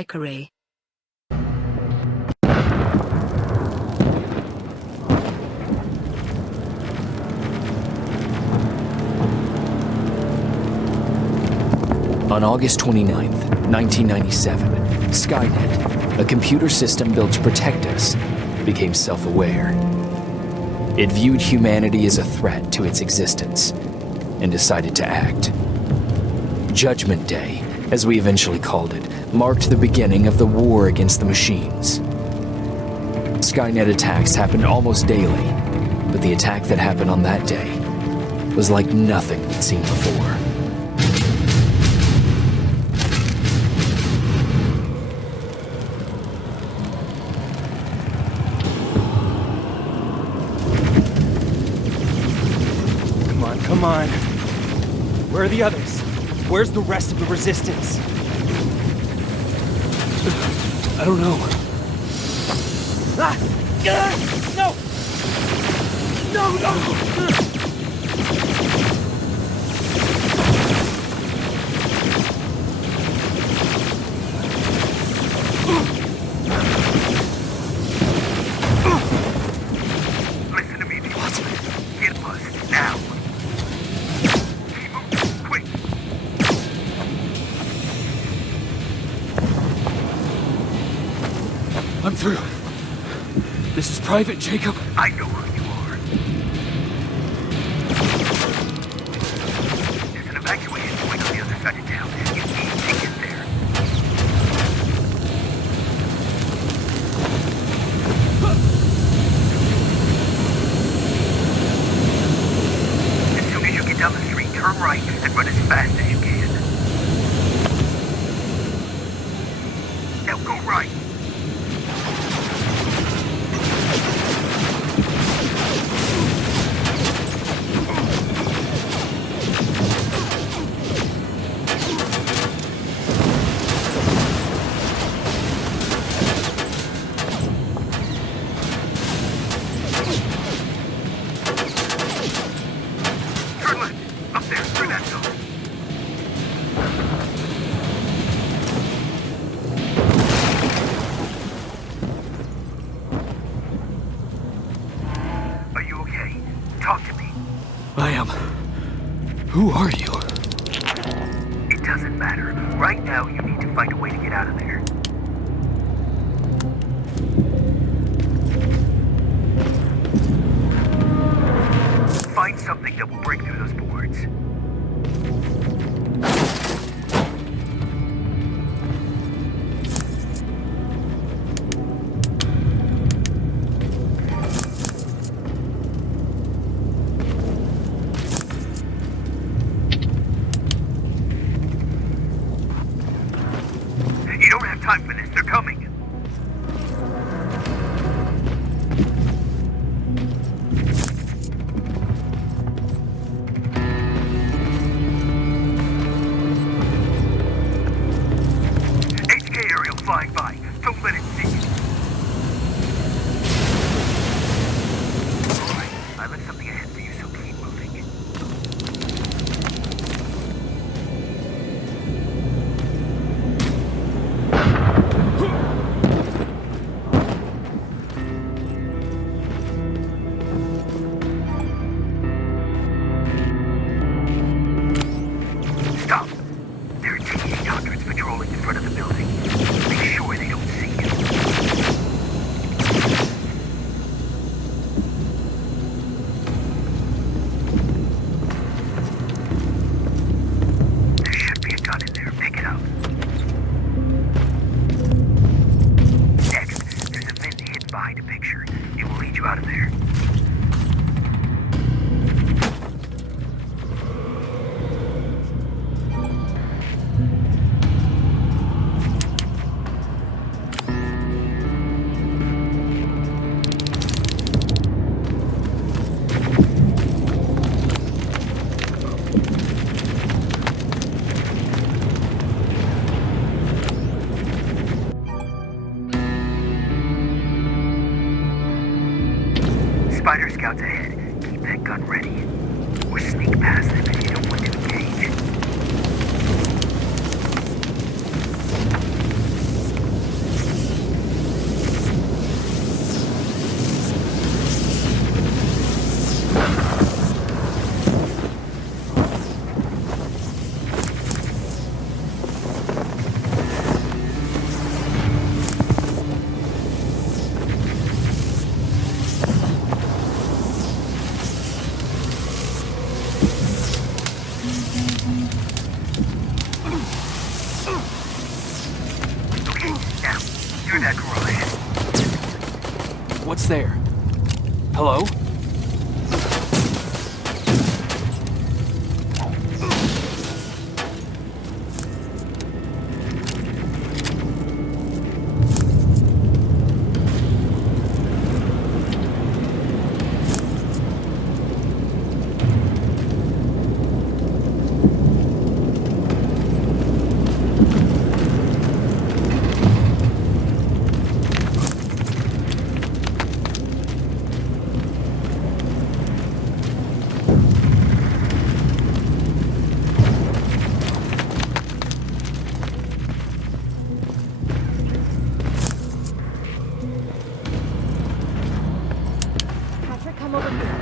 Pike array. On August 29th, 1997, Skynet, a computer system built to protect us, became self-aware. It viewed humanity as a threat to its existence and decided to act. Judgment Day, as we eventually called it, marked the beginning of the war against the machines. Skynet attacks happened almost daily, but the attack that happened on that day was like nothing we'd seen before. Come on. Where are the others? Where's the rest of the resistance? I don't know. Ah! No! No! Listen to me, people. Get us now. Keep moving, quick. I'm through. This is Private Jacob. I know who you are. There's an evacuation point on the other side of town. You need to get there. As soon as you get down the street, turn right and run as fast as you can. Now go right. Turn left. Up there, through that door. Are you okay? Talk to me. I am. Who are you? It doesn't matter. Right now, you need to find a way to get out of there. Find something that will break through those boards. You don't have time for this. They're coming. HK aerial flying by. Don't let it see you. All right. I left something ahead for you, so keep moving. Stop! There are T-800s patrolling the front of the building. Make sure they don't see you. There should be a gun in there. Pick it up. Next, there's a vent hidden behind a picture. It will lead you out of there. Spider scouts ahead. Keep that gun ready. Or sneak past them if you don't want to engage. Through that garage. What's there? Hello? Come over here.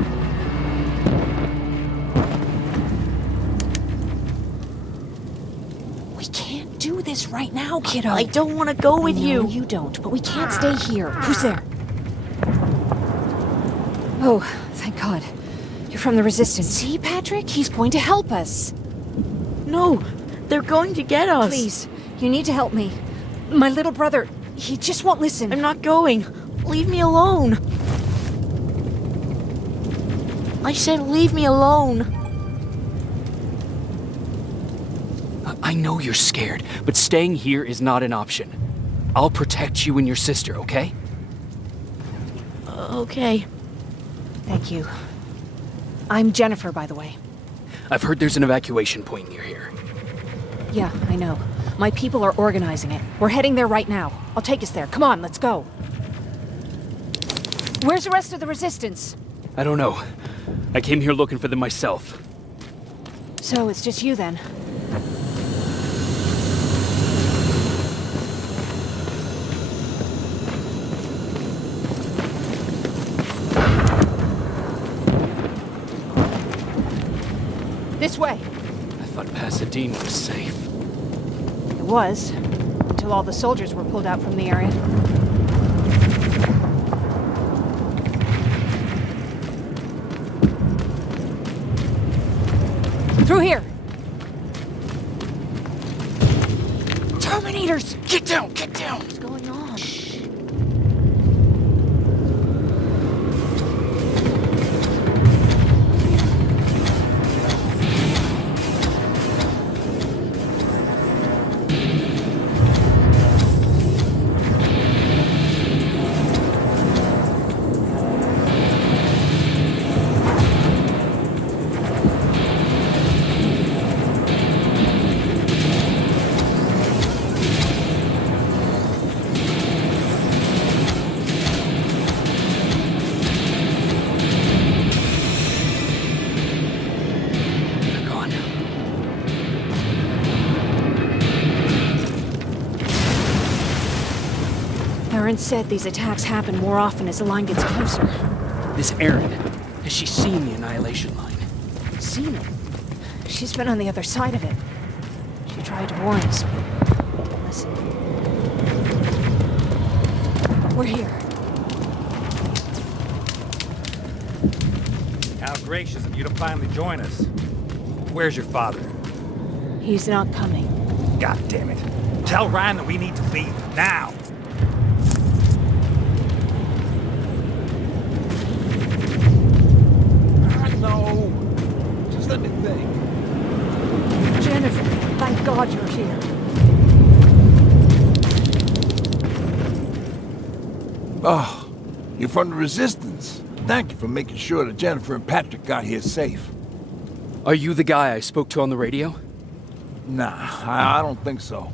We can't do this right now, kiddo. I don't want to go with you. No, you don't, but we can't stay here. Who's there? Oh, thank God. You're from the Resistance. See, Patrick? He's going to help us. No, they're going to get us. Please, you need to help me. My little brother, he just won't listen. I'm not going. Leave me alone. I said leave me alone. I know you're scared, but staying here is not an option. I'll protect you and your sister, okay? Okay. Thank you. I'm Jennifer, by the way. I've heard there's an evacuation point near here. Yeah, I know. My people are organizing it. We're heading there right now. I'll take us there. Come on, let's go. Where's the rest of the Resistance? I don't know. I came here looking for them myself. So it's just you then? This way. I thought Pasadena was safe. It was, until all the soldiers were pulled out from the area. Through here! Terminators! Get down! Get down! What's going on? Erin said these attacks happen more often as the line gets closer. This Erin, has she seen the Annihilation Line? Seen it? She's been on the other side of it. She tried to warn us, but we didn't listen. We're here. How gracious of you to finally join us. Where's your father? He's not coming. God damn it. Tell Ryan that we need to leave, now! No! Just let me think. Jennifer, thank God you're here. Oh, you're from the Resistance. Thank you for making sure that Jennifer and Patrick got here safe. Are you the guy I spoke to on the radio? Nah, I don't think so.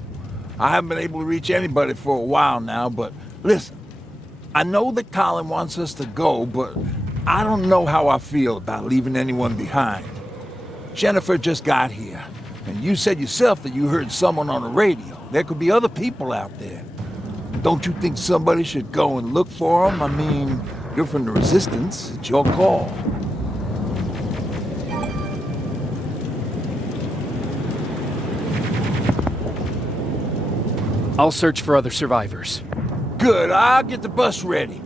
I haven't been able to reach anybody for a while now, but listen. I know that Colin wants us to go, but I don't know how I feel about leaving anyone behind. Jennifer just got here, and you said yourself that you heard someone on the radio. There could be other people out there. Don't you think somebody should go and look for them? I mean, you're from the Resistance. It's your call. I'll search for other survivors. Good, I'll get the bus ready.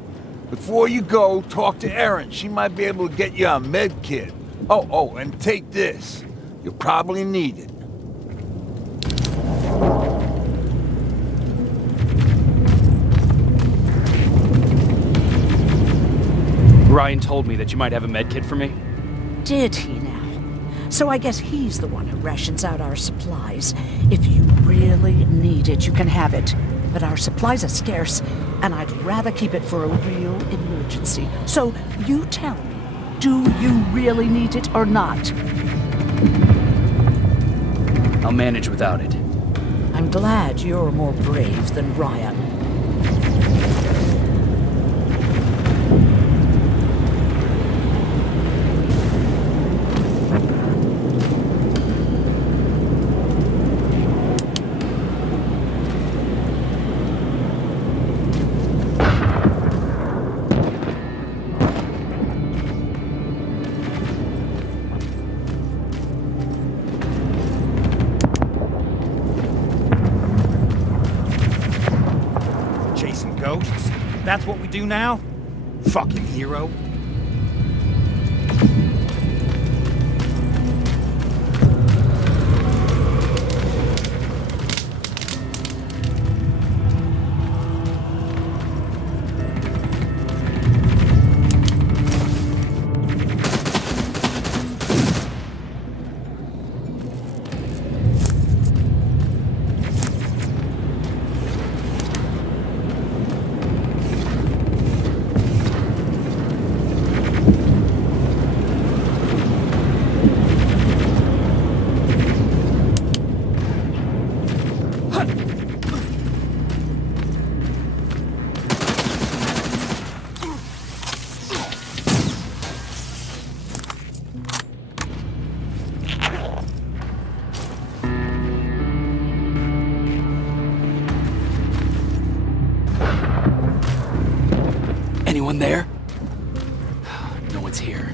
Before you go, talk to Erin. She might be able to get you a med kit. Oh, and take this. You'll probably need it. Ryan told me that you might have a med kit for me. Did he now? So I guess he's the one who rations out our supplies. If you really need it, you can have it. But our supplies are scarce, and I'd rather keep it for a real emergency. So you tell me, do you really need it or not? I'll manage without it. I'm glad you're more brave than Ryan. Chasing ghosts? That's what we do now? Fucking hero. Anyone there? No one's here.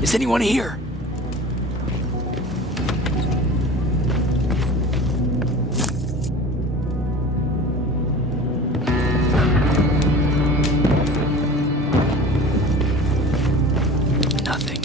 Is anyone here? Nothing.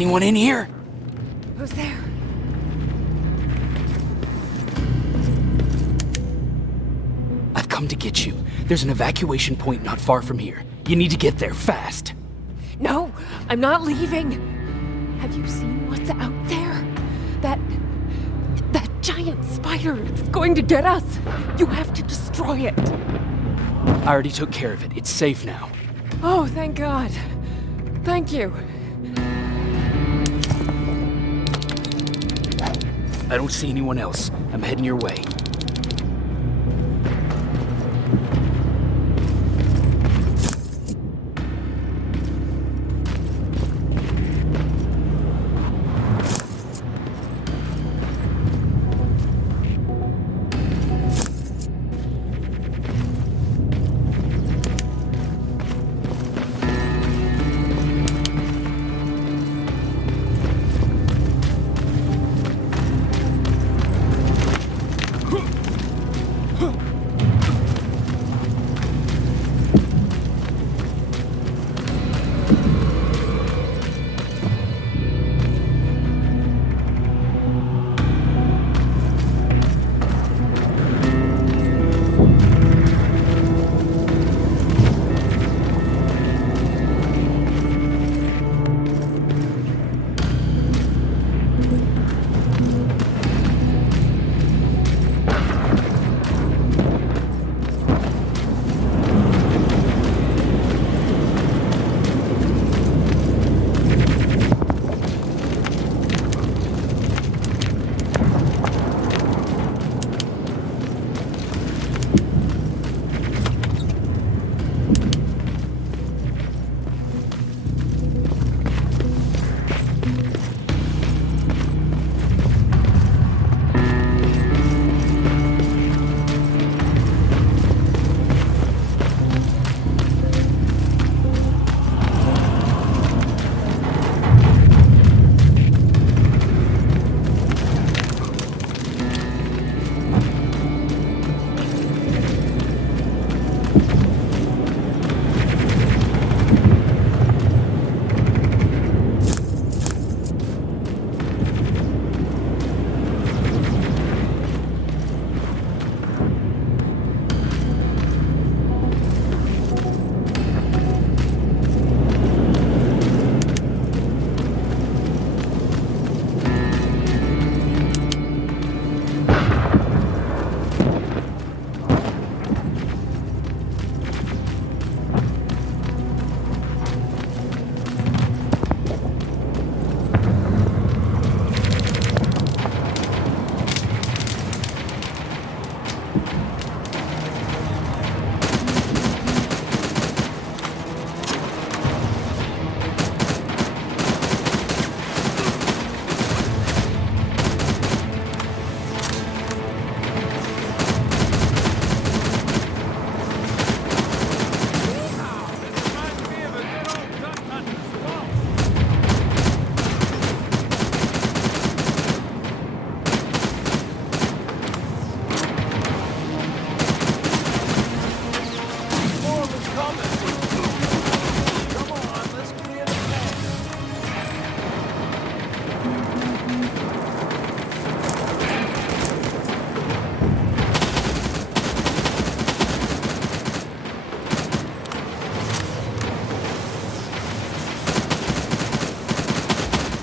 anyone in here? Who's there? I've come to get you. There's an evacuation point not far from here. You need to get there fast. No, I'm not leaving. Have you seen what's out there? That giant spider. It's going to get us. You have to destroy it. I already took care of it. It's safe now. Oh, thank God. Thank you. I don't see anyone else. I'm heading your way.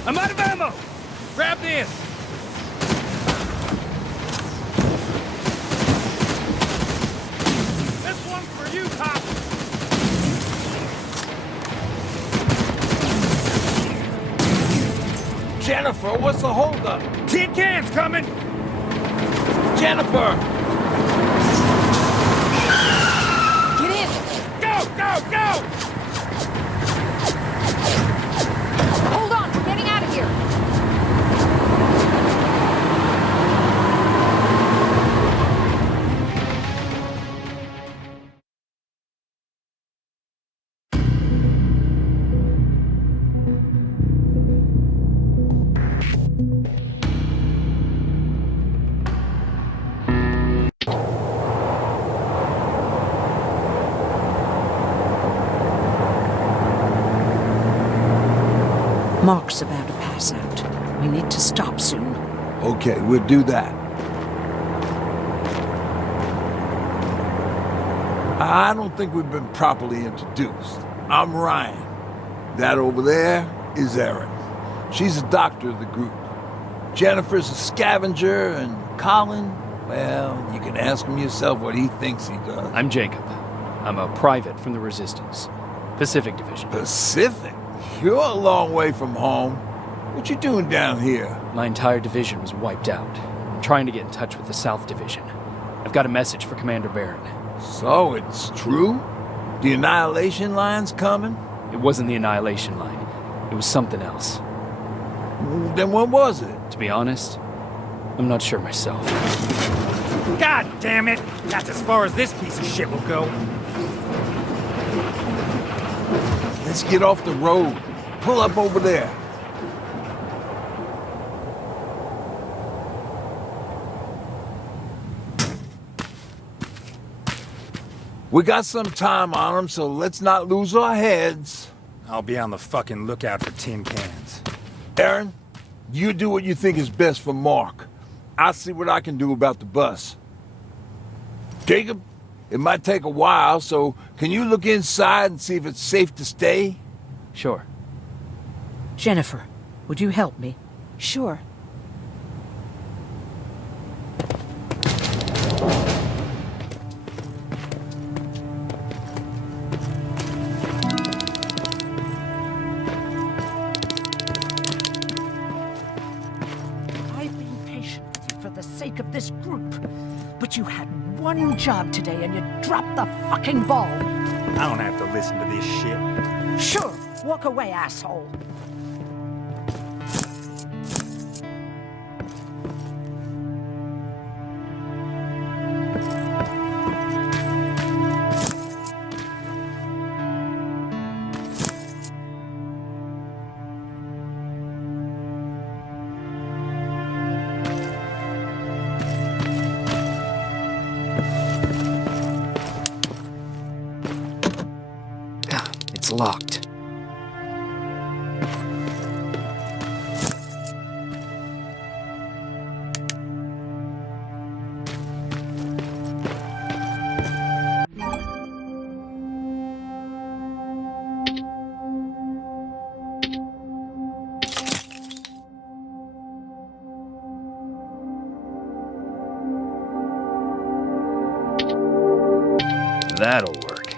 I'm out of ammo! Grab this! This one's for you, cop! Jennifer, what's the holdup? Tin cans coming! Jennifer! Get in! Go, go, go! Hold on, we're getting out of here! Mark's about to pass out. We need to stop soon. Okay, we'll do that. I don't think we've been properly introduced. I'm Ryan. That over there is Erin. She's the doctor of the group. Jennifer's a scavenger, and Colin, well, you can ask him yourself what he thinks he does. I'm Jacob. I'm a private from the Resistance. Pacific Division. Pacific? You're a long way from home. What you doing down here? My entire division was wiped out. I'm trying to get in touch with the South Division. I've got a message for Commander Barron. So it's true? The Annihilation Line's coming? It wasn't the Annihilation Line. It was something else. Then what was it? To be honest, I'm not sure myself. God damn it! That's as far as this piece of shit will go. Let's get off the road. Pull up over there. We got some time on them, so let's not lose our heads. I'll be on the fucking lookout for tin cans. Erin, you do what you think is best for Mark. I'll see what I can do about the bus. Jacob, it might take a while, so can you look inside and see if it's safe to stay? Sure. Jennifer, would you help me? Sure. I've been patient with you for the sake of this group. But you had one job today and you dropped the fucking ball. I don't have to listen to this shit. Sure, walk away, asshole. It's locked. That'll work.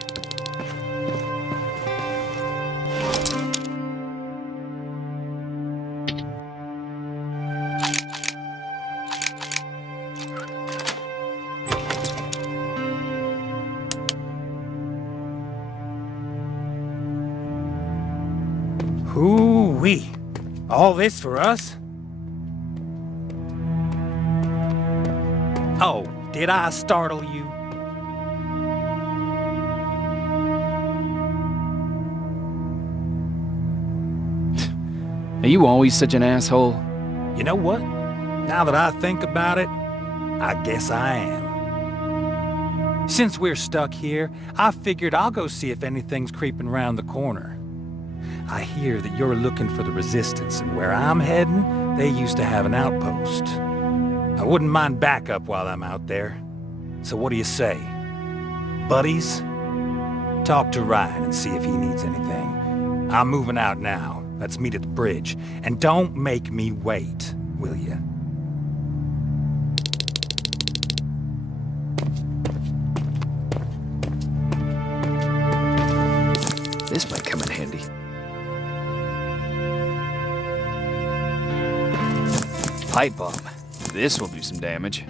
Hoo-wee. All this for us? Oh, did I startle you? Are you always such an asshole? You know what? Now that I think about it, I guess I am. Since we're stuck here, I figured I'll go see if anything's creeping around the corner. I hear that you're looking for the Resistance, and where I'm heading, they used to have an outpost. I wouldn't mind backup while I'm out there. So what do you say? Buddies? Talk to Ryan and see if he needs anything. I'm moving out now. Let's meet at the bridge. And don't make me wait, will you? This might come in handy. Pipe bomb. This will do some damage.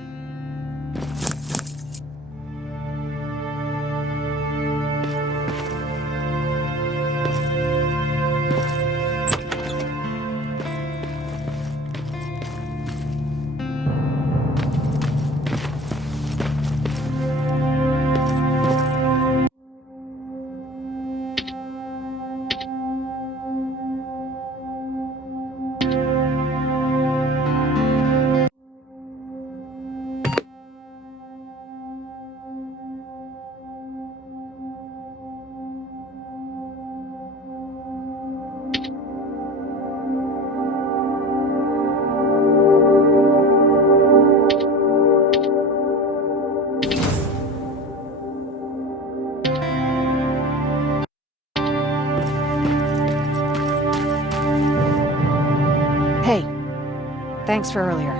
thanks for earlier.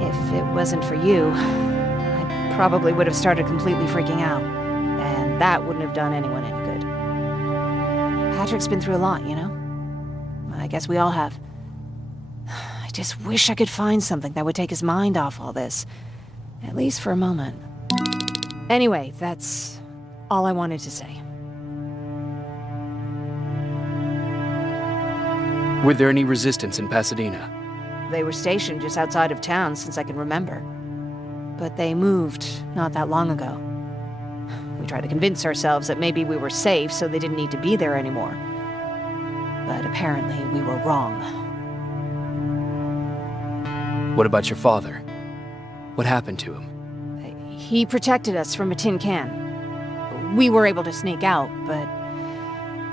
If it wasn't for you, I probably would have started completely freaking out. And that wouldn't have done anyone any good. Patrick's been through a lot, you know? I guess we all have. I just wish I could find something that would take his mind off all this. At least for a moment. Anyway, that's all I wanted to say. Were there any resistance in Pasadena? They were stationed just outside of town since I can remember. But they moved not that long ago. We tried to convince ourselves that maybe we were safe, so they didn't need to be there anymore. But apparently we were wrong. What about your father? What happened to him? He protected us from a tin can. We were able to sneak out, but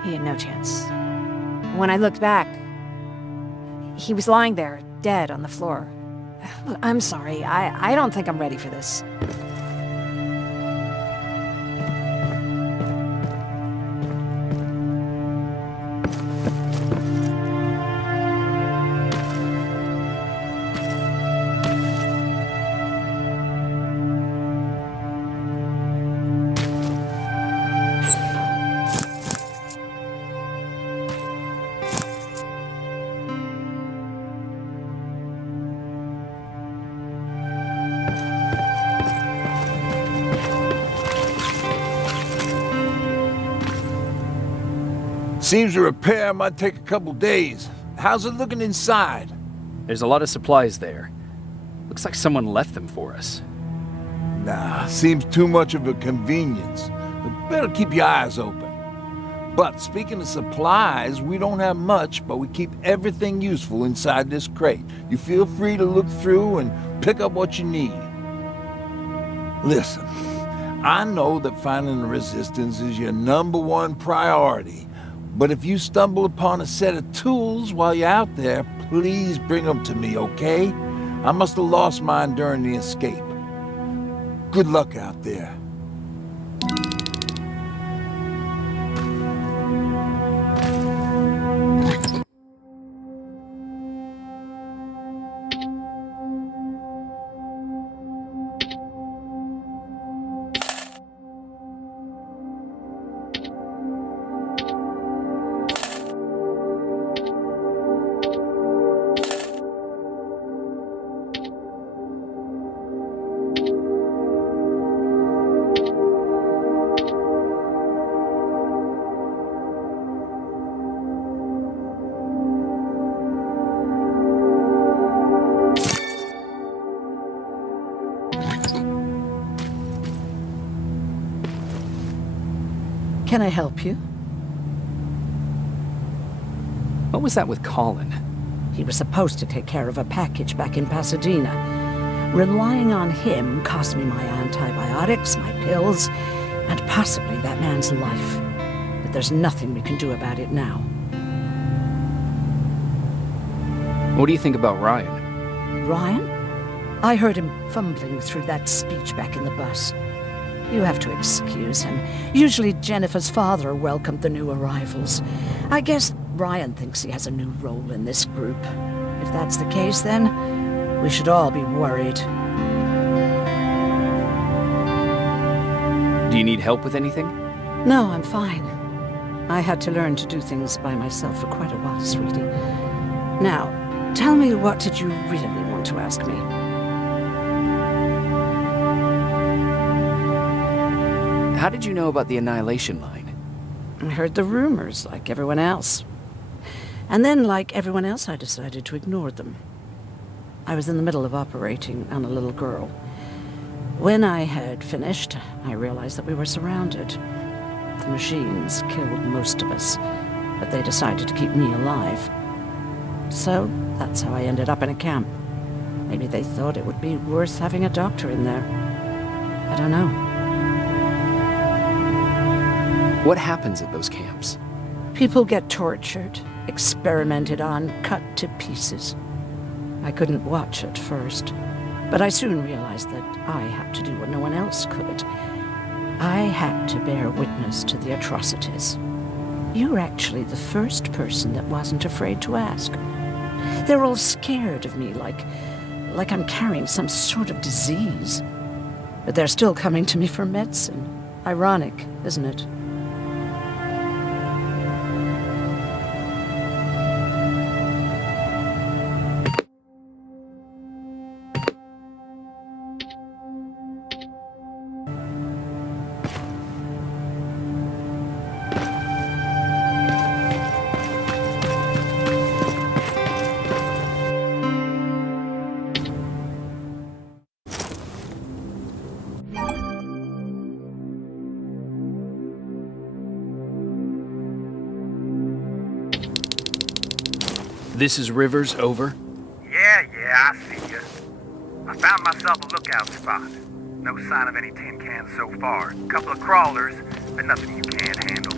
he had no chance. When I looked back, he was lying there, dead on the floor. Look, I'm sorry. I don't think I'm ready for this. Seems a repair might take a couple days. How's it looking inside? There's a lot of supplies there. Looks like someone left them for us. Nah, seems too much of a convenience. But better keep your eyes open. But speaking of supplies, we don't have much, but we keep everything useful inside this crate. You feel free to look through and pick up what you need. Listen, I know that finding the resistance is your #1 priority. But if you stumble upon a set of tools while you're out there, please bring them to me, okay? I must have lost mine during the escape. Good luck out there. Can I help you? What was that with Colin? He was supposed to take care of a package back in Pasadena. Relying on him cost me my antibiotics, my pills, and possibly that man's life. But there's nothing we can do about it now. What do you think about Ryan? Ryan? I heard him fumbling through that speech back in the bus. You have to excuse him. Usually Jennifer's father welcomed the new arrivals. I guess Ryan thinks he has a new role in this group. If that's the case, then we should all be worried. Do you need help with anything? No, I'm fine. I had to learn to do things by myself for quite a while, sweetie. Now, tell me, what did you really want to ask me? How did you know about the Annihilation Line? I heard the rumors, like everyone else. And then, like everyone else, I decided to ignore them. I was in the middle of operating on a little girl. When I had finished, I realized that we were surrounded. The machines killed most of us, but they decided to keep me alive. So, that's how I ended up in a camp. Maybe they thought it would be worth having a doctor in there. I don't know. What happens at those camps? People get tortured, experimented on, cut to pieces. I couldn't watch at first, but I soon realized that I had to do what no one else could. I had to bear witness to the atrocities. You're actually the first person that wasn't afraid to ask. They're all scared of me, like I'm carrying some sort of disease. But they're still coming to me for medicine. Ironic, isn't it? This is Rivers, over. Yeah, I see you. I found myself a lookout spot. No sign of any tin cans so far. Couple of crawlers, but nothing you can't handle.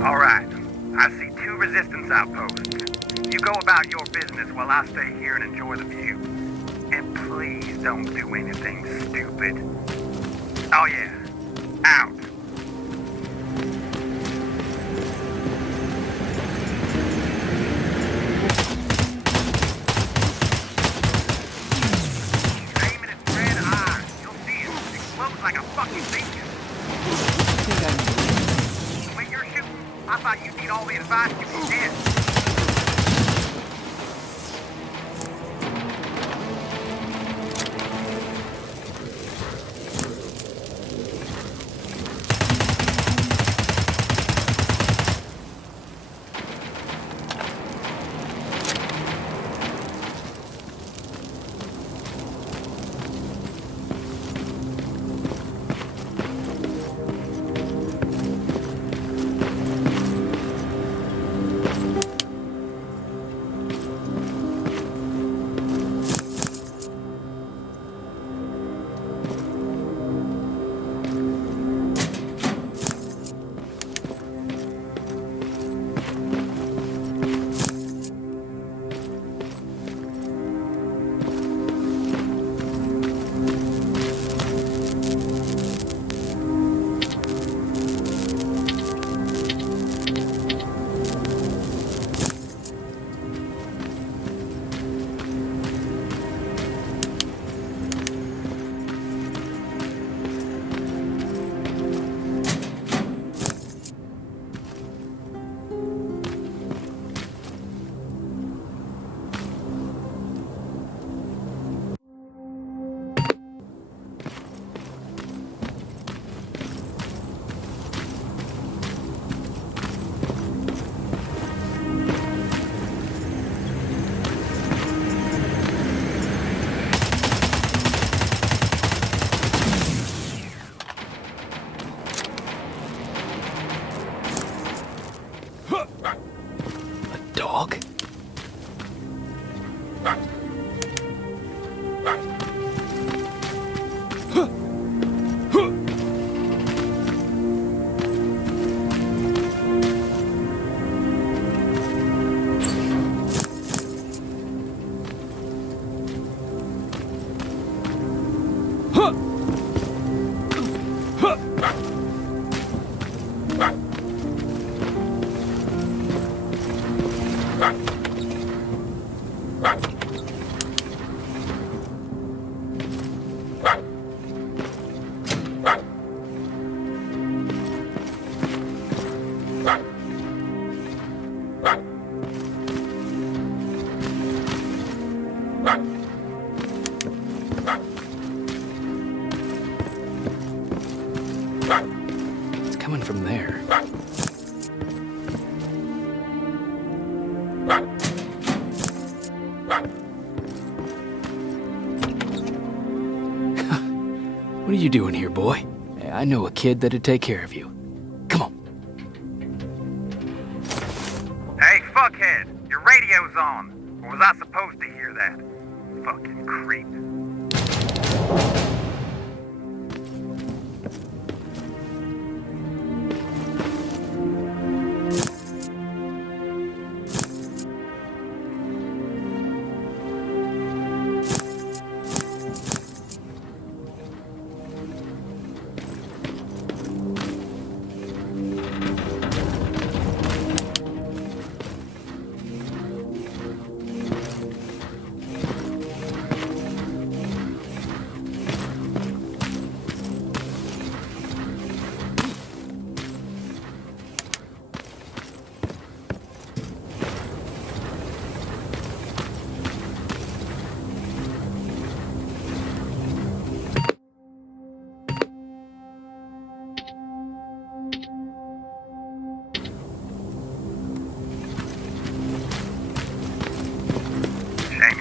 Alright, I see 2 resistance outposts. You go about your business while I stay here and enjoy the view. And please don't do anything stupid. Oh yeah, out. Aim at its red eyes. You'll see it explodes like a fucking beacon. When you're shooting, I thought you'd need all the advice you can get. are you doing here, boy? I know a kid that'd take care of you. Come on. Hey, fuckhead! Your radio's on! Or was I supposed to hear that? Fucking creep.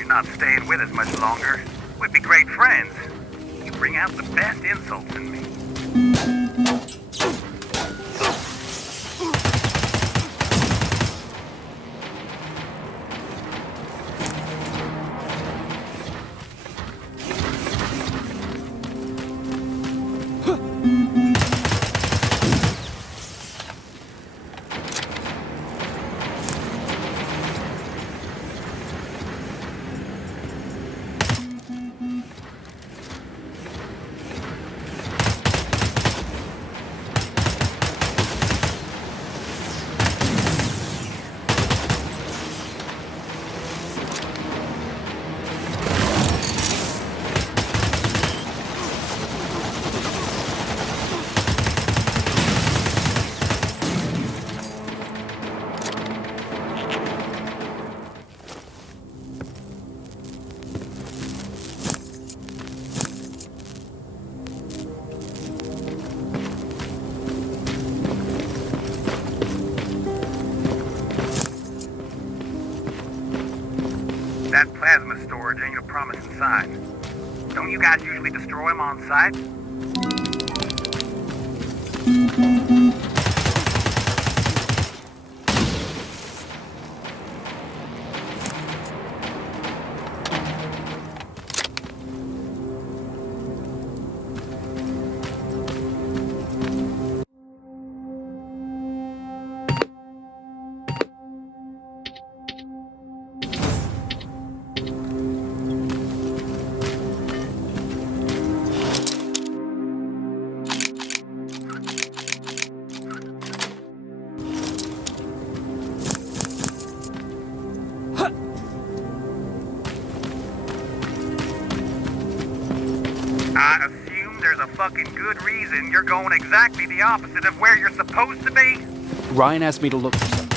Not staying with us much longer. We'd be great friends. You bring out the best insults in me. That plasma storage ain't a promising sign. Don't you guys usually destroy them on sight? I assume there's a fucking good reason you're going exactly the opposite of where you're supposed to be? Ryan asked me to look for something.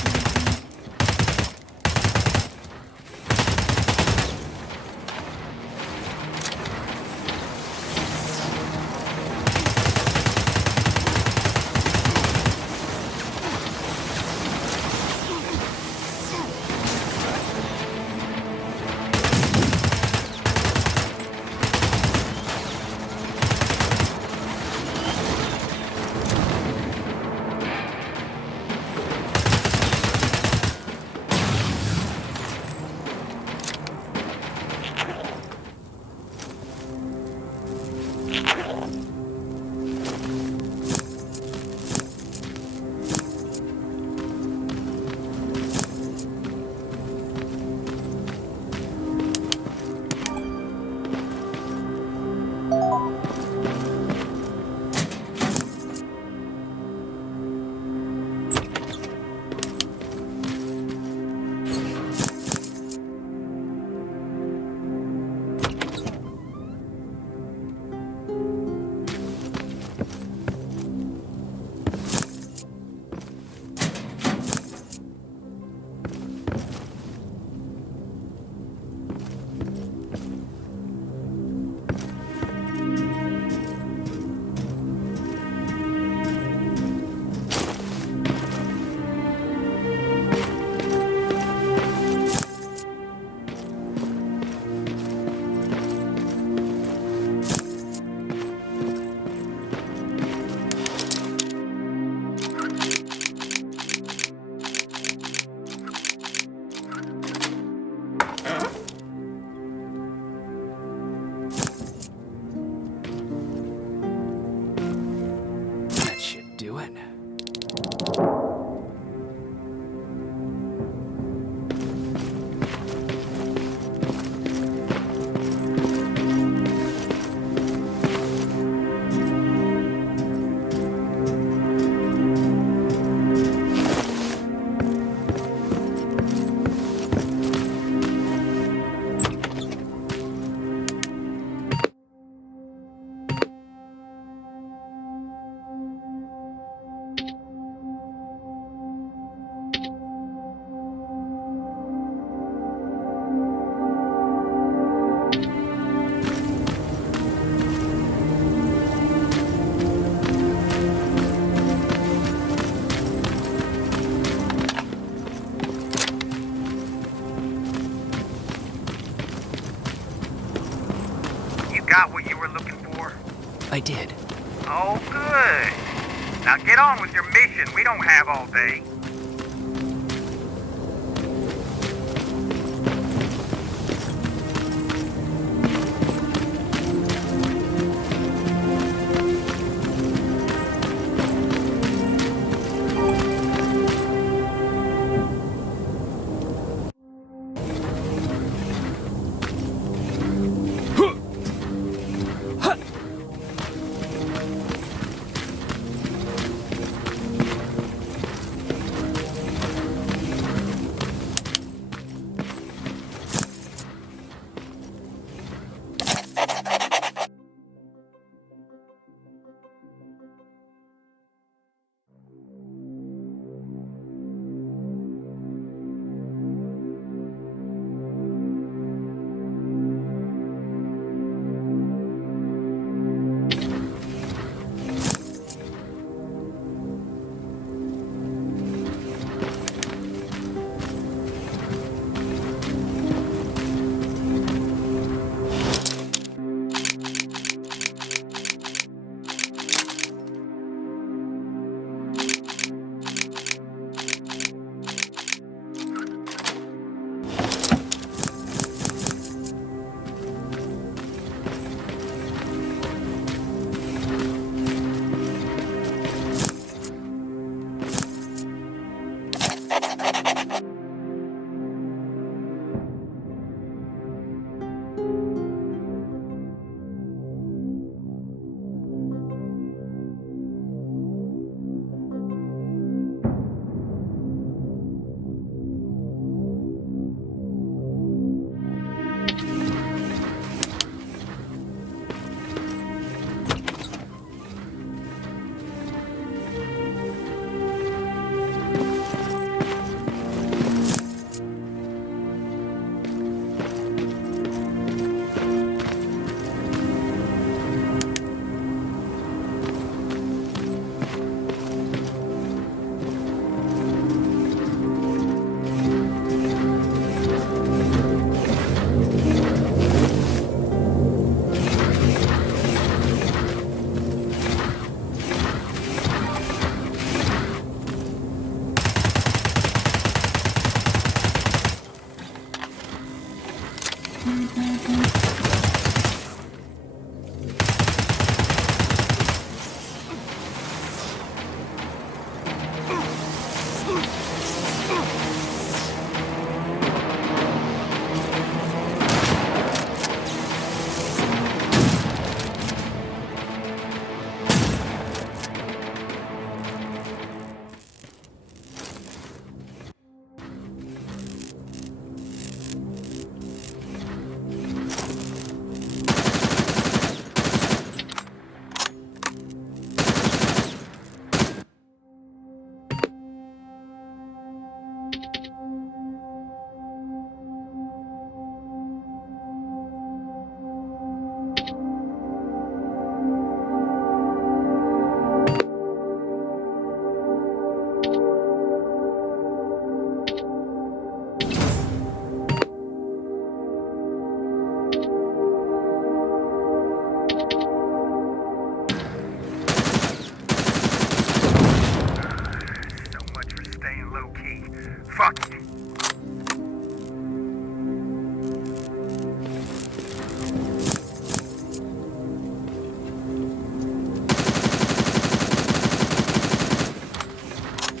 Got what you were looking for? I did. Oh, good. Now get on with your mission. We don't have all day.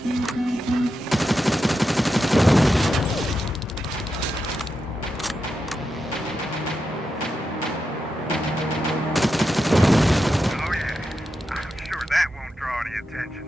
Oh yeah, I'm sure that won't draw any attention.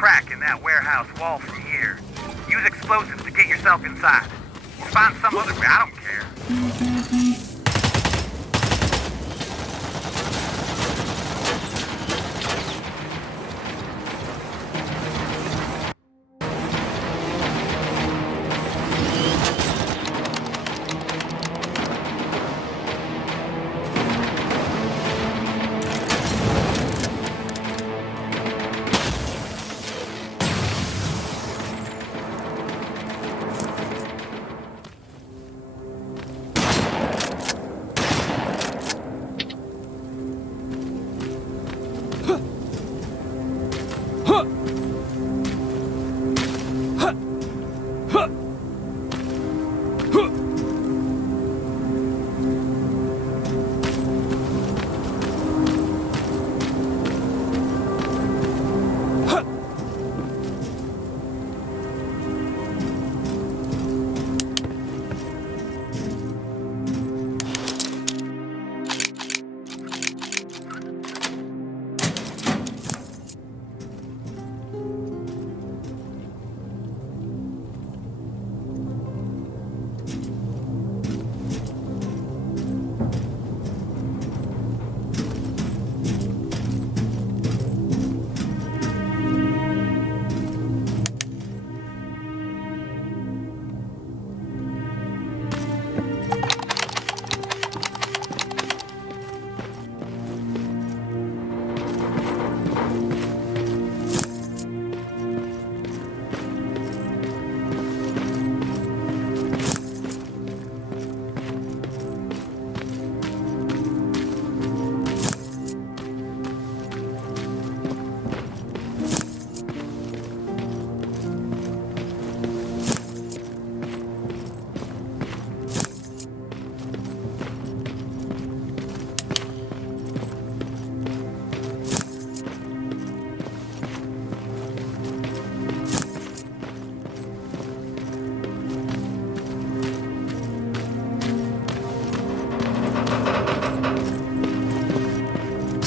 crack in that warehouse wall from here. Use explosives to get yourself inside. Or find some other way, I don't care.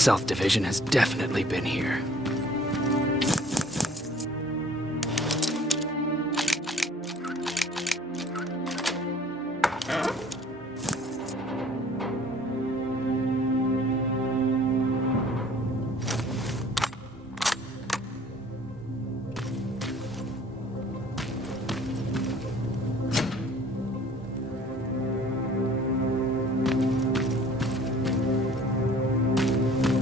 South Division has definitely been here.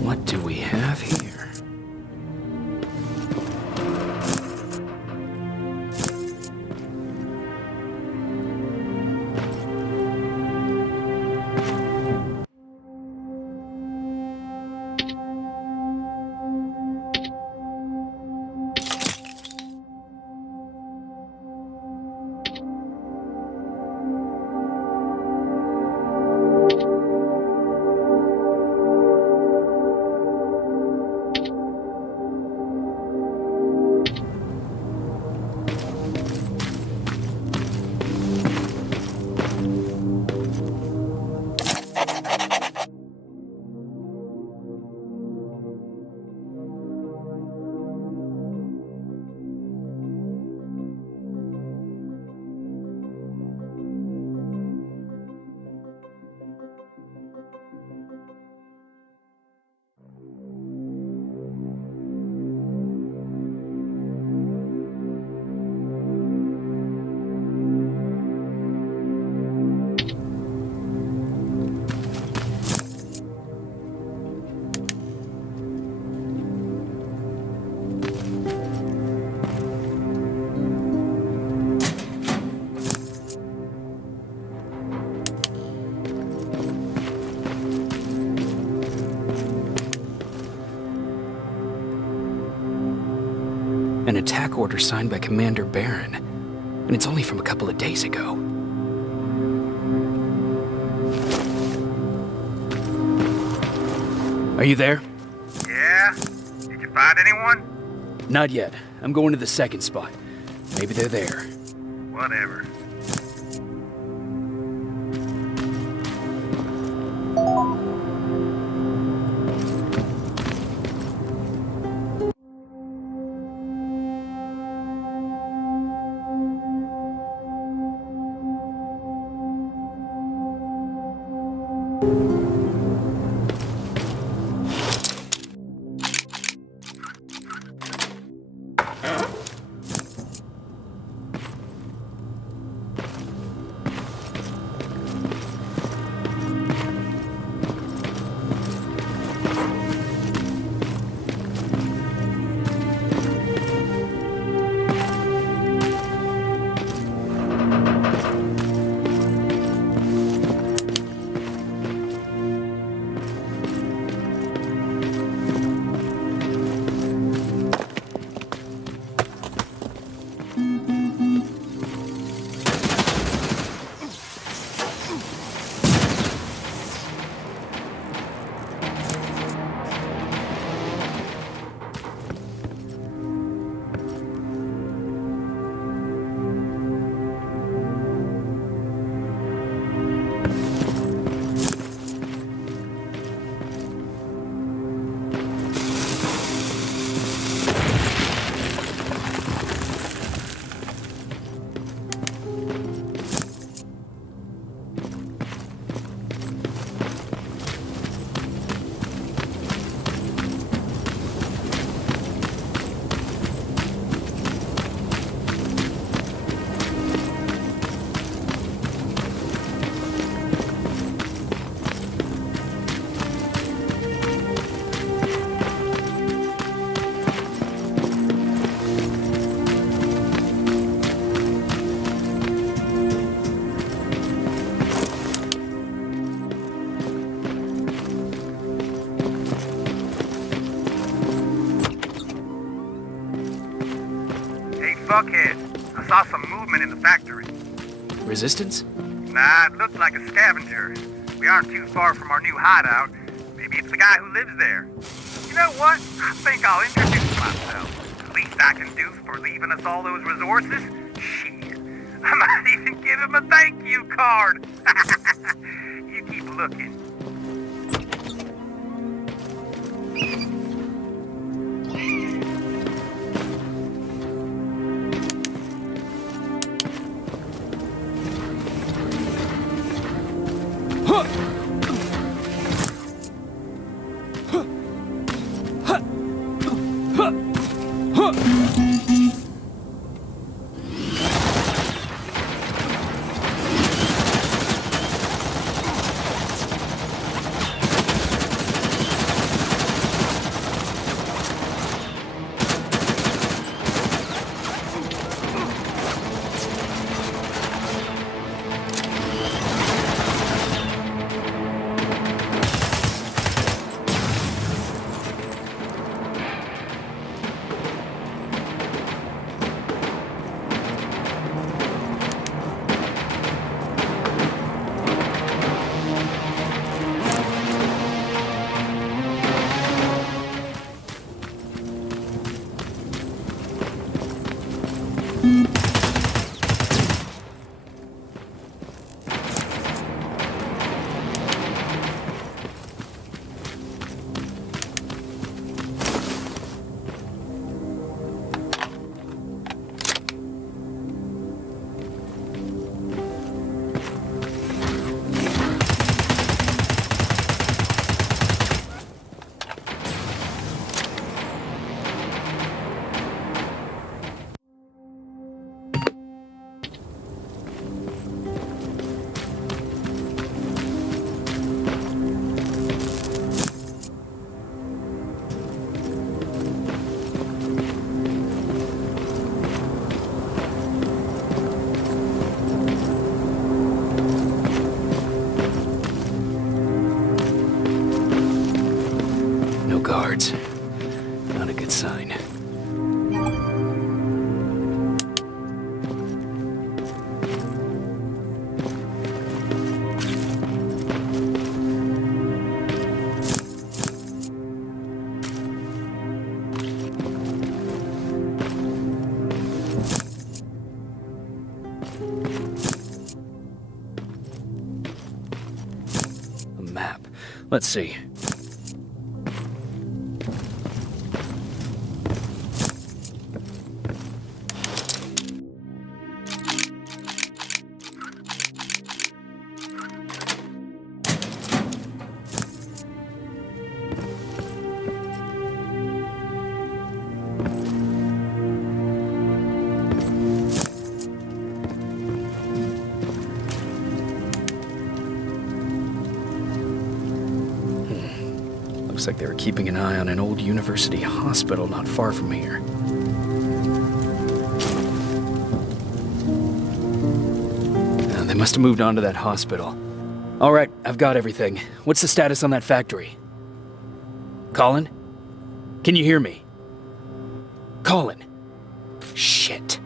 What do we have here? An attack order signed by Commander Barron, and it's only from a couple of days ago. Are you there? Yeah? Did you find anyone? Not yet. I'm going to the second spot. Maybe they're there. Whatever. Buckhead, I saw some movement in the factory. Resistance? Nah, it looked like a scavenger. We aren't too far from our new hideout. Maybe it's the guy who lives there. You know what? I think I'll introduce myself. The least I can do for leaving us all those resources? Shit. I might even give him a thank you card. You keep looking. Guards. Not a good sign. A map. Let's see. Looks like they were keeping an eye on an old university hospital not far from here. They must have moved on to that hospital. All right, I've got everything. What's the status on that factory? Colin? Can you hear me? Colin? Shit.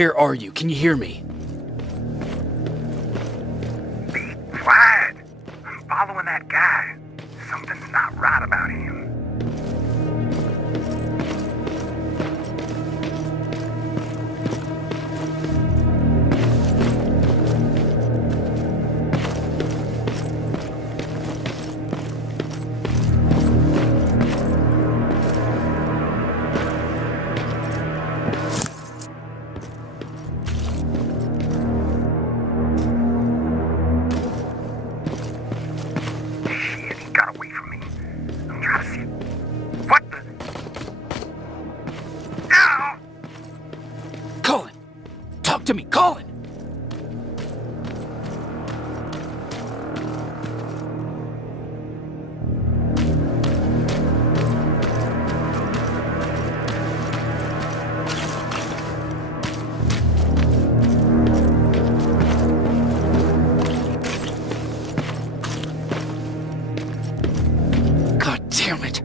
Where are you? Can you hear me? Be quiet. I'm following that guy. Something's not right about him. Shit, he got away from me. I'm trying to see. What the? Ow! Colin! Talk to me, Colin! God damn it!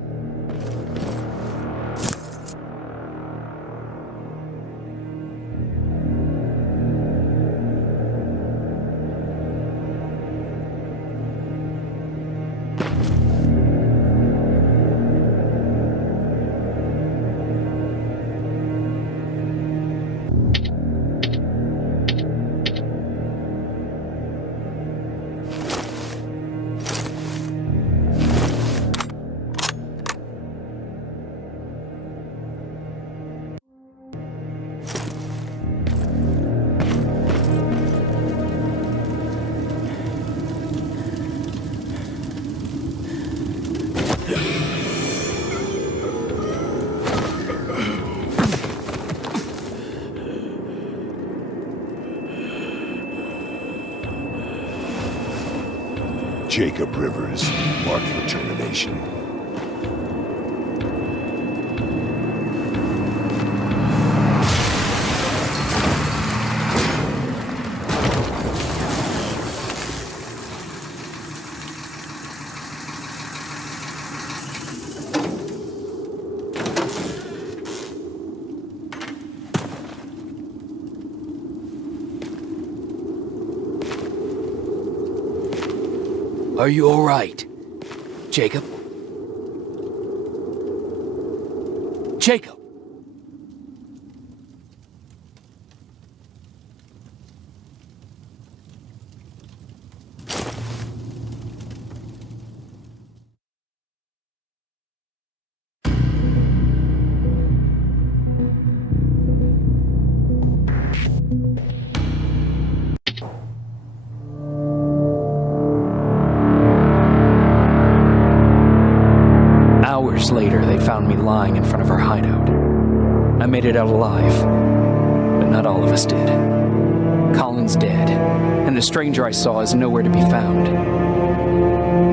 Jacob Rivers, marked for termination. Are you alright? Jacob? Jacob! Hours later, they found me lying in front of our hideout. I made it out alive, but not all of us did. Colin's dead, and the stranger I saw is nowhere to be found.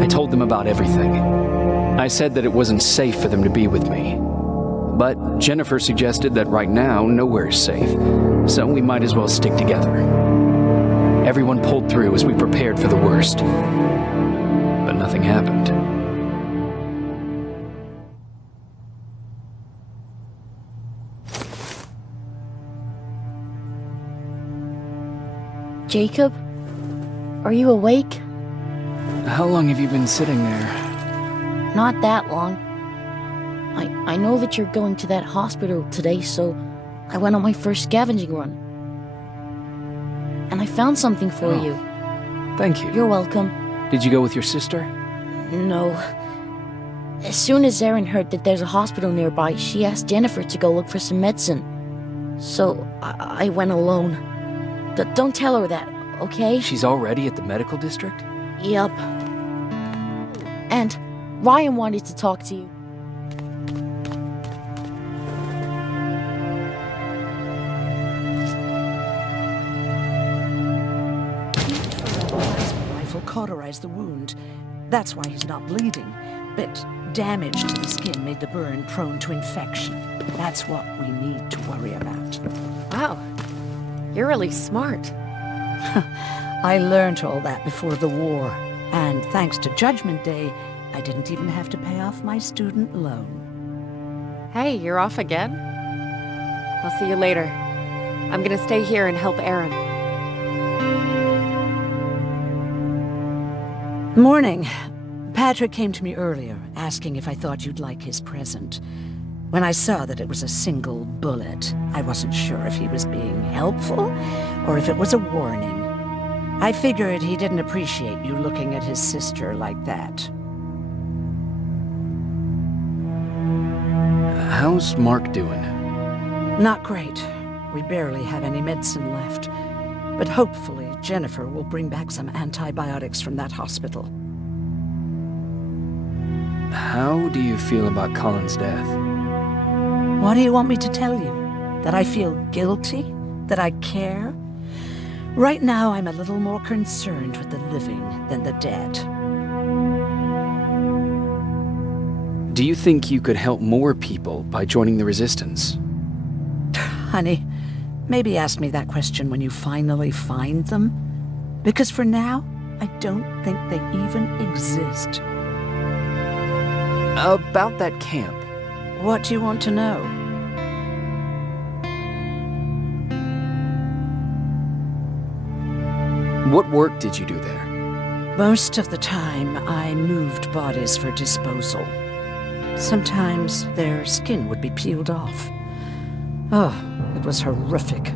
I told them about everything. I said that it wasn't safe for them to be with me. But Jennifer suggested that right now, nowhere is safe, so we might as well stick together. Everyone pulled through as we prepared for the worst, but nothing happened. Jacob? Are you awake? How long have you been sitting there? Not that long. I know that you're going to that hospital today, so I went on my first scavenging run. And I found something for you. Thank you. You're welcome. Did you go with your sister? No. As soon as Erin heard that there's a hospital nearby, she asked Jennifer to go look for some medicine. So I went alone. Don't tell her that, okay? She's already at the medical district? Yep. And Ryan wanted to talk to you. Rifle cauterized the wound. That's why he's not bleeding. But damage to the skin made the burn prone to infection. That's what we need to worry about. Wow. You're really smart. I learned all that before the war. And thanks to Judgment Day, I didn't even have to pay off my student loan. Hey, you're off again? I'll see you later. I'm gonna stay here and help Aaron. Morning. Patrick came to me earlier, asking if I thought you'd like his present. When I saw that it was a single bullet, I wasn't sure if he was being helpful or if it was a warning. I figured he didn't appreciate you looking at his sister like that. How's Mark doing? Not great. We barely have any medicine left. But hopefully Jennifer will bring back some antibiotics from that hospital. How do you feel about Colin's death? What do you want me to tell you? That I feel guilty? That I care? Right now, I'm a little more concerned with the living than the dead. Do you think you could help more people by joining the Resistance? Honey, maybe ask me that question when you finally find them. Because for now, I don't think they even exist. About that camp. What do you want to know? What work did you do there? Most of the time, I moved bodies for disposal. Sometimes their skin would be peeled off. Oh, it was horrific.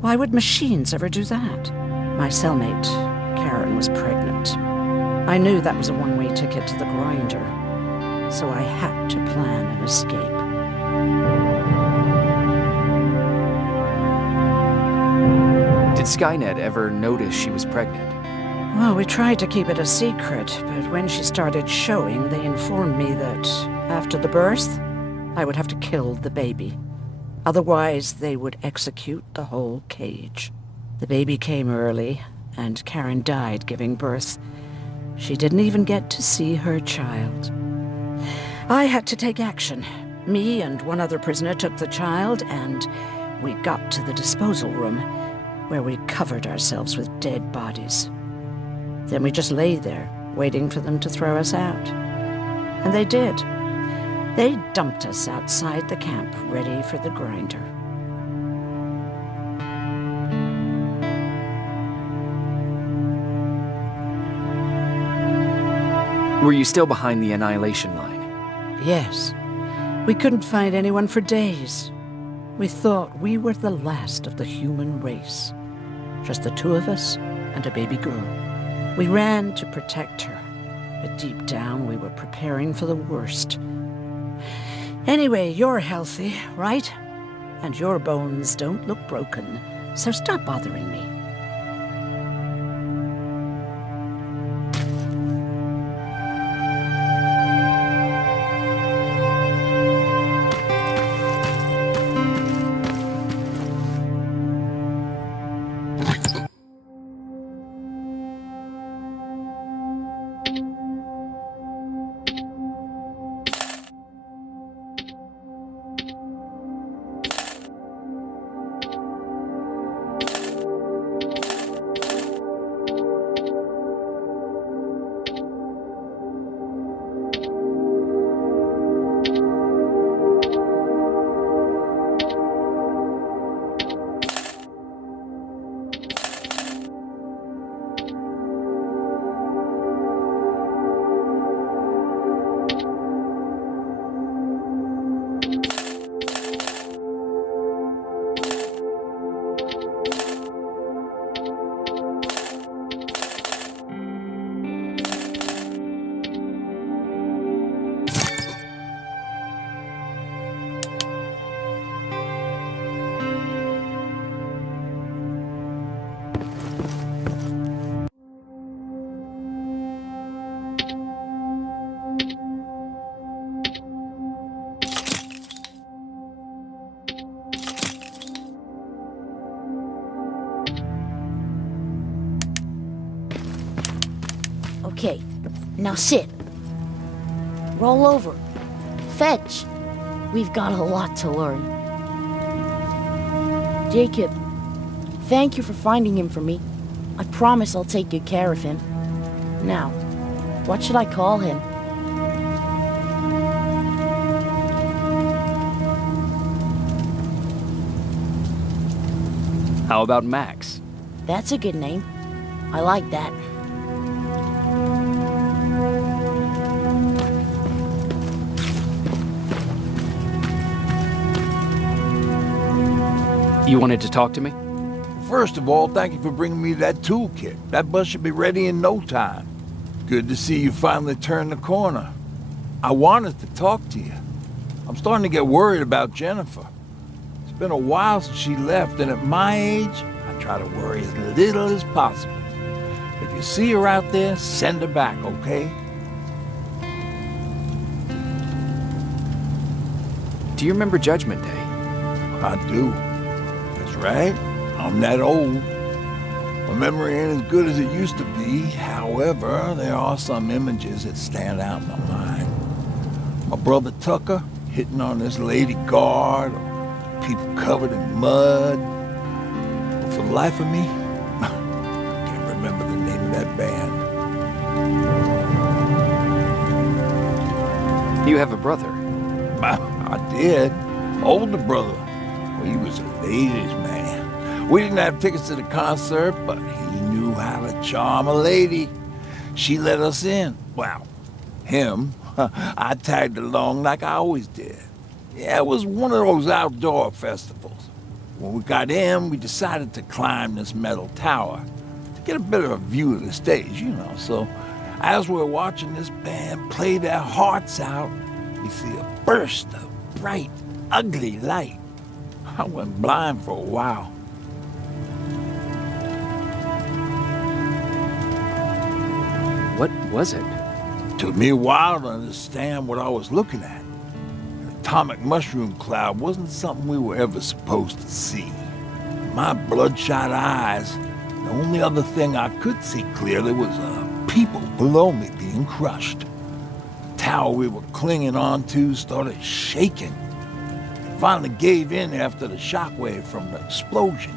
Why would machines ever do that? My cellmate, Karen, was pregnant. I knew that was a one-way ticket to the grinder, so I had to plan an escape. Did Skynet ever notice she was pregnant? Well, we tried to keep it a secret, but when she started showing, they informed me that after the birth, I would have to kill the baby. Otherwise, they would execute the whole cage. The baby came early, and Karen died giving birth. She didn't even get to see her child. I had to take action. Me and one other prisoner took the child, and we got to the disposal room, where we covered ourselves with dead bodies. Then we just lay there, waiting for them to throw us out. And they did. They dumped us outside the camp, ready for the grinder. Were you still behind the annihilation line? Yes. We couldn't find anyone for days. We thought we were the last of the human race. Just the two of us and a baby girl. We ran to protect her, but deep down we were preparing for the worst. Anyway, you're healthy, right? And your bones don't look broken, so stop bothering me. Okay, now sit. Roll over. Fetch. We've got a lot to learn. Jacob, thank you for finding him for me. I promise I'll take good care of him. Now, what should I call him? How about Max? That's a good name. I like that. You wanted to talk to me? First of all, thank you for bringing me that toolkit. That bus should be ready in no time. Good to see you finally turned the corner. I wanted to talk to you. I'm starting to get worried about Jennifer. It's been a while since she left, and at my age, I try to worry as little as possible. If you see her out there, send her back, okay? Do you remember Judgment Day? I do. That's right. I'm that old. My memory ain't as good as it used to be. However, there are some images that stand out in my mind. My brother Tucker hitting on this lady guard, or people covered in mud. But for the life of me, I can't remember the name of that band. You have a brother. I did. Older brother. Well, he was a ladies' man. We didn't have tickets to the concert, but he knew how to charm a lady. She let us in. Well, him. I tagged along like I always did. Yeah, it was one of those outdoor festivals. When we got in, we decided to climb this metal tower to get a better view of the stage, you know. So as we're watching this band play their hearts out, we see a burst of bright, ugly light. I went blind for a while. What was it? Took me a while to understand what I was looking at. An atomic mushroom cloud wasn't something we were ever supposed to see. In my bloodshot eyes, the only other thing I could see clearly was people below me being crushed. The tower we were clinging onto started shaking. It finally gave in after the shockwave from the explosion.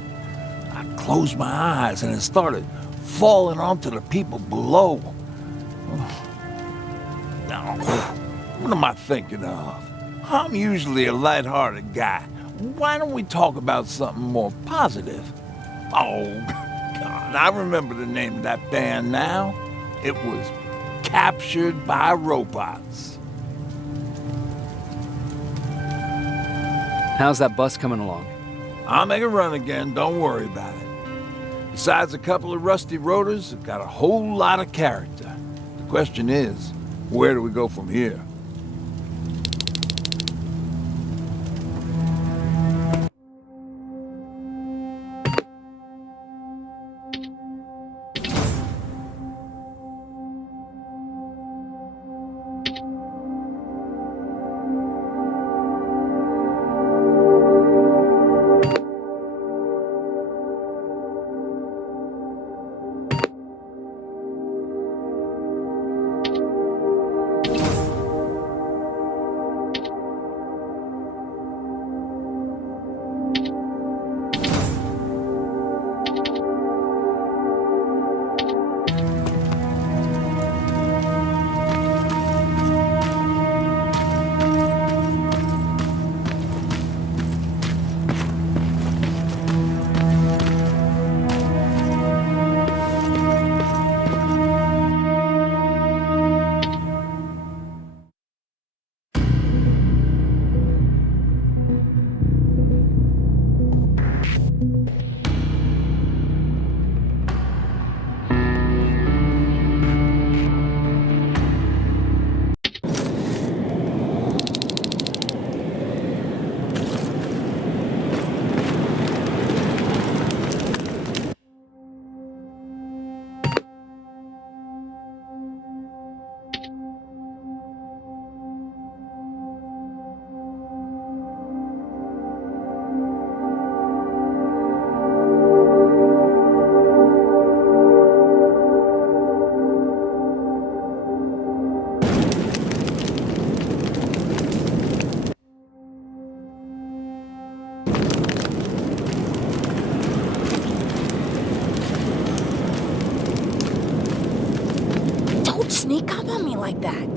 I closed my eyes and it started falling onto the people below. Now, what am I thinking of? I'm usually a lighthearted guy. Why don't we talk about something more positive? Oh, God, I remember the name of that band now. It was Captured by Robots. How's that bus coming along? I'll make a run again, don't worry about it. Besides a couple of rusty rotors, it's got a whole lot of character. The question is, where do we go from here? Sneak up on me like that.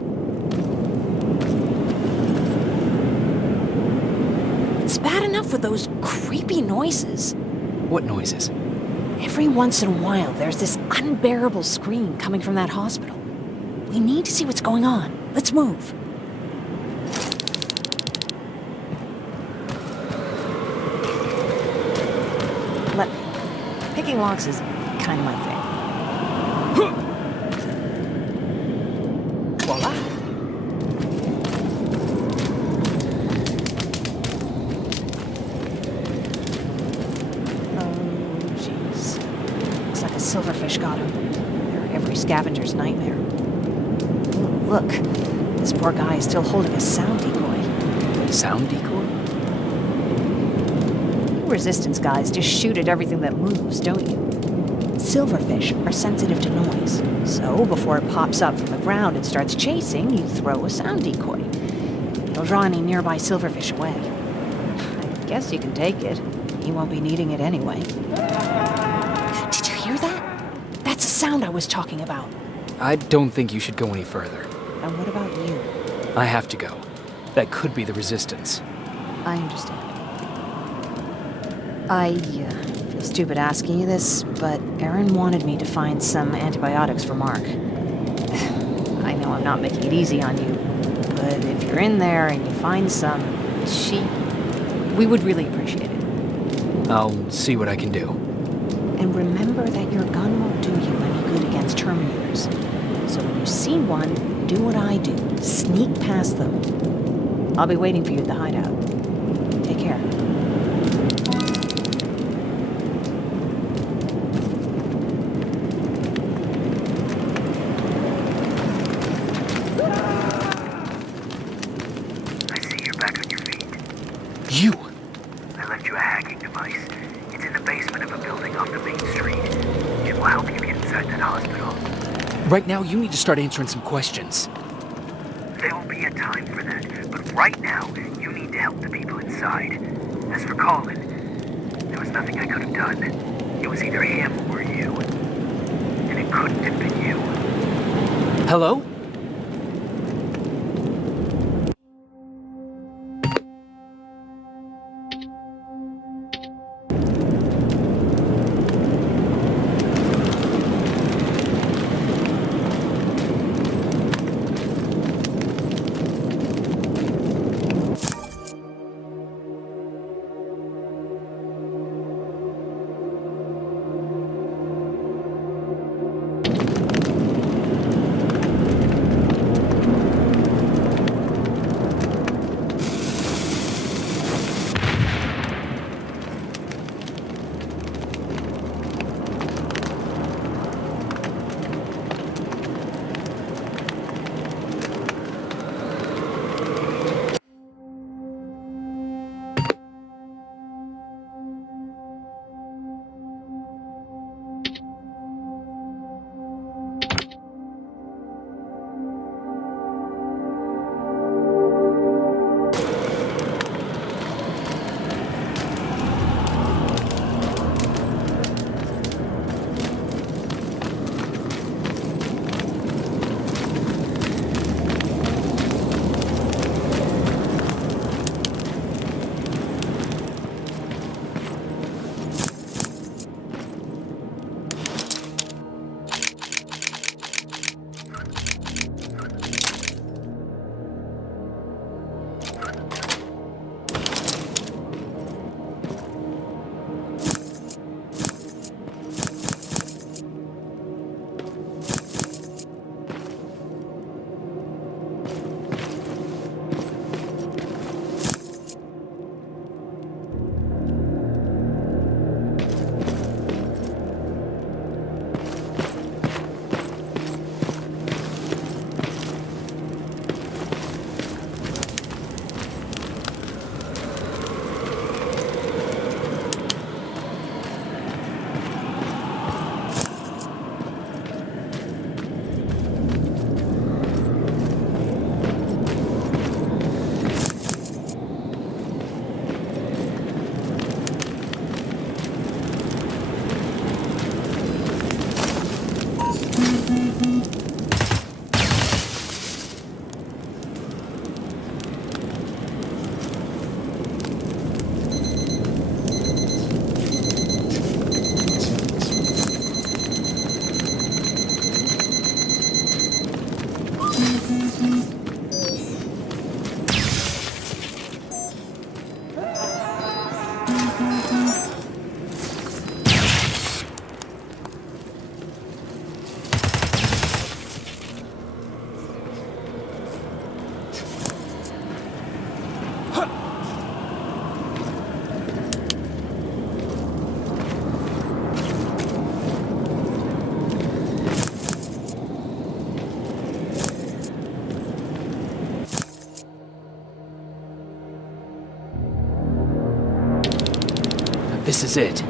It's bad enough with those creepy noises. What noises? Every once in a while, there's this unbearable scream coming from that hospital. We need to see what's going on. Let's move. Let me. Picking locks is kind of my thing. Voila. Oh, jeez. Looks like a silverfish got him. They're every scavenger's nightmare. Ooh, look. This poor guy is still holding a sound decoy. Sound decoy? Resistance guys just shoot at everything that moves, don't you? Silverfish are sensitive to noise, so before it pops up from the ground and starts chasing, you throw a sound decoy. It'll draw any nearby silverfish away. I guess you can take it. You won't be needing it anyway. Did you hear that? That's the sound I was talking about. I don't think you should go any further. And what about you? I have to go. That could be the Resistance. I understand. I feel stupid asking you this, but Erin wanted me to find some antibiotics for Mark. I know I'm not making it easy on you, but if you're in there and you find some, we would really appreciate it. I'll see what I can do. And remember that your gun won't do you any good against Terminators. So when you see one, do what I do. Sneak past them. I'll be waiting for you at the hideout. Take care. You! I left you a hacking device. It's in the basement of a building off the main street. It will help you get inside that hospital. Right now, you need to start answering some questions. There will be a time for that, but right now, you need to help the people inside. As for Colin, there was nothing I could have done. It was either him or you. And it couldn't have been you. Hello? This is it.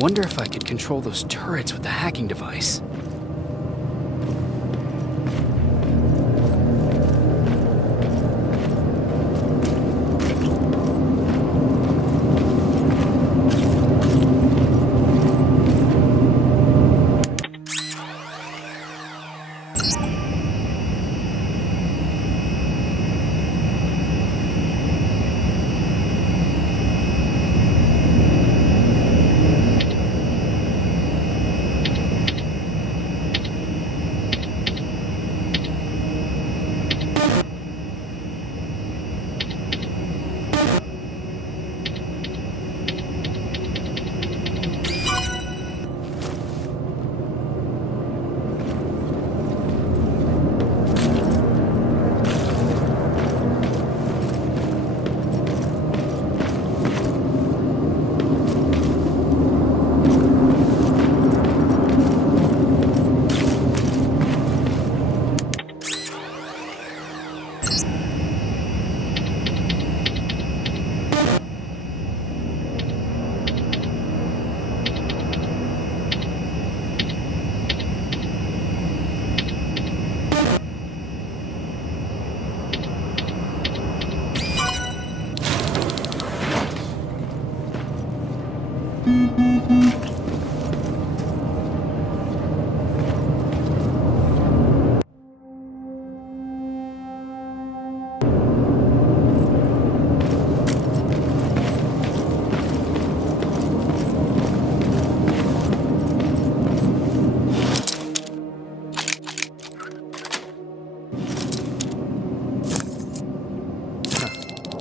Wonder if I could control those turrets with the hacking device.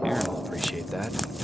Aaron will appreciate that.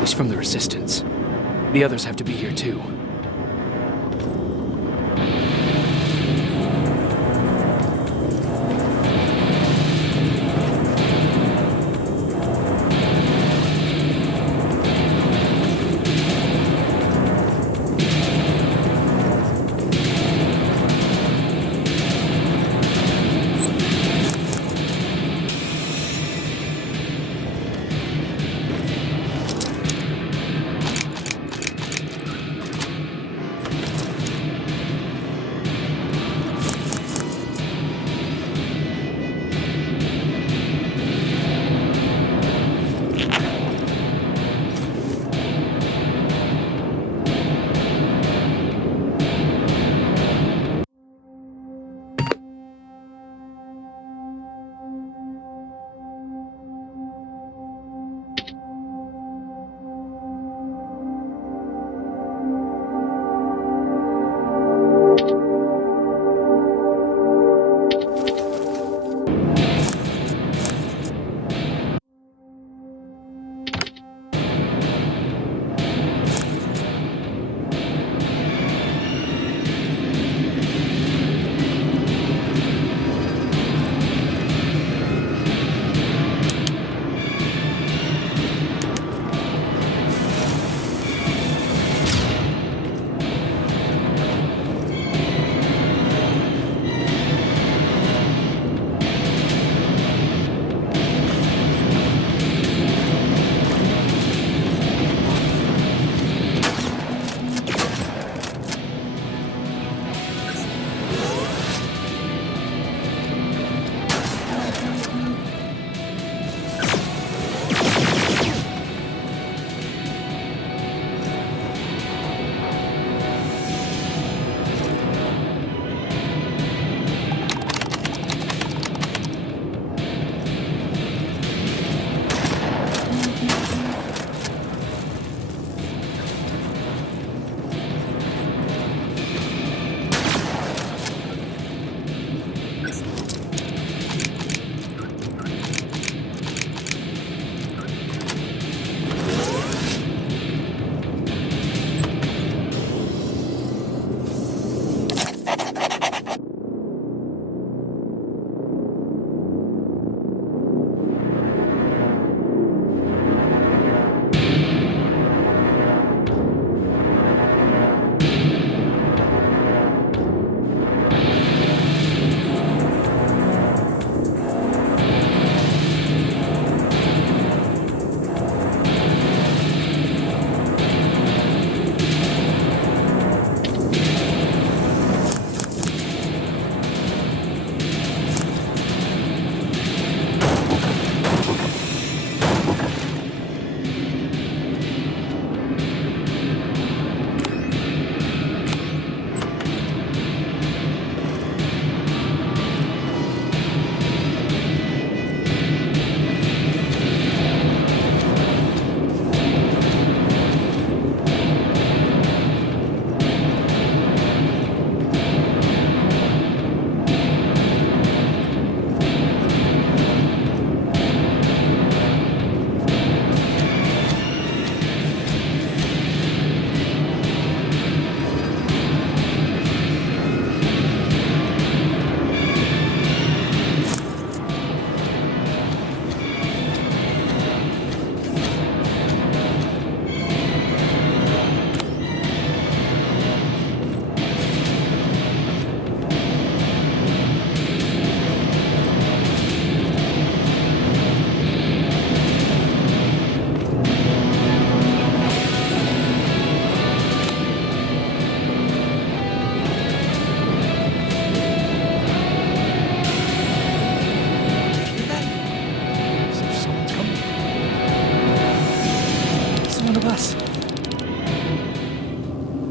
He's from the Resistance. The others have to be here too.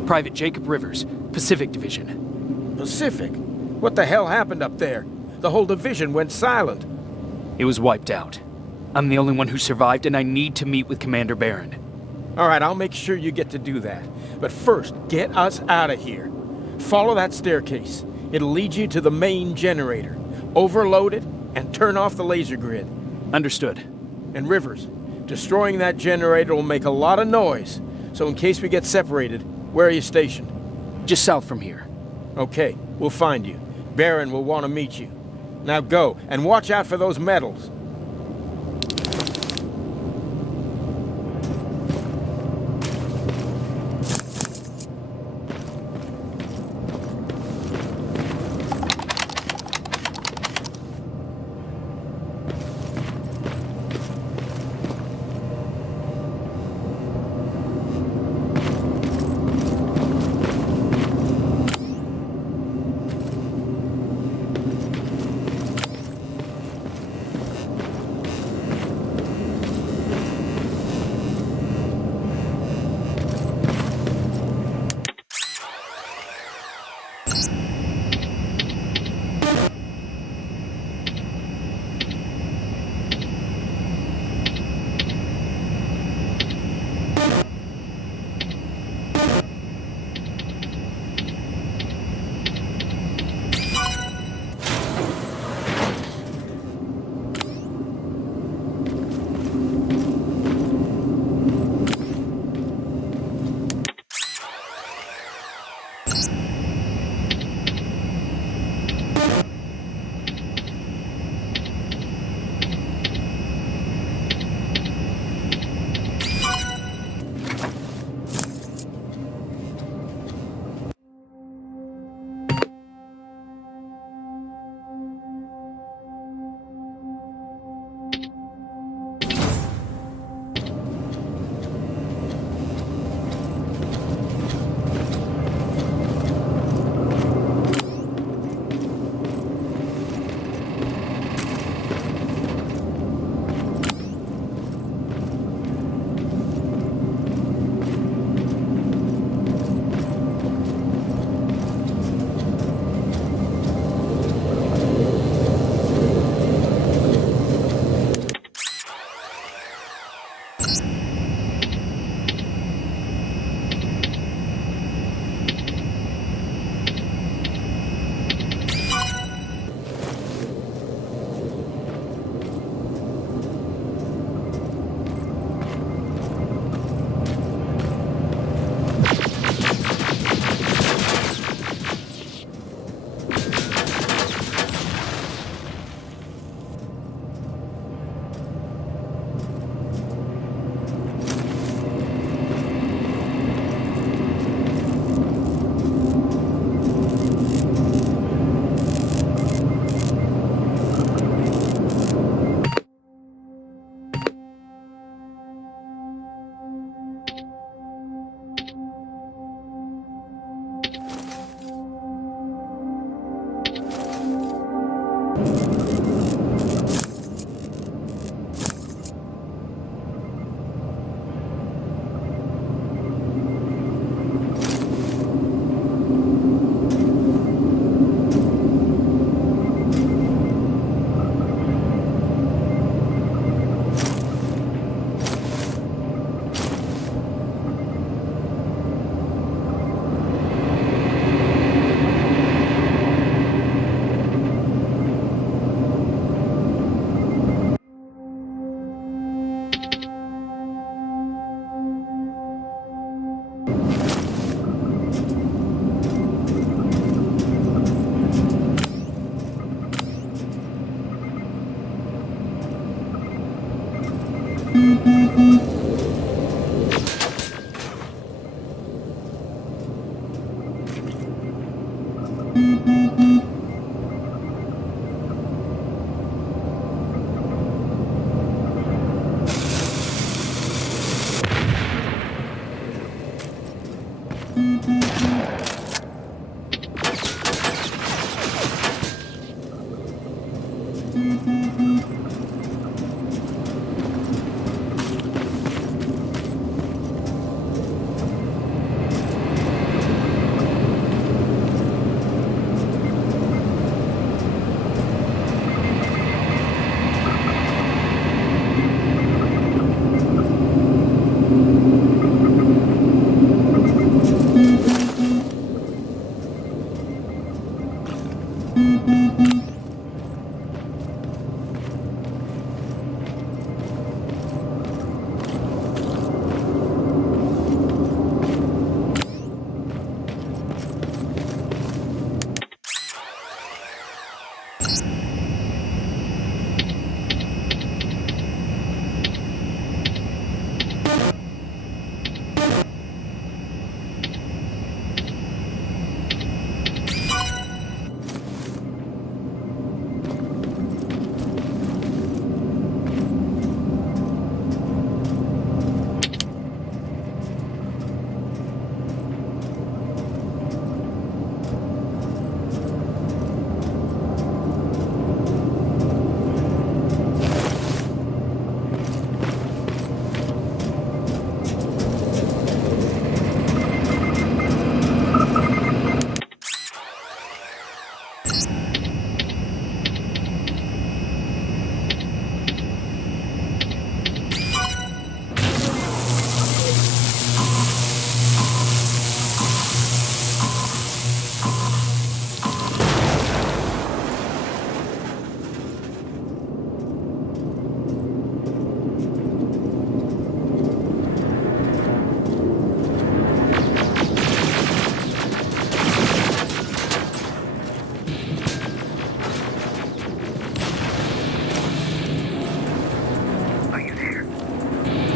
Private Jacob Rivers, Pacific Division. Pacific? What the hell happened up there? The whole division went silent. It was wiped out. I'm the only one who survived, and I need to meet with Commander Barron. All right, I'll make sure you get to do that. But first, get us out of here. Follow that staircase. It'll lead you to the main generator. Overload it and turn off the laser grid. Understood. And Rivers, Destroying that generator will make a lot of noise, so in case we get separated, where are you stationed? Just south from here. Okay, we'll find you. Baron will want to meet you. Now go, and watch out for those metals.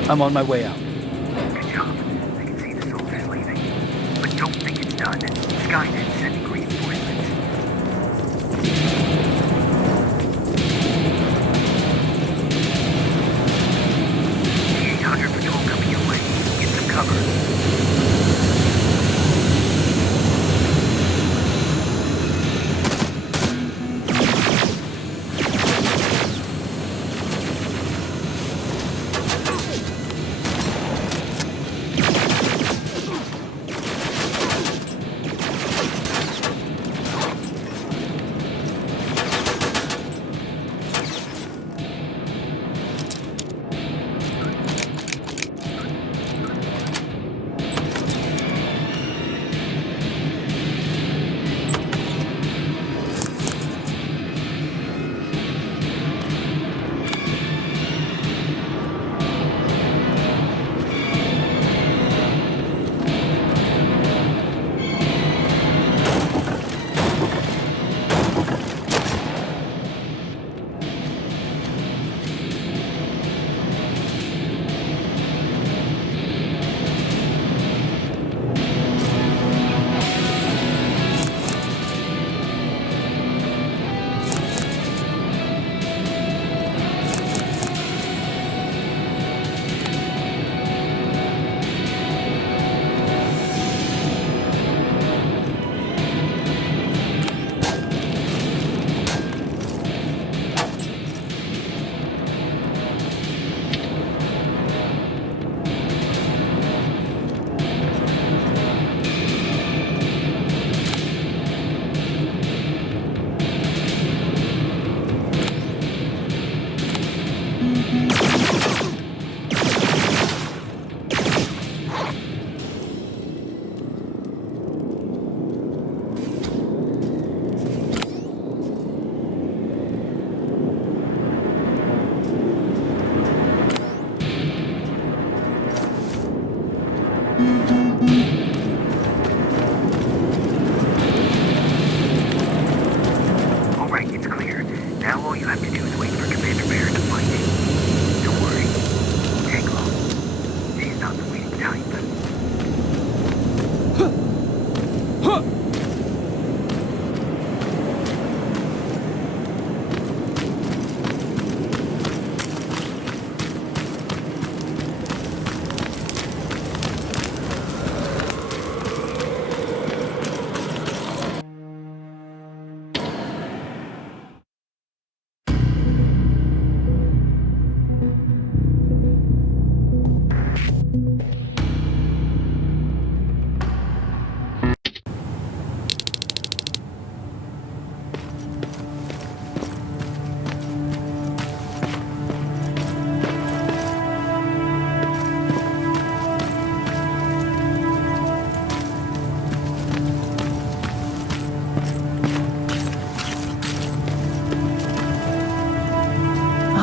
I'm on my way out. Good job. I can see the soldiers leaving. But don't think it's done. Skynet's sending reinforcements. The 800 patrol coming your way. Get some cover. Alright, it's clear. Now all you have to do is wait for Commander Barrett to find it. Don't worry. It won't take long. She's not the waiting type.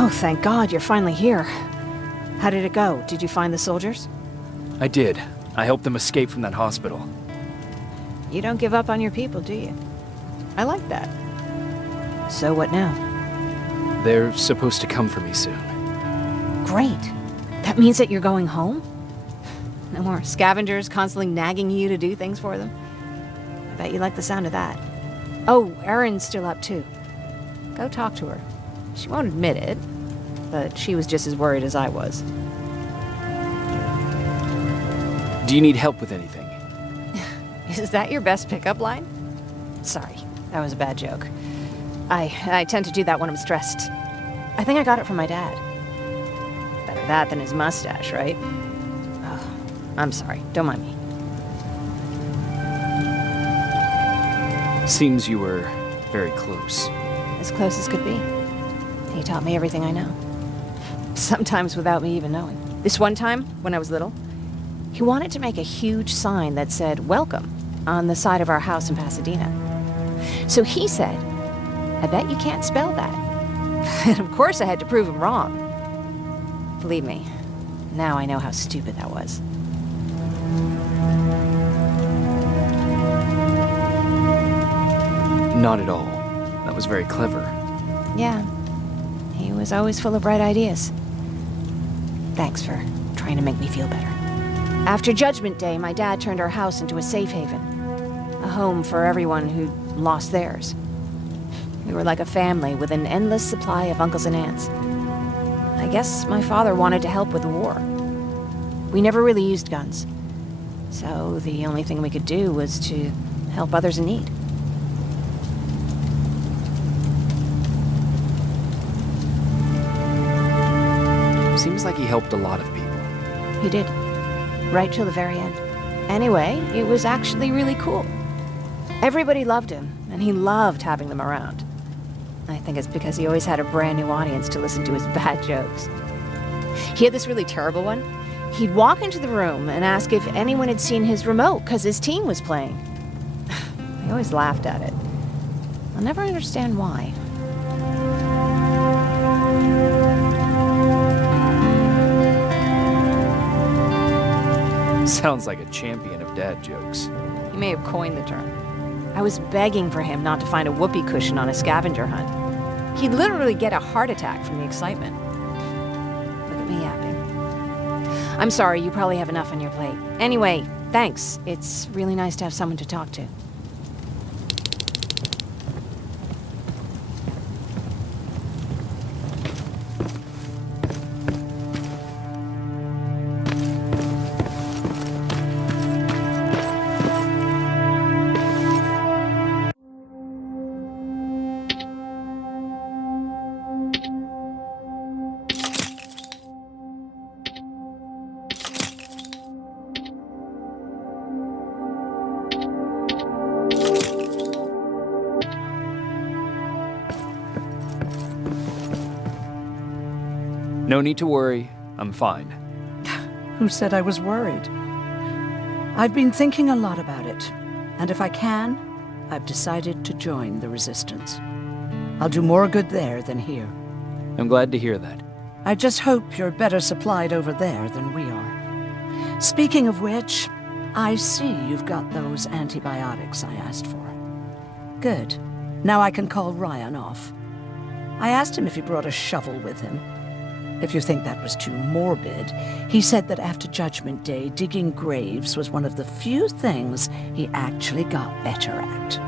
Oh, thank God you're finally here. How did it go? Did you find the soldiers? I did. I helped them escape from that hospital. You don't give up on your people, do you? I like that. So what now? They're supposed to come for me soon. Great. That means that you're going home? No more scavengers constantly nagging you to do things for them? I bet you like the sound of that. Oh, Erin's still up too. Go talk to her. She won't admit it, but she was just as worried as I was. Do you need help with anything? Is that your best pickup line? Sorry, that was a bad joke. I tend to do that when I'm stressed. I think I got it from my dad. Better that than his mustache, right? Oh, I'm sorry, don't mind me. Seems you were very close. As close as could be. He taught me everything I know. Sometimes without me even knowing. This one time, when I was little, he wanted to make a huge sign that said, "Welcome," on the side of our house in Pasadena. So he said, "I bet you can't spell that." And of course I had to prove him wrong. Believe me, now I know how stupid that was. Not at all. That was very clever. Yeah, he was always full of bright ideas. Thanks for trying to make me feel better. After Judgment Day, my dad turned our house into a safe haven. A home for everyone who lost theirs. We were like a family with an endless supply of uncles and aunts. I guess my father wanted to help with the war. We never really used guns. So the only thing we could do was to help others in need. Seems like he helped a lot of people. He did. Right till the very end. Anyway, it was actually really cool. Everybody loved him, and he loved having them around. I think it's because he always had a brand new audience to listen to his bad jokes. He had this really terrible one. He'd walk into the room and ask if anyone had seen his remote because his team was playing. I always laughed at it. I'll never understand why. Sounds like a champion of dad jokes. He may have coined the term. I was begging for him not to find a whoopee cushion on a scavenger hunt. He'd literally get a heart attack from the excitement. Look at me yapping. I'm sorry, you probably have enough on your plate. Anyway, thanks. It's really nice to have someone to talk to. No need to worry. I'm fine. Who said I was worried? I've been thinking a lot about it, and if I can, I've decided to join the Resistance. I'll do more good there than here. I'm glad to hear that. I just hope you're better supplied over there than we are. Speaking of which, I see you've got those antibiotics I asked for. Good. Now I can call Ryan off. I asked him if he brought a shovel with him. If you think that was too morbid, he said that after Judgment Day, digging graves was one of the few things he actually got better at.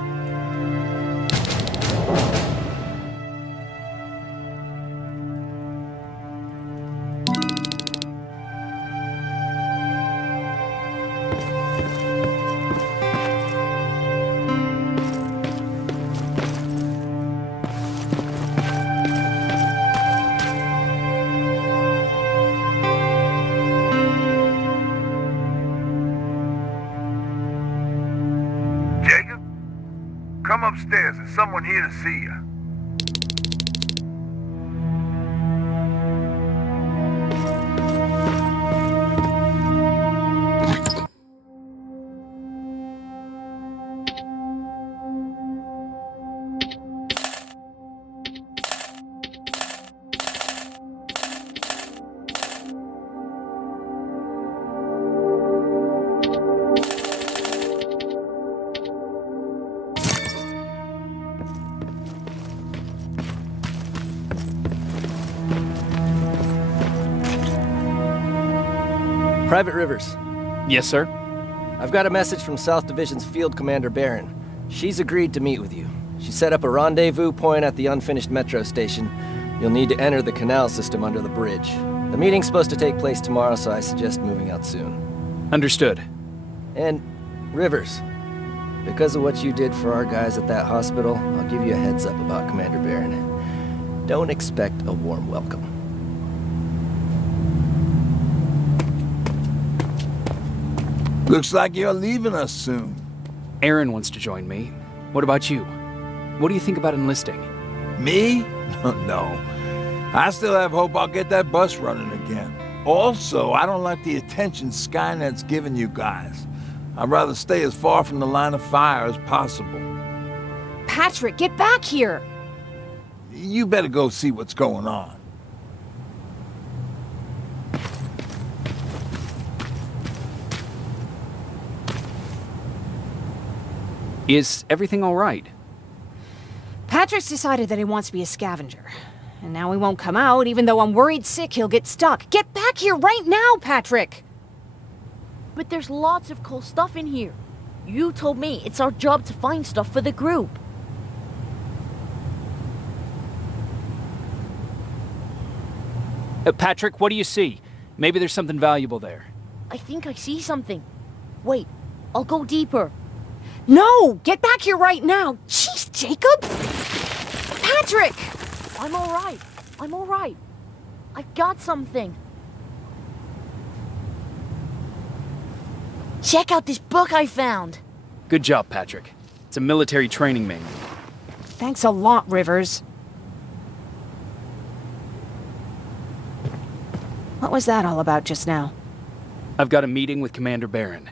Come upstairs. There's someone here to see you. Private Rivers. Yes, sir? I've got a message from South Division's Field Commander Barron. She's agreed to meet with you. She set up a rendezvous point at the unfinished metro station. You'll need to enter the canal system under the bridge. The meeting's supposed to take place tomorrow, so I suggest moving out soon. Understood. And, Rivers, because of what you did for our guys at that hospital, I'll give you a heads up about Commander Barron. Don't expect a warm welcome. Looks like you're leaving us soon. Aaron wants to join me. What about you? What do you think about enlisting? Me? No. I still have hope I'll get that bus running again. Also, I don't like the attention Skynet's giving you guys. I'd rather stay as far from the line of fire as possible. Patrick, get back here! You better go see what's going on. Is everything all right? Patrick's decided that he wants to be a scavenger. And now he won't come out, even though I'm worried sick he'll get stuck. Get back here right now, Patrick! But there's lots of cool stuff in here. You told me it's our job to find stuff for the group. Patrick, what do you see? Maybe there's something valuable there. I think I see something. Wait, I'll go deeper. No! Get back here right now! Jeez, Jacob! Patrick! I'm alright. I'm alright. I've got something. Check out this book I found. Good job, Patrick. It's a military training manual. Thanks a lot, Rivers. What was that all about just now? I've got a meeting with Commander Barron.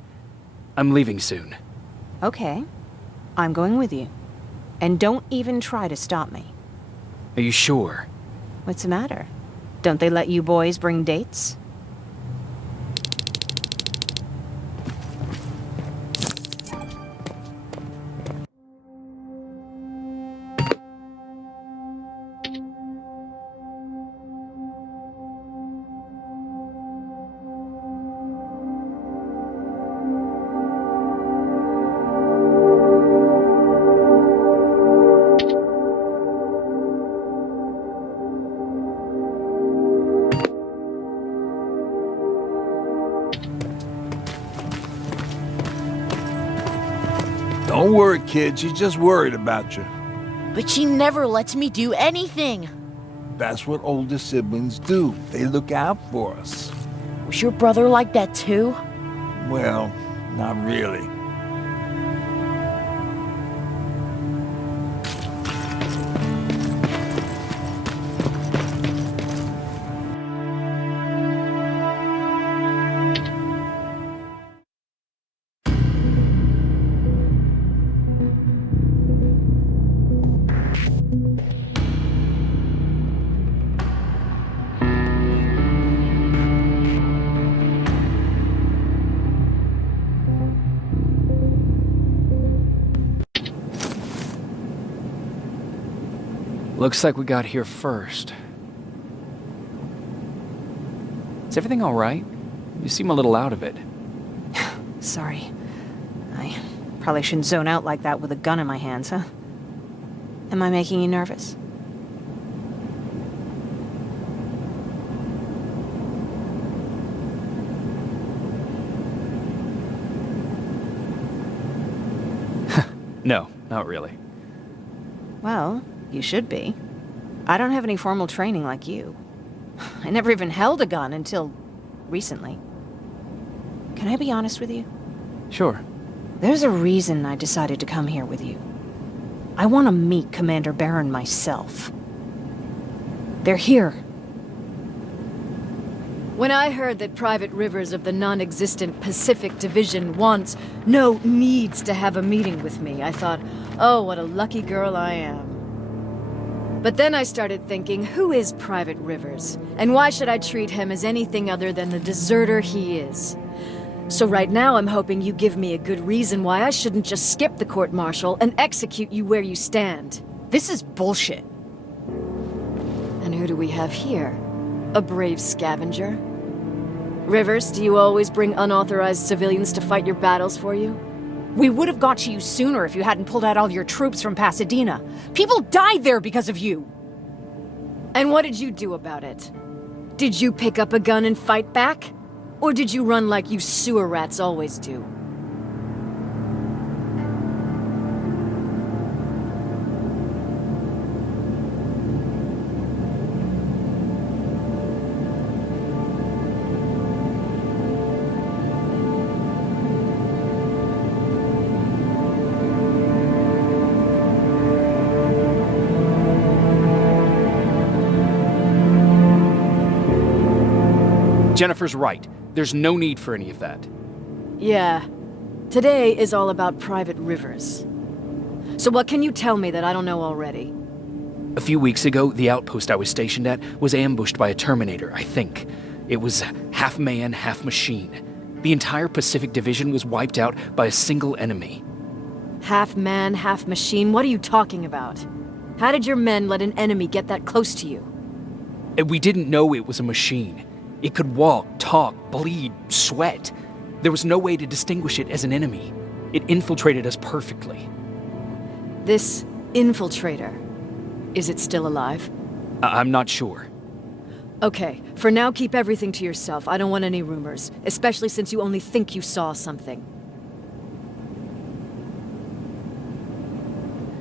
I'm leaving soon. Okay. I'm going with you. And don't even try to stop me. Are you sure? What's the matter? Don't they let you boys bring dates? Don't worry, kid. She's just worried about you. But she never lets me do anything. That's what older siblings do. They look out for us. Was your brother like that too? Well, not really. Looks like we got here first. Is everything all right? You seem a little out of it. Sorry. I probably shouldn't zone out like that with a gun in my hands, huh? Am I making you nervous? No, not really. Well, you should be. I don't have any formal training like you. I never even held a gun until recently. Can I be honest with you? Sure. There's a reason I decided to come here with you. I want to meet Commander Barron myself. They're here. When I heard that Private Rivers of the non-existent Pacific Division needs to have a meeting with me, I thought, oh, what a lucky girl I am. But then I started thinking, who is Private Rivers? And why should I treat him as anything other than the deserter he is? So right now I'm hoping you give me a good reason why I shouldn't just skip the court-martial and execute you where you stand. This is bullshit. And who do we have here? A brave scavenger? Rivers, do you always bring unauthorized civilians to fight your battles for you? We would have got to you sooner if you hadn't pulled out all your troops from Pasadena. People died there because of you. And what did you do about it? Did you pick up a gun and fight back? Or did you run like you sewer rats always do? Jennifer's right. There's no need for any of that. Yeah. Today is all about Private Rivers. So what can you tell me that I don't know already? A few weeks ago, the outpost I was stationed at was ambushed by a Terminator, I think. It was half man, half machine. The entire Pacific Division was wiped out by a single enemy. Half man, half machine? What are you talking about? How did your men let an enemy get that close to you? And we didn't know it was a machine. It could walk, talk, bleed, sweat. There was no way to distinguish it as an enemy. It infiltrated us perfectly. This infiltrator, is it still alive? I'm not sure. Okay, for now keep everything to yourself. I don't want any rumors, especially since you only think you saw something.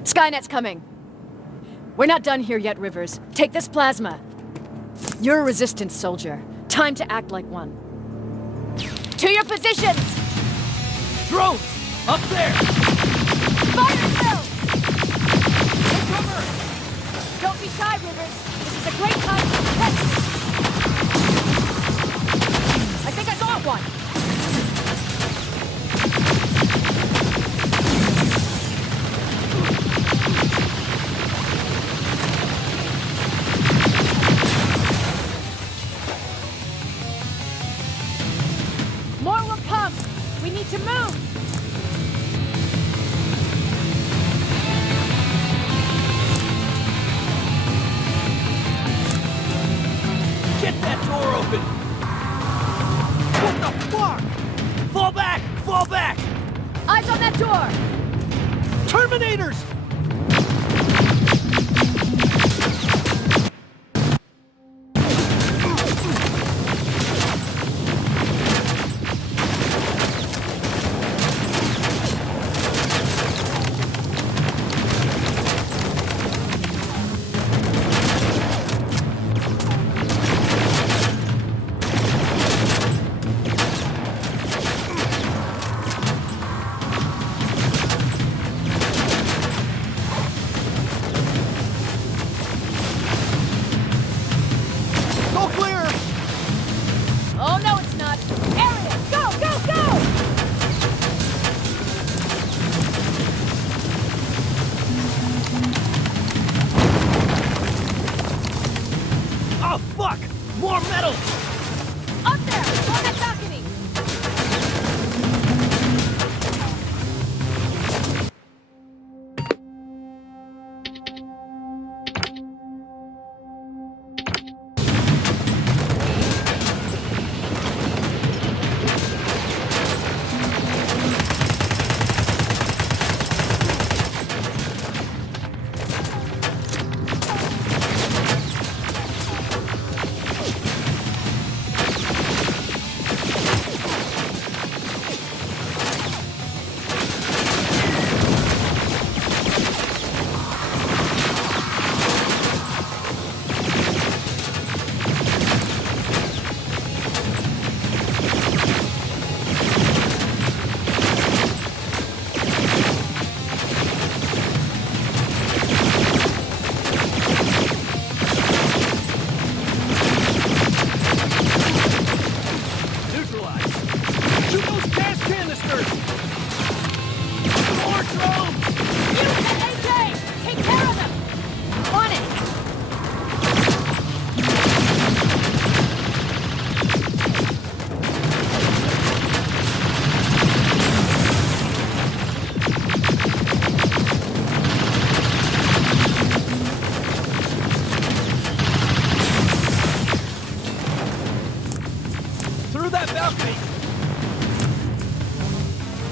Skynet's coming! We're not done here yet, Rivers. Take this plasma. You're a resistance soldier. Time to act like one. To your positions! Drones! Up there! Fire still! Take cover! Don't be shy, Rivers. This is a great time to test. I think I got one! More will come! We need to move! Get that door open! What the fuck? Fall back! Fall back! Eyes on that door! Terminators! Oh, no, it's not. Area, go, go, go! Oh, fuck! More metal! Up there, on that balcony!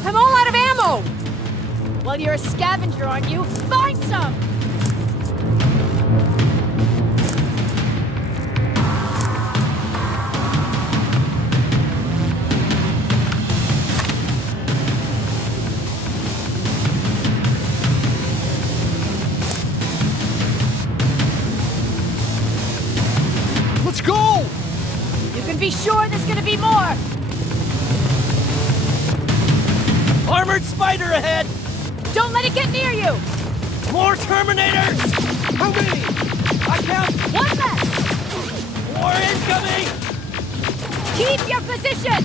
I'm all out of ammo! Well, you're a scavenger, aren't you? Find some! Let's go! You can be sure there's gonna be more! Armored spider ahead! Don't let it get near you! More Terminators! How many? I count One less! more incoming! Keep your position!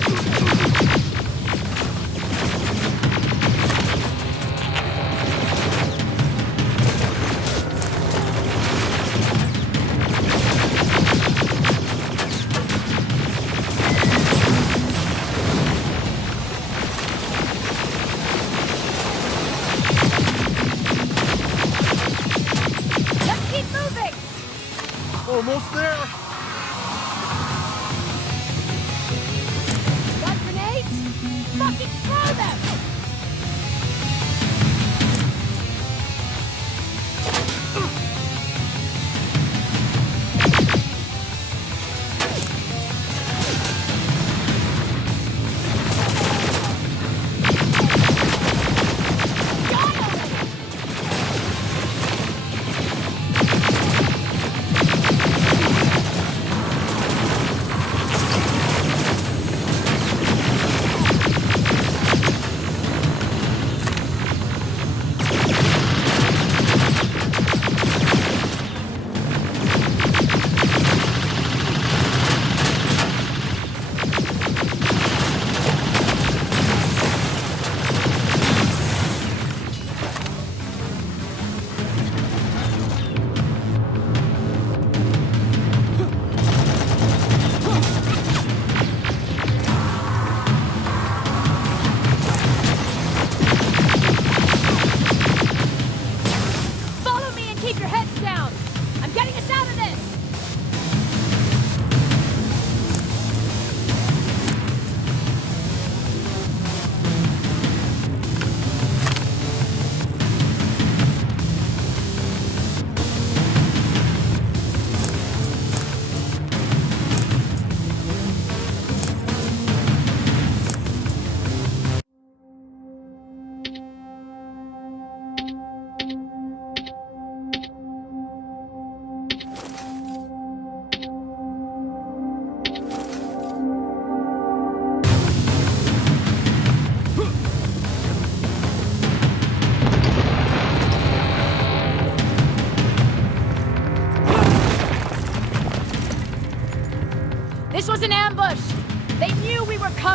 Almost there!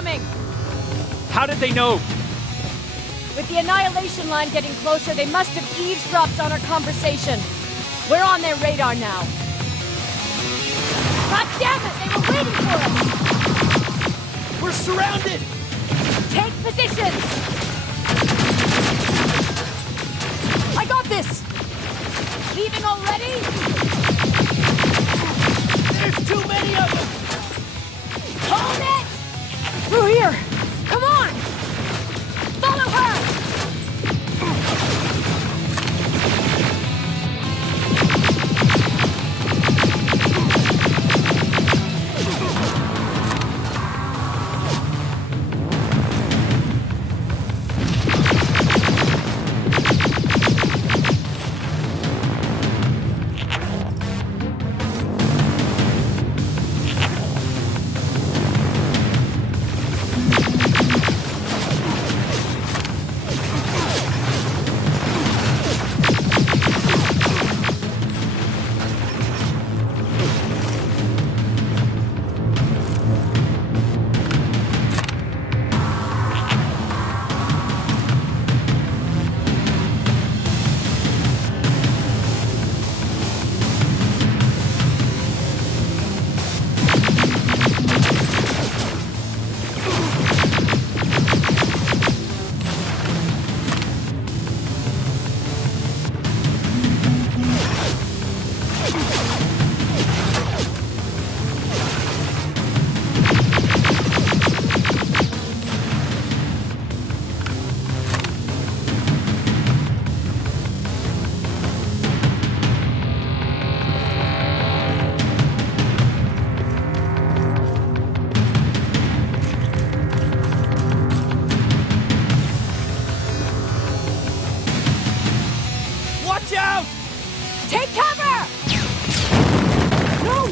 coming! How did they know? With the annihilation line getting closer, they must have eavesdropped on our conversation. We're on their radar now. God damn it! They were waiting for us! We're surrounded! Take positions! I got this! Leaving already? There's too many of them! Hold it! Through here! Come on! Follow her! Take cover! No!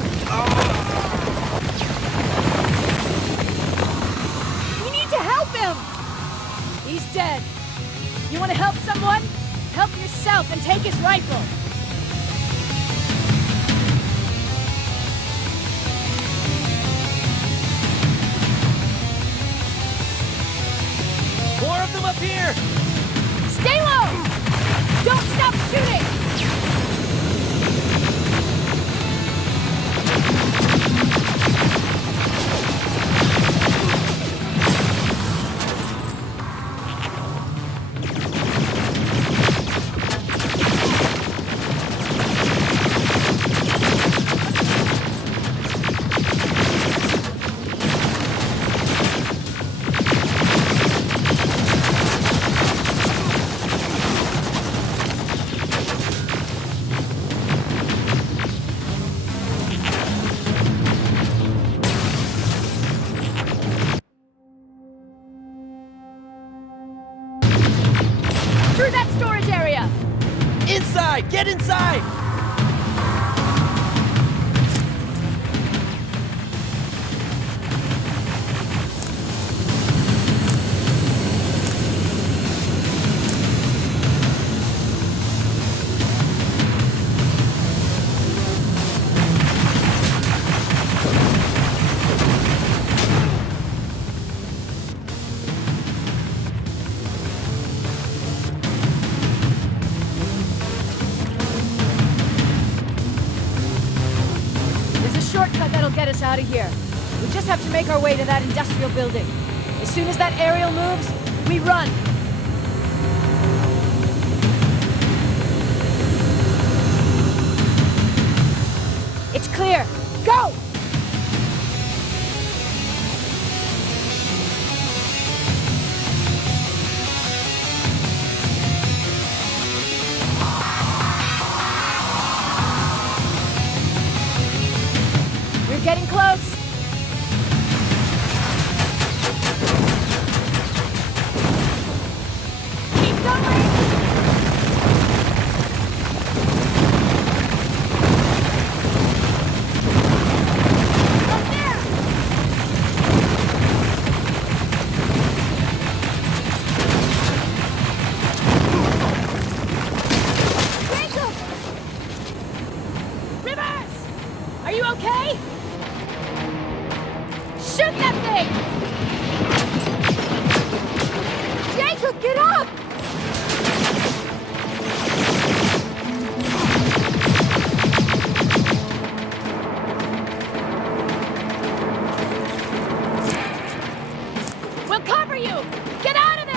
We need to help him! He's dead. You want to help someone? Help yourself and take his rifle. More of them up here! Stay low! Don't stop shooting! Through that storage area! Inside! Get inside! Shortcut that'll get us out of here. We just have to make our way to that industrial building. As soon as that aerial moves, we run. It's clear. Go! Getting close. Keep going. We'll cover you! Get out of there!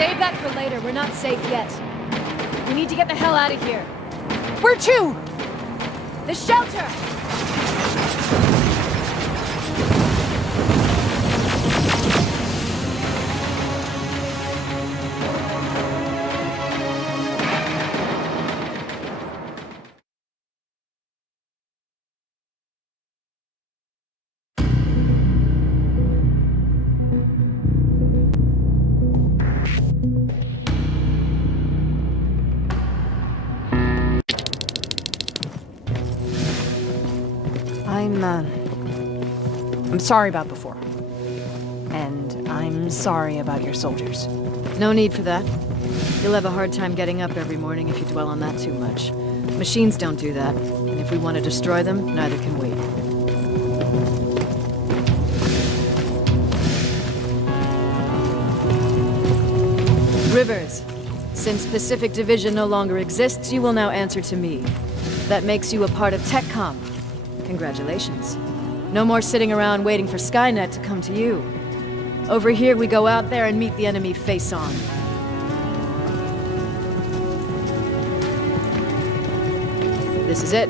Save that for later. We're not safe yet. We need to get the hell out of here. Where to? The shelter! I'm sorry about before. And I'm sorry about your soldiers. No need for that. You'll have a hard time getting up every morning if you dwell on that too much. Machines don't do that, and if we want to destroy them, neither can we. Rivers, since Pacific Division no longer exists, you will now answer to me. That makes you a part of TechCom. Congratulations. No more sitting around waiting for Skynet to come to you. Over here, we go out there and meet the enemy face on. This is it.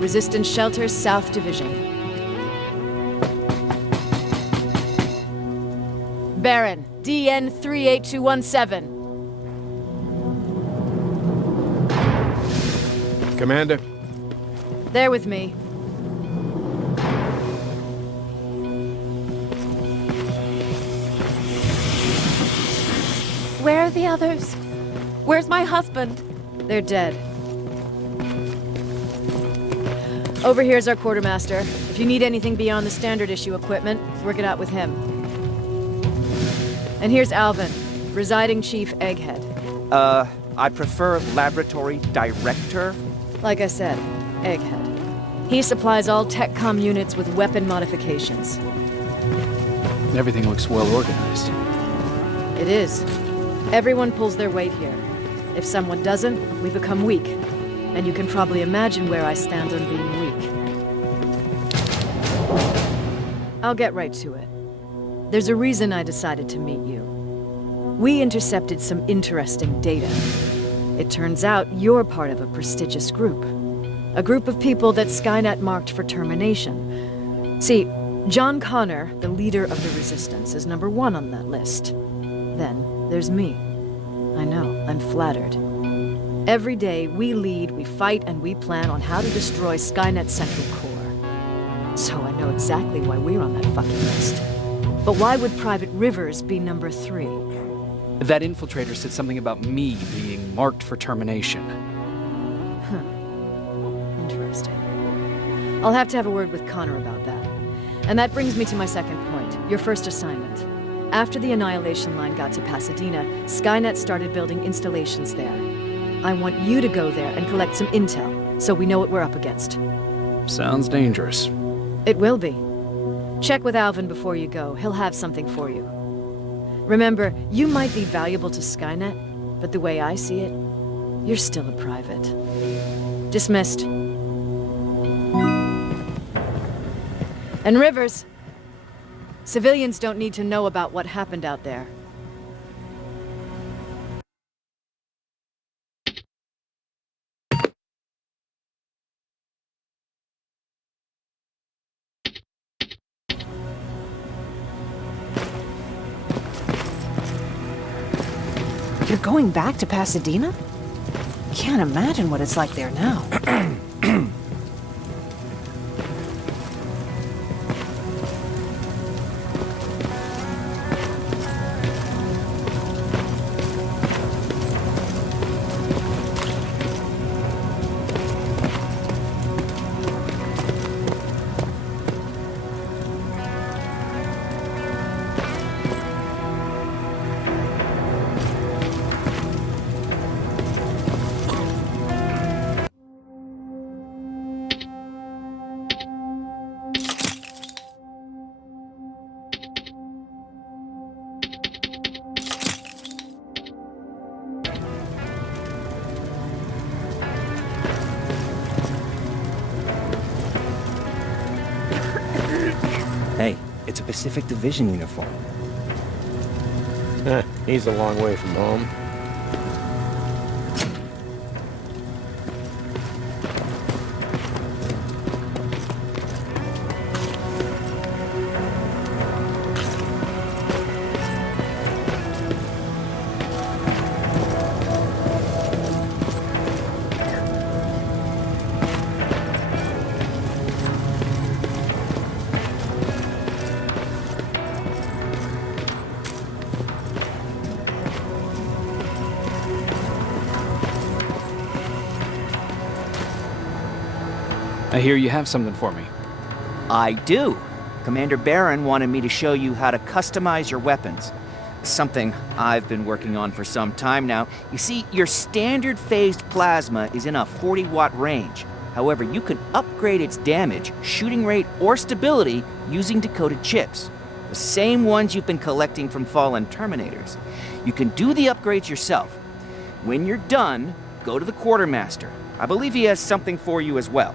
Resistance Shelter, South Division. Baron, DN 38217. Commander? There with me. Where are the others? Where's my husband? They're dead. Over here's our quartermaster. If you need anything beyond the standard issue equipment, work it out with him. And here's Alvin, Presiding Chief Egghead. I prefer Laboratory Director. Like I said, Egghead. He supplies all TechCom units with weapon modifications. Everything looks well organized. It is. Everyone pulls their weight here. If someone doesn't, we become weak. And you can probably imagine where I stand on being weak. I'll get right to it. There's a reason I decided to meet you. We intercepted some interesting data. It turns out you're part of a prestigious group. A group of people that Skynet marked for termination. See, John Connor, the leader of the Resistance, is number 1 on that list. Then there's me. I know, I'm flattered. Every day, we lead, we fight, and we plan on how to destroy Skynet's central core. So I know exactly why we're on that fucking list. But why would Private Rivers be number 3? That infiltrator said something about me being marked for termination. Huh. Interesting. I'll have to have a word with Connor about that. And that brings me to my second point, your first assignment. After the Annihilation Line got to Pasadena, Skynet started building installations there. I want you to go there and collect some intel, so we know what we're up against. Sounds dangerous. It will be. Check with Alvin before you go. He'll have something for you. Remember, you might be valuable to Skynet, but the way I see it, you're still a private. Dismissed. And Rivers, civilians don't need to know about what happened out there. You're going back to Pasadena? Can't imagine what it's like there now. Hey, it's a Pacific Division uniform. He's a long way from home. I hear you have something for me. I do. Commander Barron wanted me to show you how to customize your weapons. Something I've been working on for some time now. You see, your standard phased plasma is in a 40-watt range. However, you can upgrade its damage, shooting rate, or stability using decoded chips. The same ones you've been collecting from fallen Terminators. You can do the upgrades yourself. When you're done, go to the quartermaster. I believe he has something for you as well.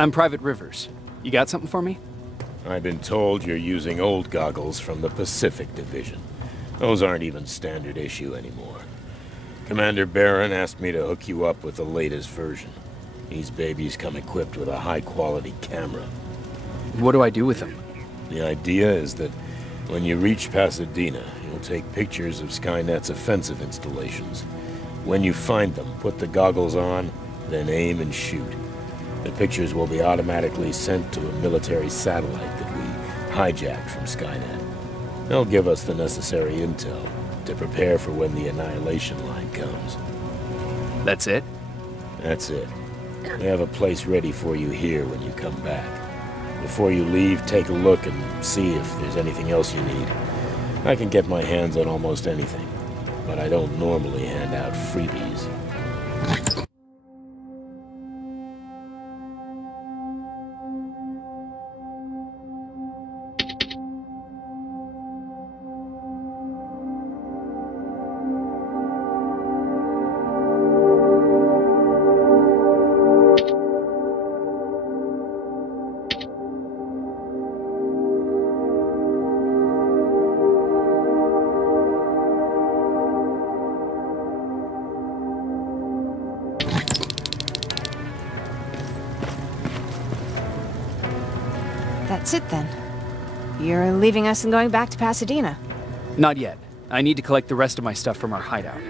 I'm Private Rivers. You got something for me? I've been told you're using old goggles from the Pacific Division. Those aren't even standard issue anymore. Commander Barron asked me to hook you up with the latest version. These babies come equipped with a high-quality camera. What do I do with them? The idea is that when you reach Pasadena, you'll take pictures of Skynet's offensive installations. When you find them, put the goggles on, then aim and shoot. The pictures will be automatically sent to a military satellite that we hijacked from Skynet. They'll give us the necessary intel to prepare for when the annihilation line comes. That's it? That's it. We have a place ready for you here when you come back. Before you leave, take a look and see if there's anything else you need. I can get my hands on almost anything, but I don't normally hand out freebies. That's it then. You're leaving us and going back to Pasadena. Not yet. I need to collect the rest of my stuff from our hideout.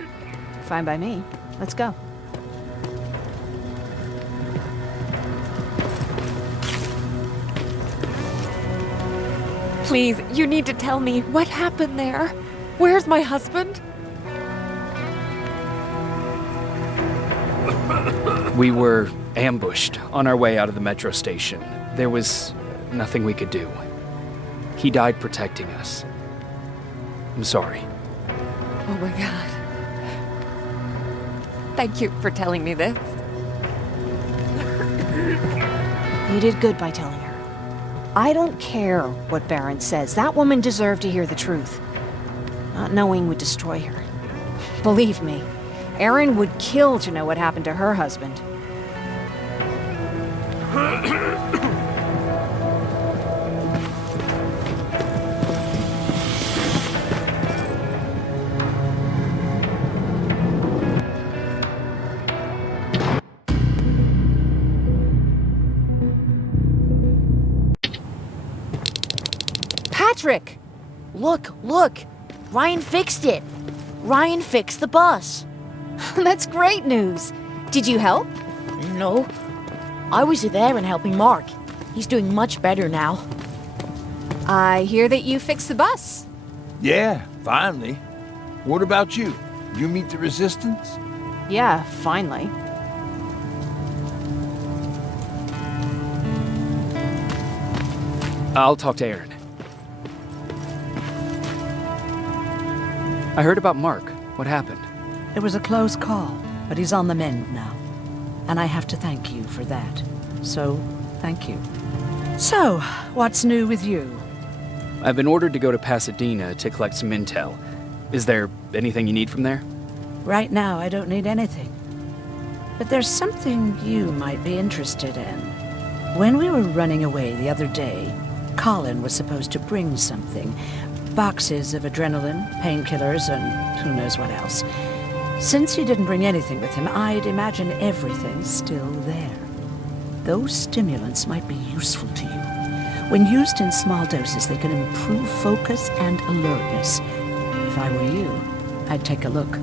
Fine by me. Let's go. Please, you need to tell me what happened there. Where's my husband? We were ambushed on our way out of the metro station. There was nothing we could do. He died protecting us. I'm sorry. Oh my God. Thank you for telling me this. You did good by telling her. I don't care what Barron says. That woman deserved to hear the truth. Not knowing would destroy her. Believe me, Erin would kill to know what happened to her husband. Patrick! Look, look! Ryan fixed it! Ryan fixed the bus! That's great news! Did you help? No. I was there and helping Mark. He's doing much better now. I hear that you fixed the bus. Yeah, finally. What about you? You meet the resistance? Yeah, finally. I'll talk to Erin. I heard about Mark. What happened? It was a close call, but he's on the mend now. And I have to thank you for that. So, thank you. So, what's new with you? I've been ordered to go to Pasadena to collect some intel. Is there anything you need from there? Right now, I don't need anything. But there's something you might be interested in. When we were running away the other day, Colin was supposed to bring something. Boxes of adrenaline, painkillers, and who knows what else. Since he didn't bring anything with him, I'd imagine everything's still there. Those stimulants might be useful to you. When used in small doses, they can improve focus and alertness. If I were you, I'd take a look.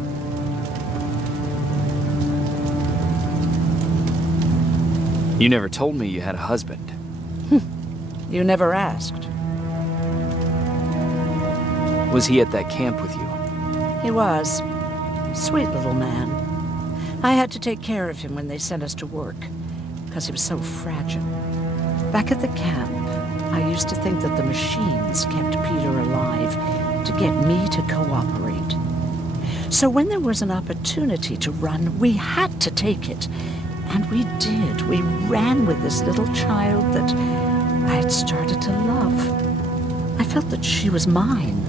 You never told me you had a husband. You never asked. Was he at that camp with you? He was. Sweet little man. I had to take care of him when they sent us to work, because he was so fragile. Back at the camp, I used to think that the machines kept Peter alive to get me to cooperate. So when there was an opportunity to run, we had to take it. And we did. We ran with this little child that I had started to love. I felt that she was mine.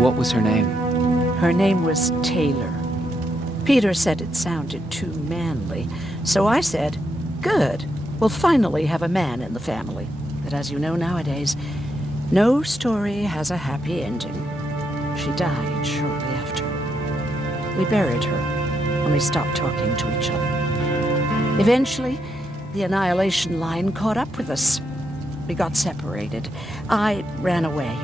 What was her name? Her name was Taylor. Peter said it sounded too manly, so I said, good, we'll finally have a man in the family. But as you know nowadays, no story has a happy ending. She died shortly after. We buried her, and we stopped talking to each other. Eventually, the Annihilation Line caught up with us. We got separated. I ran away.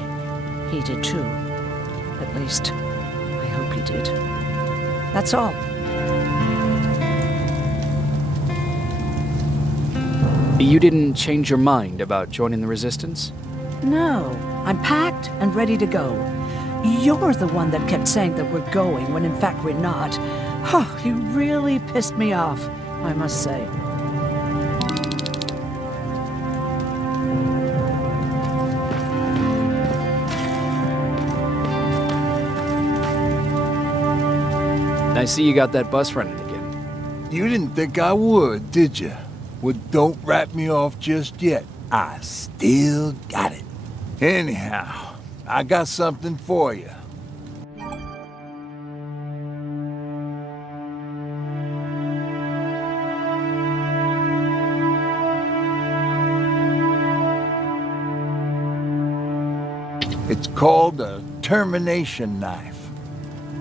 He did too. At least, I hope he did. That's all. You didn't change your mind about joining the Resistance? No, I'm packed and ready to go. You're the one that kept saying that we're going when in fact we're not. Oh, you really pissed me off, I must say. I see you got that bus running again. You didn't think I would, did you? Well, don't wrap me off just yet. I still got it. Anyhow, I got something for you. It's called a termination knife.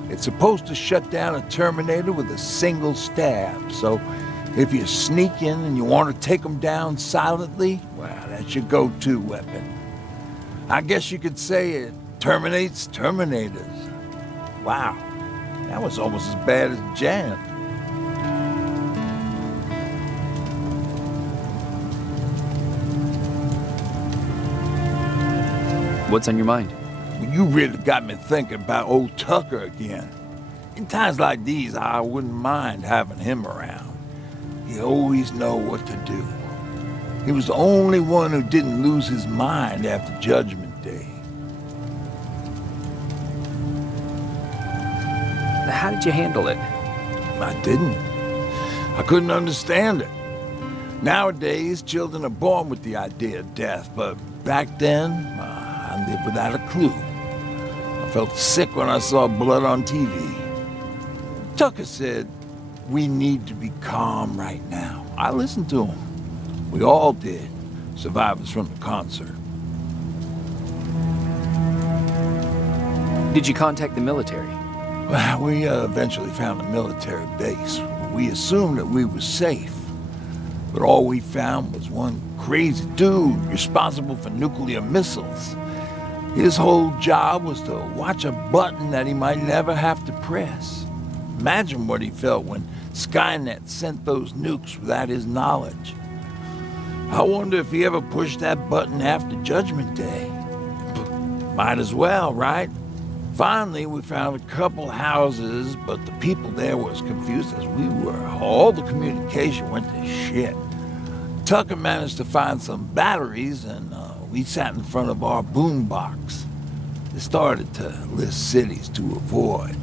It's supposed to shut down a Terminator with a single stab, so if you sneak in and you want to take them down silently, well, that's your go-to weapon. I guess you could say it terminates Terminators. Wow, that was almost as bad as Jan. What's on your mind? Well, you really got me thinking about old Tucker again. In times like these, I wouldn't mind having him around. He always know what to do. He was the only one who didn't lose his mind after Judgment Day. How did you handle it? I didn't. I couldn't understand it. Nowadays, children are born with the idea of death, but back then, I lived without a clue. I felt sick when I saw blood on TV. Tucker said, we need to be calm right now. I listened to him. We all did, survivors from the concert. Did you contact the military? Well, we eventually found a military base. We assumed that we were safe. But all we found was one crazy dude responsible for nuclear missiles. His whole job was to watch a button that he might never have to press. Imagine what he felt when Skynet sent those nukes without his knowledge. I wonder if he ever pushed that button after Judgment Day. Might as well, right? Finally, we found a couple houses, but the people there were as confused as we were. All the communication went to shit. Tucker managed to find some batteries, and we sat in front of our boombox. They started to list cities to avoid.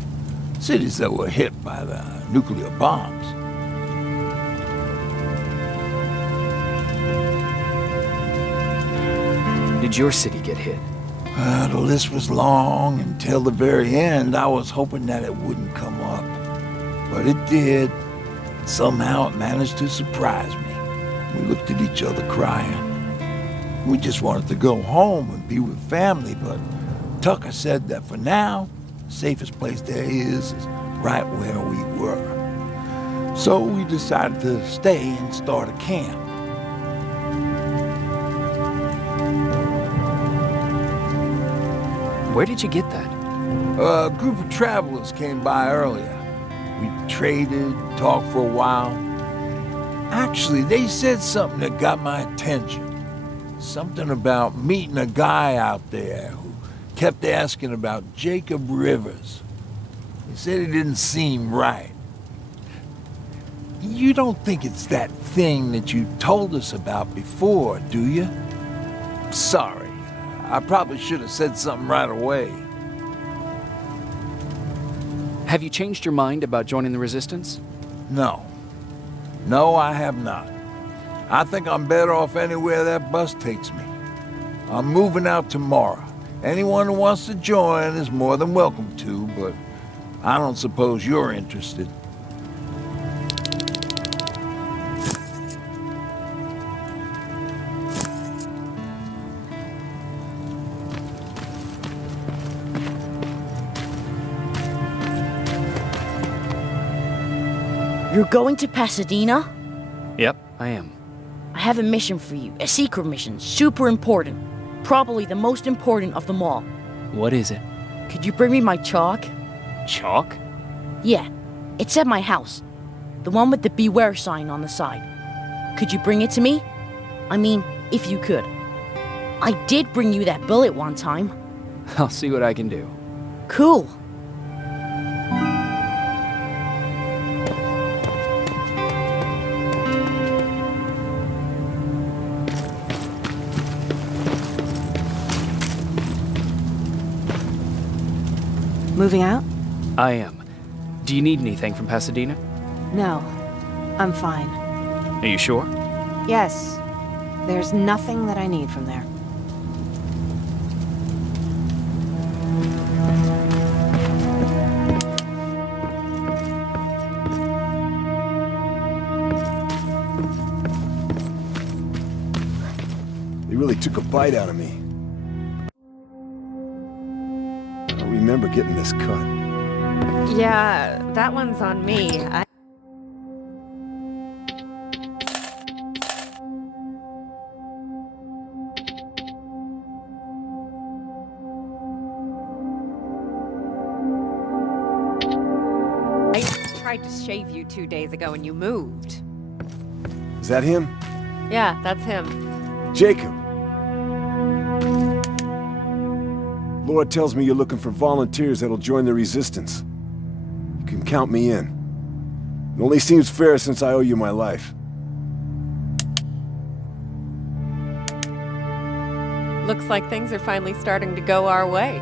Cities that were hit by the nuclear bombs. Did your city get hit? The list was long. Until the very end, I was hoping that it wouldn't come up. But it did. Somehow it managed to surprise me. We looked at each other crying. We just wanted to go home and be with family, but Tucker said that for now, the safest place there is right where we were. So we decided to stay and start a camp. Where did you get that? A group of travelers came by earlier. We traded, talked for a while. Actually, they said something that got my attention. Something about meeting a guy out there who kept asking about Jacob Rivers. He said it didn't seem right. You don't think it's that thing that you told us about before, do you? Sorry. I probably should have said something right away. Have you changed your mind about joining the Resistance? No. No, I have not. I think I'm better off anywhere that bus takes me. I'm moving out tomorrow. Anyone who wants to join is more than welcome to, but I don't suppose you're interested. You're going to Pasadena? Yep, I am. I have a mission for you. A secret mission. Super important. Probably the most important of them all. What is it? Could you bring me my chalk? Chalk? Yeah. It's at my house. The one with the beware sign on the side. Could you bring it to me? I mean, if you could. I did bring you that bullet one time. I'll see what I can do. Cool. Moving out? I am. Do you need anything from Pasadena? No. I'm fine. Are you sure? Yes. There's nothing that I need from there. They really took a bite out of me. I don't remember getting this cut. Yeah, that one's on me. I tried to shave you 2 days ago and you moved. Is that him? Yeah, that's him. Jacob! Laura tells me you're looking for volunteers that'll join the resistance. You can count me in. It only seems fair since I owe you my life. Looks like things are finally starting to go our way.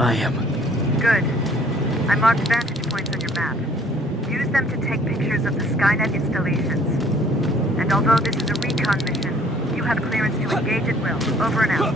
I am. Good. I marked vantage points on your map. Use them to take pictures of the Skynet installations. And although this is a recon mission, you have clearance to engage at will. Over and out.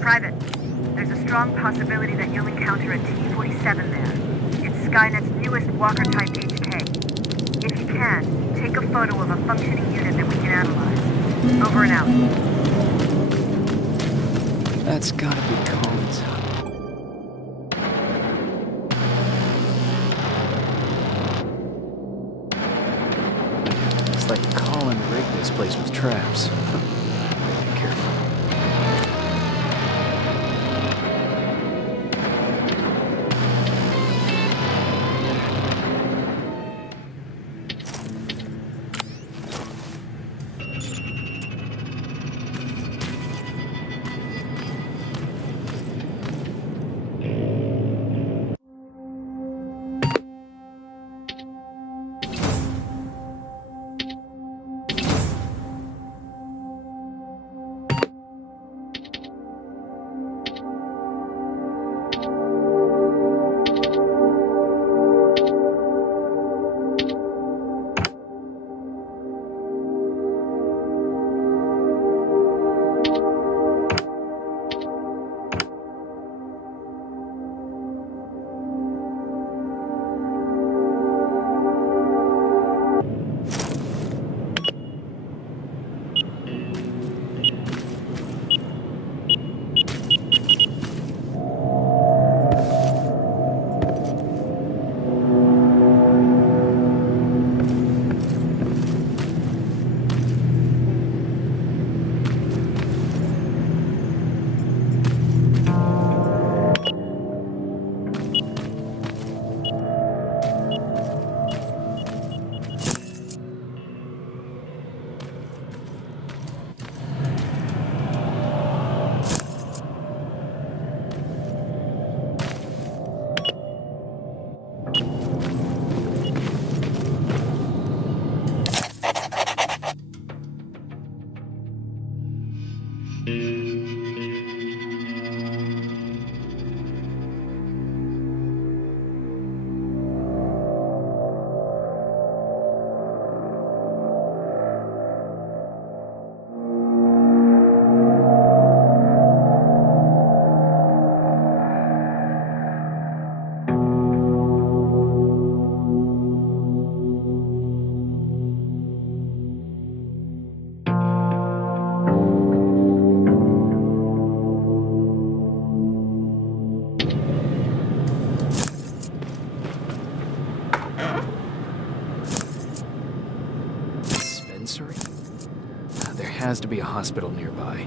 Private, there's a strong possibility that you'll encounter a T-47 there. It's Skynet's newest Walker-type HK. If you can, take a photo of a functioning unit that we can analyze. Over and out. That's gotta be Colin's. It's like Colin rigged this place with traps. Be careful. has to be a hospital nearby.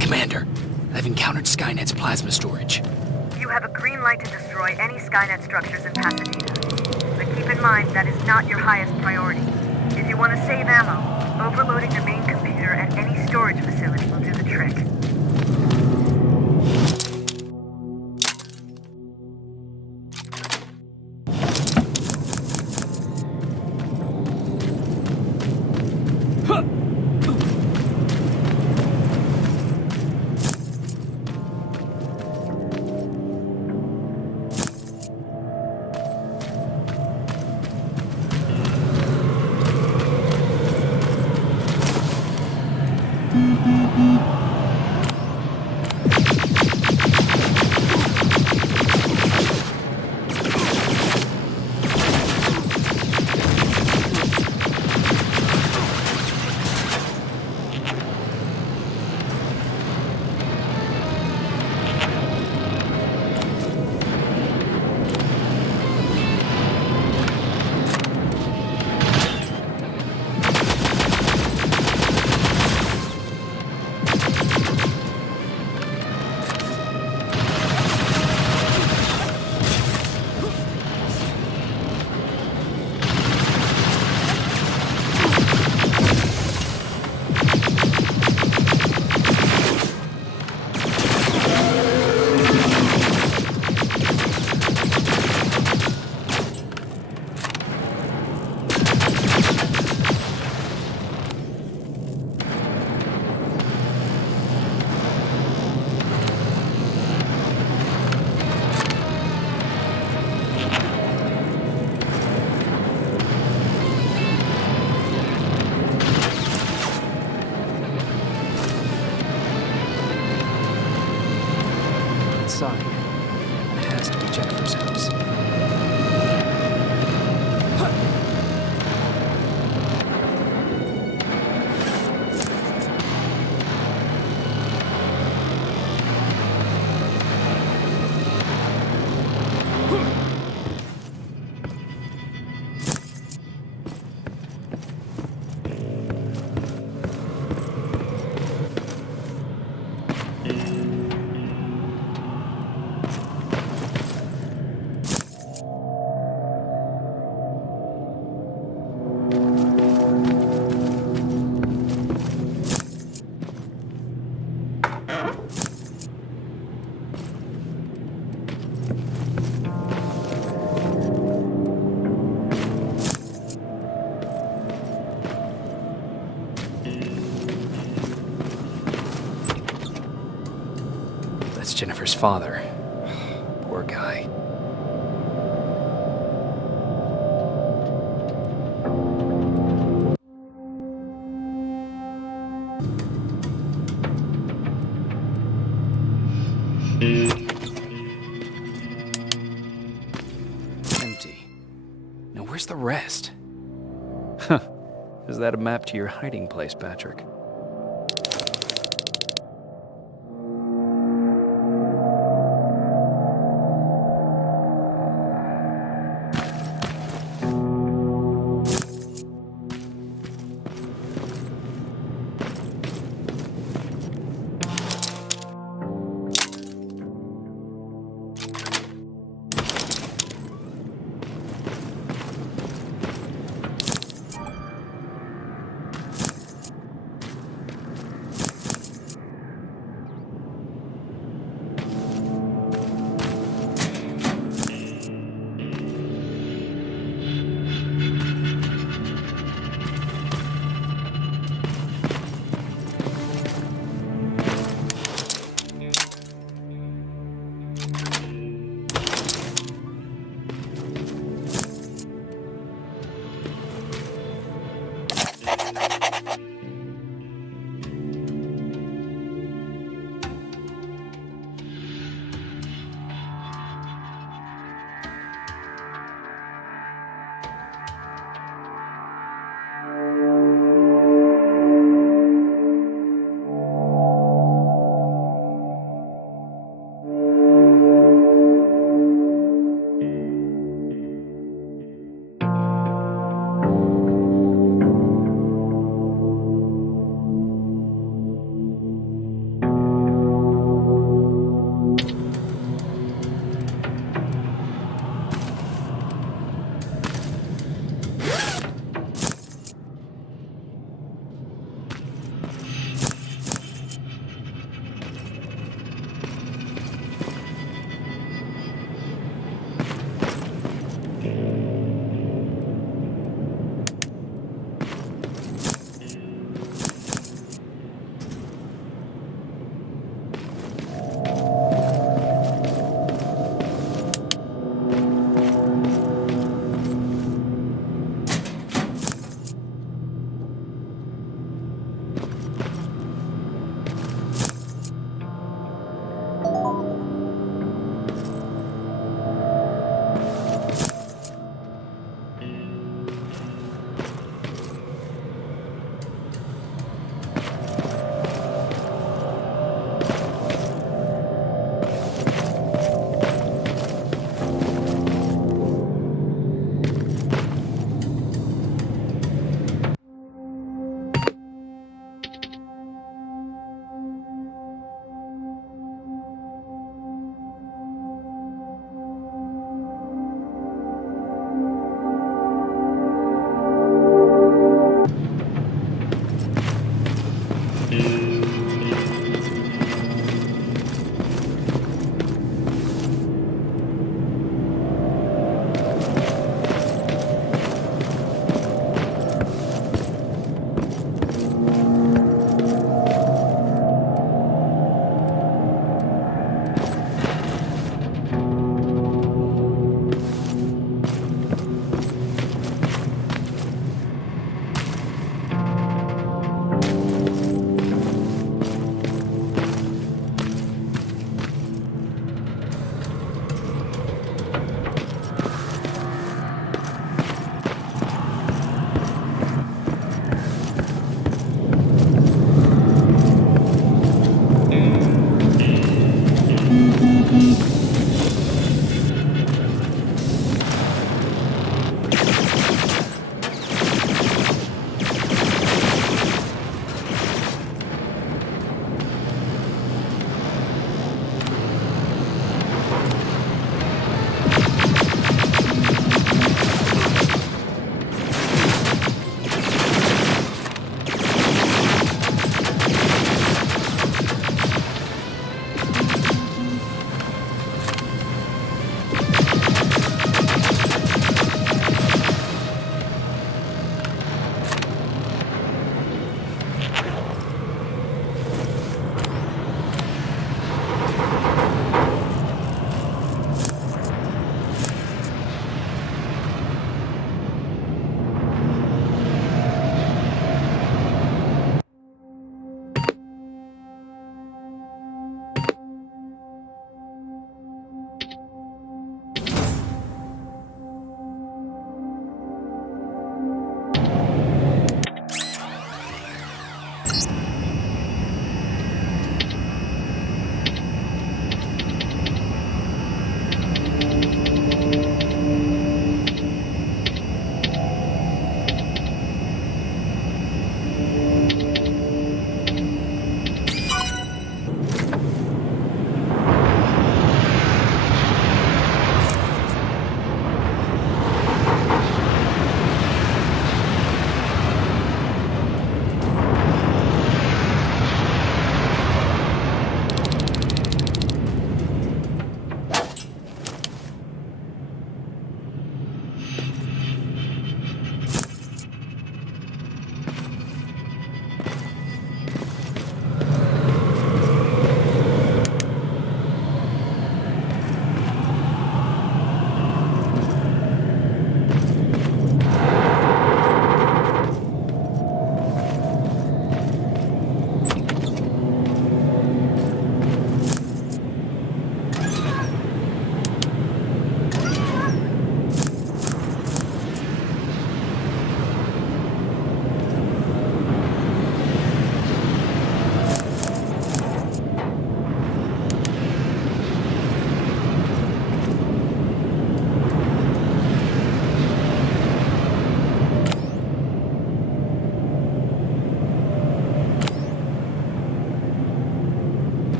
Commander, I've encountered Skynet's plasma storage. You have a green light to destroy any Skynet structures in Pasadena. But keep in mind that is not your highest priority. If you want to save ammo, overloading the main computer at any storage facility will do the trick. Jennifer's father. Poor guy. Empty. Now where's the rest? Huh. Is that a map to your hiding place, Patrick?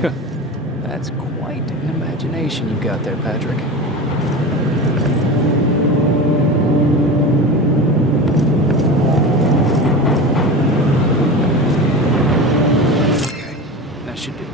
That's quite an imagination you've got there, Patrick. Okay, that should do it.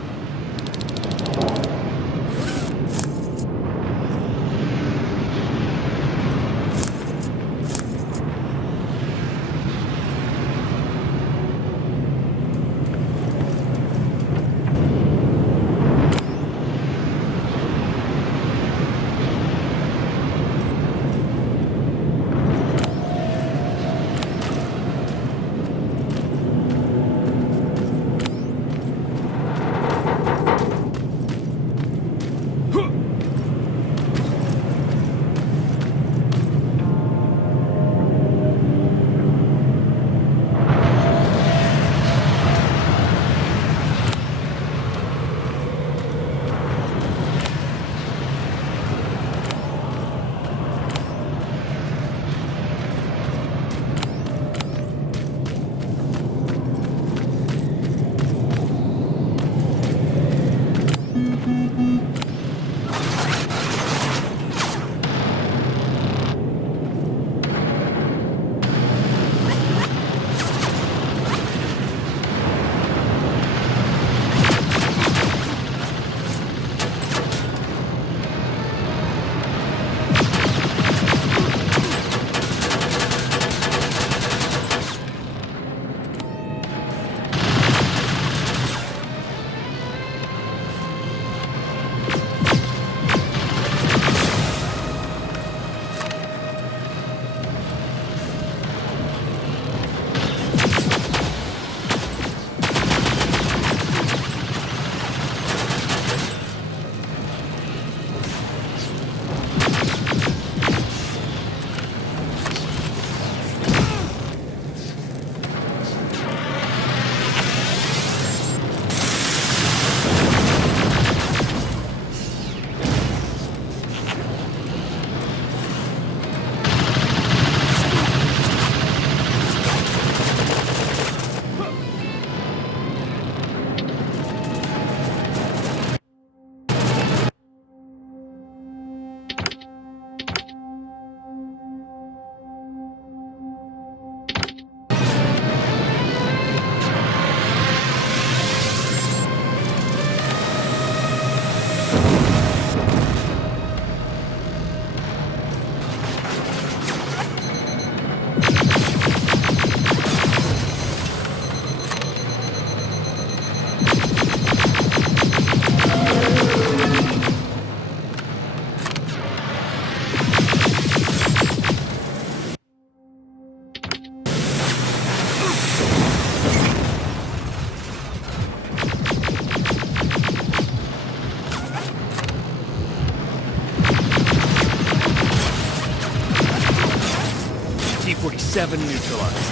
T-47 neutralized.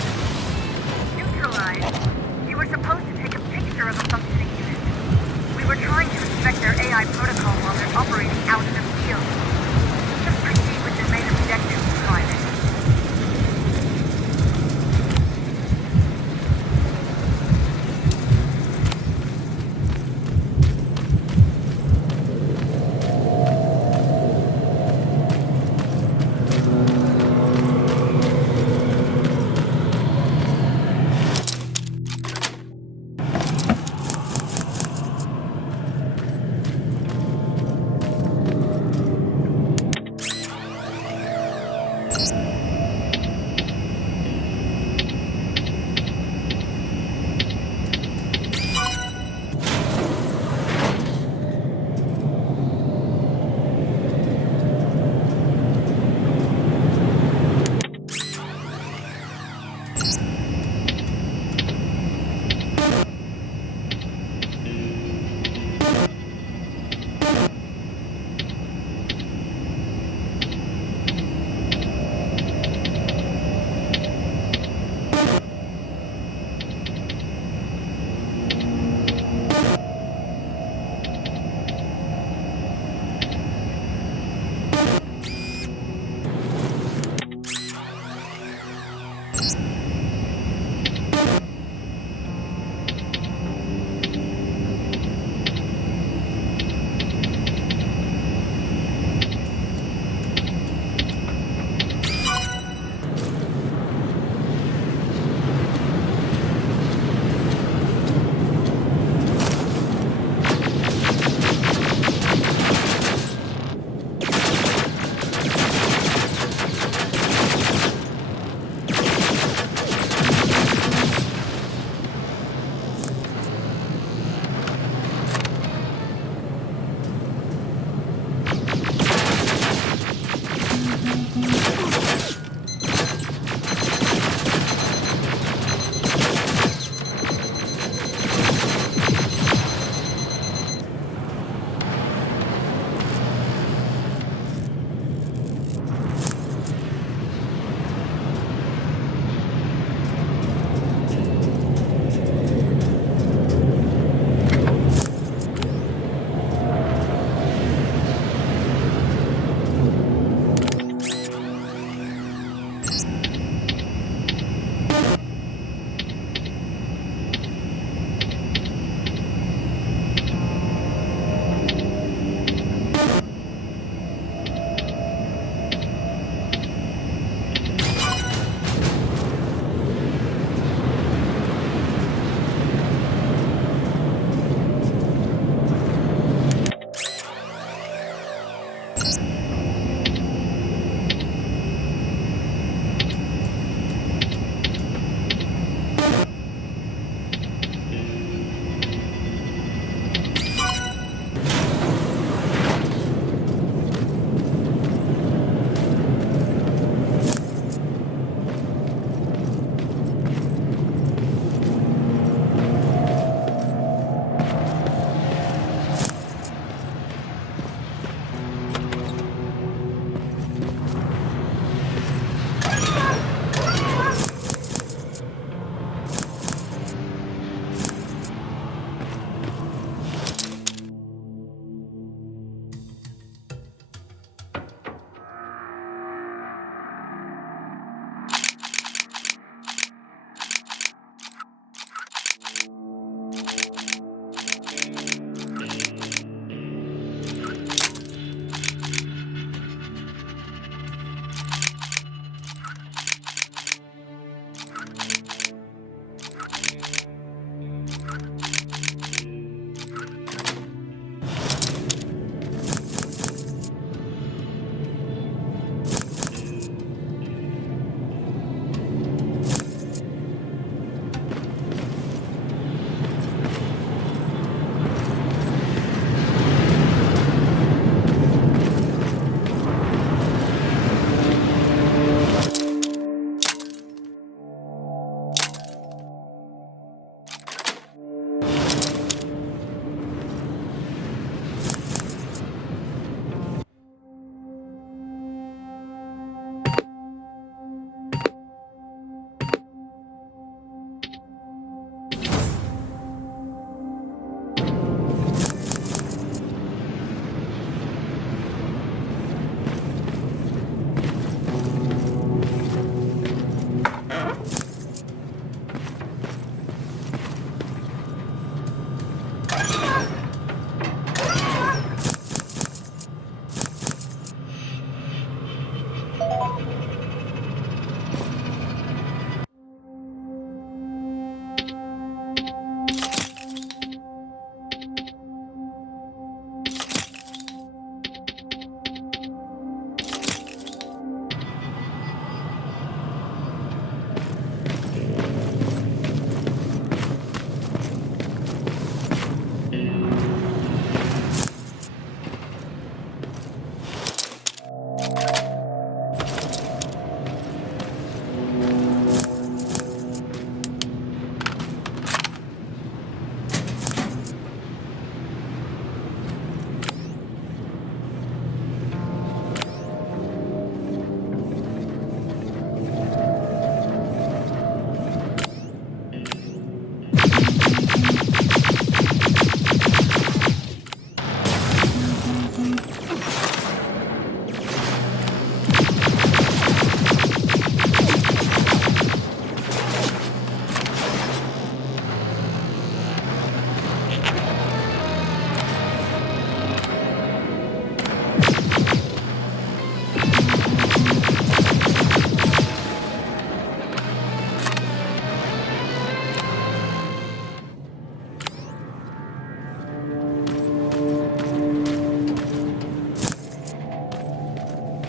Neutralized? You were supposed to take a picture of a functioning unit. We were trying to inspect their AI protocol while they're operating out in the field. Just proceed with your main objective, Private.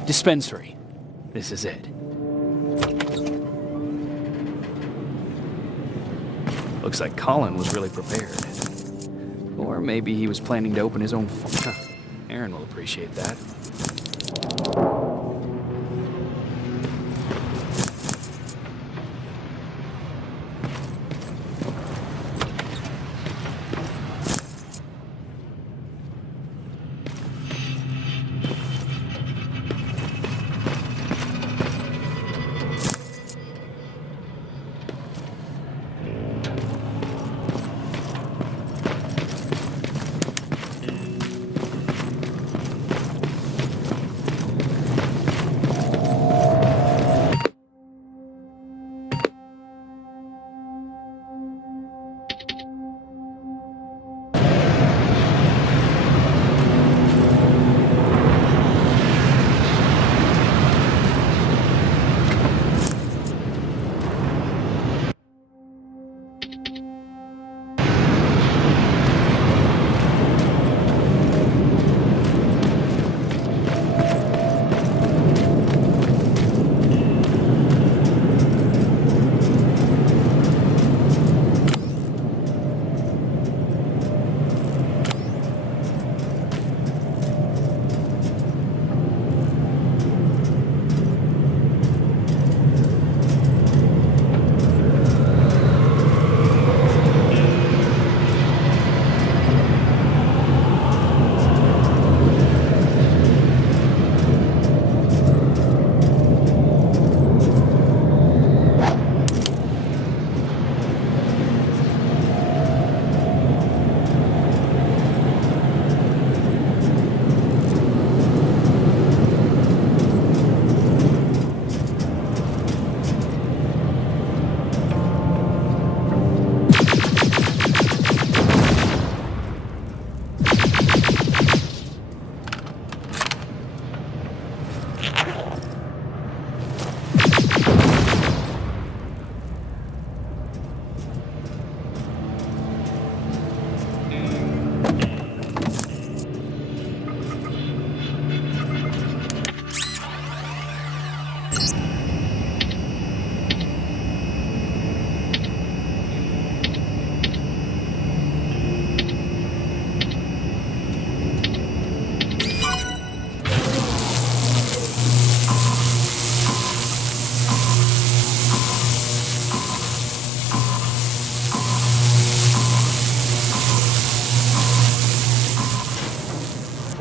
Dispensary. This is it. Looks like Colin was really prepared. Or maybe he was planning to open his own Aaron will appreciate that.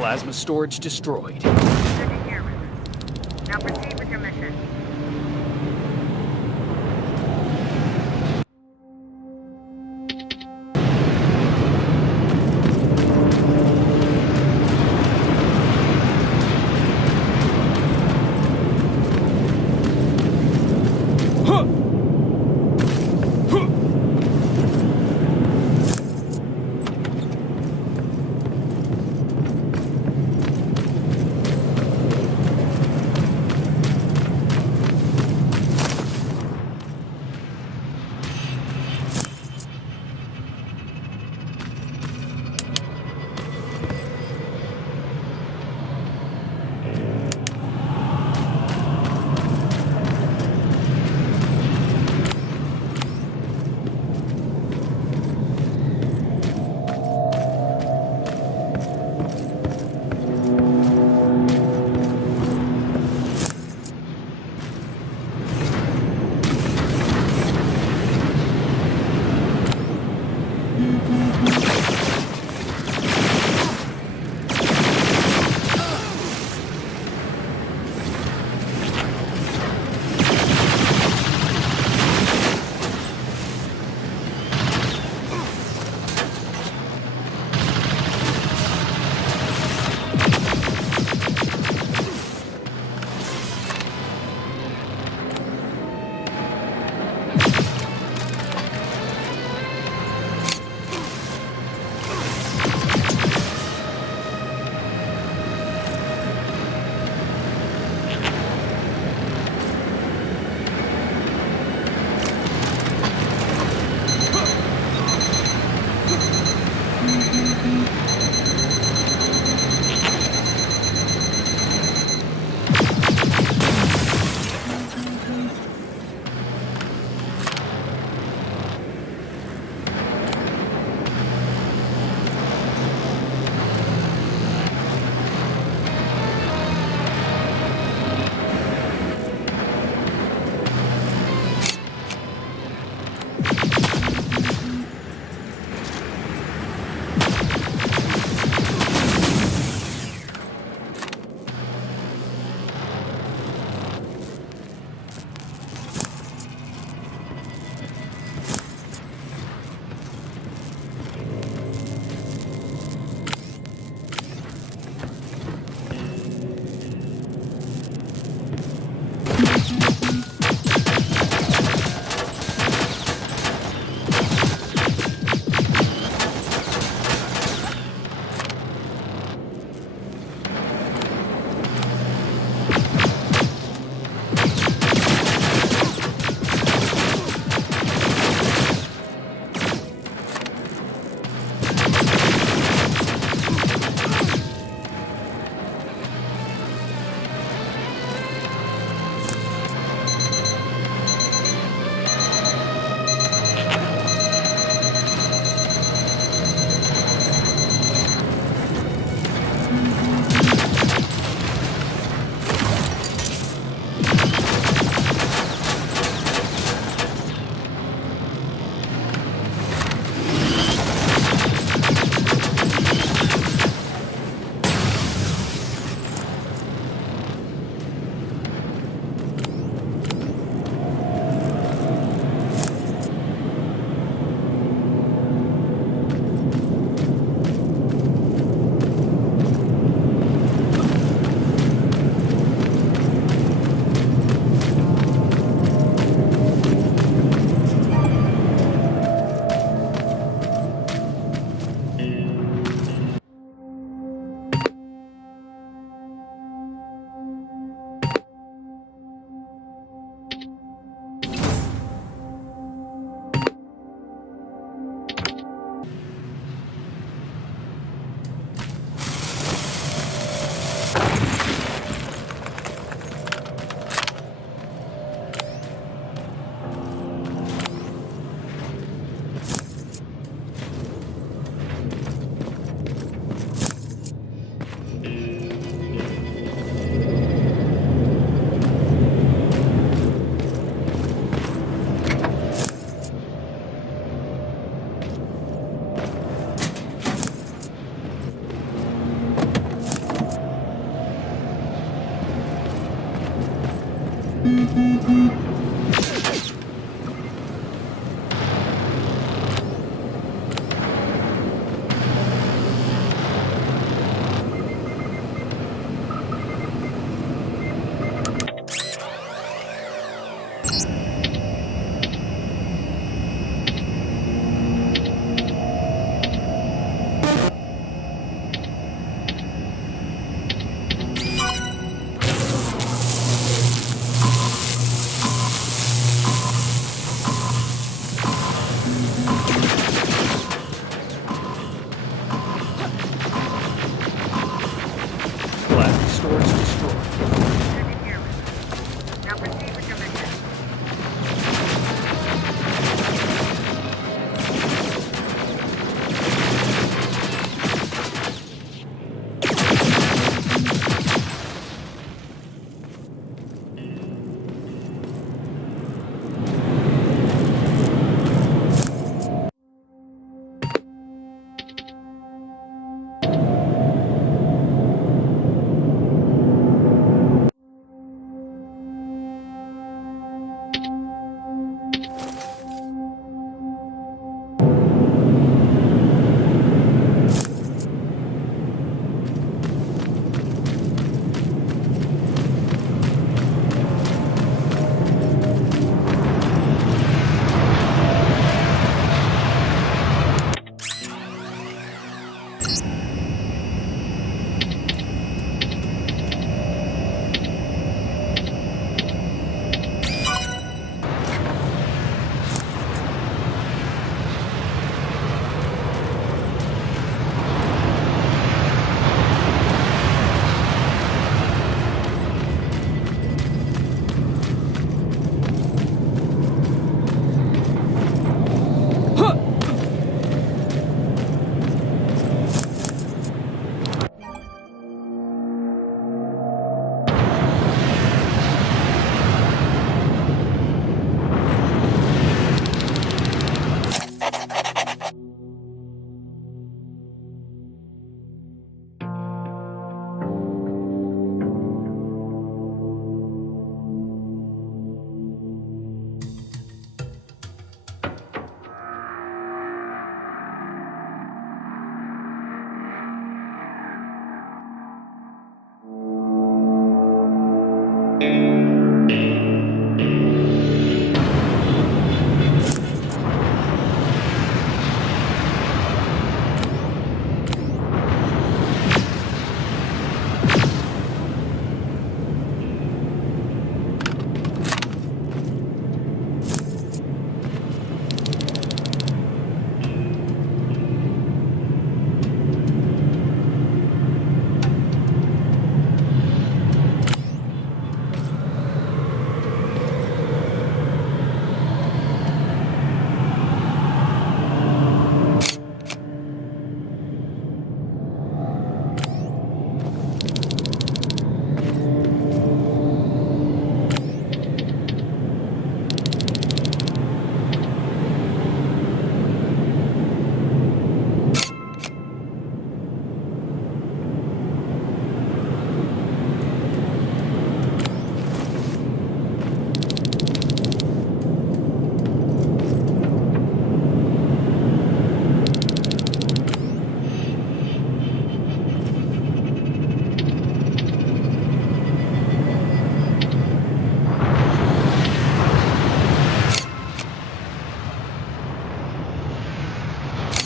Plasma storage destroyed. Good to hear, Rivers. Now proceed with your mission. Plasma storage destroyed. Good to hear. Now proceed with your mission.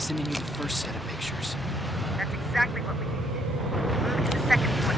Sending you the first set of pictures. That's exactly what we need. Move to the second point.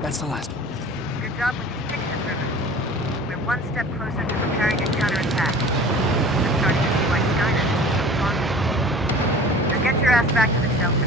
That's the last one. Good job with these pictures, Rivers. We're one step closer to preparing a counterattack. I'm starting to see why Skynet is so fun. Now get your ass back to the shelter.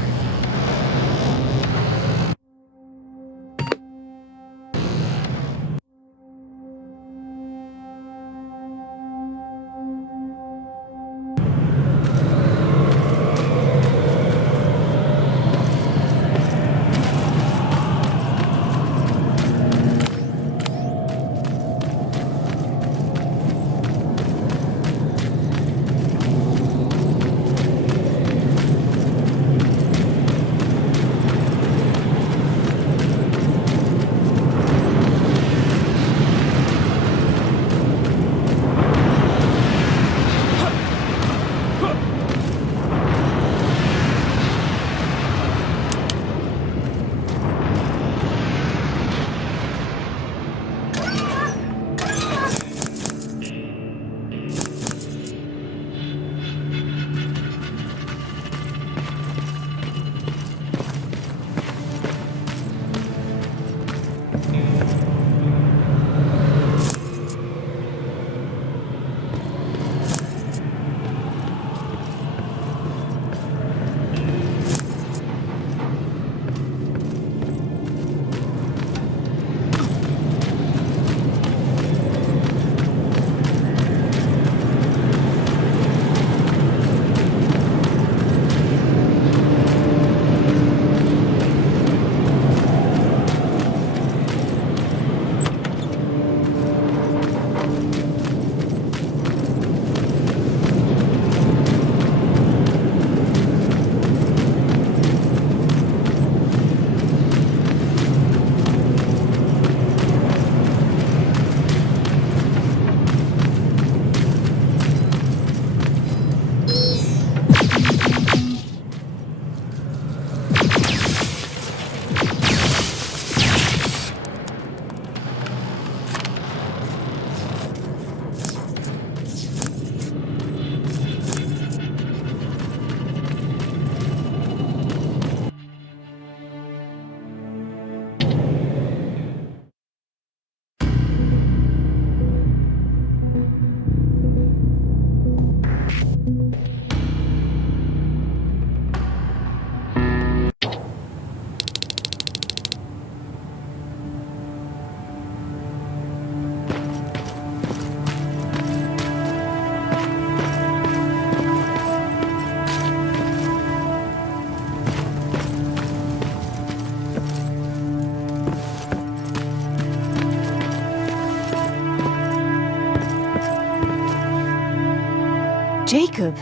Jacob,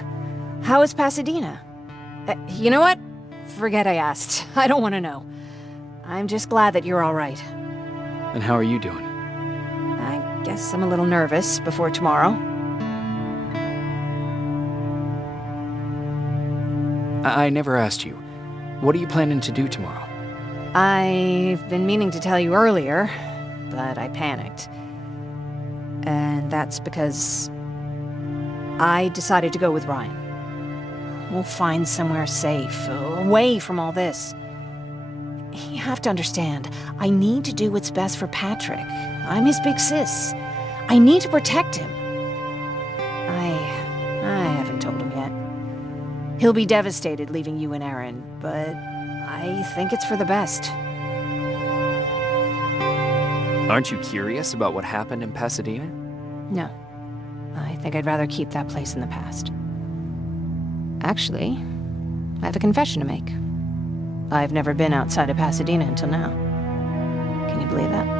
how is Pasadena? You know what? Forget I asked. I don't want to know. I'm just glad that you're all right. And how are you doing? I guess I'm a little nervous before tomorrow. I never asked you. What are you planning to do tomorrow? I've been meaning to tell you earlier, but I panicked. And that's because I decided to go with Ryan. We'll find somewhere safe, away from all this. You have to understand, I need to do what's best for Patrick. I'm his big sis. I need to protect him. I haven't told him yet. He'll be devastated leaving you and Aaron, but I think it's for the best. Aren't you curious about what happened in Pasadena? No. I think I'd rather keep that place in the past. Actually, I have a confession to make. I've never been outside of Pasadena until now. Can you believe that?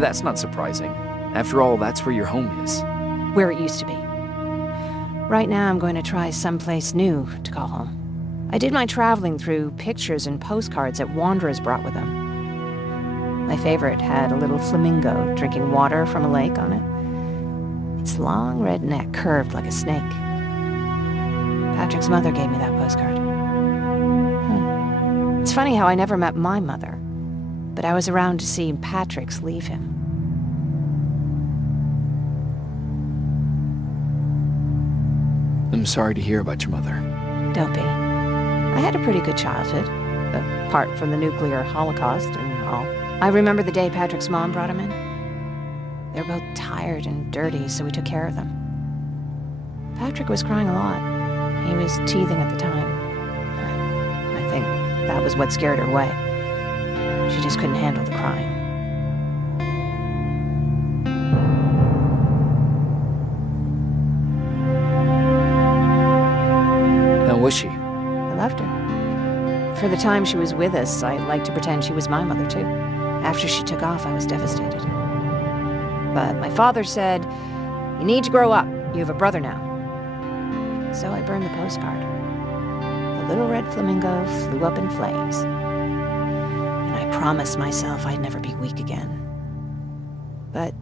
That's not surprising. After all, that's where your home is. Where it used to be. Right now, I'm going to try someplace new to call home. I did my traveling through pictures and postcards that wanderers brought with them. My favorite had a little flamingo drinking water from a lake on it. Its long red neck curved like a snake. Patrick's mother gave me that postcard. It's funny how I never met my mother, but I was around to see Patrick's leave him. I'm sorry to hear about your mother. Don't be. I had a pretty good childhood, apart from the nuclear holocaust and all. I remember the day Patrick's mom brought him in. They were both tired and dirty, so we took care of them. Patrick was crying a lot. He was teething at the time. I think that was what scared her away. She just couldn't handle the crying. How was she? I loved her. For the time she was with us, I liked to pretend she was my mother too. After she took off, I was devastated. But my father said, "You need to grow up. You have a brother now." So I burned the postcard. The little red flamingo flew up in flames. And I promised myself I'd never be weak again. But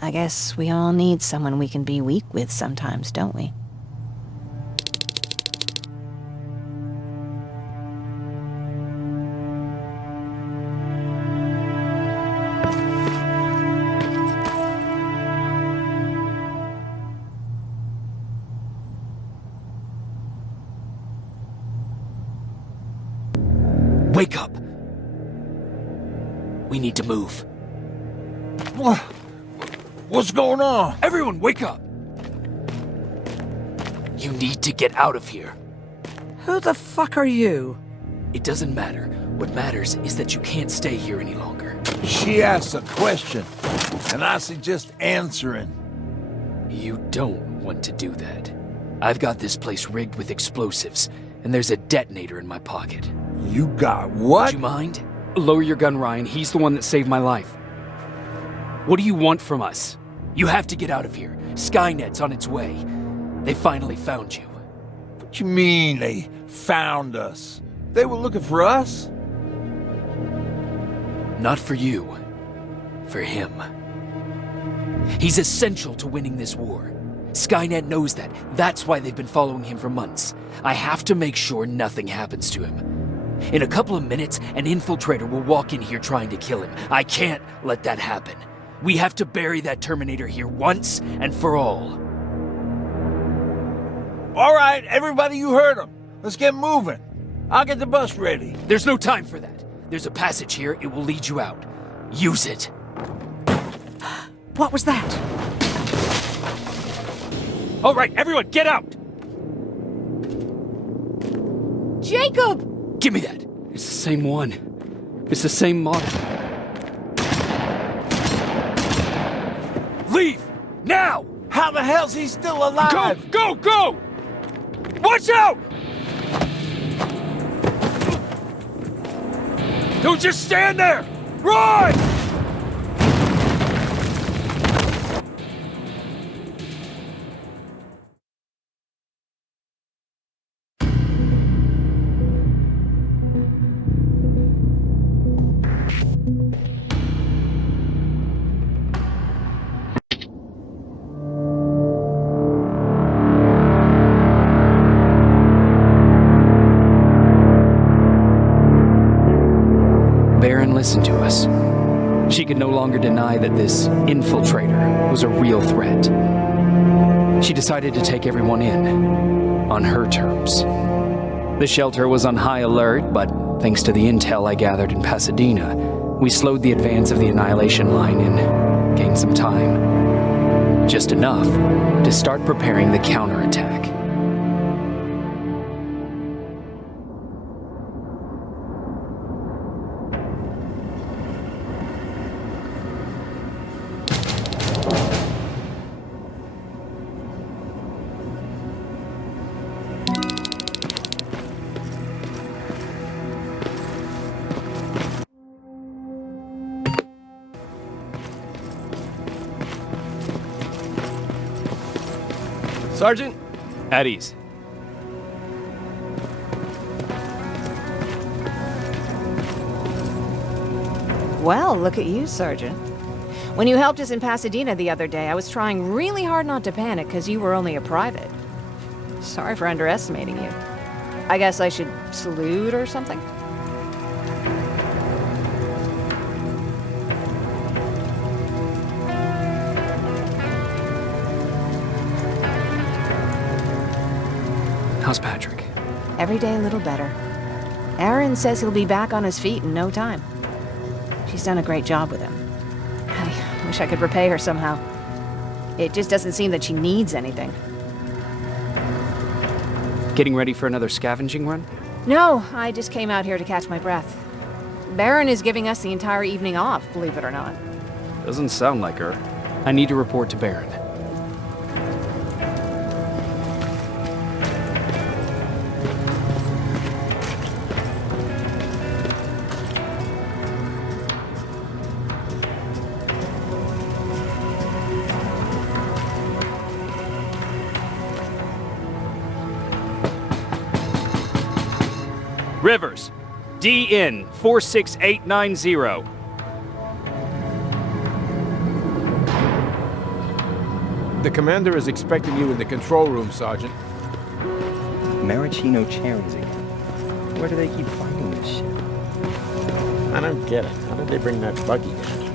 I guess we all need someone we can be weak with sometimes, don't we? Wake up! We need to move. What? What's going on? Everyone, wake up! You need to get out of here. Who the fuck are you? It doesn't matter. What matters is that you can't stay here any longer. She asked a question, and I suggest answering. You don't want to do that. I've got this place rigged with explosives, and there's a detonator in my pocket. You got what? Would you mind? Lower your gun, Ryan. He's the one that saved my life. What do you want from us? You have to get out of here. Skynet's on its way. They finally found you. What you mean they found us? They were looking for us? Not for you. For him. He's essential to winning this war. Skynet knows that. That's why they've been following him for months. I have to make sure nothing happens to him. In a couple of minutes, an infiltrator will walk in here trying to kill him. I can't let that happen. We have to bury that Terminator here once and for all. All right, everybody, you heard him. Let's get moving. I'll get the bus ready. There's no time for that. There's a passage here. It will lead you out. Use it. What was that? All right, everyone, get out! Jacob! Give me that. It's the same one. It's the same model. Leave! Now! How the hell's he still alive? Go! Go! Watch out! Don't just stand there! Run! Listen to us. She could no longer deny that this infiltrator was a real threat. She decided to take everyone in, on her terms. The shelter was on high alert, but Thanks to the intel I gathered in Pasadena, we slowed the advance of the Annihilation Line and gained some time. Just enough to start preparing the counterattack. Sergeant? At ease. Well, look at you, Sergeant. When you helped us in Pasadena the other day, I was trying really hard not to panic because you were only a private. Sorry for underestimating you. I guess I should salute or something? How's Patrick? Every day a little better. Aaron says he'll be back on his feet in no time. She's done a great job with him. I wish I could repay her somehow. It just doesn't seem that she needs anything. Getting ready for another scavenging run? No, I just came out here to catch my breath. Baron is giving us the entire evening off, believe it or not. Doesn't sound like her. I need to report to Baron. Rivers, DN 46890. The commander is expecting you in the control room, Sergeant. Maraschino cherries again. Where do they keep finding this shit? I don't get it. How did they bring that buggy down here?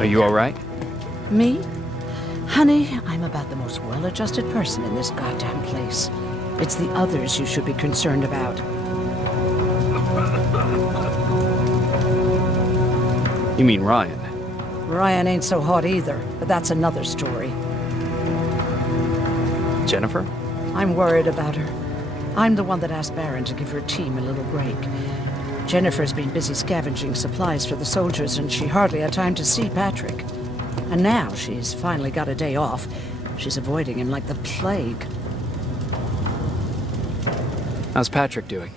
Are you all right? Me? Honey, I'm about the most well-adjusted person in this goddamn place. It's the others you should be concerned about. You mean Ryan? Ryan ain't so hot either, but that's another story. Jennifer? I'm worried about her. I'm the one that asked Baron to give her team a little break. Jennifer's been busy scavenging supplies for the soldiers, and she hardly had time to see Patrick. And now she's finally got a day off. She's avoiding him like the plague. How's Patrick doing?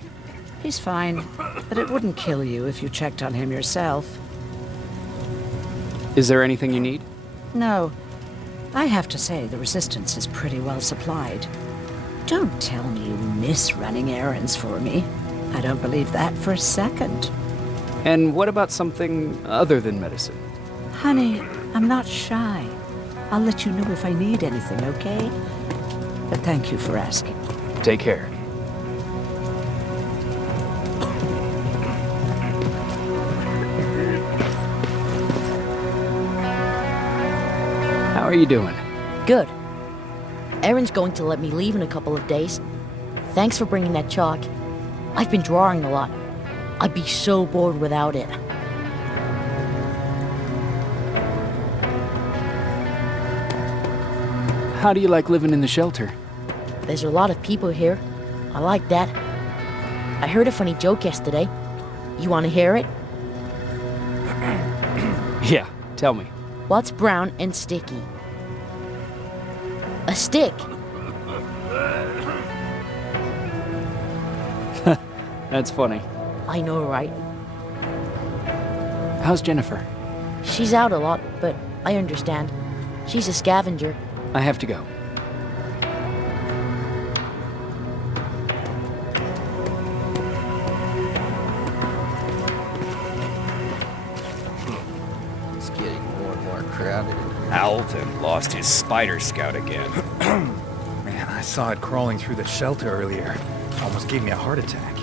He's fine, but it wouldn't kill you if you checked on him yourself. Is there anything you need? No. I have to say the Resistance is pretty well supplied. Don't tell me you miss running errands for me. I don't believe that for a second. And what about something other than medicine? Honey, I'm not shy. I'll let you know if I need anything, okay? But thank you for asking. Take care. How are you doing? Good. Aaron's going to let me leave in a couple of days. Thanks for bringing that chalk. I've been drawing a lot. I'd be so bored without it. How do you like living in the shelter? There's a lot of people here. I like that. I heard a funny joke yesterday. You want to hear it? Yeah, tell me. What's brown and sticky? A stick. That's funny. I know, right? How's Jennifer? She's out a lot, but I understand. She's a scavenger. I have to go. It's getting more and more crowded. Alvin lost his spider scout again. Man, I saw it crawling through the shelter earlier. Almost gave me a heart attack.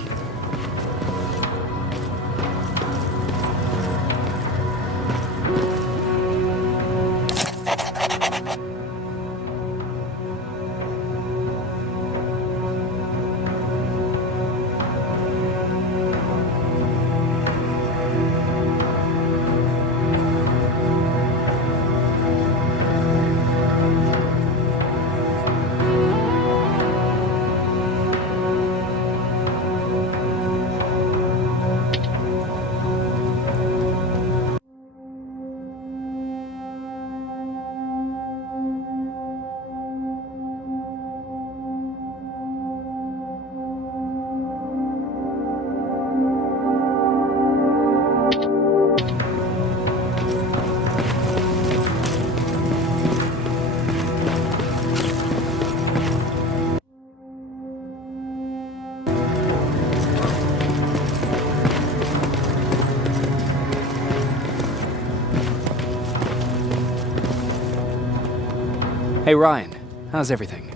Hey Ryan, how's everything?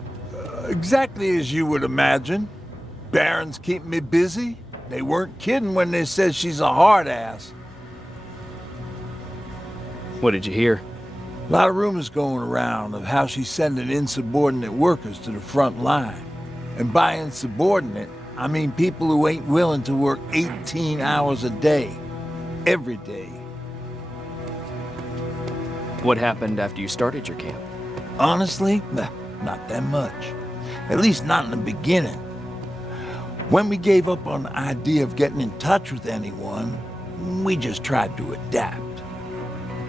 Exactly as you would imagine. Baron's keeping me busy. They weren't kidding when they said she's a hard ass. What did you hear? A lot of rumors going around of how she's sending insubordinate workers to the front line. And by insubordinate, I mean people who ain't willing to work 18 hours a day. Every day. What happened after you started your camp? Honestly, not that much. At least not in the beginning. When we gave up on the idea of getting in touch with anyone, we just tried to adapt.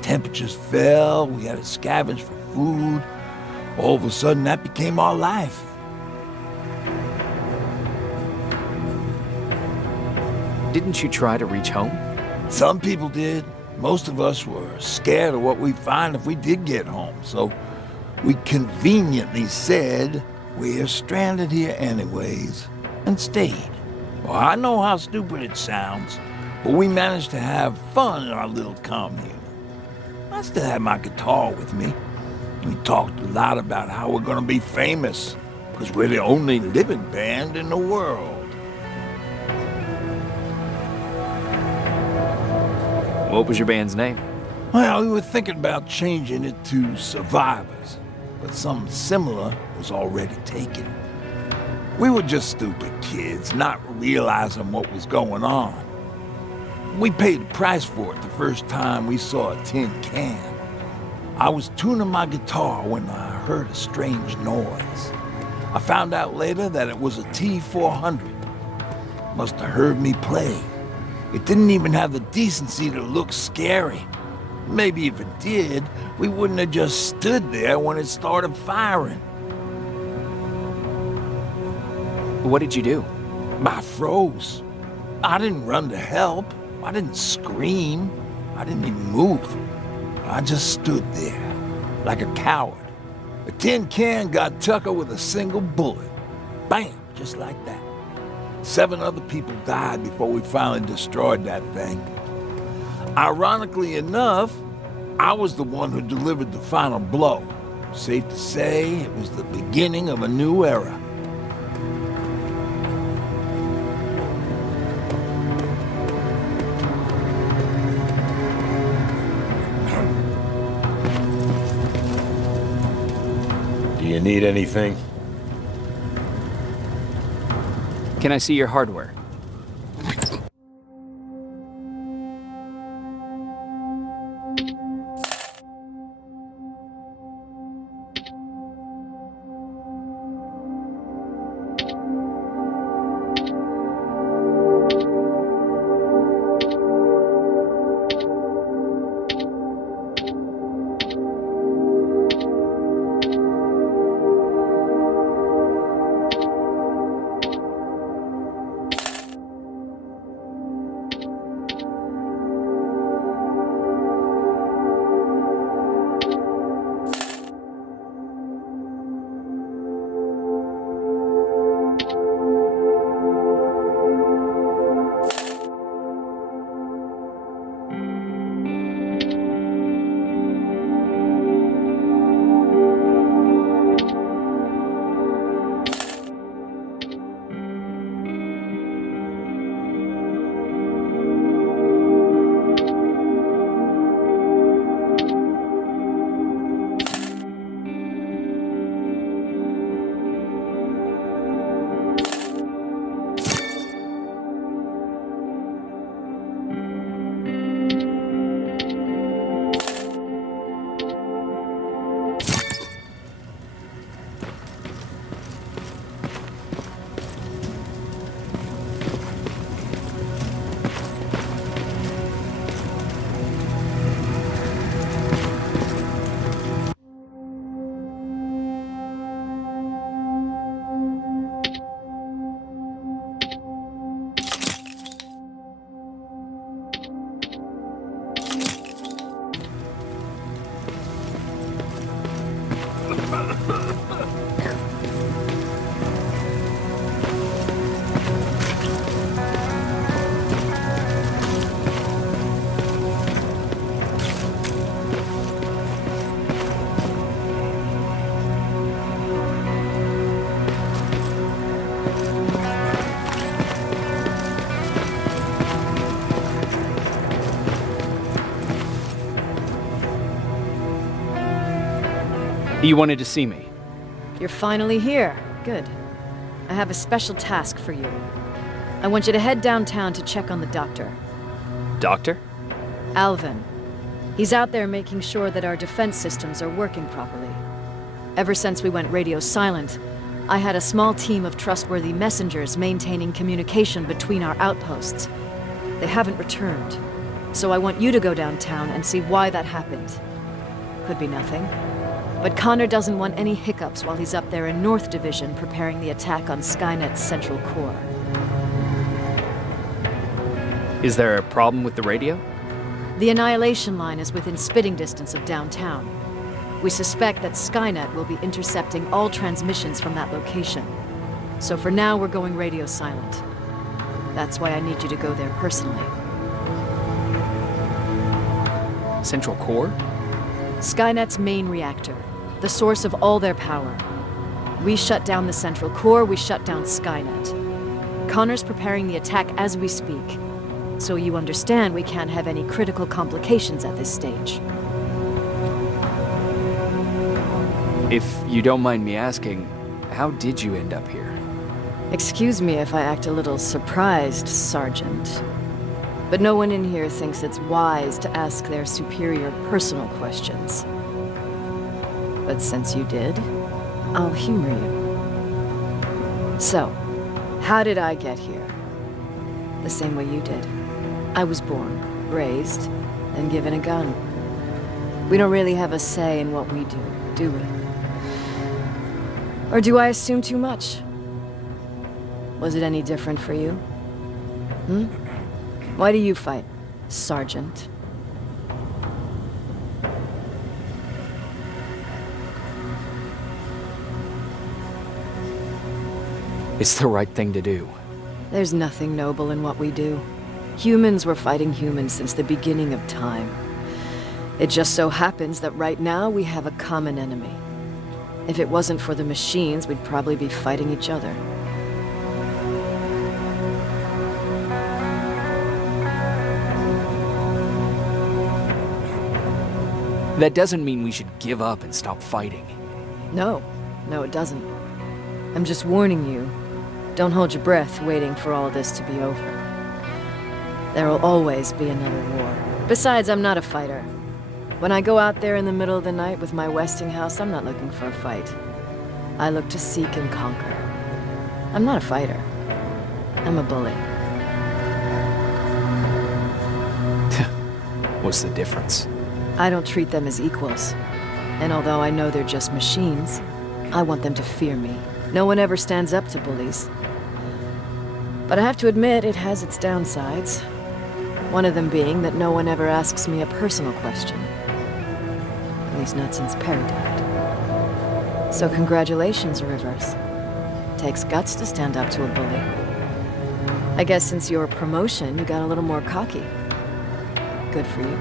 Temperatures fell, we had to scavenge for food. All of a sudden, that became our life. Didn't you try to reach home? Some people did. Most of us were scared of what we'd find if we did get home, so we conveniently said, we're stranded here anyways, and stayed. Well, I know how stupid it sounds, but we managed to have fun in our little commune. I still had my guitar with me. We talked a lot about how we're gonna be famous, because we're the only living band in the world. What was your band's name? Well, we were thinking about changing it to Survivors, but something similar was already taken. We were just stupid kids, not realizing what was going on. We paid the price for it the first time we saw a tin can. I was tuning my guitar when I heard a strange noise. I found out later that it was a T-400. Must have heard me play. It didn't even have the decency to look scary. Maybe if it did, we wouldn't have just stood there when it started firing. What did you do? I froze. I didn't run to help. I didn't scream. I didn't even move. I just stood there, like a coward. The tin can got Tucker with a single bullet. Bam, just like that. 7 other people died before we finally destroyed that thing. Ironically enough, I was the one who delivered the final blow. Safe to say, it was the beginning of a new era. Do you need anything? Can I see your hardware? You wanted to see me? You're finally here. Good. I have a special task for you. I want you to head downtown to check on the doctor. Doctor? Alvin. He's out there making sure that our defense systems are working properly. Ever since we went radio silent, I had a small team of trustworthy messengers maintaining communication between our outposts. They haven't returned, so I want you to go downtown and see why that happened. Could be nothing. But Connor doesn't want any hiccups while he's up there in North Division preparing the attack on Skynet's central core. Is there a problem with the radio? The Annihilation Line is within spitting distance of downtown. We suspect that Skynet will be intercepting all transmissions from that location. So for now, we're going radio silent. That's why I need you to go there personally. Central core? Skynet's main reactor, the source of all their power. We shut down the central core, we shut down Skynet. Connor's preparing the attack as we speak. So you understand we can't have any critical complications at this stage. If you don't mind me asking, how did you end up here? Excuse me if I act a little surprised, Sergeant. But no one in here thinks it's wise to ask their superior personal questions. But since you did, I'll humor you. So, how did I get here? The same way you did. I was born, raised, and given a gun. We don't really have a say in what we do we? Or do I assume too much? Was it any different for you? Why do you fight, Sergeant? It's the right thing to do. There's nothing noble in what we do. Humans were fighting humans since the beginning of time. It just so happens that right now we have a common enemy. If it wasn't for the machines, we'd probably be fighting each other. That doesn't mean we should give up and stop fighting. No, it doesn't. I'm just warning you. Don't hold your breath waiting for all this to be over. There will always be another war. Besides, I'm not a fighter. When I go out there in the middle of the night with my Westinghouse, I'm not looking for a fight. I look to seek and conquer. I'm not a fighter. I'm a bully. What's the difference? I don't treat them as equals. And although I know they're just machines, I want them to fear me. No one ever stands up to bullies. But I have to admit, it has its downsides. One of them being that no one ever asks me a personal question. At least not since Perry died. So congratulations, Rivers. Takes guts to stand up to a bully. I guess since your promotion, you got a little more cocky. Good for you.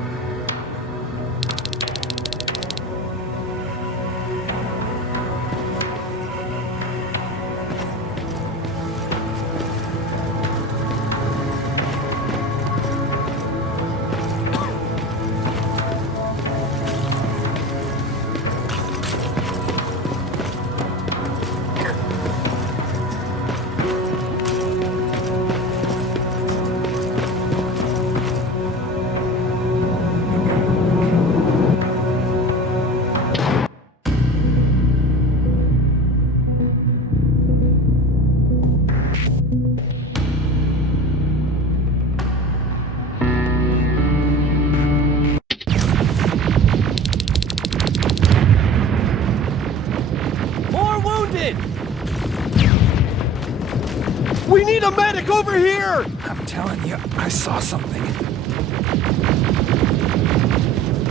We need a medic over here! I'm telling you, I saw something.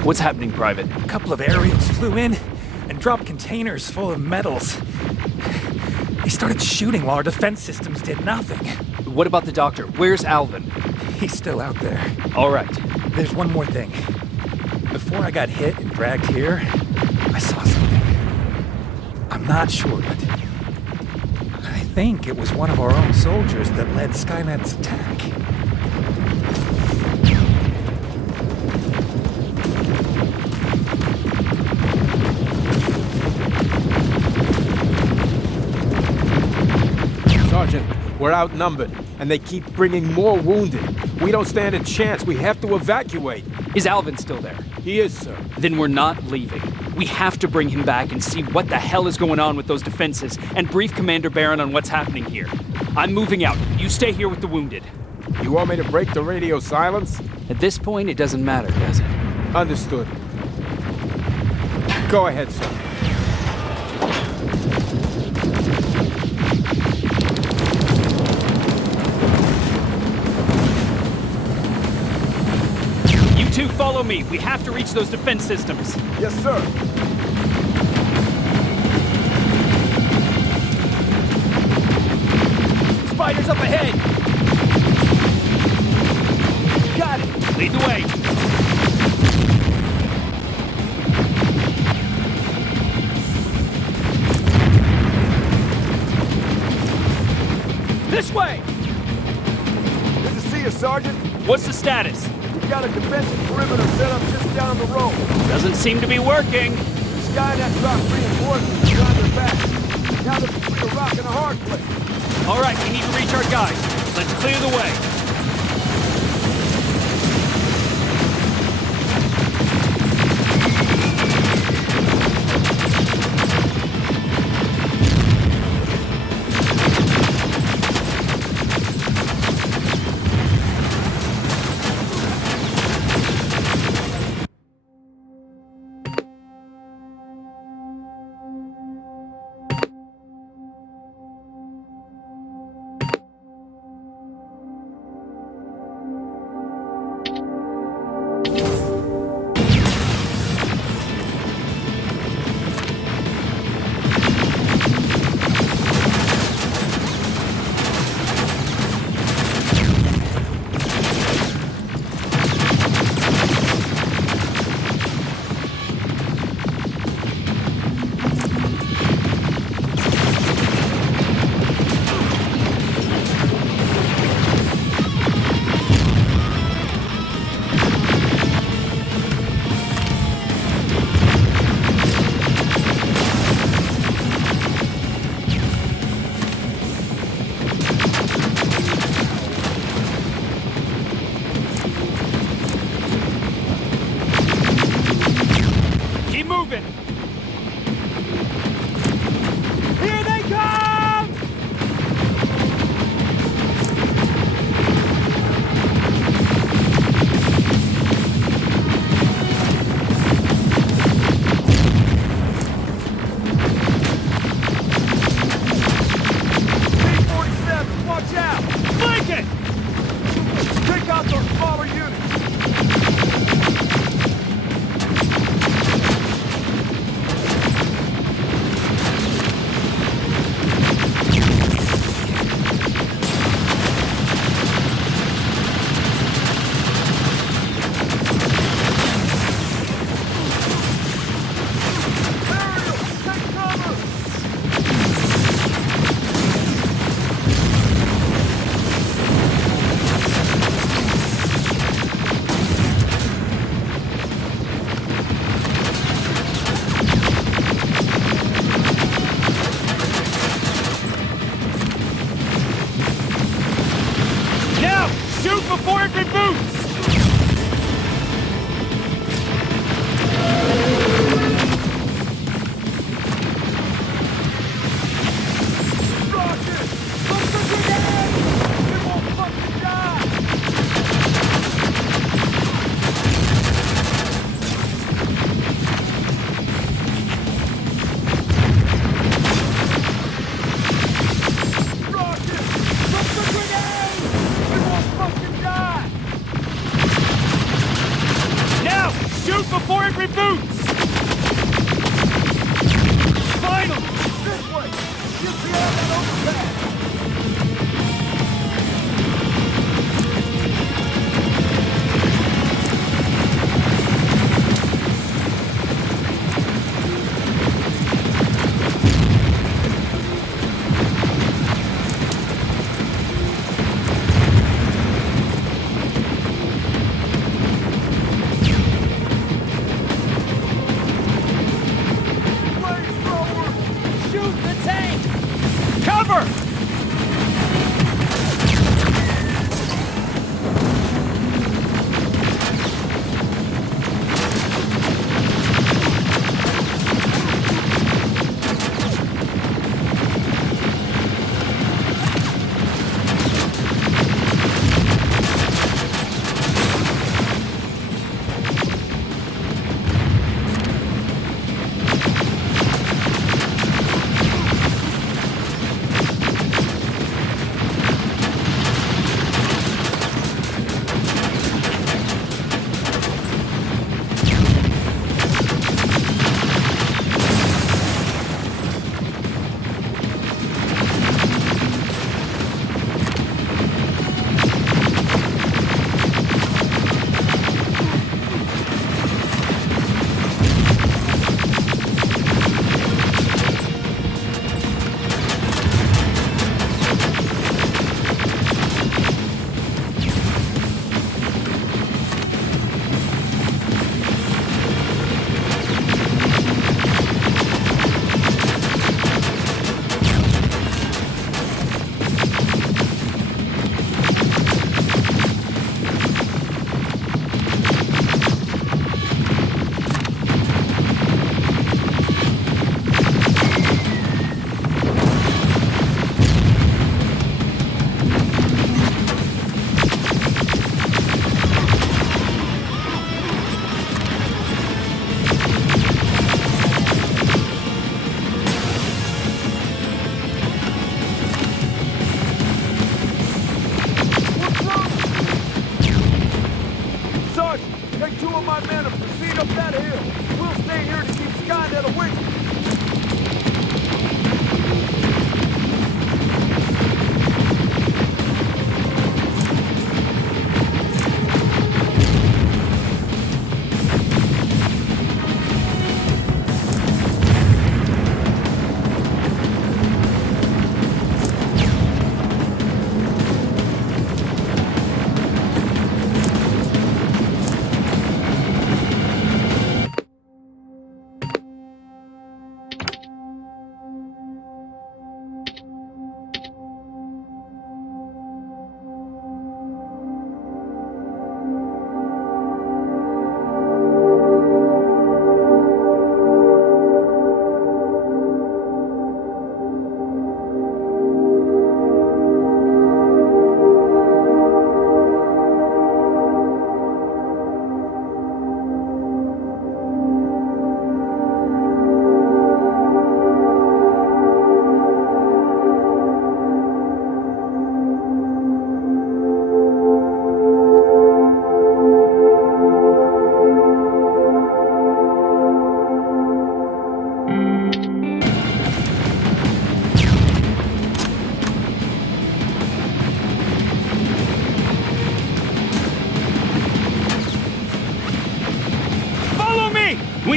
What's happening, Private? A couple of aerials flew in and dropped containers full of metals. They started shooting while our defense systems did nothing. What about the doctor? Where's Alvin? He's still out there. All right. There's one more thing. Before I got hit and dragged here, I saw something. I'm not sure, but I think it was one of our own soldiers that led Skynet's attack. Sergeant. We're outnumbered, and they keep bringing more wounded. We don't stand a chance. We have to evacuate. Is Alvin still there? He is, sir. Then we're not leaving. We have to bring him back and see what the hell is going on with those defenses, and brief Commander Barron on what's happening here. I'm moving out. You stay here with the wounded. You want me to break the radio silence? At this point, it doesn't matter, does it? Understood. Go ahead, sir. You two follow me. We have to reach those defense systems. Yes, sir. Spiders up ahead! Got it! Lead the way! This way! Good to see you, Sergeant. What's the status? We've got a defensive perimeter set up just down the road. Doesn't seem to be working. The Skynet dropped reinforcements behind their back. Now they're between a rock and a hard place. All right, we need to reach our guys. Let's clear the way. before it reboots! Before it reboots! Finally! This way! Get beyond that overpass!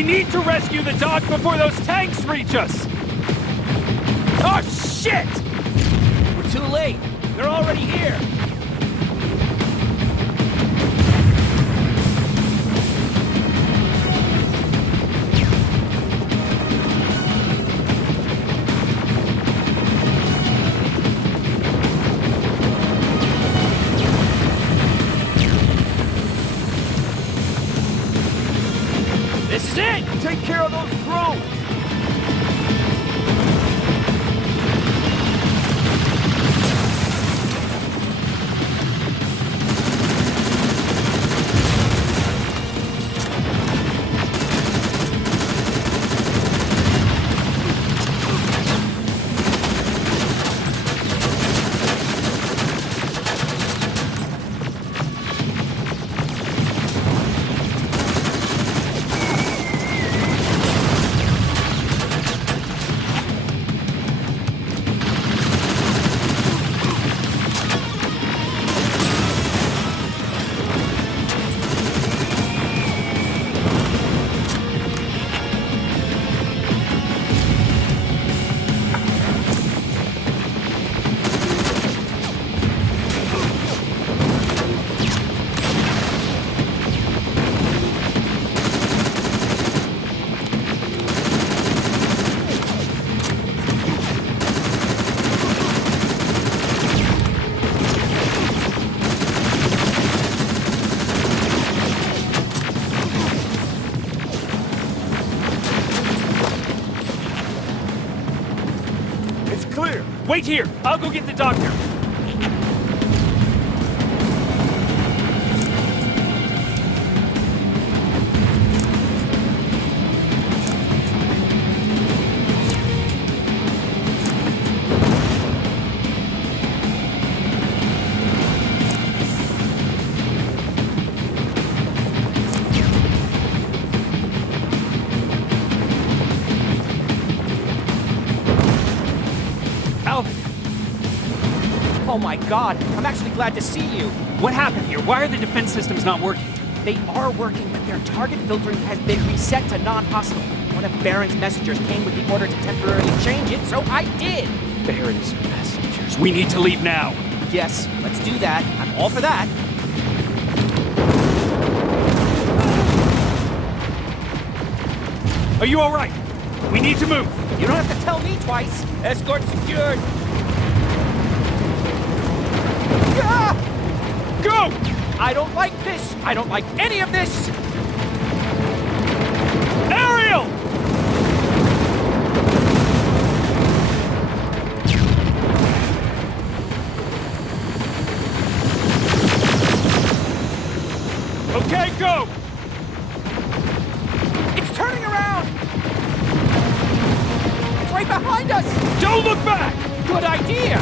need to rescue the dog before those tanks reach us! Oh, shit! We're too late. They're already here. This is it! Take care of those drones! Wait here! I'll go get the doctor! Oh my god, I'm actually glad to see you. What happened here? Why are the defense systems not working? They are working, but their target filtering has been reset to non-hostile. One of Baron's messengers came with the order to temporarily change it, so I did. Baron's messengers. We need to leave now. Yes, let's do that. I'm all for that. Are you all right? We need to move. You don't have to tell me twice. Escort secured. Go! I don't like this! I don't like any of this! Ariel! Okay, go! It's turning around! It's right behind us! Don't look back! Good idea!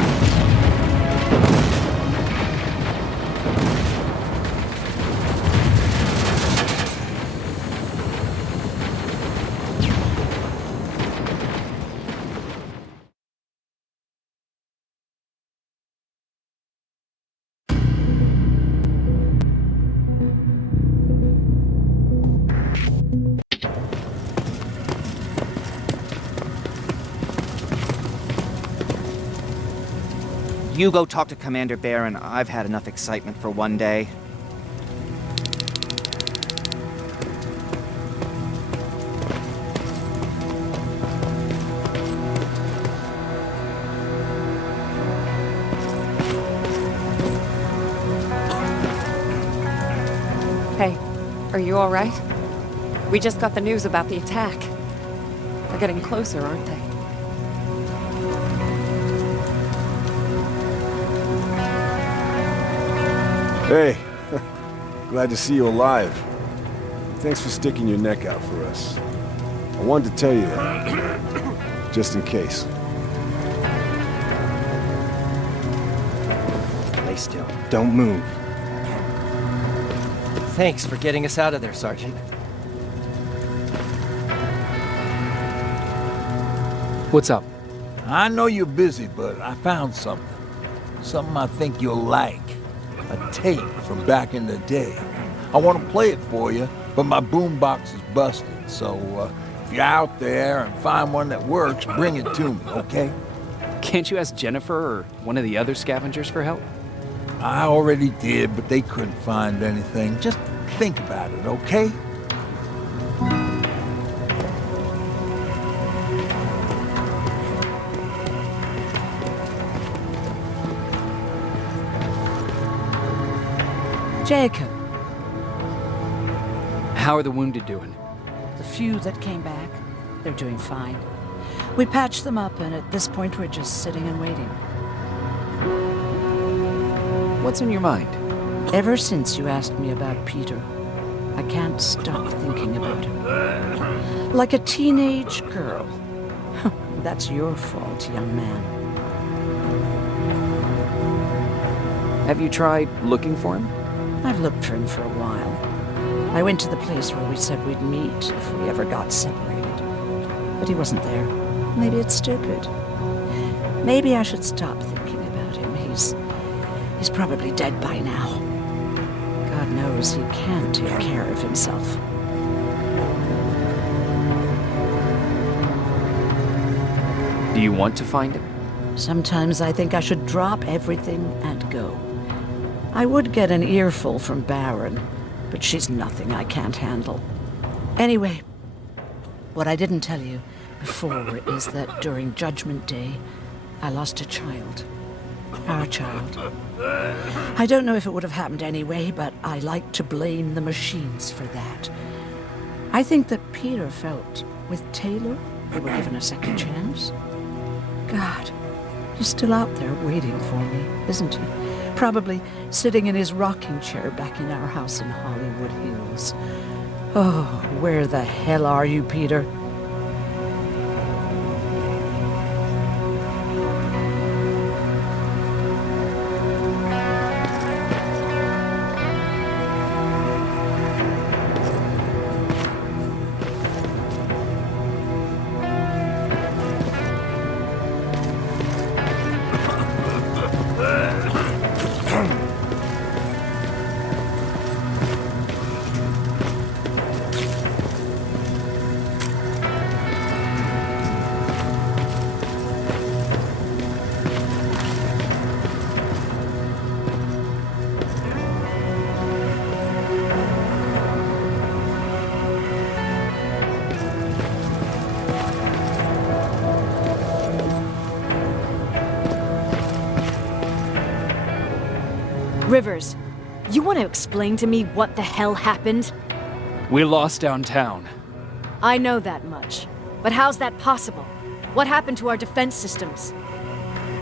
You go talk to Commander Baron. I've had enough excitement for one day. Hey, are you all right? We just got the news about the attack. They're getting closer, aren't they? Hey, glad to see you alive. Thanks for sticking your neck out for us. I wanted to tell you that, just in case. Stay still. Don't move. Thanks for getting us out of there, Sergeant. What's up? I know you're busy, but I found something. Something I think you'll like. A tape from back in the day. I want to play it for you, but my boombox is busted. So, if you're out there and find one that works, bring it to me, okay? Can't you ask Jennifer or one of the other scavengers for help? I already did, but they couldn't find anything. Just think about it, okay? Jacob, How are the wounded doing? the few that came back, they're doing fine. We patched them up, and at this point we're just sitting and waiting. What's on your mind? Ever since you asked me about Peter, I can't stop thinking about him. Like a teenage girl. That's your fault, young man. Have you tried looking for him? I've looked for him for a while. I went to the place where we said we'd meet if we ever got separated. But he wasn't there. Maybe it's stupid. Maybe I should stop thinking about him. He's probably dead by now. God knows he can't take care of himself. Do you want to find him? Sometimes I think I should drop everything and go. I would get an earful from Baron, but she's nothing I can't handle. Anyway, what I didn't tell you before is that during Judgment Day, I lost a child. Our child. I don't know if it would have happened anyway, but I like to blame the machines for that. I think that Peter felt with Taylor they were given a second chance. God, he's still out there waiting for me, isn't he? Probably sitting in his rocking chair back in our house in Hollywood Hills. Oh, where the hell are you, Peter? Rivers, you want to explain to me what the hell happened? We lost downtown. I know that much. But how's that possible? What happened to our defense systems?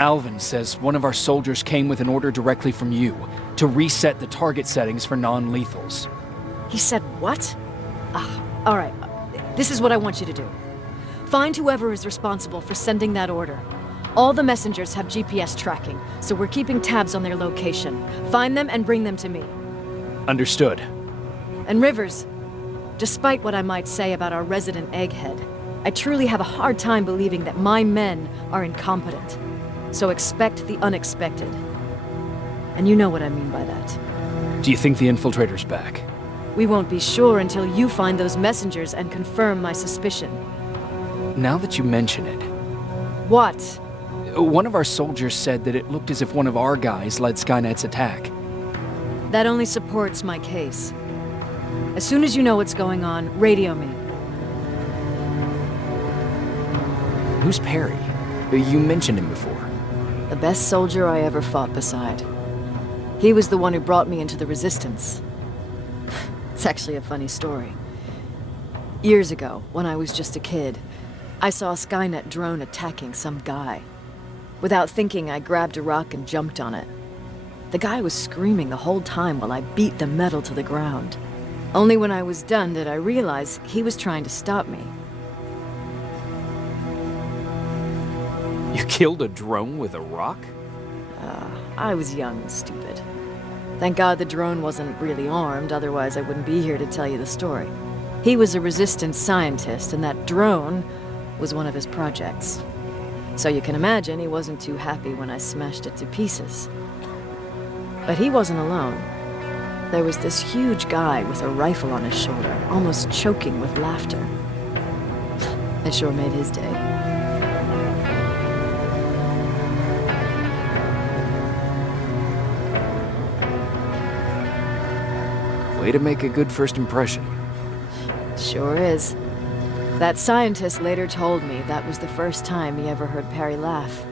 Alvin says one of our soldiers came with an order directly from you to reset the target settings for non-lethals. He said what? All right. This is what I want you to do. Find whoever is responsible for sending that order. All the messengers have GPS tracking, so we're keeping tabs on their location. Find them and bring them to me. Understood. And Rivers, despite what I might say about our resident egghead, I truly have a hard time believing that my men are incompetent. So expect the unexpected. And you know what I mean by that. Do you think the infiltrator's back? We won't be sure until you find those messengers and confirm my suspicion. Now that you mention it... What? One of our soldiers said that it looked as if one of our guys led Skynet's attack. That only supports my case. As soon as you know what's going on, radio me. Who's Perry? You mentioned him before. The best soldier I ever fought beside. He was the one who brought me into the Resistance. It's actually a funny story. Years ago, when I was just a kid, I saw a Skynet drone attacking some guy. Without thinking, I grabbed a rock and jumped on it. The guy was screaming the whole time while I beat the metal to the ground. Only when I was done did I realize he was trying to stop me. You killed a drone with a rock? I was young and stupid. Thank God the drone wasn't really armed, otherwise I wouldn't be here to tell you the story. He was a Resistance scientist, and that drone was one of his projects. So you can imagine he wasn't too happy when I smashed it to pieces. But he wasn't alone. there was this huge guy with a rifle on his shoulder, almost choking with laughter. It sure made his day. Way to make a good first impression. Sure is. That scientist later told me that was the first time he ever heard Perry laugh.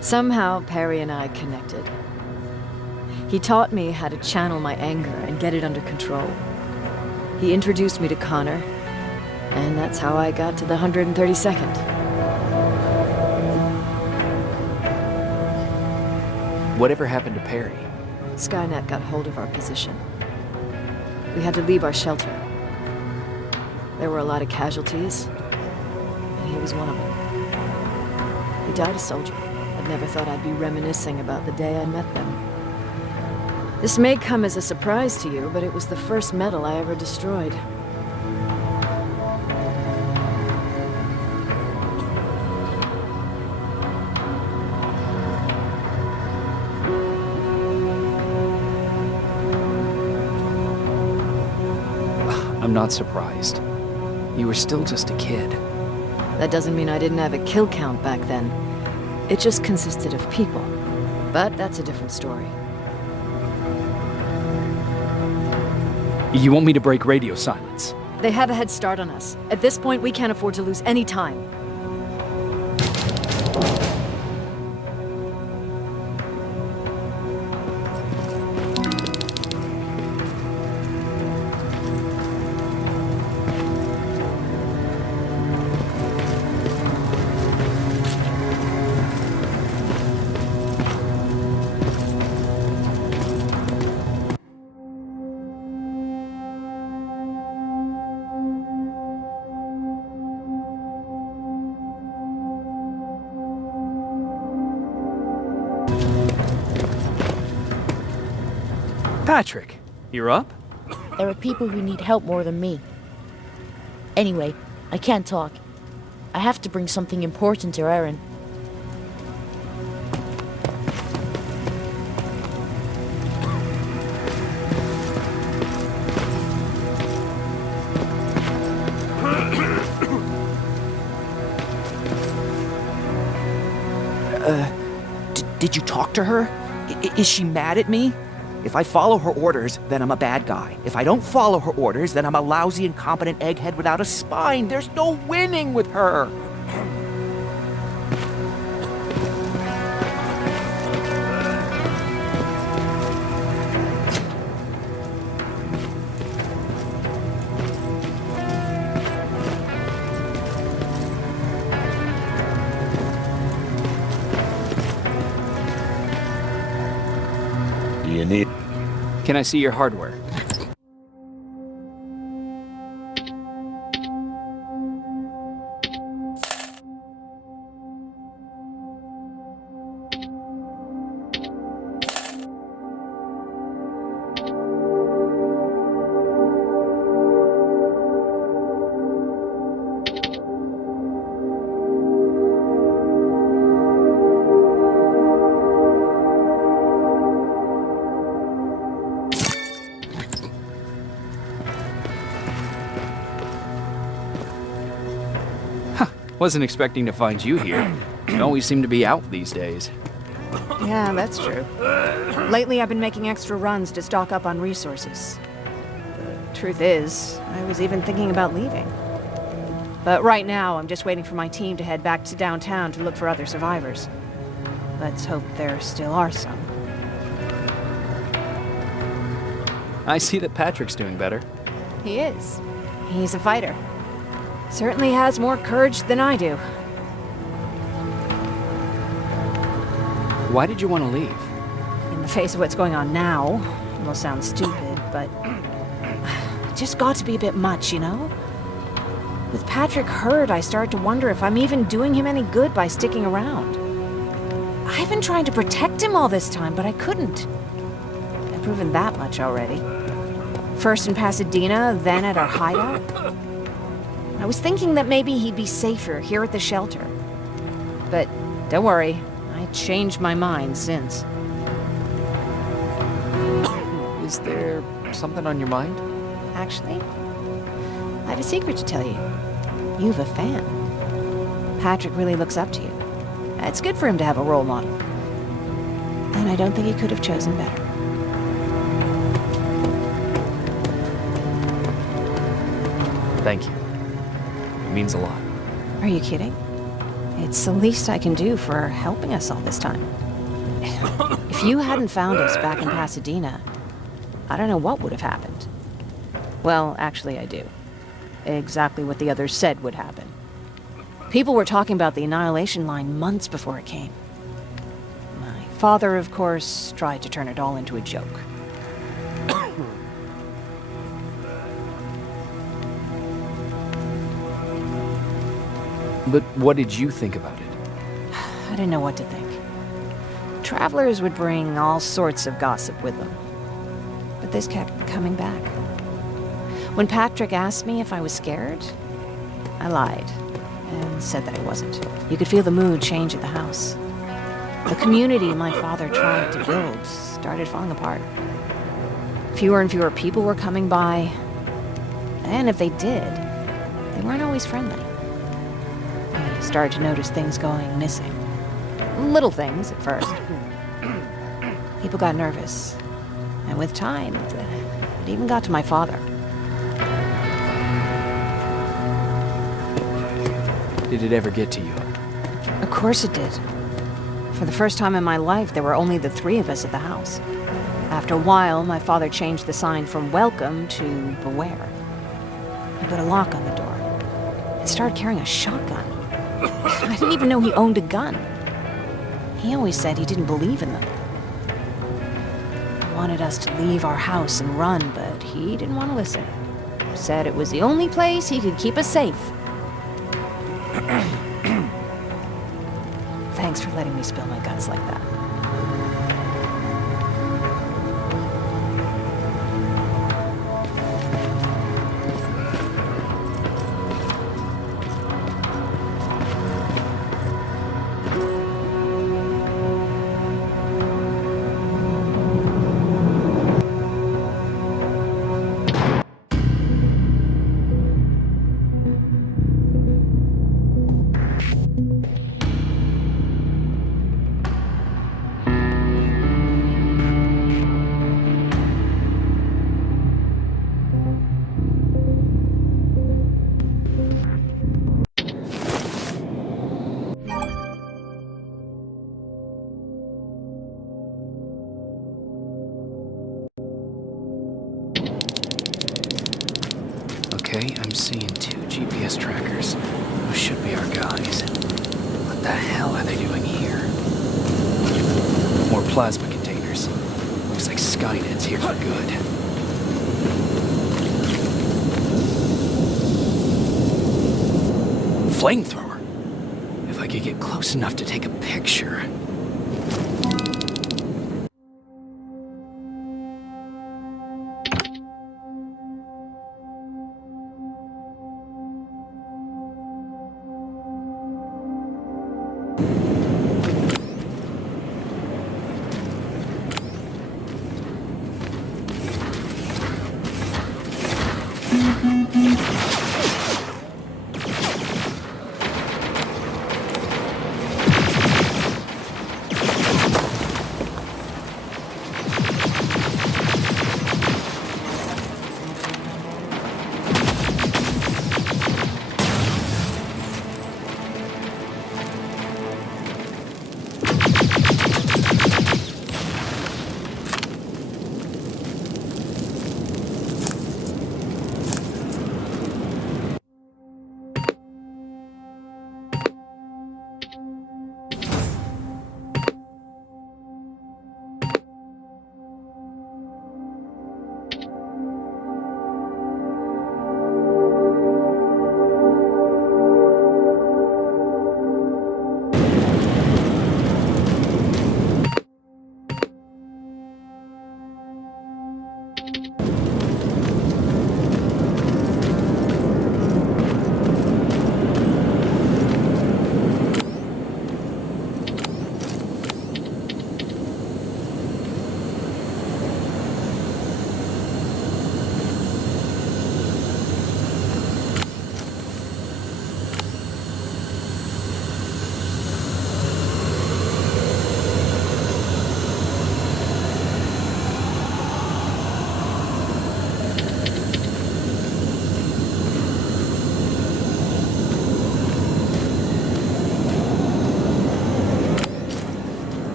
Somehow, Perry and I connected. He taught me how to channel my anger and get it under control. He introduced me to Connor, and that's how I got to the 132nd. Whatever happened to Perry? Skynet got hold of our position. We had to leave our shelter. There were a lot of casualties, and he was one of them. He died a soldier. I'd never thought I'd be reminiscing about the day I met them. This may come as a surprise to you, but it was the first medal I ever destroyed. I'm not surprised. You were still just a kid. That doesn't mean I didn't have a kill count back then. It just consisted of people. But that's a different story. You want me to break radio silence? They have a head start on us. At this point, we can't afford to lose any time. Patrick, you're up? There are people who need help more than me. Anyway, I can't talk. I have to bring something important to Erin. Did you talk to her? Is she mad at me? If I follow her orders, then I'm a bad guy. If I don't follow her orders, then I'm a lousy, incompetent egghead without a spine. There's no winning with her. Do you need... Can I see your hardware? Wasn't expecting to find you here. You always seem to be out these days. Yeah, that's true. Lately, I've been making extra runs to stock up on resources. The truth is, I was even thinking about leaving. But right now, I'm just waiting for my team to head back to downtown to look for other survivors. Let's hope there still are some. I see that Patrick's doing better. He is. He's a fighter. Certainly has more courage than I do. Why did you want to leave? In the face of what's going on now, it will sound stupid, but it just got to be a bit much, you know? With Patrick hurt, I started to wonder if I'm even doing him any good by sticking around. I've been trying to protect him all this time, but I couldn't. I've proven that much already. First in Pasadena, then at our hideout. I was thinking that maybe he'd be safer here at the shelter. But don't worry, I changed my mind since. Is there something on your mind? Actually, I have a secret to tell you. You have a fan. Patrick really looks up to you. It's good for him to have a role model. And I don't think he could have chosen better. Thank you. It means a lot. Are you kidding? It's the least I can do for helping us all this time. If you hadn't found us back in Pasadena, I don't know what would have happened. Well, actually I do. Exactly what the others said would happen. People were talking about the Annihilation Line months before it came. My father, of course, tried to turn it all into a joke. But what did you think about it? I didn't know what to think. Travelers would bring all sorts of gossip with them. But this kept coming back. When Patrick asked me if I was scared, I lied and said that I wasn't. You could feel the mood change at the house. The community my father tried to build started falling apart. Fewer and fewer people were coming by, and if they did, they weren't always friendly. I started to notice things going missing. Little things at first. People got nervous, and with time, it even got to my father. Did it ever get to you? Of course it did. For the first time in my life, there were only the three of us at the house. After a while, my father changed the sign from welcome to beware. He put a lock on the door and started carrying a shotgun. I didn't even know he owned a gun. He always said he didn't believe in them. He wanted us to leave our house and run, but he didn't want to listen. Said it was the only place he could keep us safe. Thanks for letting me spill my guts like that. Okay, I'm seeing 2 GPS trackers. Those should be our guys. What the hell are they doing here? More plasma containers. Looks like Skynet's here for good. Flamethrower? If I could get close enough to take a picture.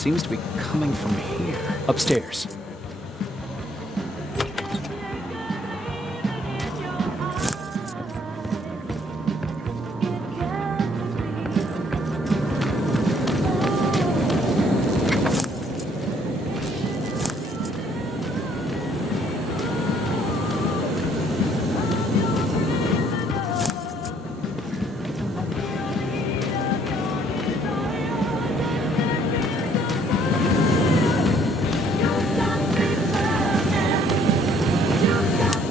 seems to be coming from here. Upstairs.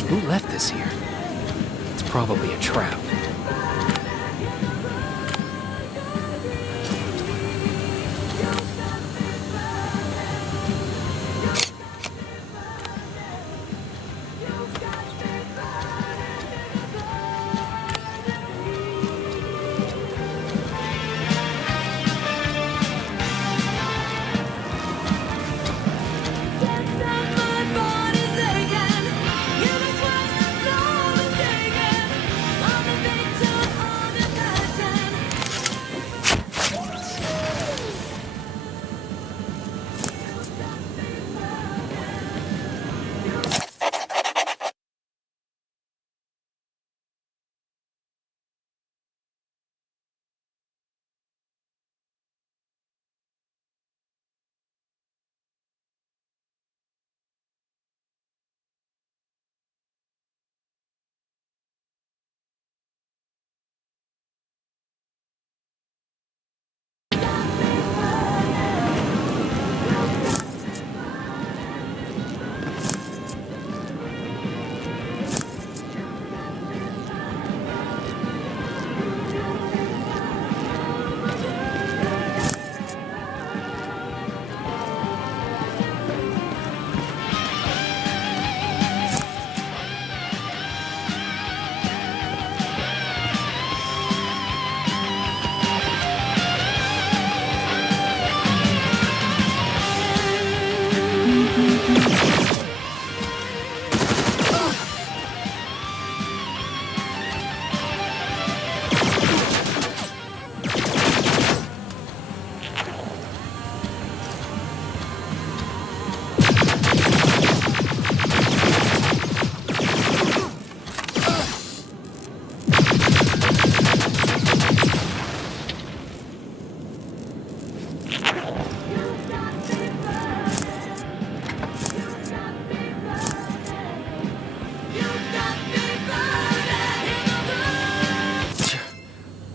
Who left this here? It's probably a trap.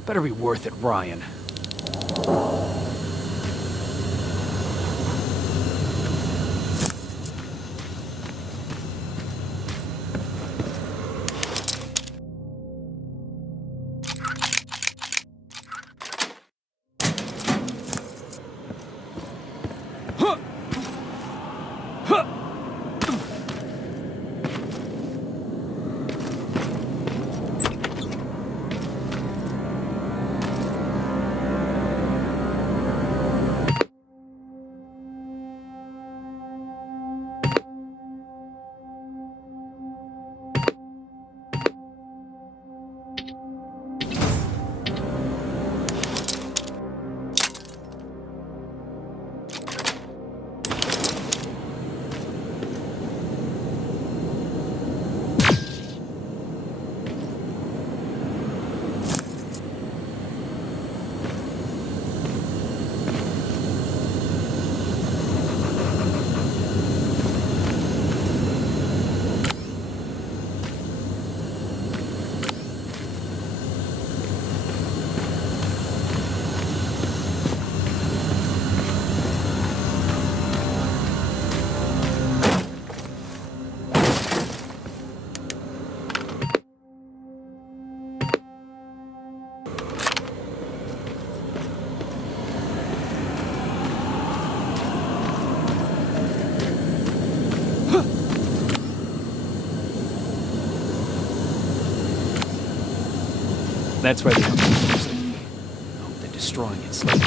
Better be worth it, Ryan. That's where the Terminators will be. I hope they're destroying it slowly.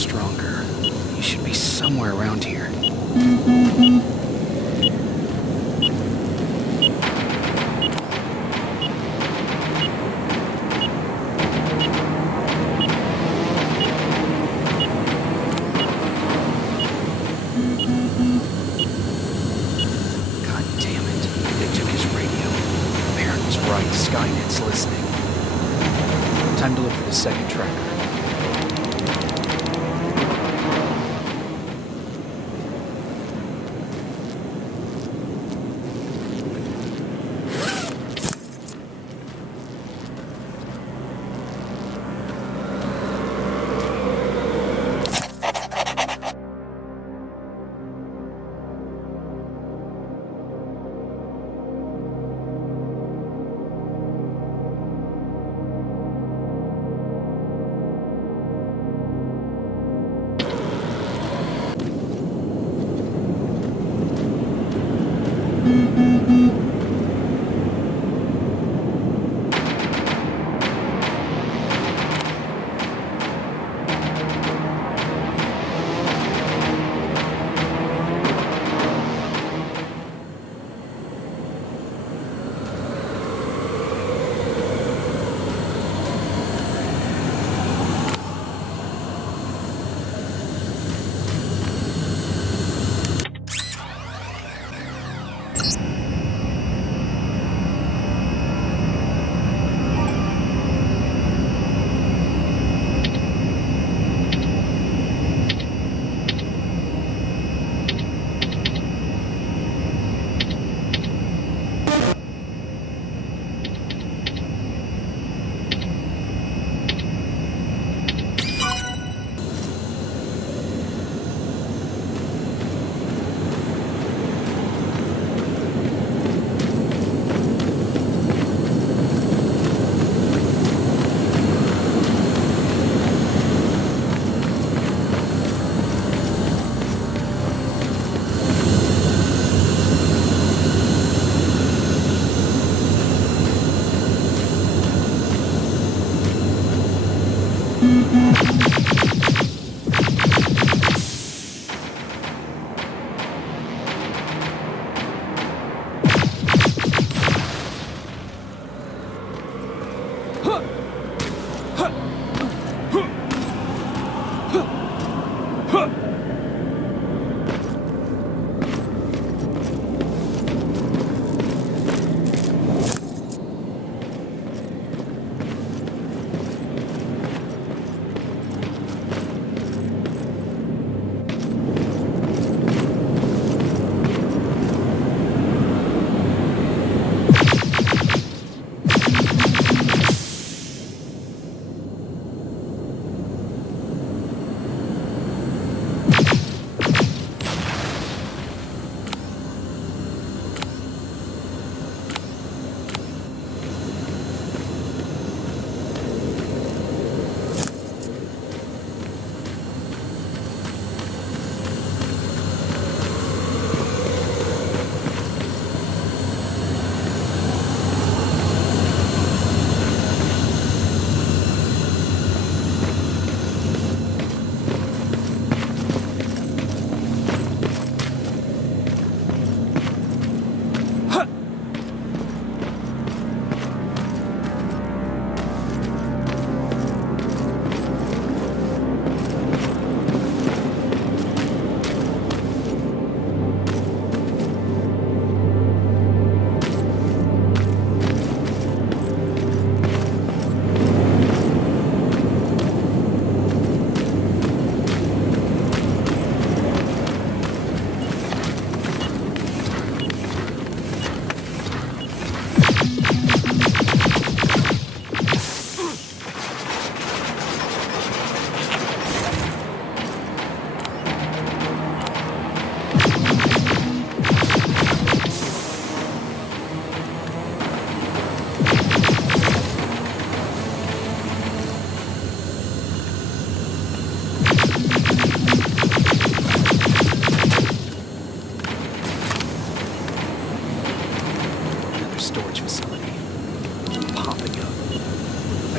stronger. You should be somewhere around here. God damn it. They took his radio. Baron was right. Skynet's listening. Time to look for the second tracker.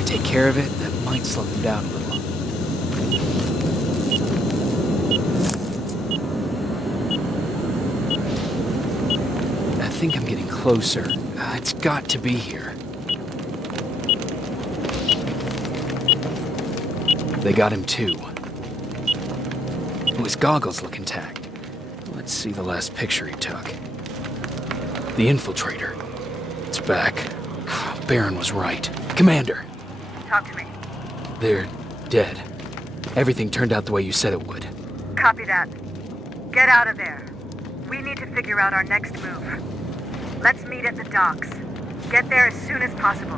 Take care of it, that might slow them down a little. think I'm getting closer. It's got to be here. They got him too. His goggles look intact. Let's see the last picture he took. The infiltrator. It's back. Baron was right. Commander! Talk to me. They're dead. Everything turned out the way you said it would. Copy that. Get out of there. We need to figure out our next move. Let's meet at the docks. Get there as soon as possible.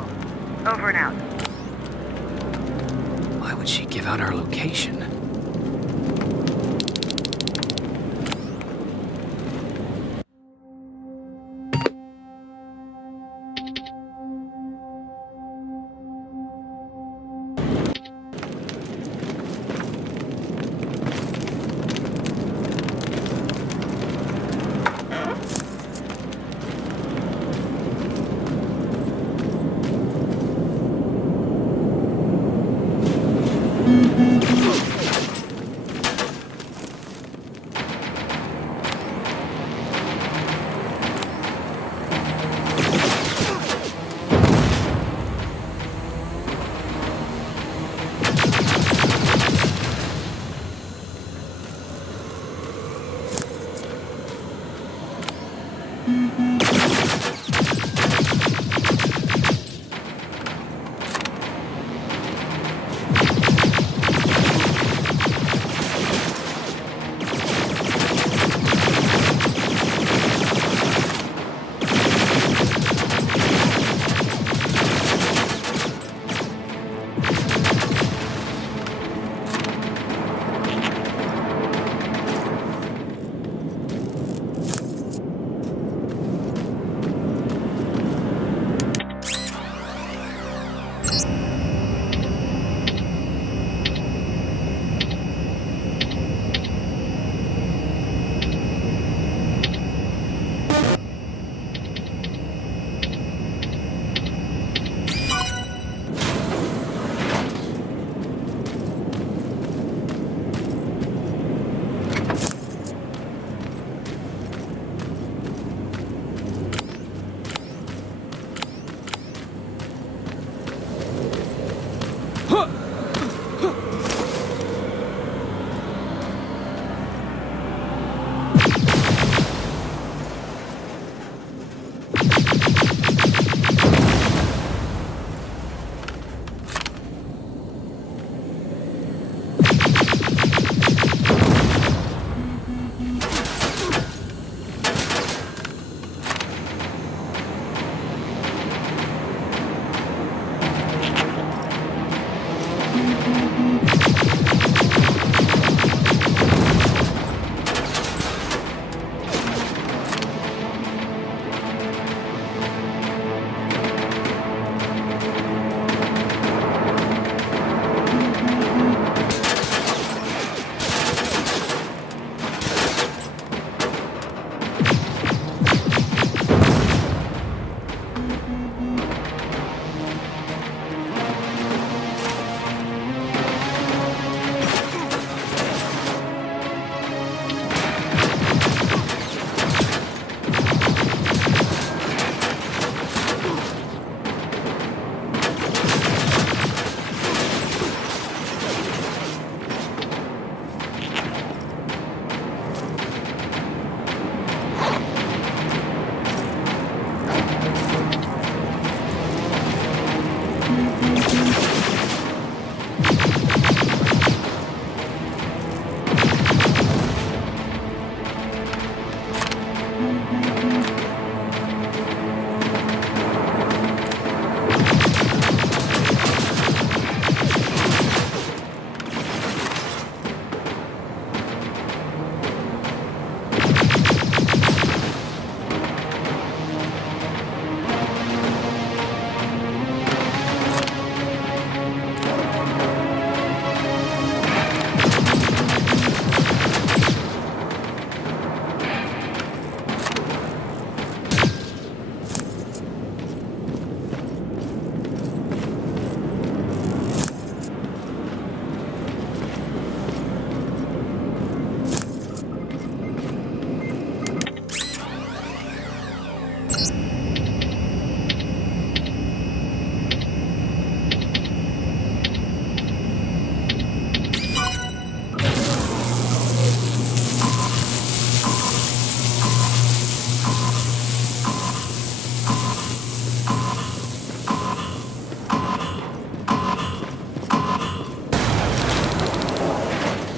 Over and out. Why would she give out our location?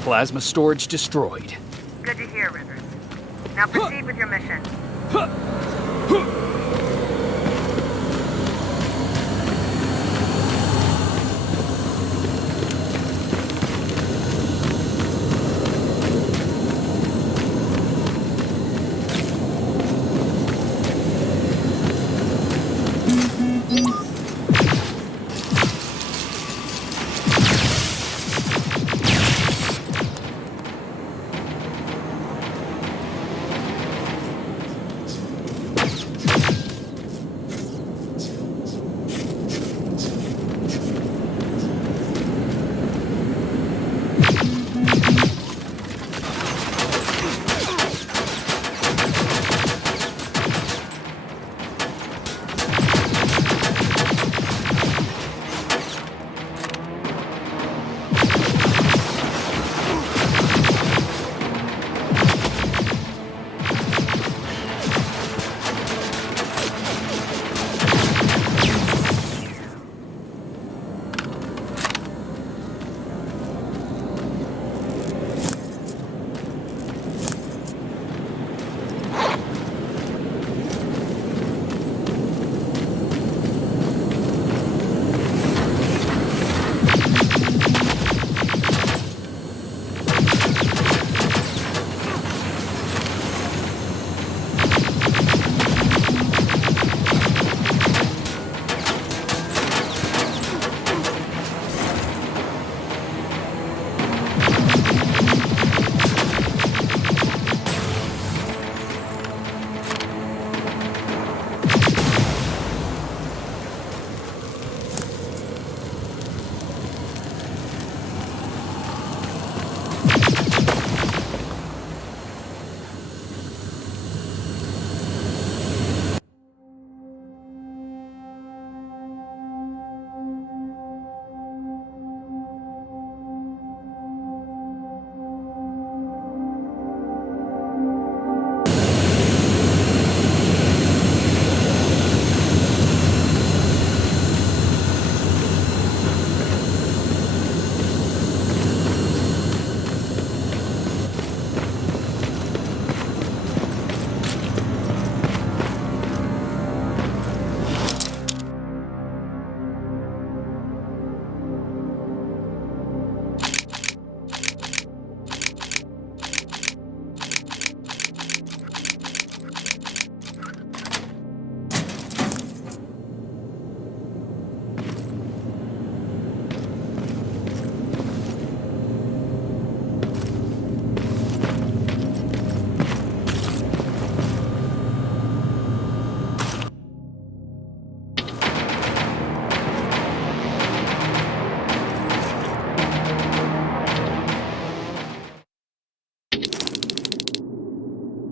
Plasma storage destroyed. Good to hear, Rivers. Now proceed with your mission.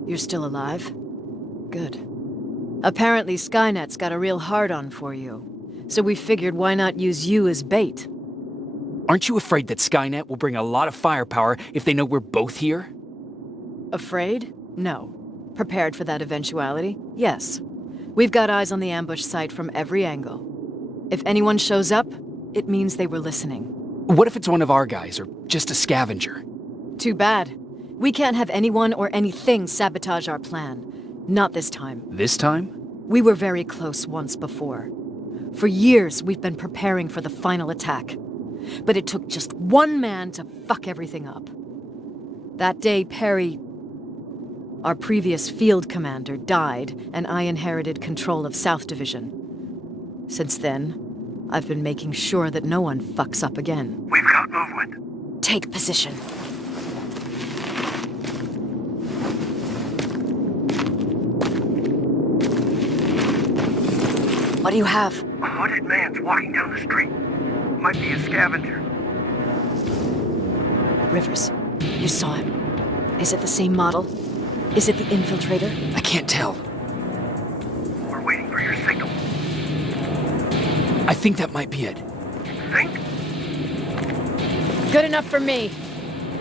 You're still alive? Good. Apparently Skynet's got a real hard-on for you. So we figured why not use you as bait? Aren't you afraid that Skynet will bring a lot of firepower if they know we're both here? Afraid? No. Prepared for that eventuality? Yes. We've got eyes on the ambush site from every angle. If anyone shows up, it means they were listening. What if it's one of our guys, or just a scavenger? Too bad. We can't have anyone or anything sabotage our plan. Not this time. This time? We were very close once before. For years, we've been preparing for the final attack. But it took just one man to fuck everything up. That day, Perry, our previous field commander, died, and I inherited control of South Division. Since then, I've been making sure that no one fucks up again. We've got movement. Take position. What do you have? A hooded man's walking down the street. Might be a scavenger. Rivers, you saw him. Is it the same model? Is it the infiltrator? I can't tell. We're waiting for your signal. I think that might be it. Think? Good enough for me.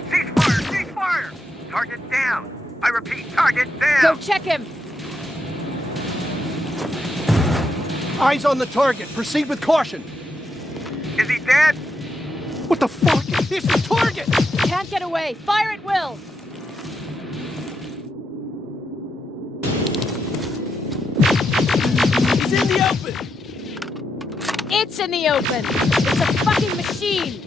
Ceasefire! Ceasefire! Target down! I repeat, target down! Go check him! Eyes on the target. Proceed with caution. Is he dead? What the fuck? It's the target! Can't get away. Fire at will. He's in the open! It's in the open. It's a fucking machine.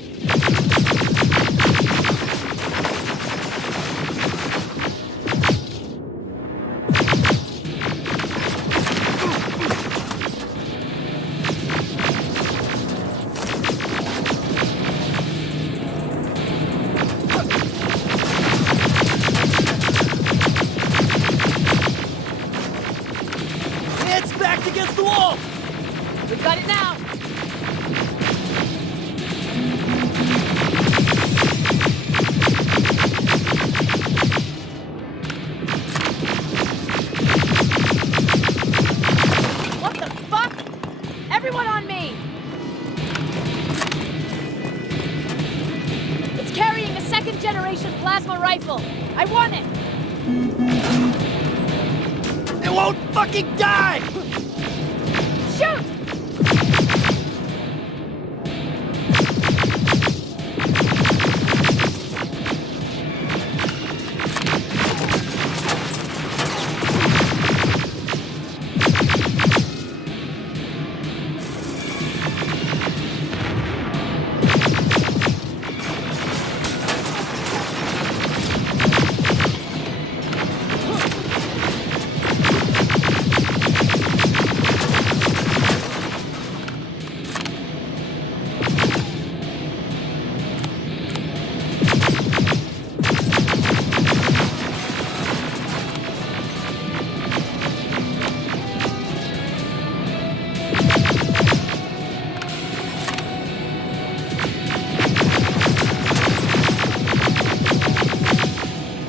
It's backed against the wall! We've got it now. What the fuck? Everyone on me! It's carrying a second-generation plasma rifle. I want it! It won't fucking die! Shoot!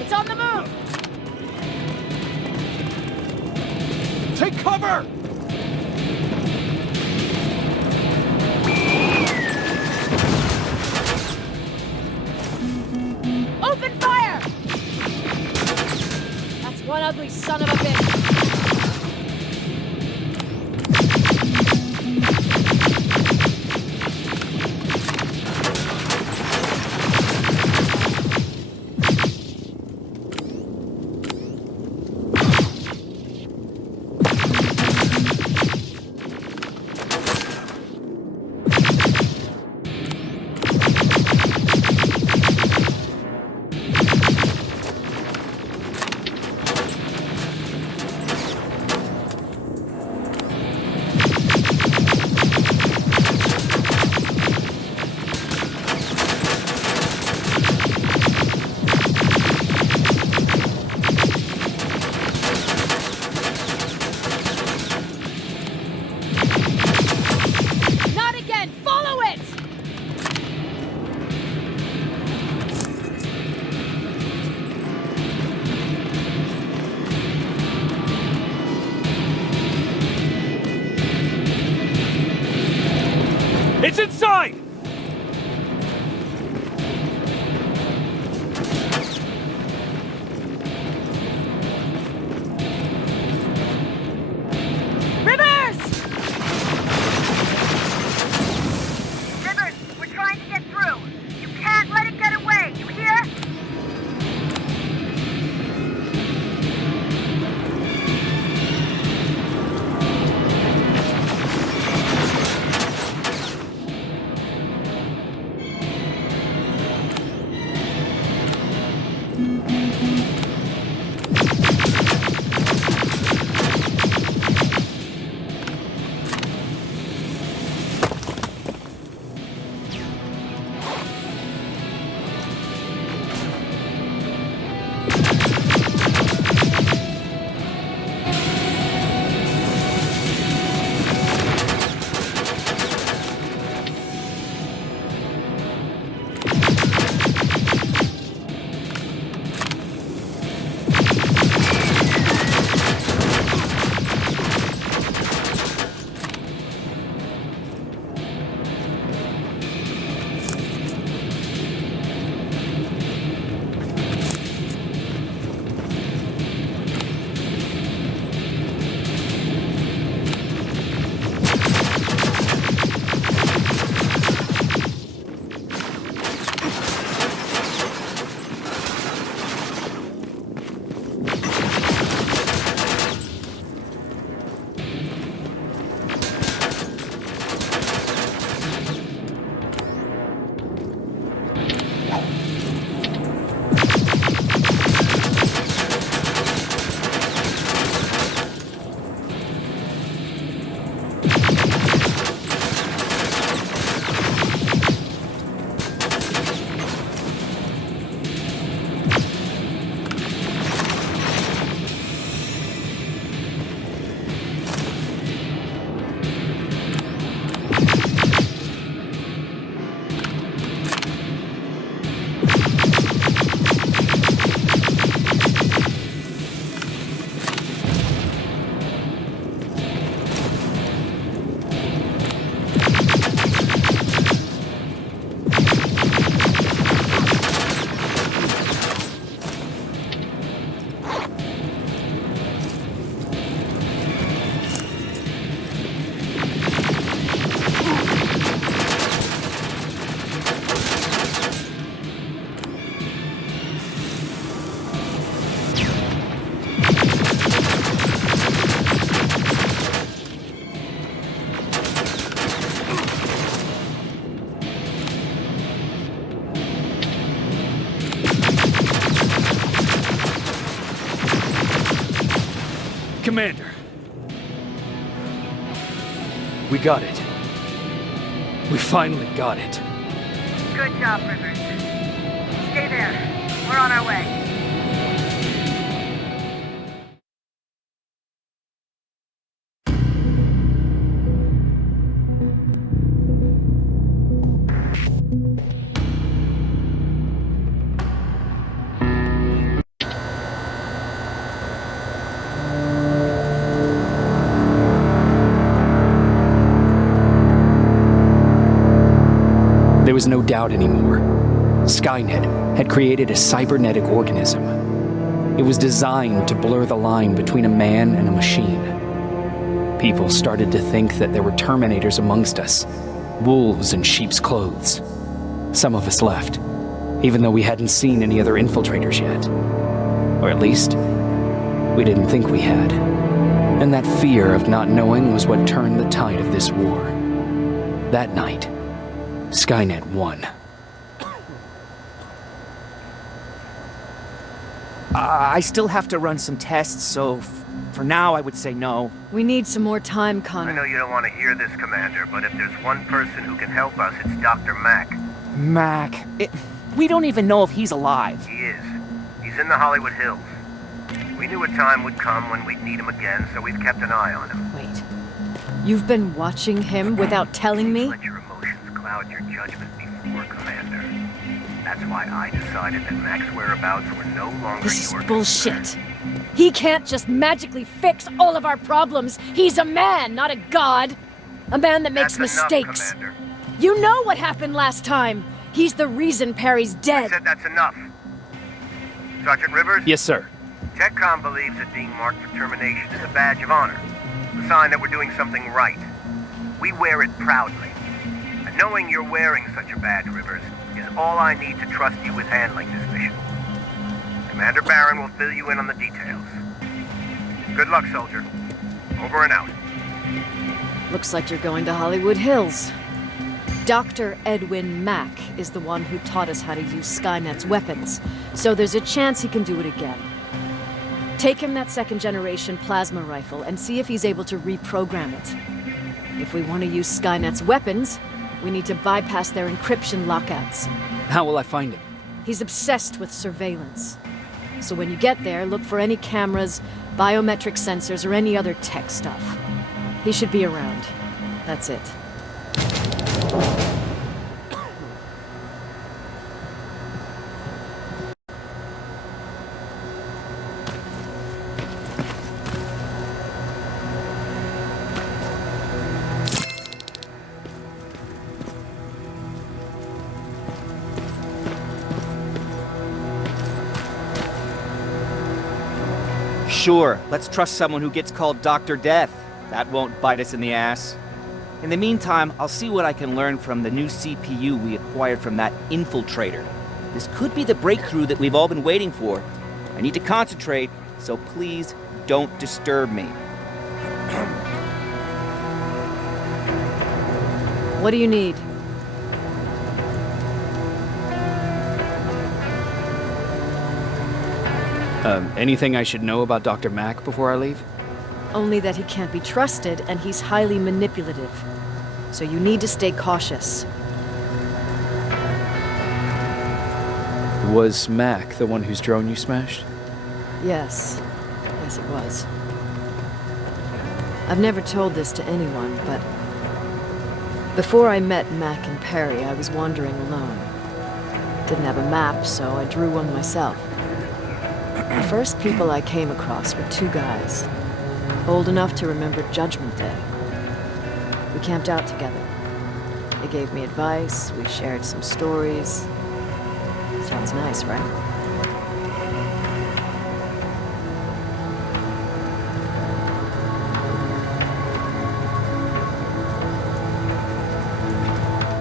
It's on the move! Take cover! Open fire! That's one ugly son of a bitch. Not again! Follow it! It's inside! Rivers! Rivers, we're trying to get through. You can't let it get away, you hear? Commander. We got it. We finally got it. Good job, Rivers. Stay there. We're on our way. There was no doubt anymore. Skynet had created a cybernetic organism. It was designed to blur the line between a man and a machine. People started to think that there were Terminators amongst us, wolves in sheep's clothes. Some of us left, even though we hadn't seen any other infiltrators yet. Or at least, we didn't think we had. And that fear of not knowing was what turned the tide of this war. That night, Skynet won. I still have to run some tests, so for now I would say no. We need some more time, I Connor. know you don't want to hear this, Commander, but if there's one person who can help us, it's Dr. Mack. Mac. We don't even know if he's alive. He is. He's in the Hollywood Hills. We knew a time would come when we'd need him again, so we've kept an eye on him. Wait. You've been watching him without telling me? Let your emotions cloud your judgment before, Commander. That's why I decided that Mack's whereabouts were no longer This your is bullshit. He can't just magically fix all of our problems. He's a man, not a god. A man that makes That's mistakes. Enough, Commander. You know what happened last time. He's the reason Perry's I dead. said that's enough. Sergeant Rivers? Yes, sir. TechCom believes that being marked for termination is a badge of honor. A sign that we're doing something right. We wear it proudly. And knowing you're wearing such a badge, Rivers, is all I need to trust you with handling this mission. Commander Barron will fill you in on the details. Good luck, soldier. Over and out. Looks like you're going to Hollywood Hills. Dr. Edwin Mack is the one who taught us how to use Skynet's weapons, so there's a chance he can do it again. Take him that second-generation plasma rifle and see if he's able to reprogram it. If we want to use Skynet's weapons, we need to bypass their encryption lockouts. How will I find him? He's obsessed with surveillance. So when you get there, look for any cameras, biometric sensors, or any other tech stuff. He should be around. That's it. Sure, let's trust someone who gets called Dr. Death. That won't bite us in the ass. In the meantime, I'll see what I can learn from the new CPU we acquired from that infiltrator. This could be the breakthrough that we've all been waiting for. I need to concentrate, so please don't disturb me. What do you need? Anything I should know about Dr. Mack before I leave? Only that he can't be trusted and he's highly manipulative. So you need to stay cautious. Was Mack the one whose drone you smashed? Yes. Yes, it was. I've never told this to anyone, but before I met Mack and Perry, I was wandering alone. Didn't have a map, so I drew one myself. The first people I came across were two guys, old enough to remember Judgment Day. We camped out together. They gave me advice, we shared some stories. Sounds nice, right?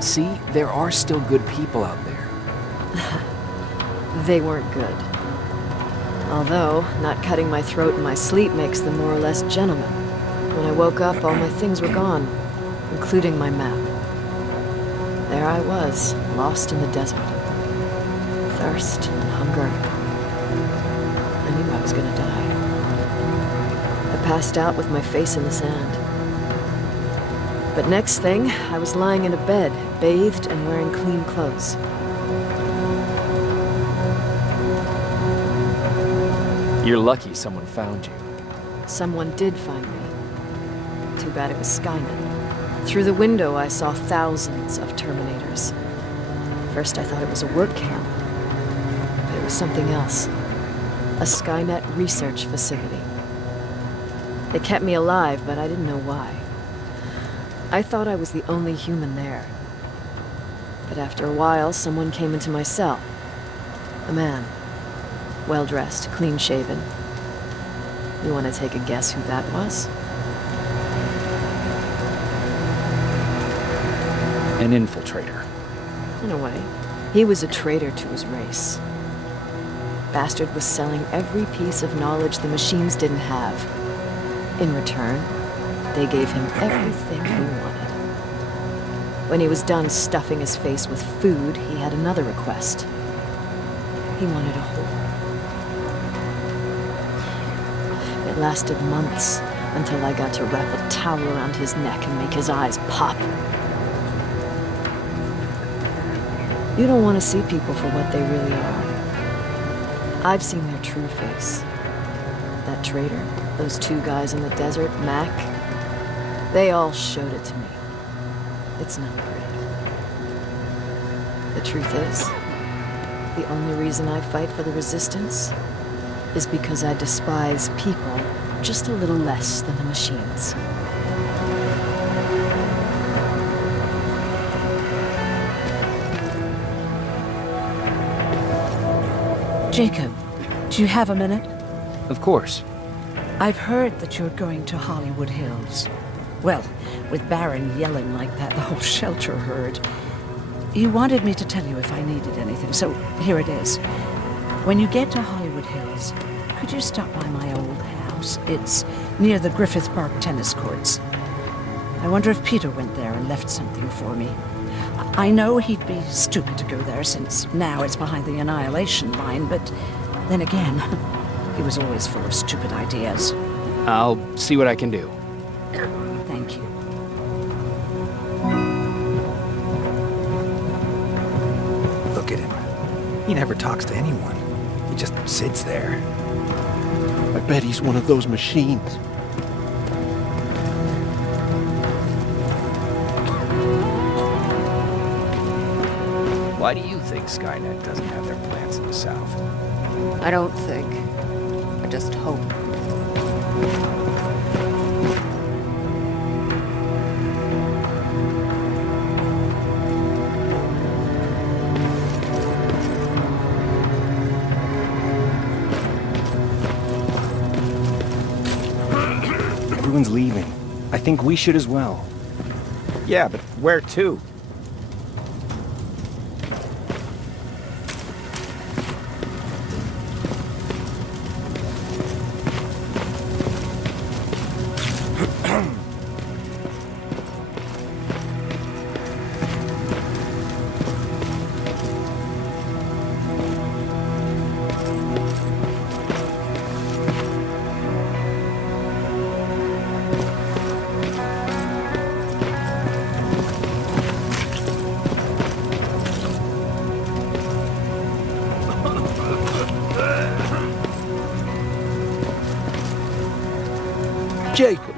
See, there are still good people out there. They weren't good. Although, not cutting my throat in my sleep makes them more or less gentlemen. When I woke up, all my things were gone, including my map. There I was, lost in the desert. Thirst and hunger. I knew I was gonna die. I passed out with my face in the sand. But next thing, I was lying in a bed, bathed and wearing clean clothes. You're lucky someone found you. Someone did find me. Too bad it was Skynet. Through the window, I saw thousands of Terminators. First, I thought it was a work camp, but it was something else. A Skynet research facility. They kept me alive, but I didn't know why. I thought I was the only human there. But after a while, someone came into my cell. A man. Well-dressed, clean-shaven. You want to take a guess who that was? An infiltrator. In a way. He was a traitor to his race. Bastard was selling every piece of knowledge the machines didn't have. In return, they gave him everything he wanted. When he was done stuffing his face with food, he had another request. He wanted a whore. It lasted months until I got to wrap a towel around his neck and make his eyes pop. You don't want to see people for what they really are. I've seen their true face. That traitor, those two guys in the desert, Mac, they all showed it to me. It's not pretty. The truth is, the only reason I fight for the Resistance is because I despise people just a little less than the machines. Jacob, do you have a minute? Of course. I've heard that you're going to Hollywood Hills. Well, with Baron yelling like that, the whole shelter heard. He wanted me to tell you if I needed anything, so here it is. When you get to Hollywood Hills, could you stop by my old house? It's near the Griffith Park tennis courts. I wonder if Peter went there and left something for me. I know he'd be stupid to go there since now it's behind the Annihilation Line, but then again, he was always full of stupid ideas. I'll see what I can do. Thank you. Look at him. He never talks to anyone. He just sits there. I bet he's one of those machines. Why do you think Skynet doesn't have their plants in the South? I don't think. I just hope. Everyone's leaving. I think we should as well. Yeah, but where to? Jacob.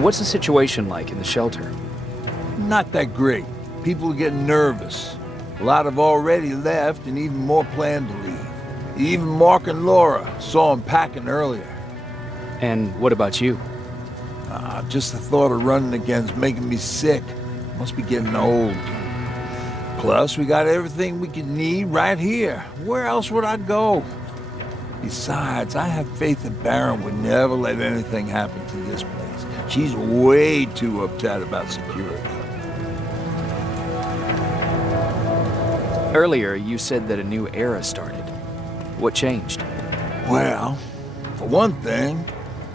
What's the situation like in the shelter? Not that great. People are getting nervous. A lot have already left, and even more plan to leave. Even Mark and Laura saw him packing earlier. And what about you? Just the thought of running again's making me sick. Must be getting old. Plus, we got everything we could need right here. Where else would I go? Besides, I have faith that Baron would never let anything happen to this place. She's way too uptight about security. Earlier, you said that a new era started. What changed? Well, for one thing,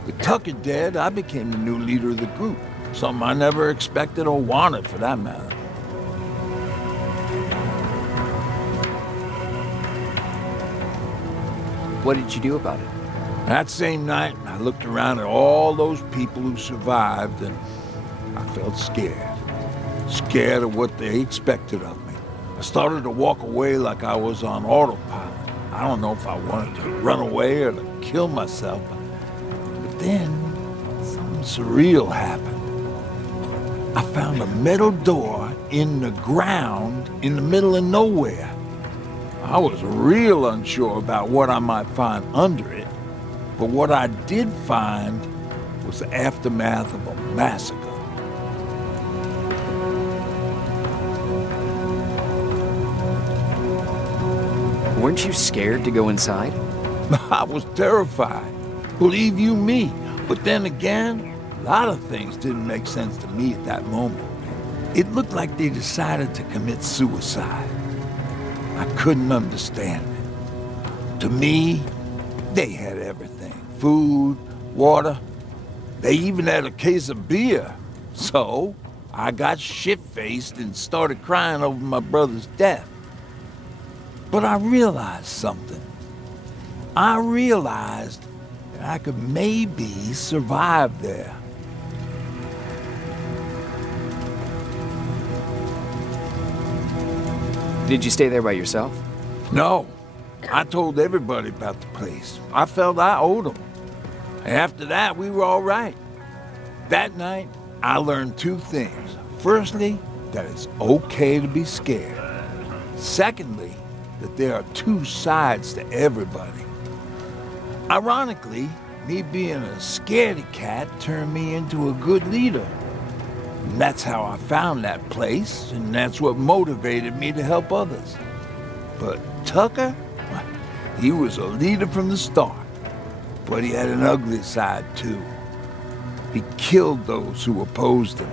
with Tucker dead, I became the new leader of the group. Something I never expected or wanted, for that matter. What did you do about it? That same night, I looked around at all those people who survived, and I felt scared. Scared of what they expected of me. I started to walk away like I was on autopilot. I don't know if I wanted to run away or to kill myself. But then, something surreal happened. I found a metal door in the ground in the middle of nowhere. I was real unsure about what I might find under it, but what I did find was the aftermath of a massacre. Weren't you scared to go inside? I was terrified. Believe you me. But then again, a lot of things didn't make sense to me at that moment. It looked like they decided to commit suicide. I couldn't understand it. To me, they had everything. Food, water. They even had a case of beer. So, I got shit-faced and started crying over my brother's death. But I realized something. I realized that I could maybe survive there. Did you stay there by yourself? No. I told everybody about the place. I felt I owed them. After that, we were all right. That night, I learned two things. Firstly, that it's okay to be scared. Secondly, that there are two sides to everybody. Ironically, me being a scaredy cat turned me into a good leader. And that's how I found that place, and that's what motivated me to help others. But Tucker, he was a leader from the start, but he had an ugly side too. He killed those who opposed him.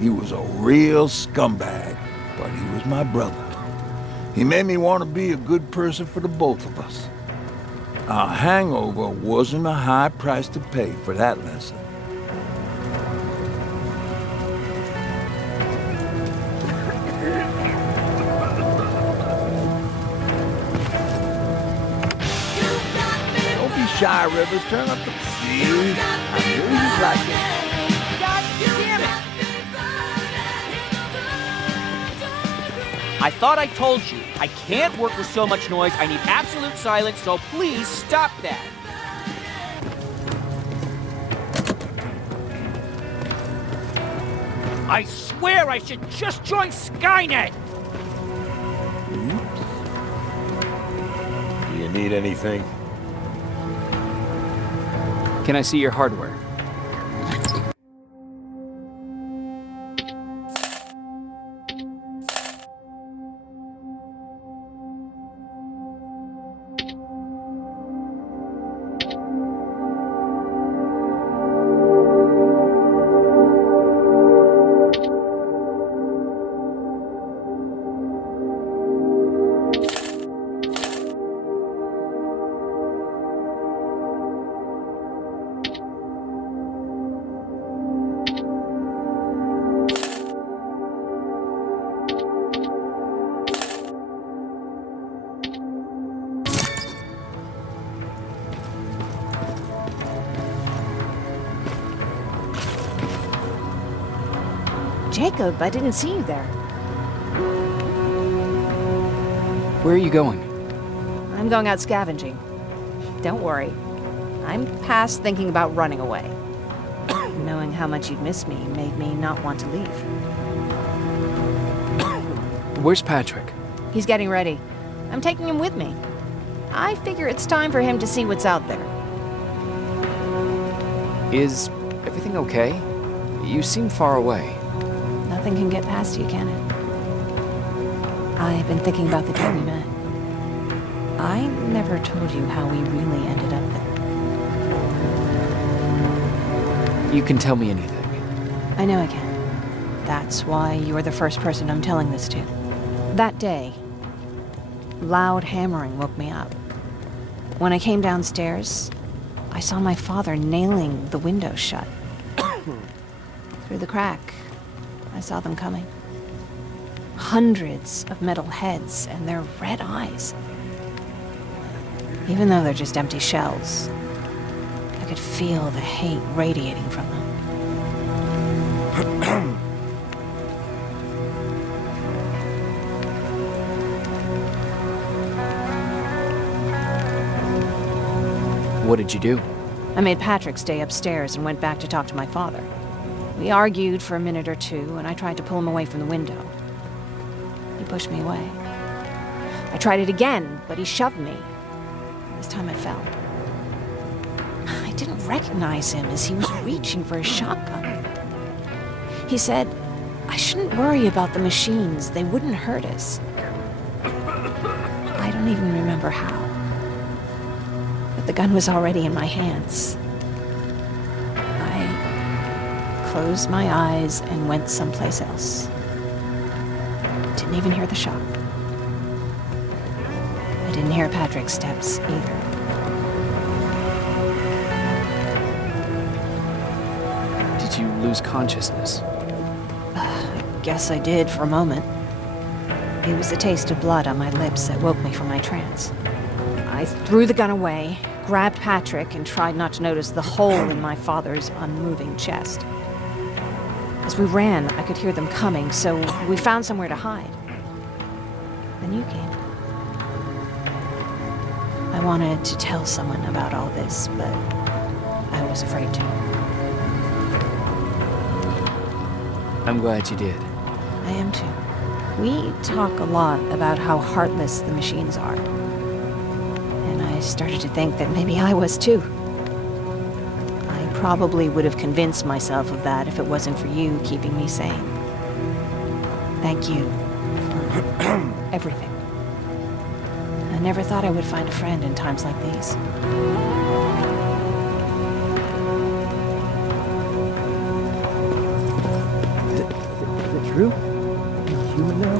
He was a real scumbag, but he was my brother. He made me want to be a good person for the both of us. Our hangover wasn't a high price to pay for that lesson. Don't be shy, Rivers. Turn up the speed. I knew you'd like it. God damn it! I thought I told you. I can't work with so much noise. I need absolute silence, so please stop that. I swear I should just join Skynet! Do you need anything? Can I see your hardware? Jacob, I didn't see you there. Where are you going? I'm going out scavenging. Don't worry. I'm past thinking about running away. Knowing how much you'd miss me made me not want to leave. Where's Patrick? He's getting ready. I'm taking him with me. I figure it's time for him to see what's out there. Is everything okay? You seem far away. Nothing can get past you, can it? I've been thinking about the day we met. I never told you how we really ended up there. You can tell me anything. I know I can. That's why you're the first person I'm telling this to. That day, loud hammering woke me up. When I came downstairs, I saw my father nailing the window shut. Through the crack, I saw them coming. Hundreds of metal heads and their red eyes. Even though they're just empty shells, I could feel the hate radiating from them. What did you do? I made Patrick stay upstairs and went back to talk to my father. We argued for a minute or two, and I tried to pull him away from the window. He pushed me away. I tried it again, but he shoved me. This time I fell. I didn't recognize him as he was reaching for his shotgun. He said, I shouldn't worry about the machines. They wouldn't hurt us. I don't even remember how. But the gun was already in my hands. I closed my eyes and went someplace else. Didn't even hear the shot. I didn't hear Patrick's steps either. Did you lose consciousness? I guess I did for a moment. It was the taste of blood on my lips that woke me from my trance. I threw the gun away, grabbed Patrick, and tried not to notice the hole in my father's unmoving chest. As we ran, I could hear them coming, so we found somewhere to hide. Then you came. I wanted to tell someone about all this, but I was afraid to. I'm glad you did. I am too. We talk a lot about how heartless the machines are. And I started to think that maybe I was too. I probably would have convinced myself of that if it wasn't for you keeping me sane. Thank you for everything. I never thought I would find a friend in times like these. Is it true? Are you human now?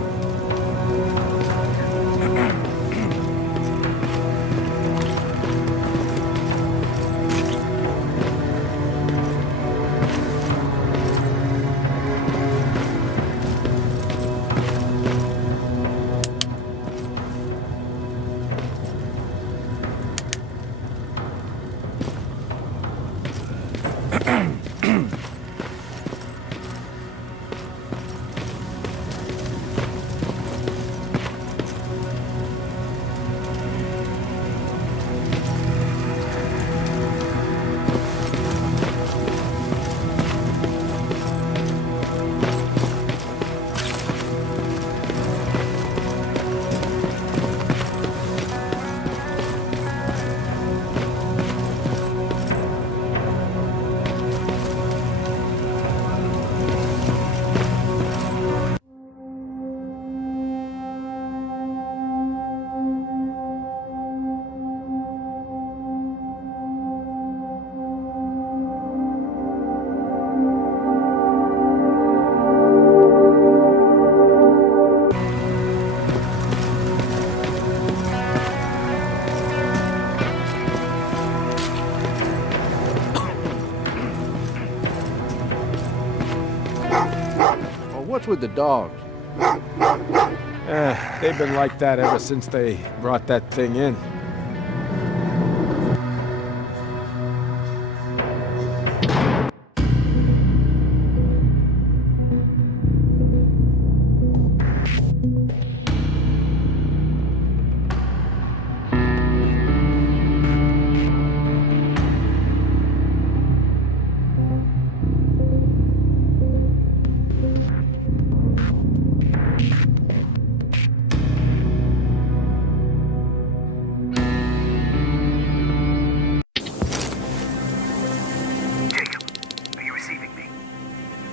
What's with the dogs? They've been like that ever since they brought that thing in.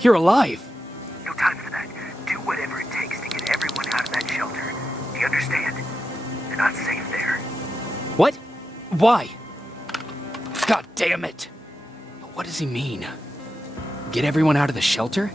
You're alive! No time for that. Do whatever it takes to get everyone out of that shelter. Do you understand? They're not safe there. What? Why? God damn it! What does he mean? Get everyone out of the shelter?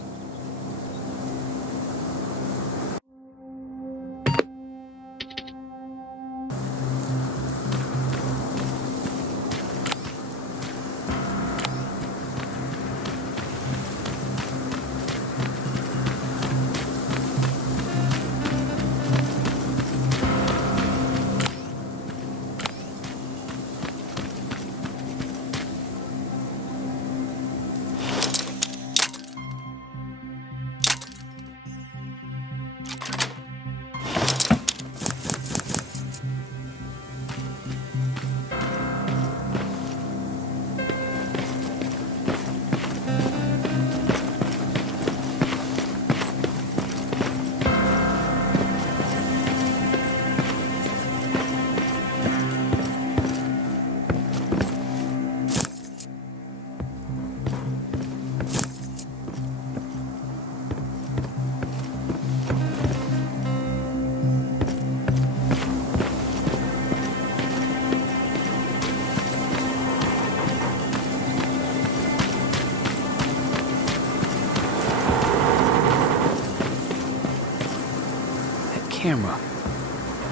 camera.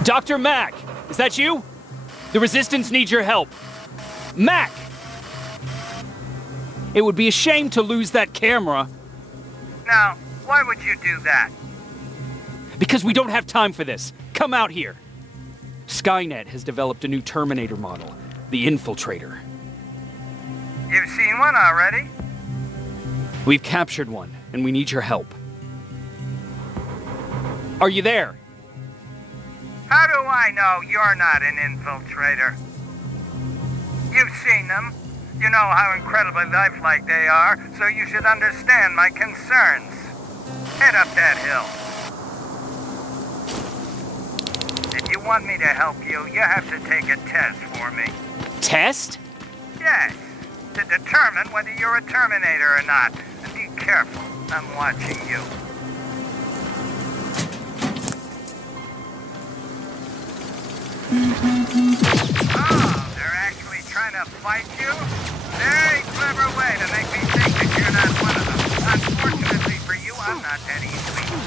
Dr. Mack! Is that you? The Resistance needs your help. Mack! It would be a shame to lose that camera. Now, why would you do that? Because we don't have time for this. Come out here. Skynet has developed a new Terminator model, the Infiltrator. You've seen one already? We've captured one, and we need your help. Are you there? How do I know you're not an infiltrator? You've seen them. You know how incredibly lifelike they are, so you should understand my concerns. Head up that hill. If you want me to help you, you have to take a test for me. Test? Yes, to determine whether you're a Terminator or not. And be careful, I'm watching you. Oh, they're actually trying to fight you? Very clever way to make me think that you're not one of them. Unfortunately for you, I'm not that easily fooled.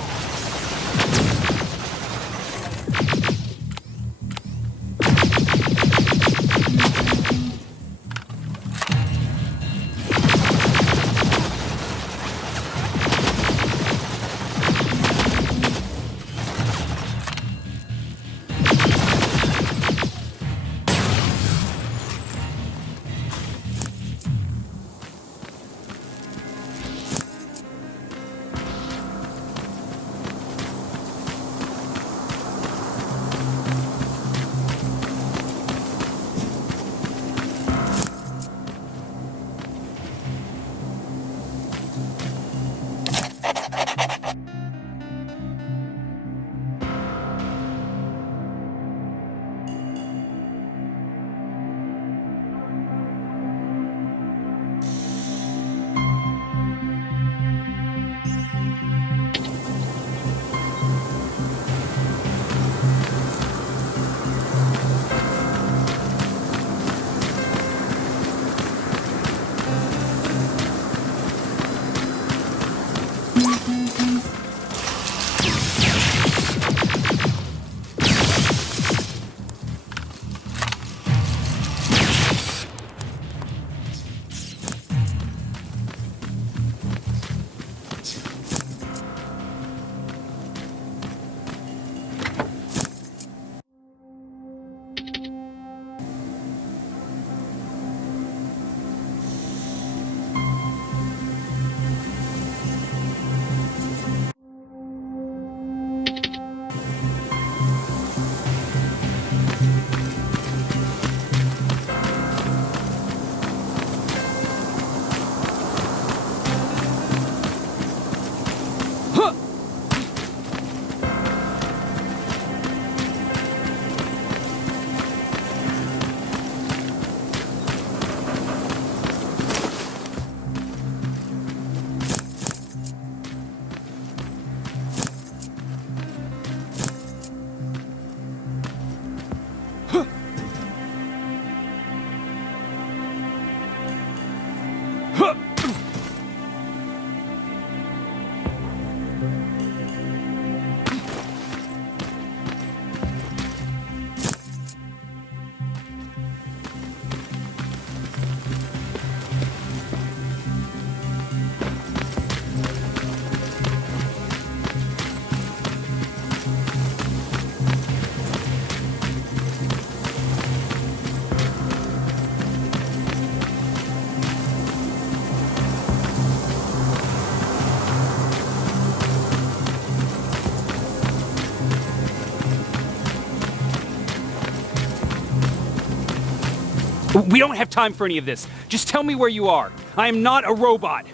We don't have time for any of this. Just tell me where you are. I am not a robot.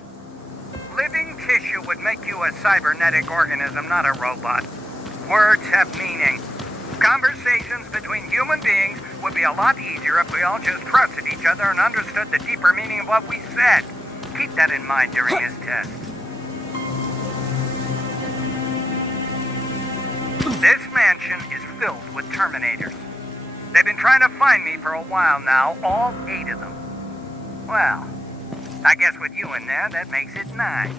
Living tissue would make you a cybernetic organism, not a robot. Words have meaning. Conversations between human beings would be a lot easier if we all just trusted each other and understood the deeper meaning of what we said. Keep that in mind during this test. This mansion is filled with Terminators. They've been trying to find me for a while now, all 8 of them. Well, I guess with you in there, that makes it 9.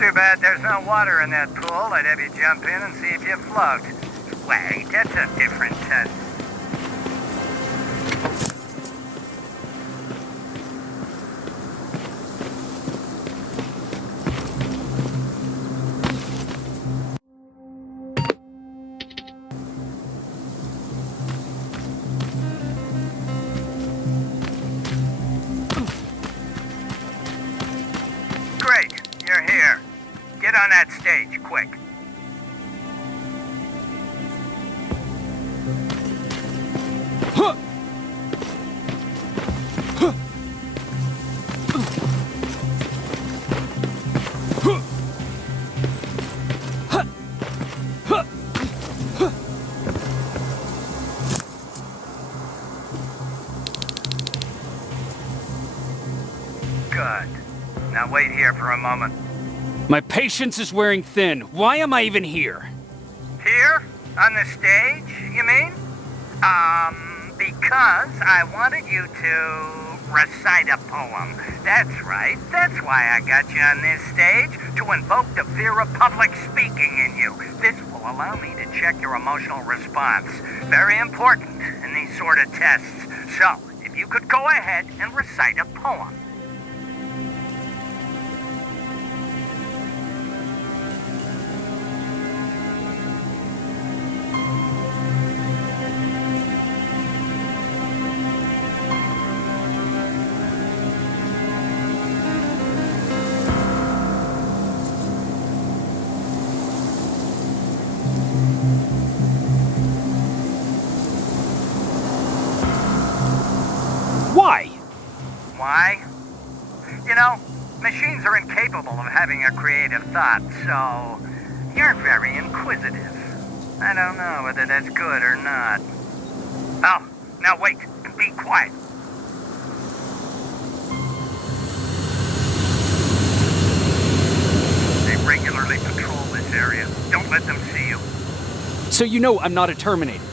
Too bad there's no water in that pool. I'd have you jump in and see if you float. Wait, that's a different test. Great, you're here. Get on that stage, quick. Good. Now wait here for a moment. My patience is wearing thin. Why am I even here? Here? On the stage, you mean? Because I wanted you to recite a poem. That's right. That's why I got you on this stage, to invoke the fear of public speaking in you. This will allow me to check your emotional response. Very important in these sort of tests. So, if you could go ahead and recite a poem. Why? Why? You know, machines are incapable of having a creative thought, so you're very inquisitive. I don't know whether that's good or not. Oh, now wait, and be quiet. They regularly patrol this area. Don't let them see you. So you know I'm not a Terminator.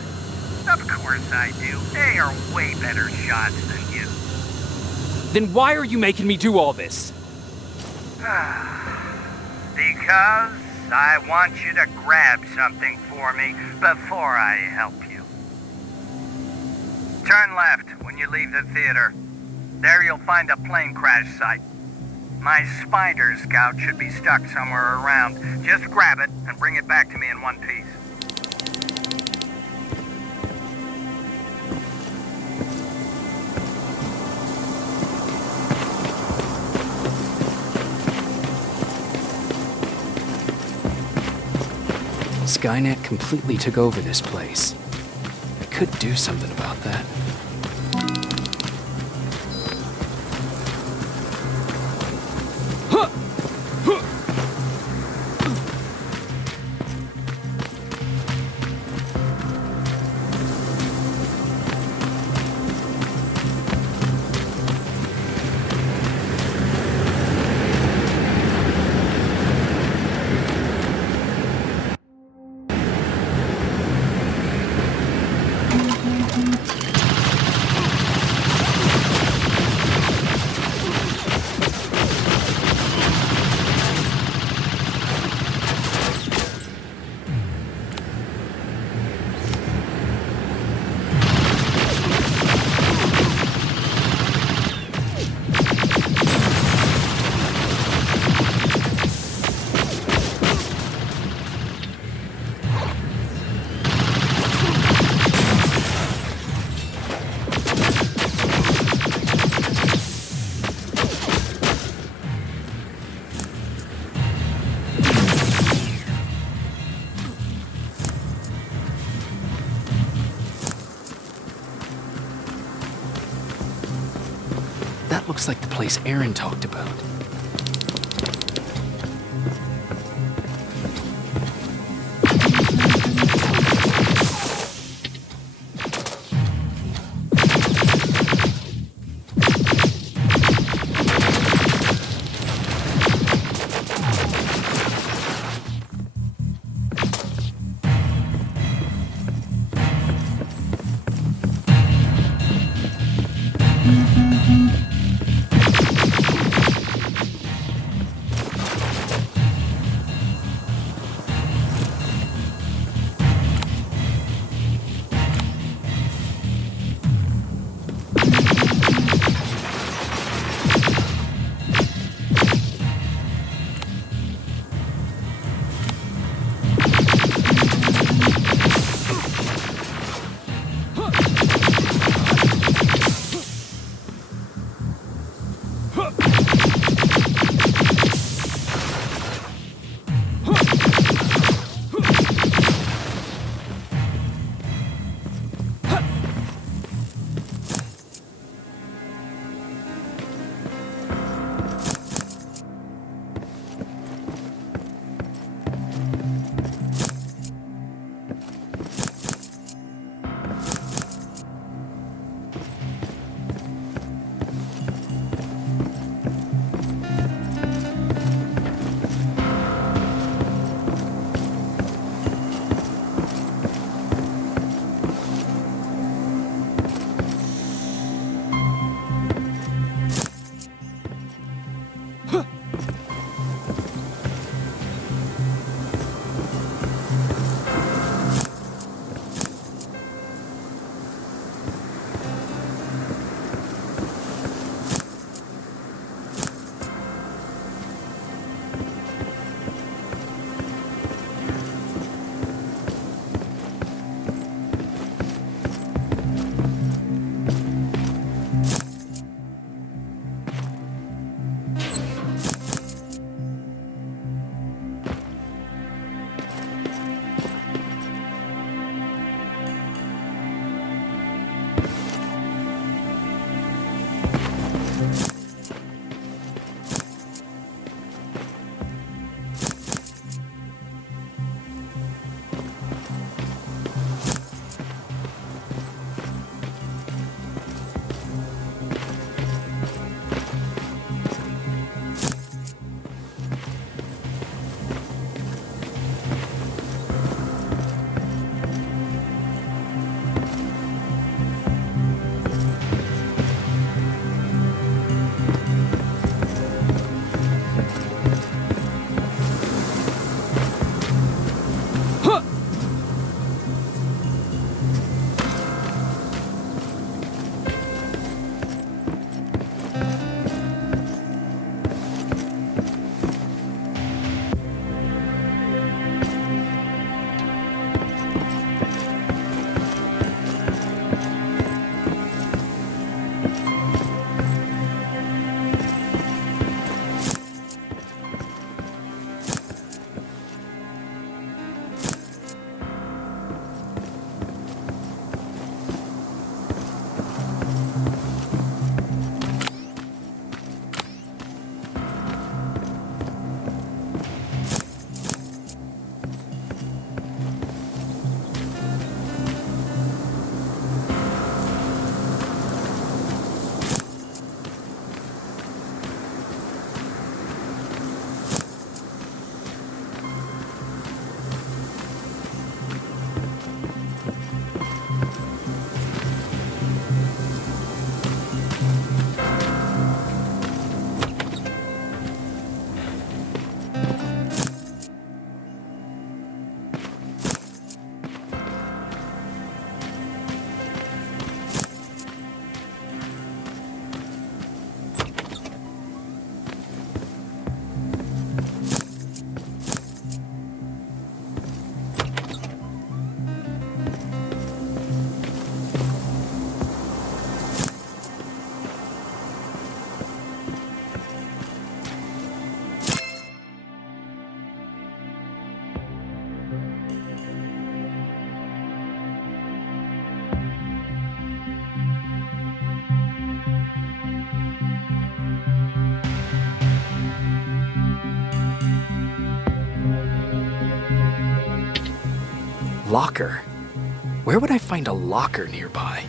Of course I do. They are way better shots than you. Then why are you making me do all this? Because I want you to grab something for me before I help you. Turn left when you leave the theater. There you'll find a plane crash site. My spider scout should be stuck somewhere around. Just grab it and bring it back to me in one piece. Skynet completely took over this place. I could do something about that. That looks like the place Aaron talked about. Locker? Where would I find a locker nearby?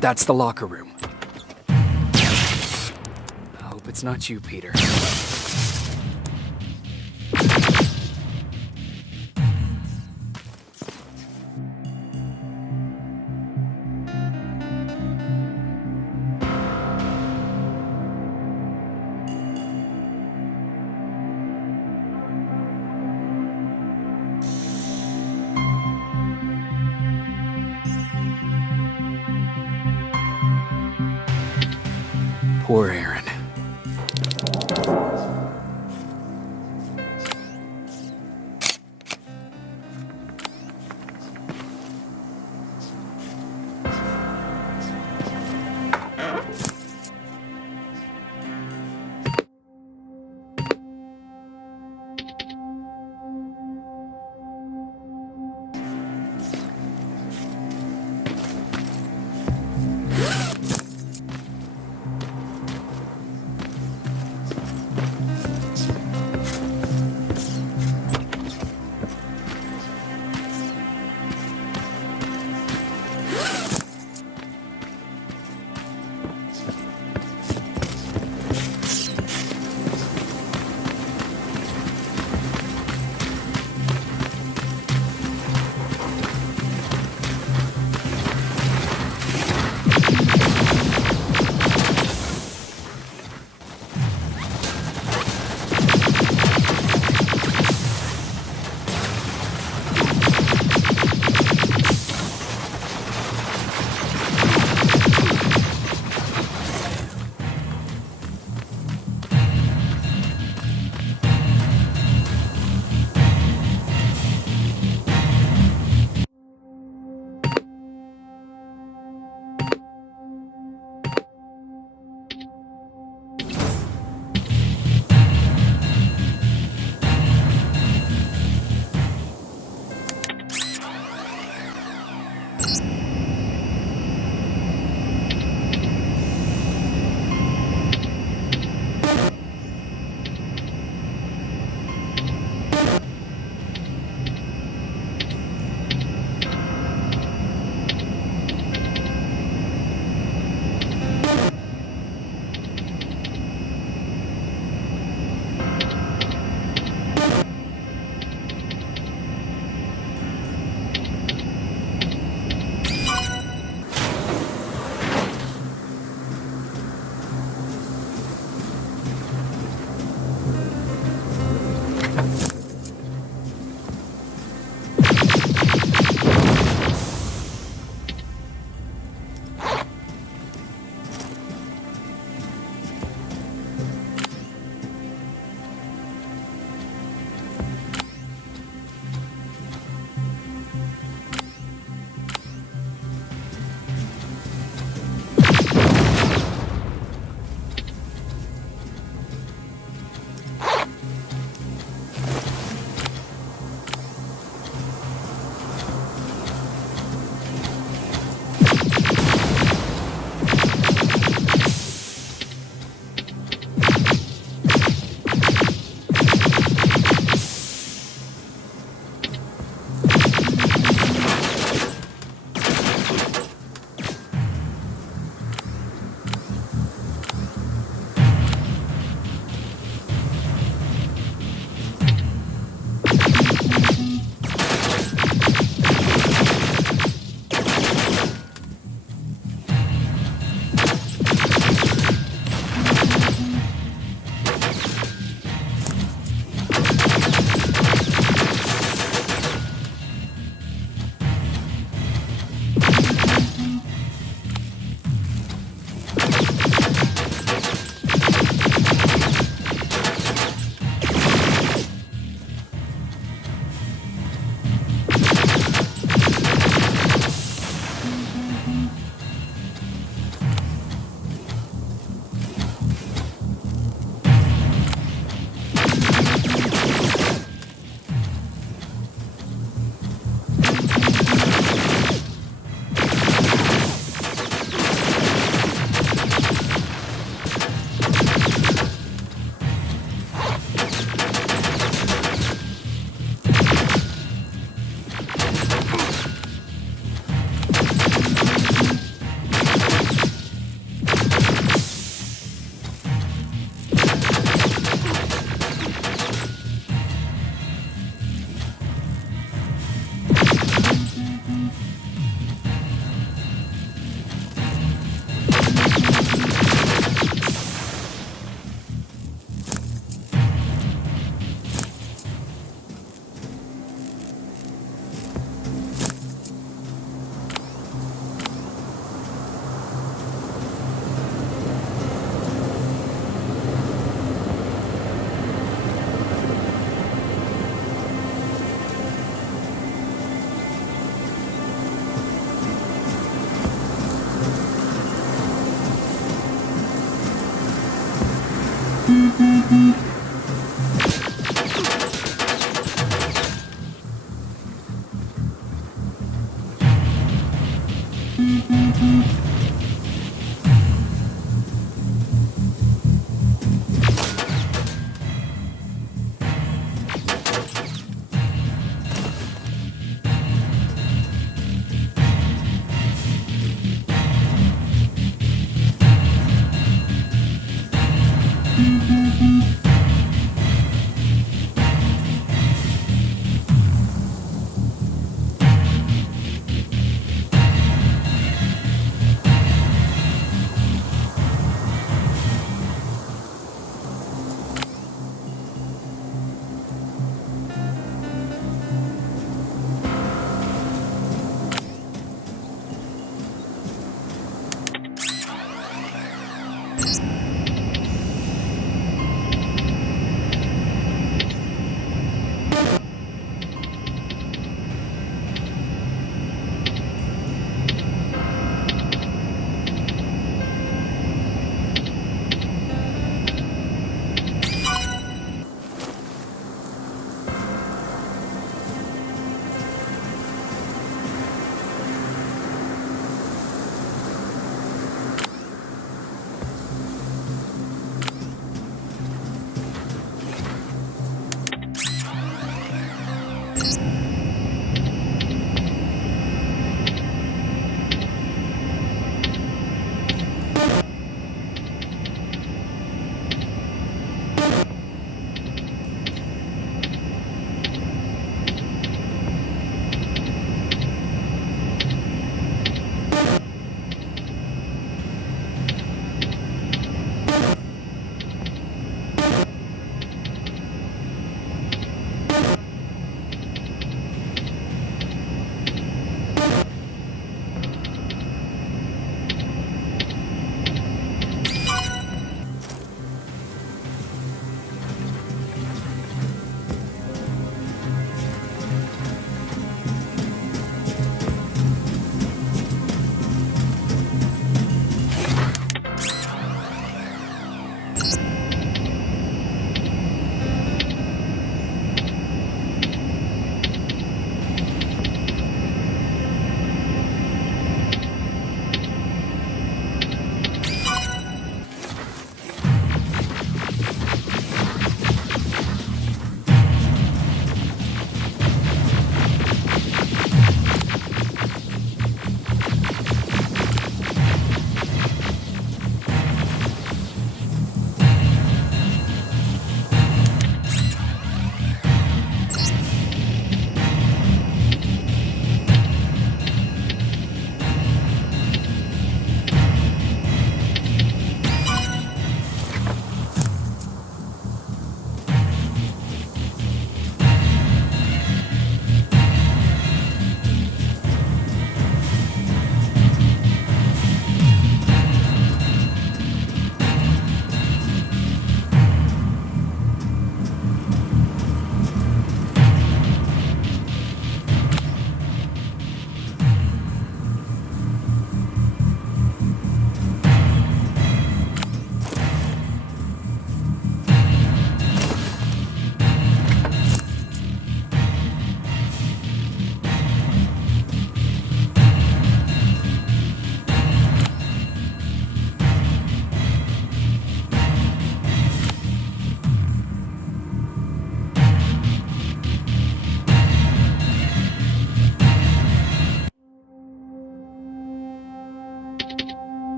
That's the locker room. I hope it's not you, Peter. Poor Aaron.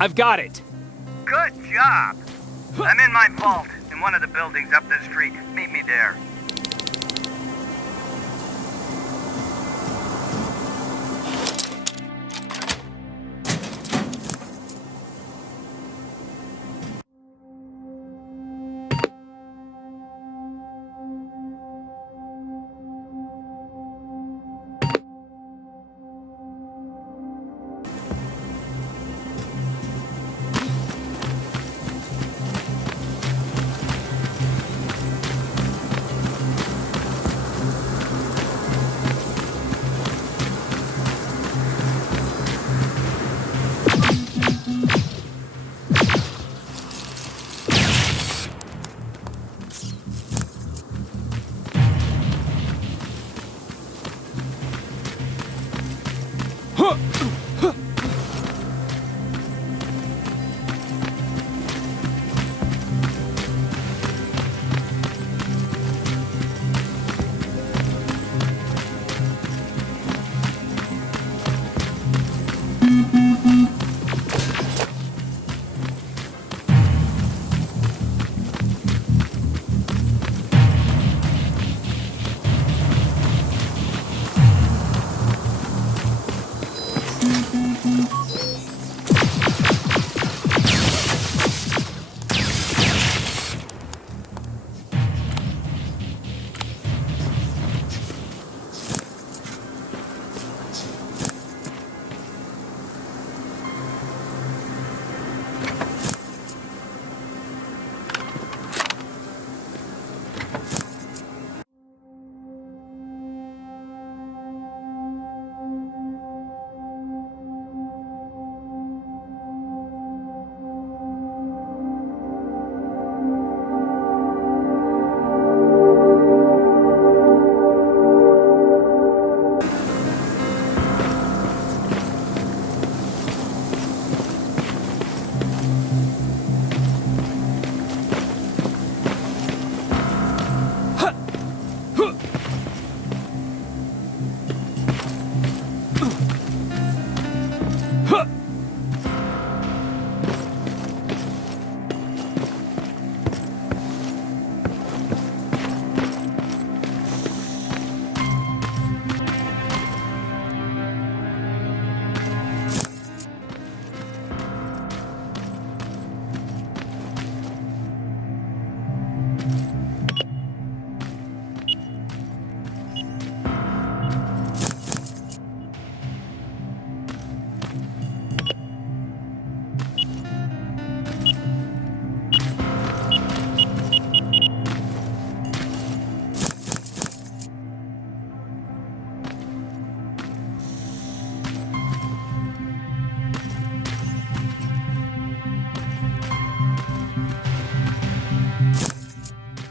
I've got it. Good job. I'm in my vault in one of the buildings up the street. Meet me there.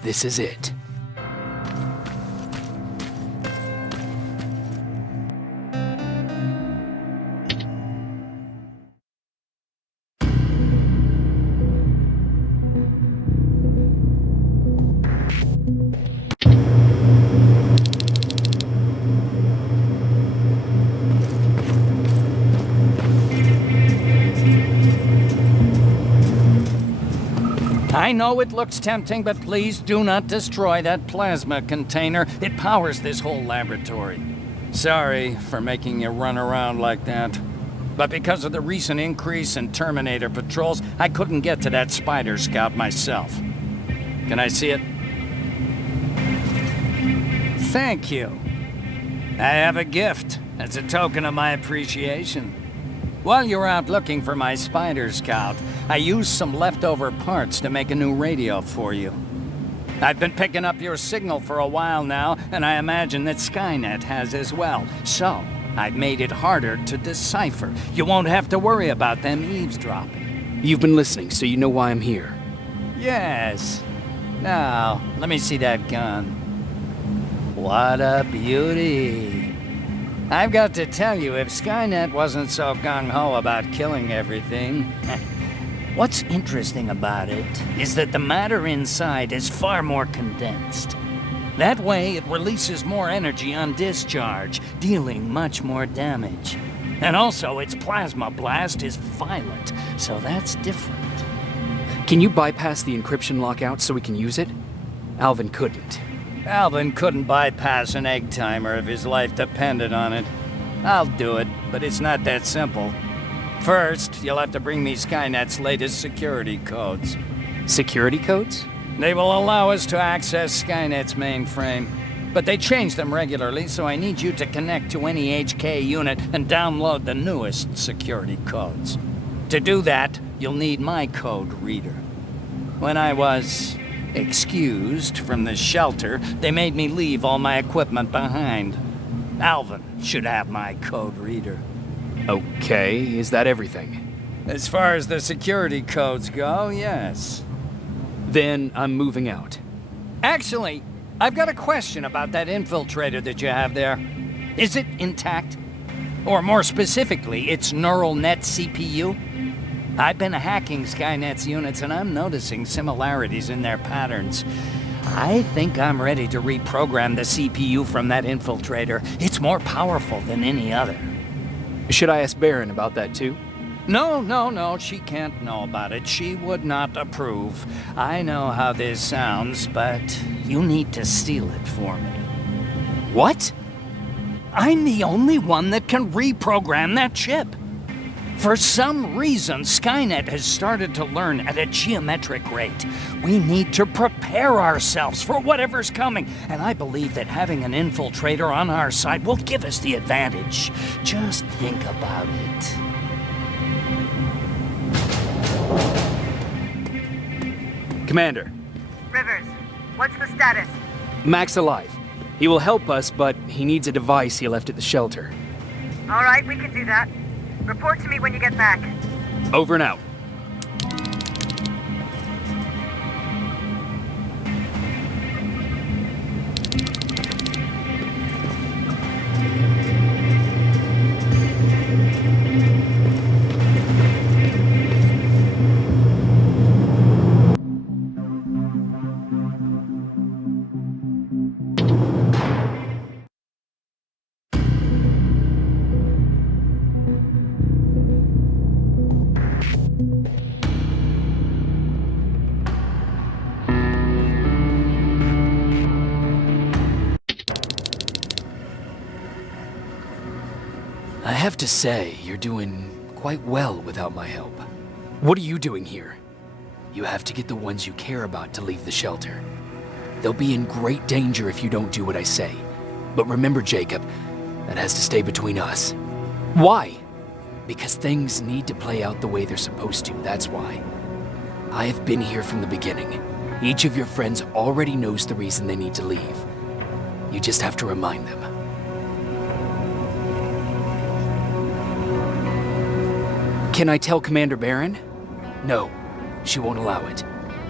This is it. I know it looks tempting, but please do not destroy that plasma container. It powers this whole laboratory. Sorry for making you run around like that. But because of the recent increase in Terminator patrols, I couldn't get to that Spider Scout myself. Can I see it? Thank you. I have a gift as a token of my appreciation. While you were out looking for my Spider Scout, I used some leftover parts to make a new radio for you. I've been picking up your signal for a while now, and I imagine that Skynet has as well. So, I've made it harder to decipher. You won't have to worry about them eavesdropping. You've been listening, so you know why I'm here. Yes. Now, let me see that gun. What a beauty. I've got to tell you, if Skynet wasn't so gung-ho about killing everything... What's interesting about it is that the matter inside is far more condensed. That way, it releases more energy on discharge, dealing much more damage. And also, its plasma blast is violent, so that's different. Can you bypass the encryption lockout so we can use it? Alvin couldn't. Alvin couldn't bypass an egg timer if his life depended on it. I'll do it, but it's not that simple. First, you'll have to bring me Skynet's latest security codes. Security codes? They will allow us to access Skynet's mainframe. But they change them regularly, so I need you to connect to any HK unit and download the newest security codes. To do that, you'll need my code reader. When I was excused from the shelter, they made me leave all my equipment behind. Alvin should have my code reader. Okay, is that everything? As far as the security codes go, yes. Then I'm moving out. Actually, I've got a question about that infiltrator that you have there. Is it intact? Or more specifically, its neural net CPU? I've been hacking Skynet's units and I'm noticing similarities in their patterns. I think I'm ready to reprogram the CPU from that infiltrator. It's more powerful than any other. Should I ask Baron about that too? No, she can't know about it. She would not approve. I know how this sounds, but you need to steal it for me. What? I'm the only one that can reprogram that chip. For some reason, Skynet has started to learn at a geometric rate. We need to prepare ourselves for whatever's coming, and I believe that having an infiltrator on our side will give us the advantage. Just think about it. Commander. Rivers, what's the status? Mac's alive. He will help us, but he needs a device he left at the shelter. All right, we can do that. Report to me when you get back. Over and out. I have to say, you're doing quite well without my help. What are you doing here? You have to get the ones you care about to leave the shelter. They'll be in great danger if you don't do what I say. But remember, Jacob, that has to stay between us. Why? Because things need to play out the way they're supposed to, that's why. I have been here from the beginning. Each of your friends already knows the reason they need to leave. You just have to remind them. Can I tell Commander Baron? No, she won't allow it.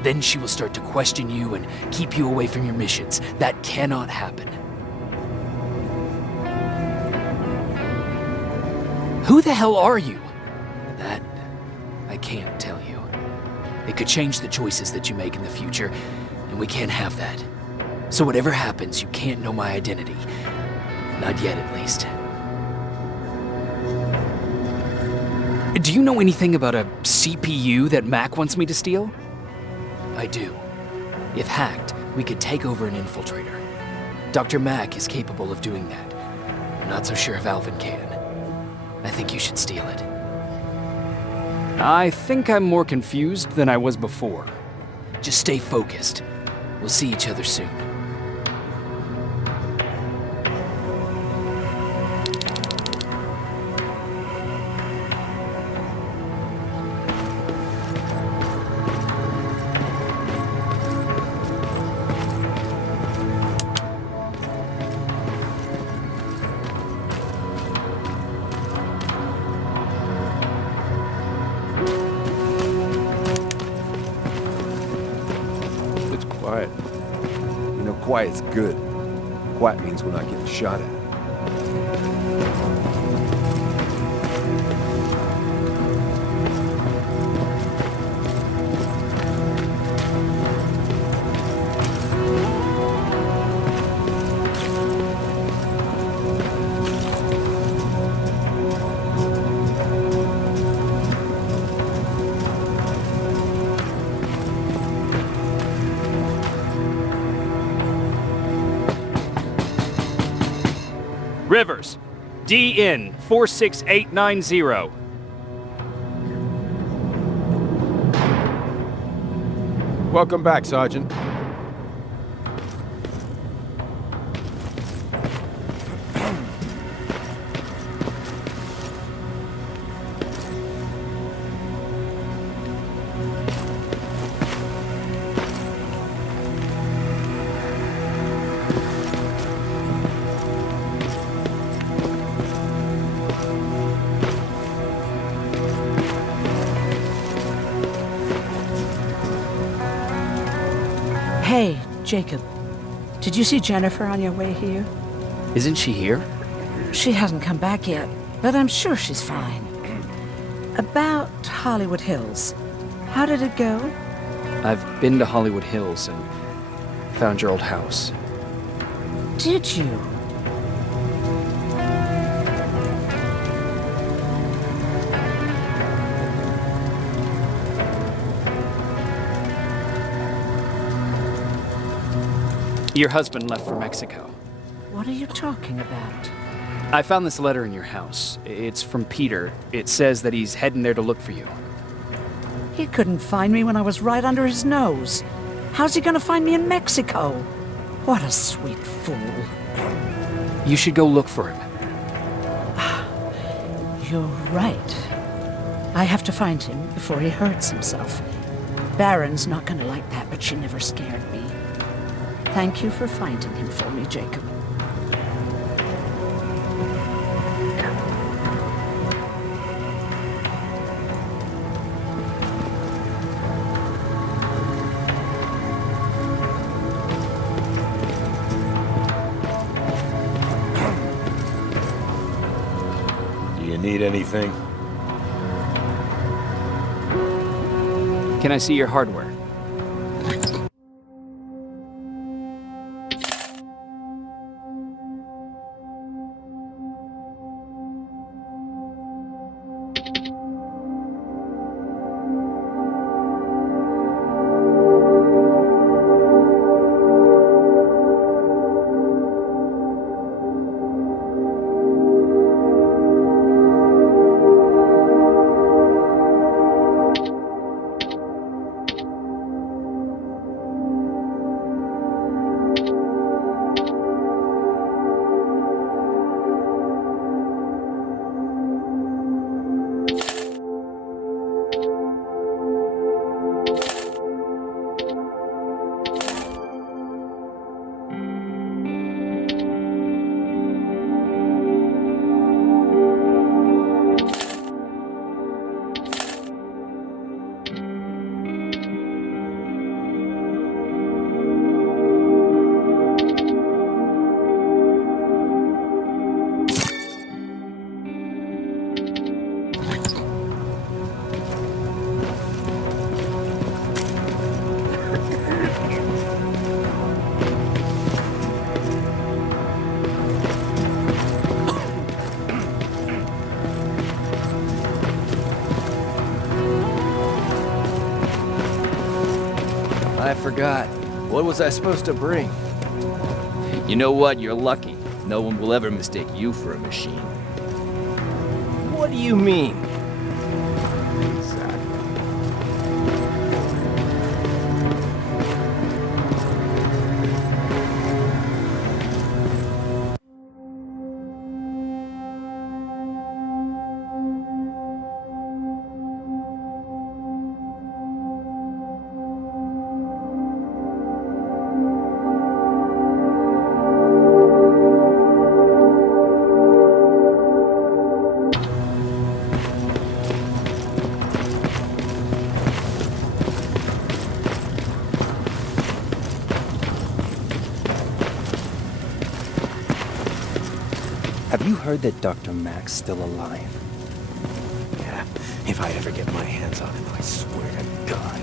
Then she will start to question you and keep you away from your missions. That cannot happen. Who the hell are you? That I can't tell you. It could change the choices that you make in the future, and we can't have that. So whatever happens, you can't know my identity. Not yet, at least. Do you know anything about a CPU that Mac wants me to steal? I do. If hacked, we could take over an infiltrator. Dr. Mac is capable of doing that. I'm not so sure if Alvin can. I think you should steal it. I think I'm more confused than I was before. Just stay focused. We'll see each other soon. Quiet. You know, quiet's good. Quiet means we're not getting shot at. Rivers, DN 46890. Welcome back, Sergeant. Hey, Jacob. Did you see Jennifer on your way here? Isn't she here? She hasn't come back yet, but I'm sure she's fine. About Hollywood Hills. How did it go? I've been to Hollywood Hills and found your old house. Did you? Your husband left for Mexico. What are you talking about? I found this letter in your house. It's from Peter. It says that he's heading there to look for you. He couldn't find me when I was right under his nose. How's he gonna find me in Mexico? What a sweet fool. You should go look for him. You're right. I have to find him before he hurts himself. Baron's not gonna like that, but she never scared me. Thank you for finding him for me, Jacob. Do you need anything? Can I see your hardware? I forgot. What was I supposed to bring? You know what? You're lucky. No one will ever mistake you for a machine. What do you mean? Have you heard that Dr. Mack's still alive? Yeah, if I ever get my hands on him, I swear to God.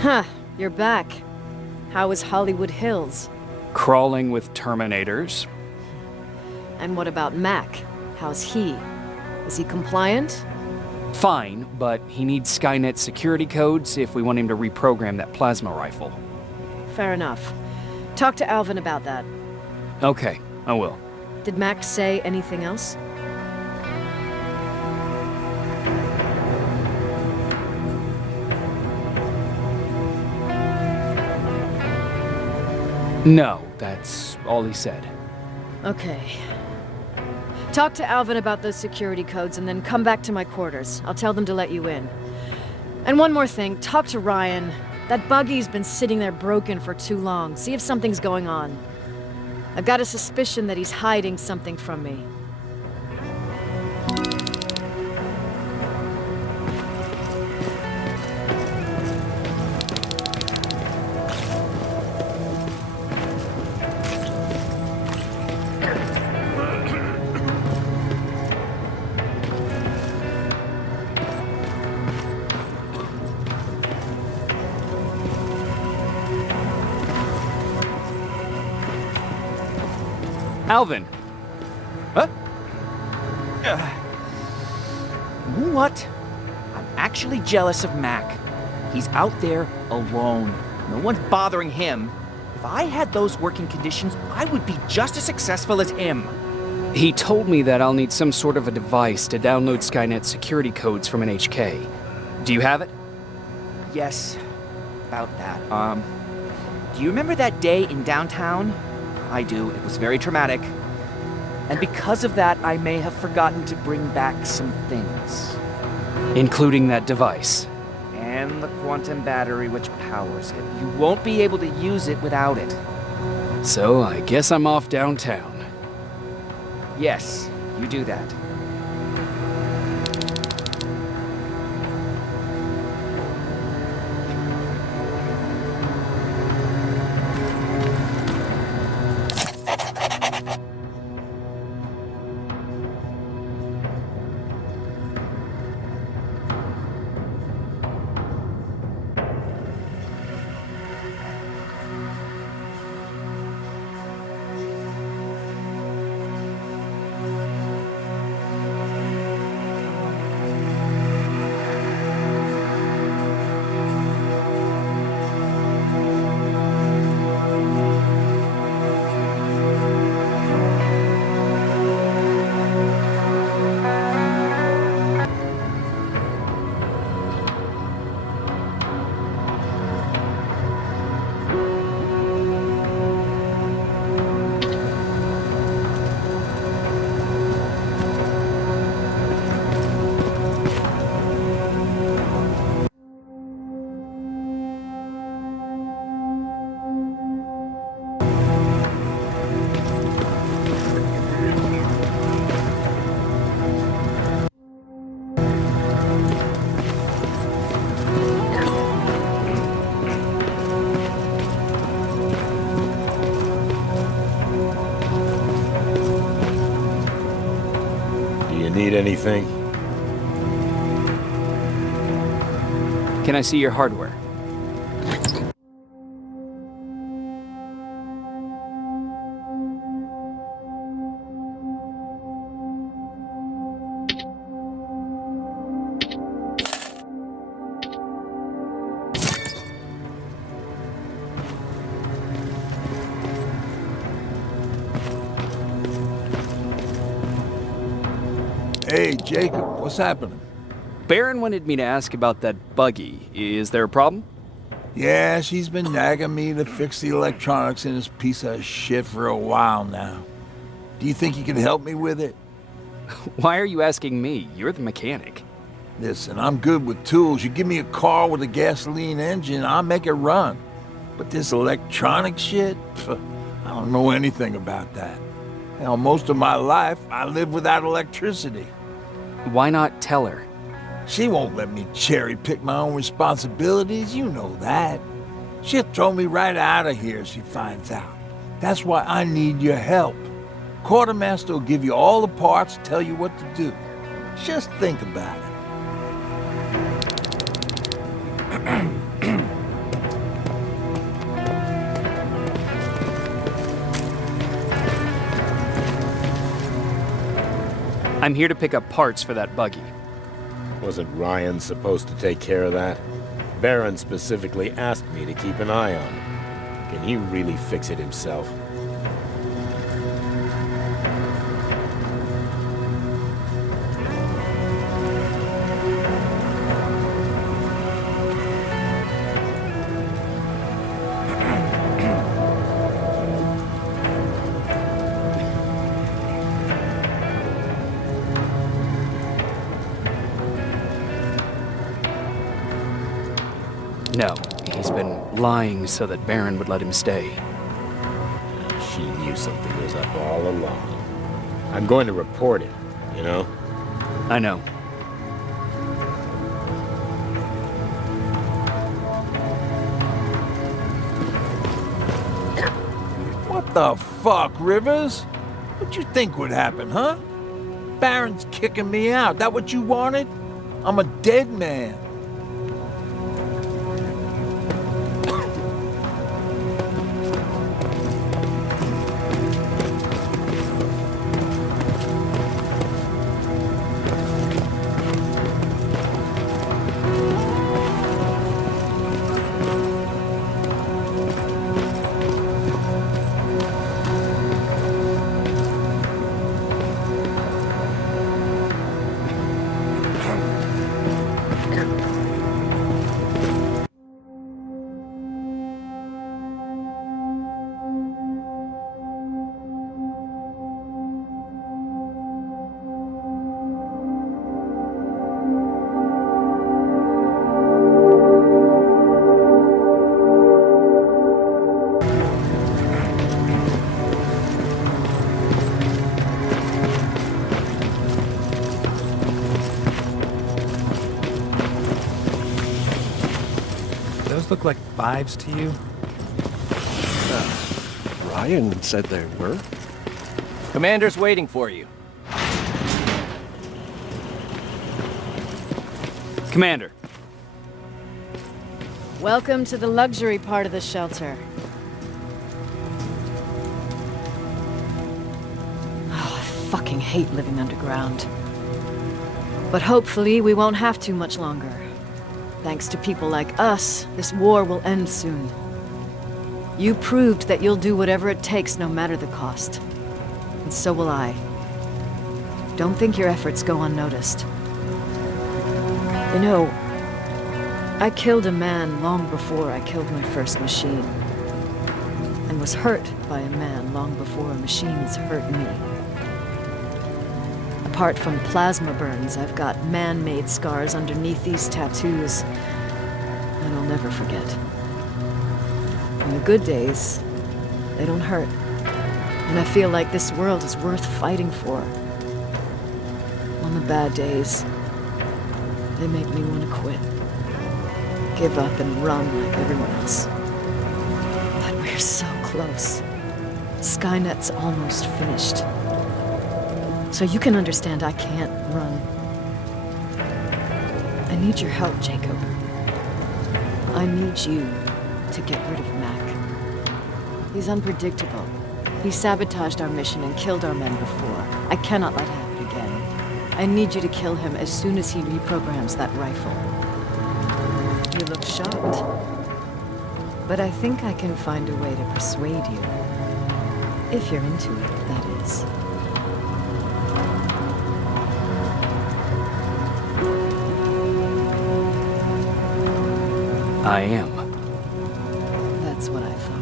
Huh, you're back. How is Hollywood Hills? Crawling with Terminators. And what about Mac? How's he? Is he compliant? Fine, but he needs Skynet security codes if we want him to reprogram that plasma rifle. fair enough. Talk to Alvin about that. Okay, I will. Did Max say anything else? No, that's all he said. Okay. Talk to Alvin about those security codes and then come back to my quarters. I'll tell them to let you in. And one more thing, talk to Ryan. That buggy's been sitting there broken for too long. See if something's going on. I've got a suspicion that he's hiding something from me. Alvin! Huh? What? I'm actually jealous of Mac. He's out there alone. No one's bothering him. If I had those working conditions, I would be just as successful as him. He told me that I'll need some sort of a device to download Skynet security codes from an HK. Do you have it? Yes, about that. Do you remember that day in downtown? I do. It was very traumatic. And because of that, I may have forgotten to bring back some things. Including that device. And the quantum battery which powers it. You won't be able to use it without it. So I guess I'm off downtown. Yes, you do that. Need anything? Can I see your hardware? Hey, Jacob, what's happening? Baron wanted me to ask about that buggy. Is there a problem? Yeah, she's been nagging me to fix the electronics in this piece of shit for a while now. Do you think you can help me with it? Why are you asking me? You're the mechanic. Listen, I'm good with tools. You give me a car with a gasoline engine, I'll make it run. But this electronic shit? I don't know anything about that. Hell, most of my life, I lived without electricity. Why not tell her? She won't let me cherry-pick my own responsibilities, you know that. She'll throw me right out of here if she finds out. That's why I need your help. Quartermaster will give you all the parts, tell you what to do. Just think about it. I'm here to pick up parts for that buggy. Wasn't Ryan supposed to take care of that? Baron specifically asked me to keep an eye on him. Can he really fix it himself? No, he's been lying so that Baron would let him stay. She knew something was up all along. I'm going to report it, you know? I know. What the fuck, Rivers? What'd you think would happen, huh? Baron's kicking me out. That what you wanted? I'm a dead man. Those look like 5s to you? Ryan said they were. Commander's waiting for you. Commander. Welcome to the luxury part of the shelter. Oh, I fucking hate living underground. But hopefully we won't have to much longer. Thanks to people like us, this war will end soon. You proved that you'll do whatever it takes, no matter the cost. And so will I. Don't think your efforts go unnoticed. You know, I killed a man long before I killed my first machine. And was hurt by a man long before machines hurt me. Apart from plasma burns, I've got man-made scars underneath these tattoos that I'll never forget. On the good days, they don't hurt. And I feel like this world is worth fighting for. On the bad days, they make me want to quit. Give up and run like everyone else. But we're so close. Skynet's almost finished. So you can understand I can't run. I need your help, Jacob. I need you to get rid of Mac. He's unpredictable. He sabotaged our mission and killed our men before. I cannot let it happen again. I need you to kill him as soon as he reprograms that rifle. You look shocked. But I think I can find a way to persuade you. If you're into it, that is. I am. That's what I thought.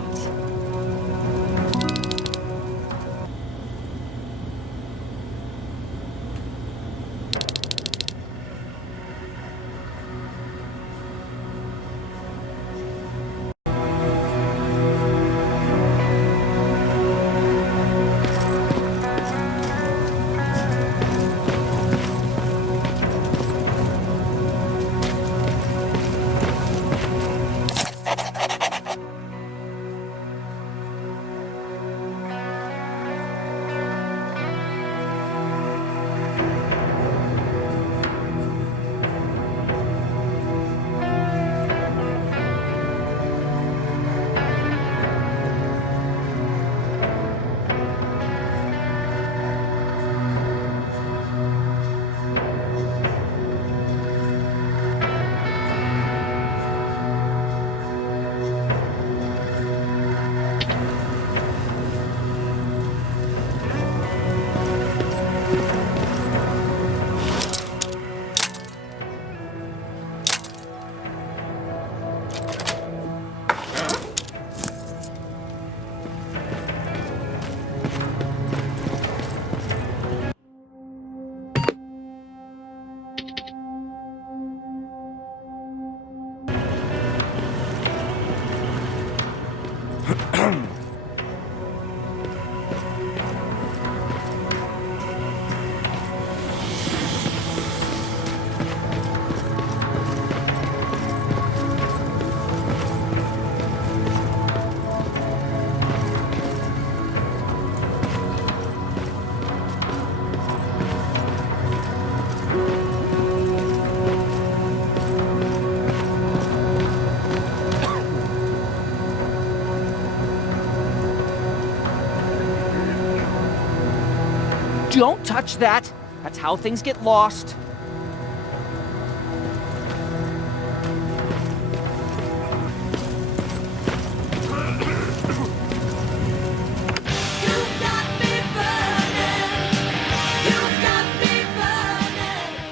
Don't touch that! That's how things get lost.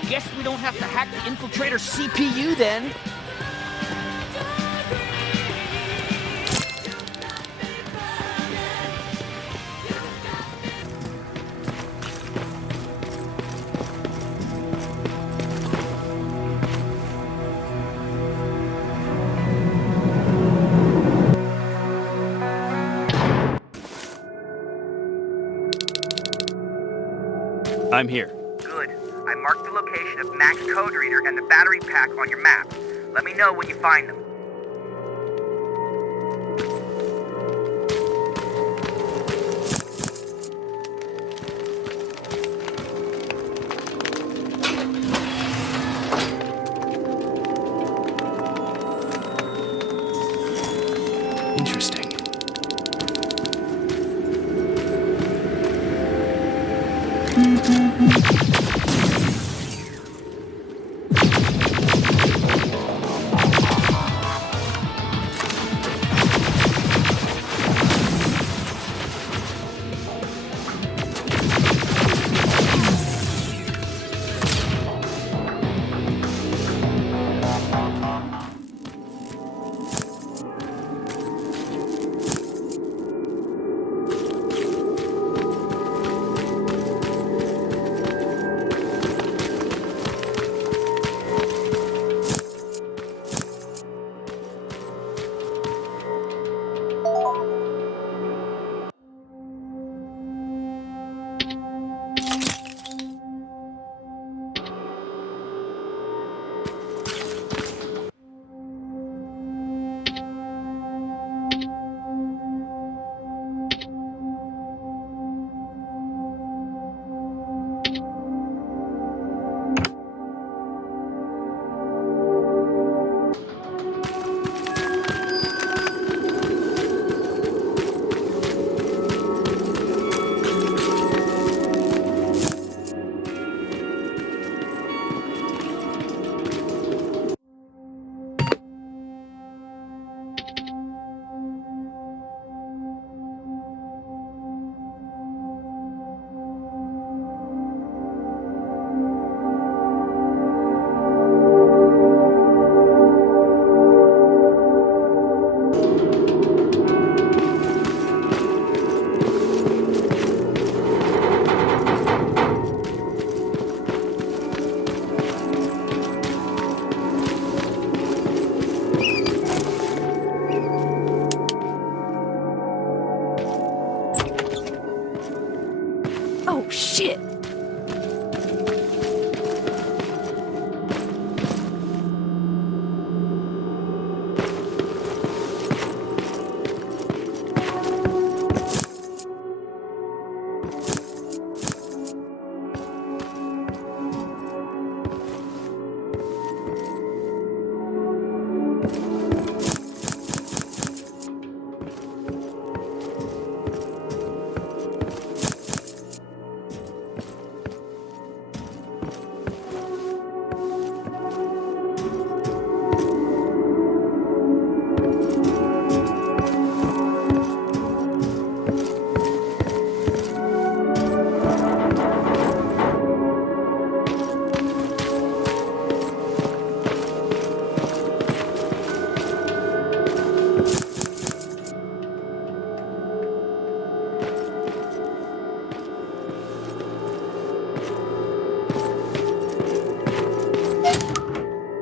Guess we don't have to hack the infiltrator's CPU then. I'm here. Good. I marked the location of Mac's code reader and the battery pack on your map. Let me know when you find them. Interesting. Oh, shit!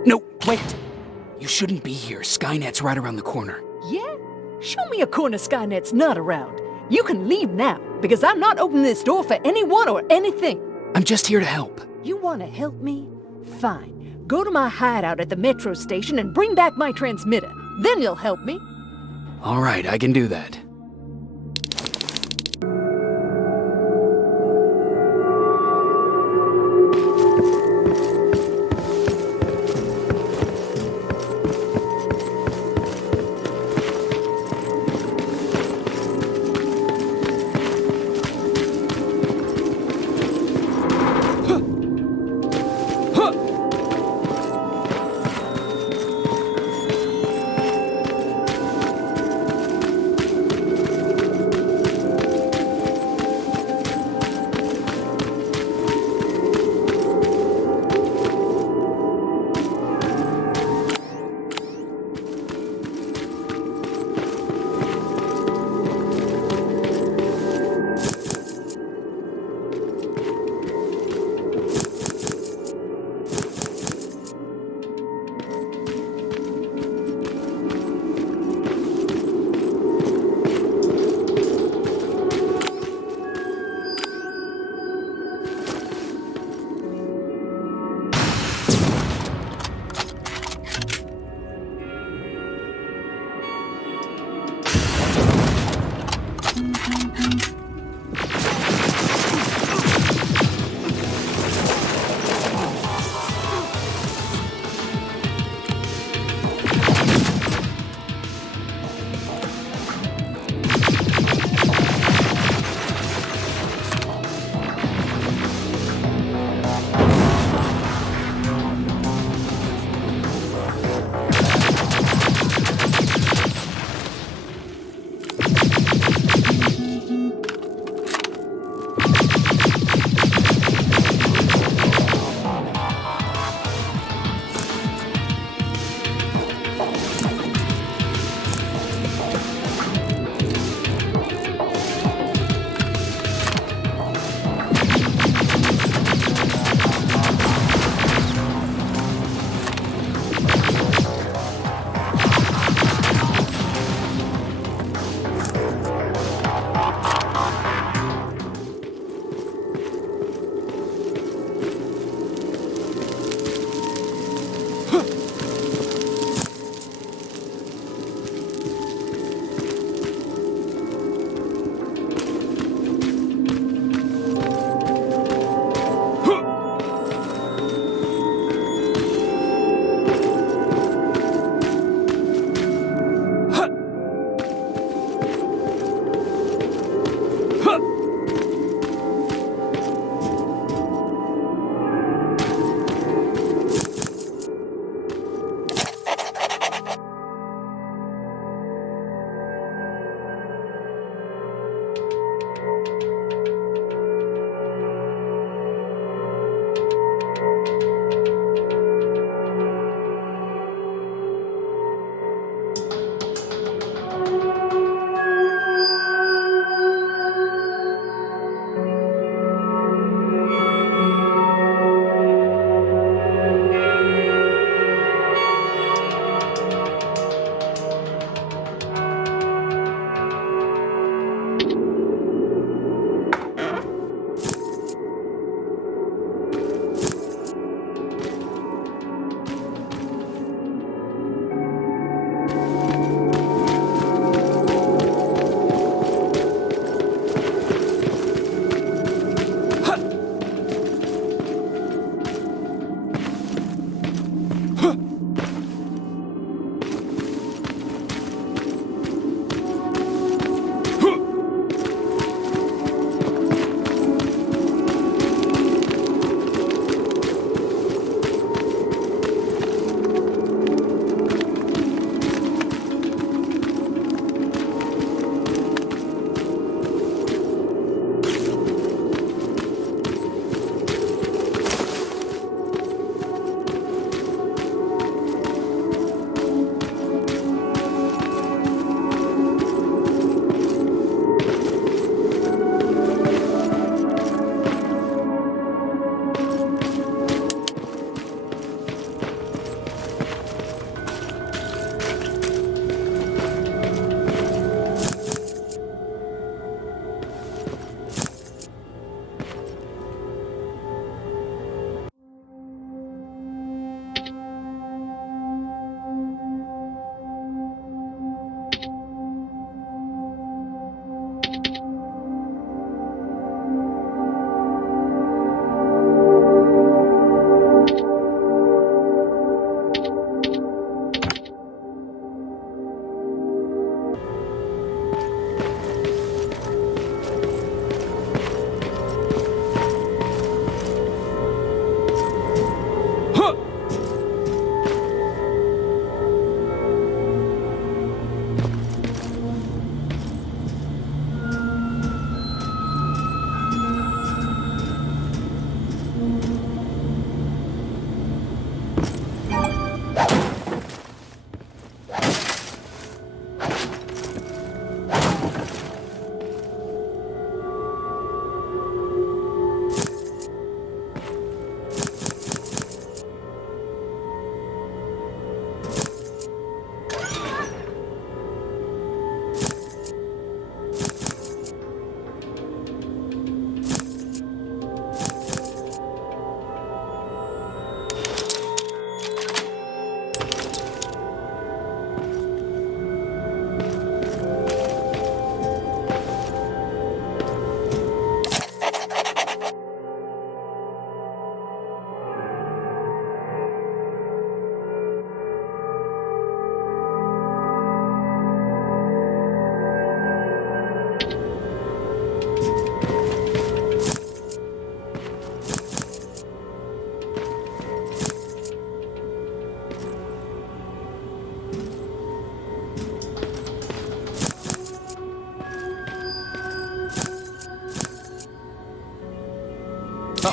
No, wait! You shouldn't be here. Skynet's right around the corner. Yeah? Show me a corner Skynet's not around. You can leave now, because I'm not opening this door for anyone or anything. I'm just here to help. You want to help me? Fine. Go to my hideout at the metro station and bring back my transmitter. Then you'll help me. All right, I can do that.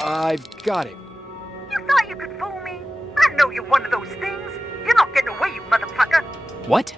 I've got it. You thought you could fool me? I know you're one of those things. You're not getting away, you motherfucker. What?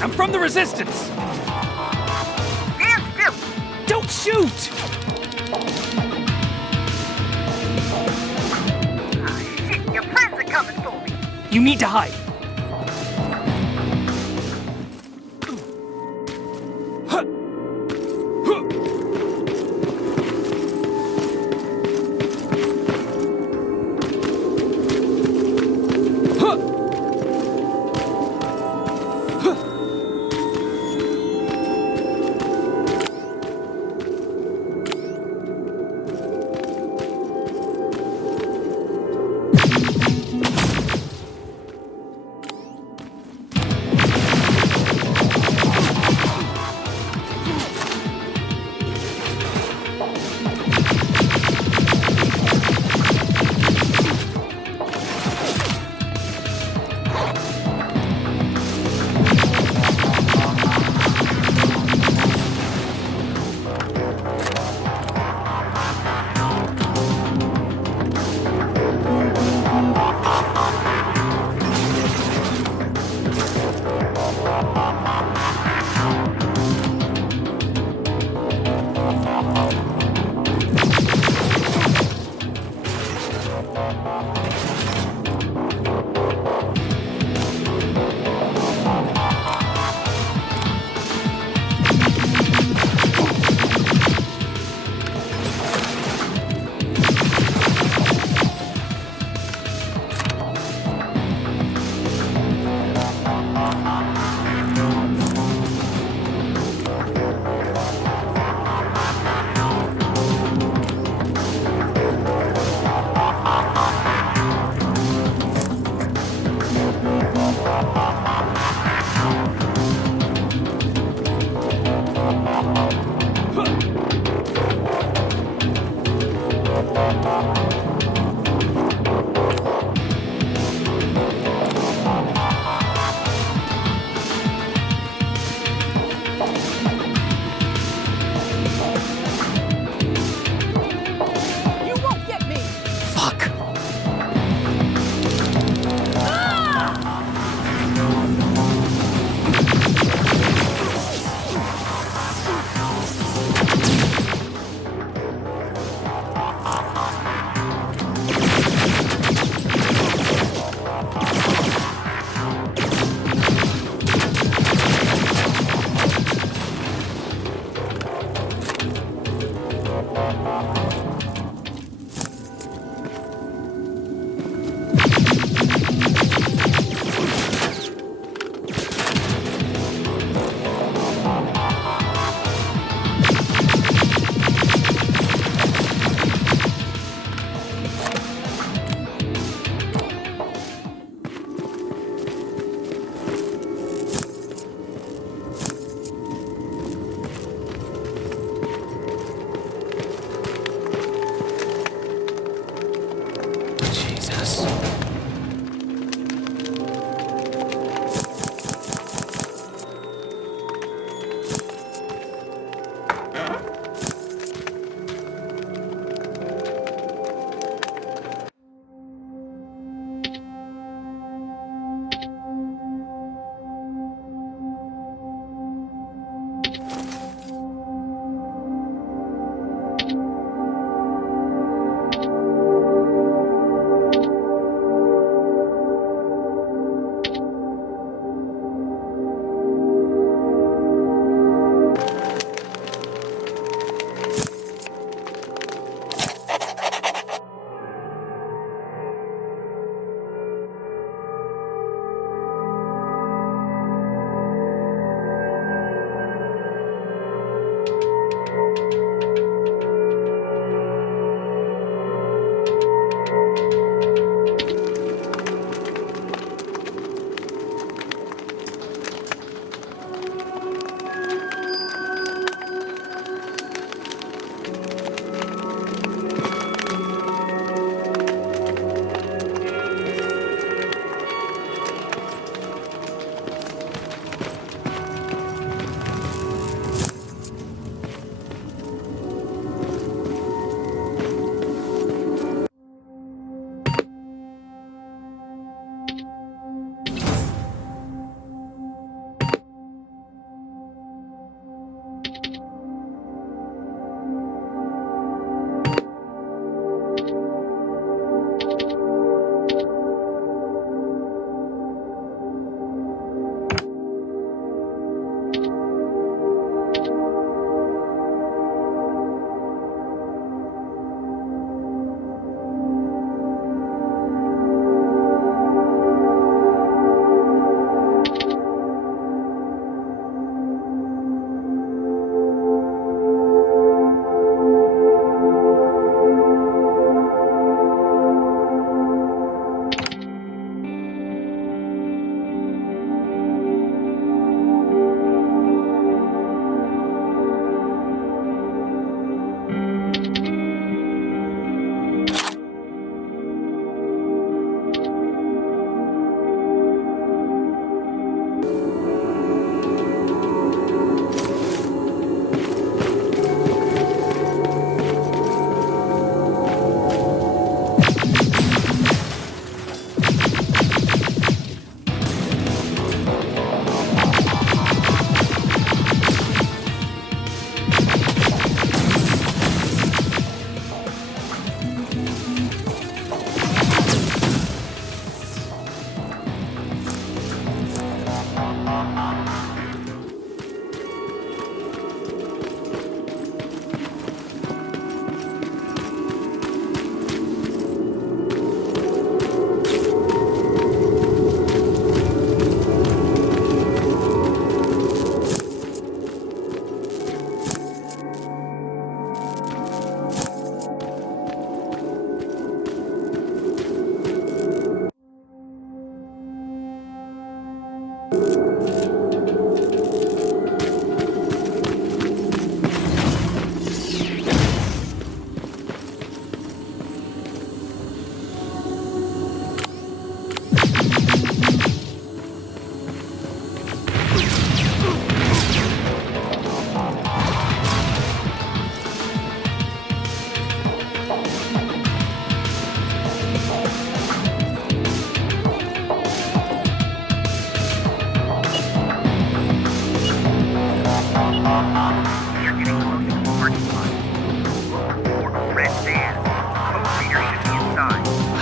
I'm from the Resistance! Stand still! Don't shoot! Ah, shit, your friends are coming for me! You need to hide.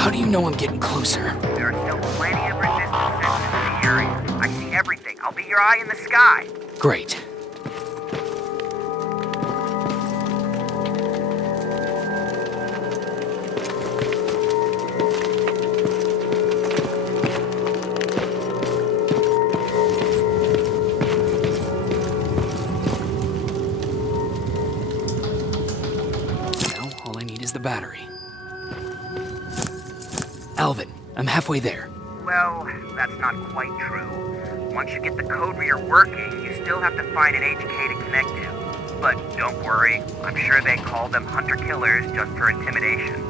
How do you know I'm getting closer? There are still plenty of resistance sensors in the area. I see everything. I'll be your eye in the sky. Great. Now, all I need is the battery. Alvin, I'm halfway there. Well, that's not quite true. Once you get the code reader working, you still have to find an HK to connect to. But don't worry, I'm sure they call them hunter-killers just for intimidation.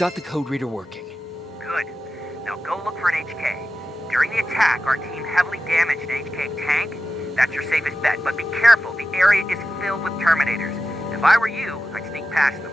got the code reader working. Good. Now go look for an HK. During the attack, our team heavily damaged an HK tank. That's your safest bet, but be careful. The area is filled with Terminators. If I were you, I'd sneak past them.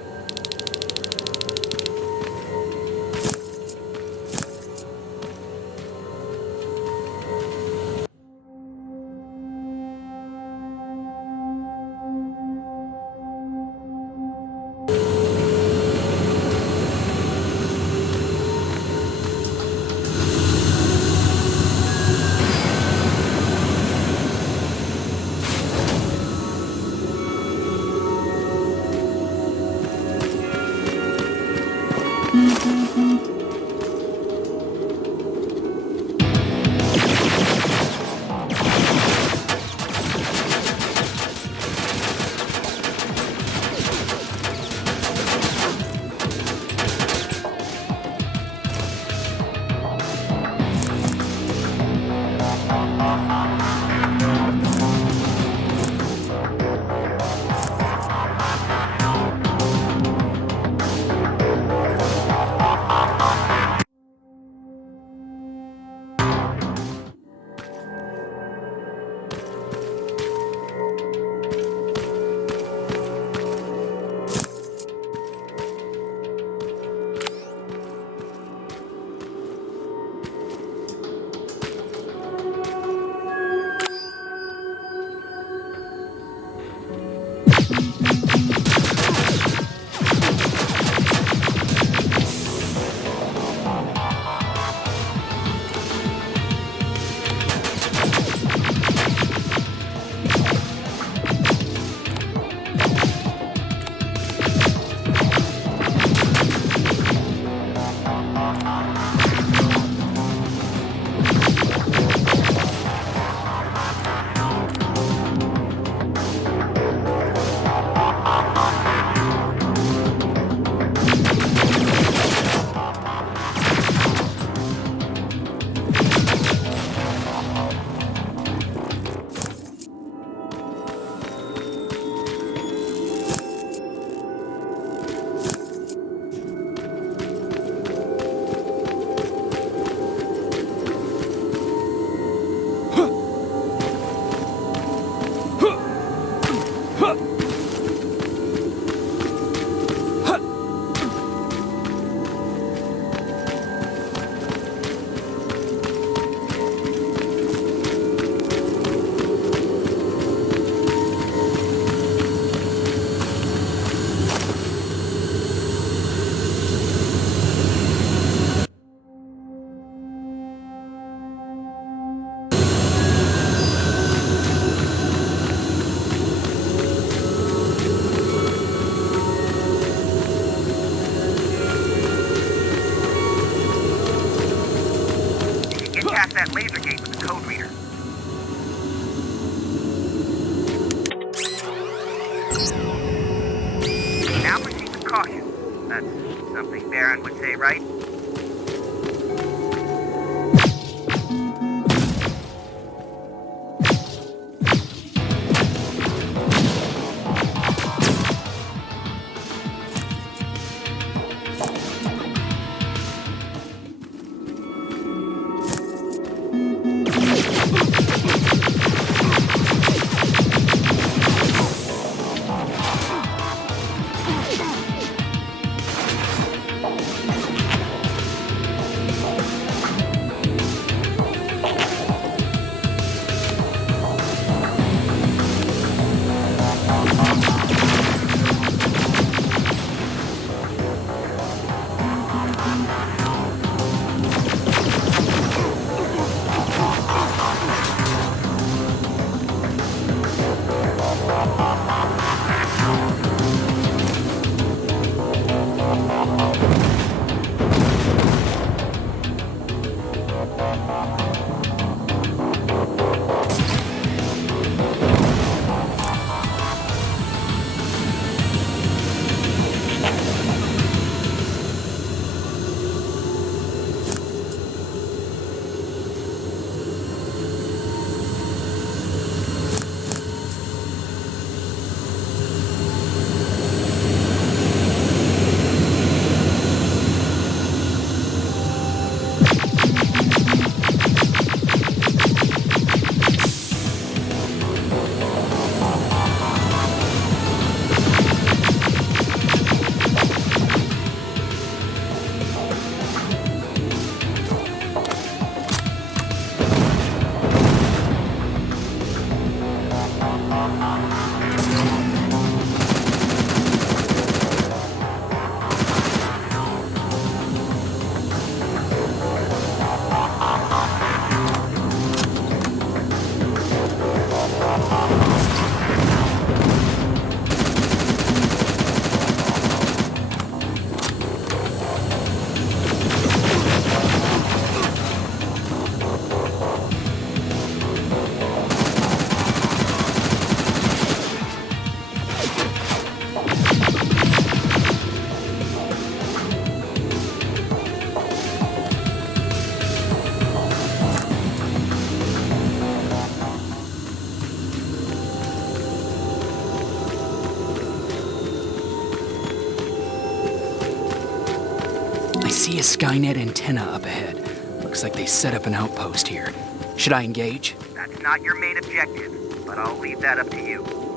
Past that laser gate with the code reader. Now proceed with caution. That's something Baron would say, right? see a Skynet antenna up ahead. Looks like they set up an outpost here. Should I engage? That's not your main objective, but I'll leave that up to you.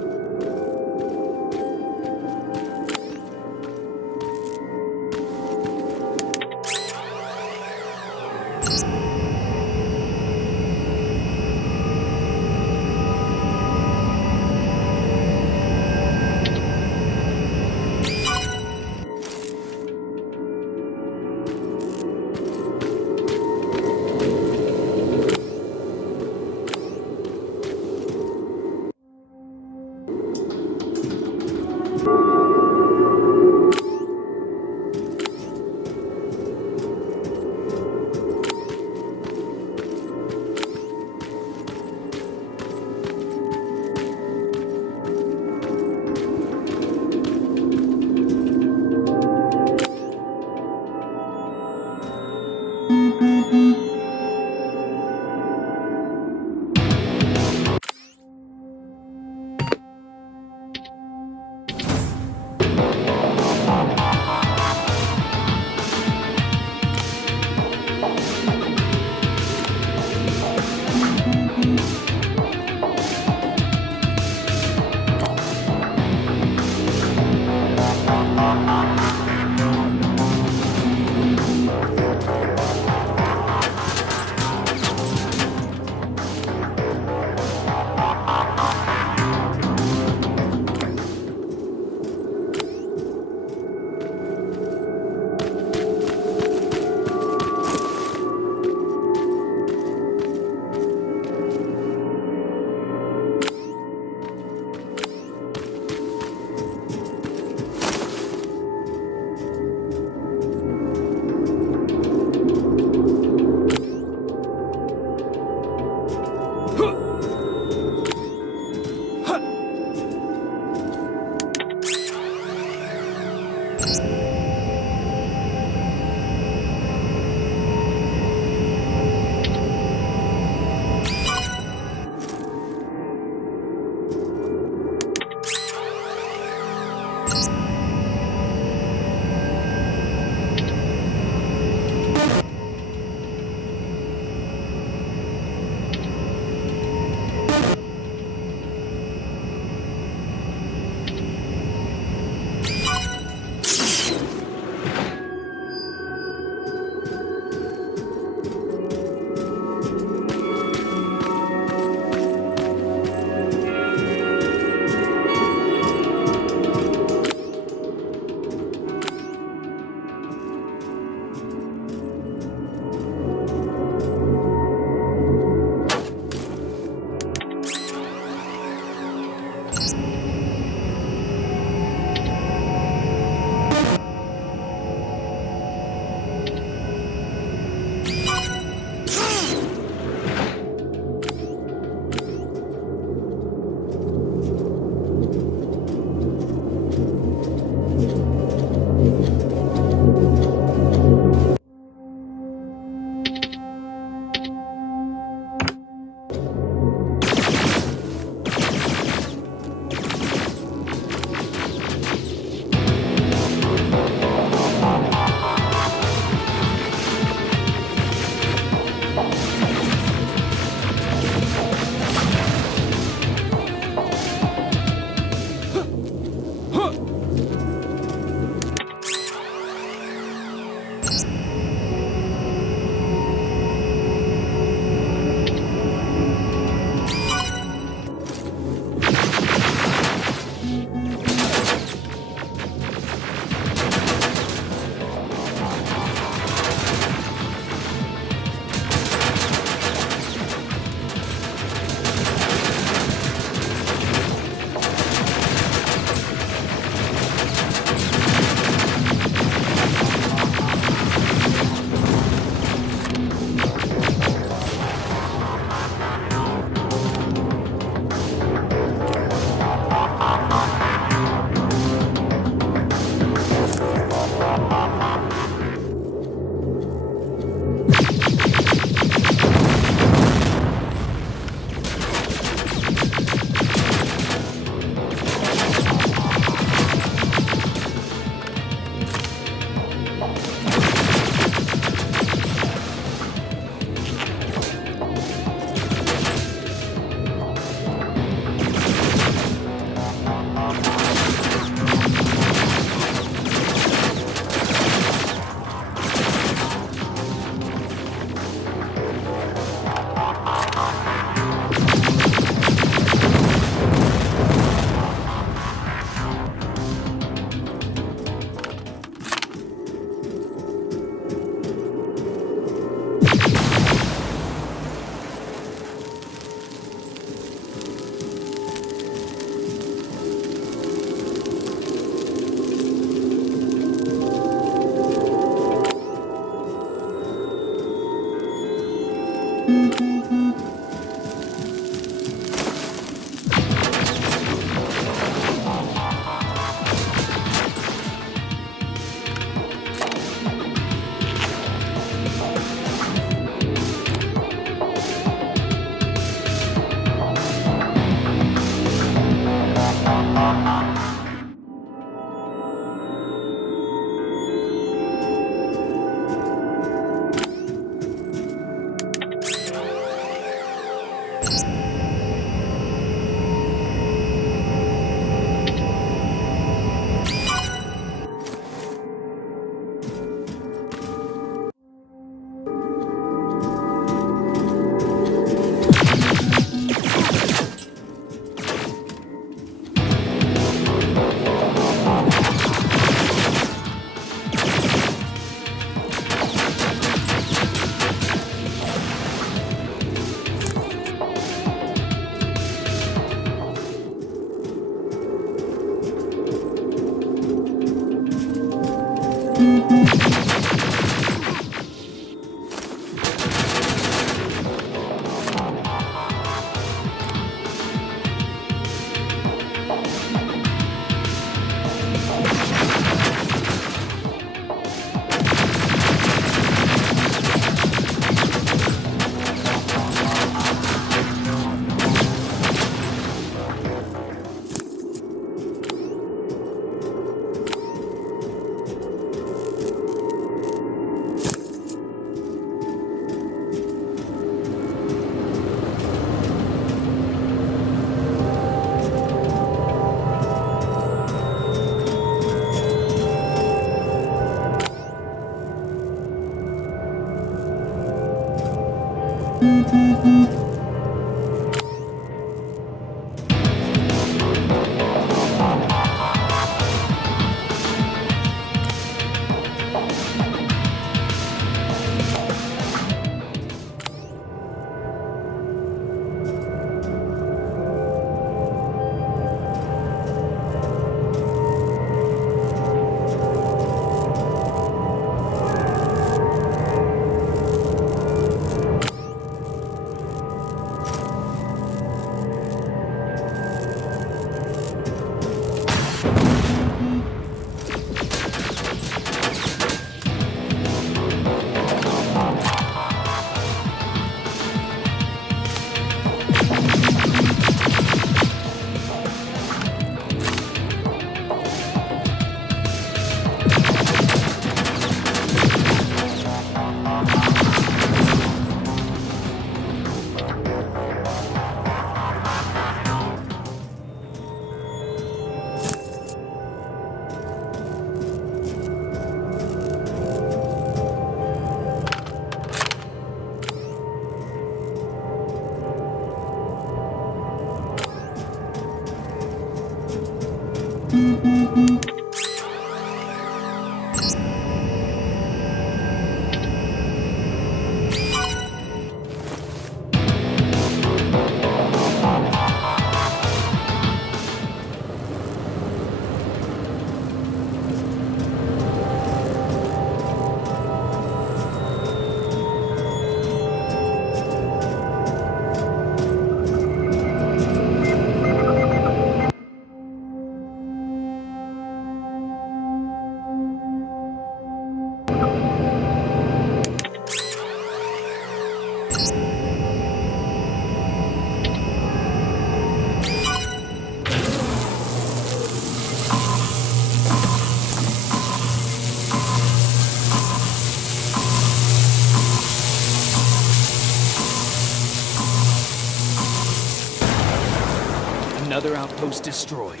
Another outpost destroyed.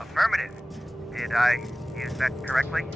Affirmative. Did I use that correctly?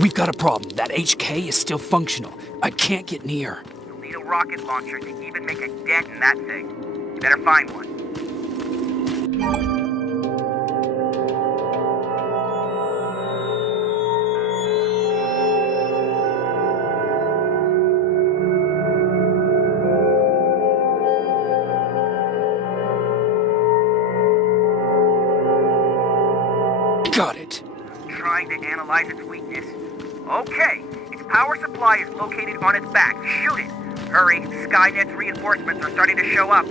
We've got a problem. That HK is still functional. I can't get near. You'll need a rocket launcher to even make a dent in that thing. You better find one. Got it. trying to analyze its weakness. Okay, its power supply is located on its back. Shoot it! Hurry, Skynet's reinforcements are starting to show up.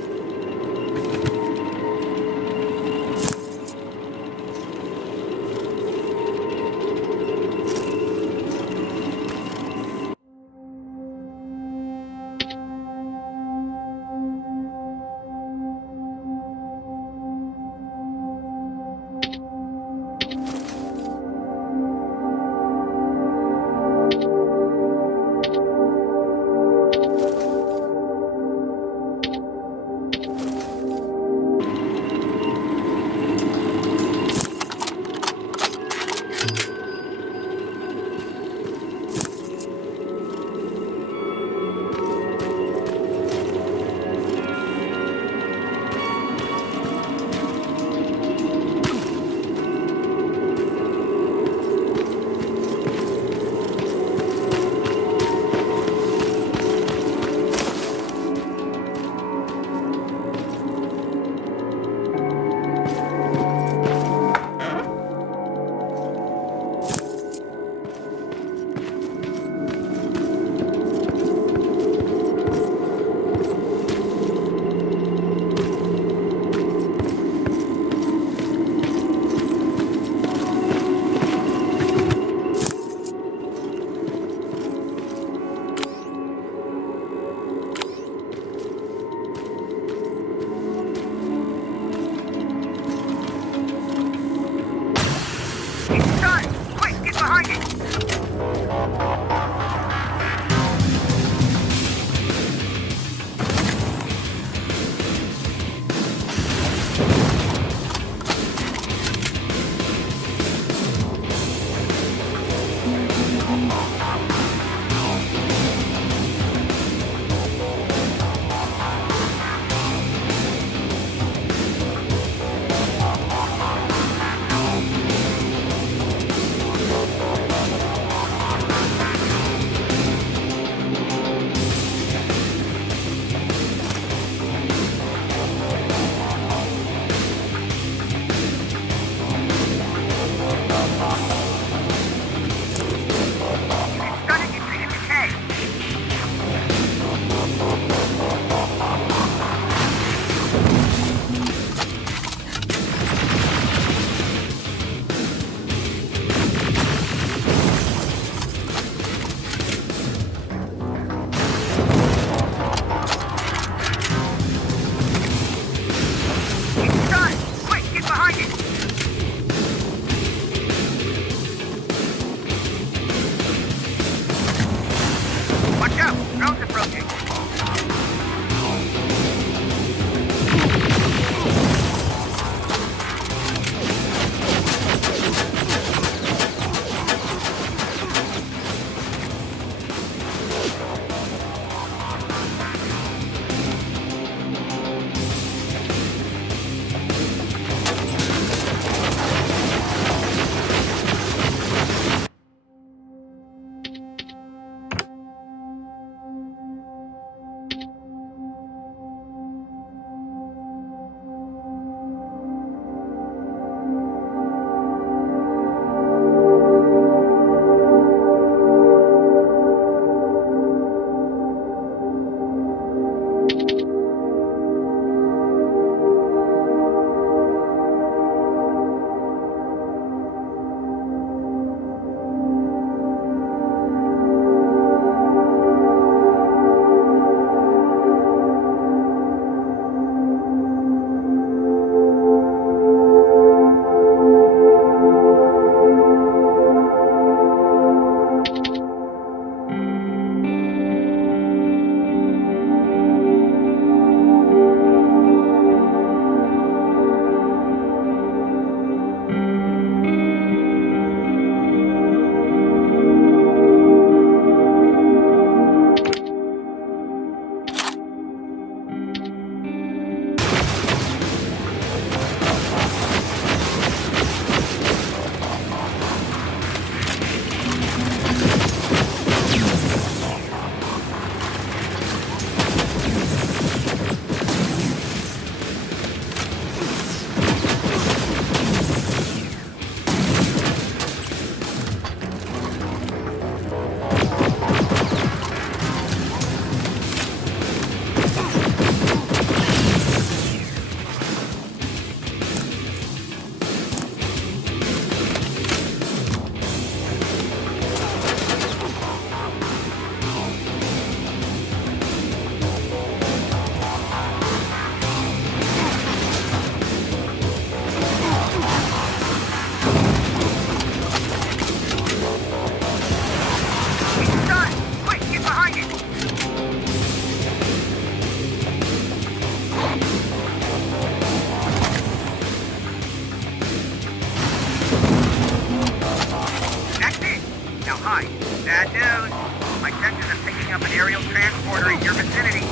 Bad news. My sensors are picking up an aerial transporter in your vicinity.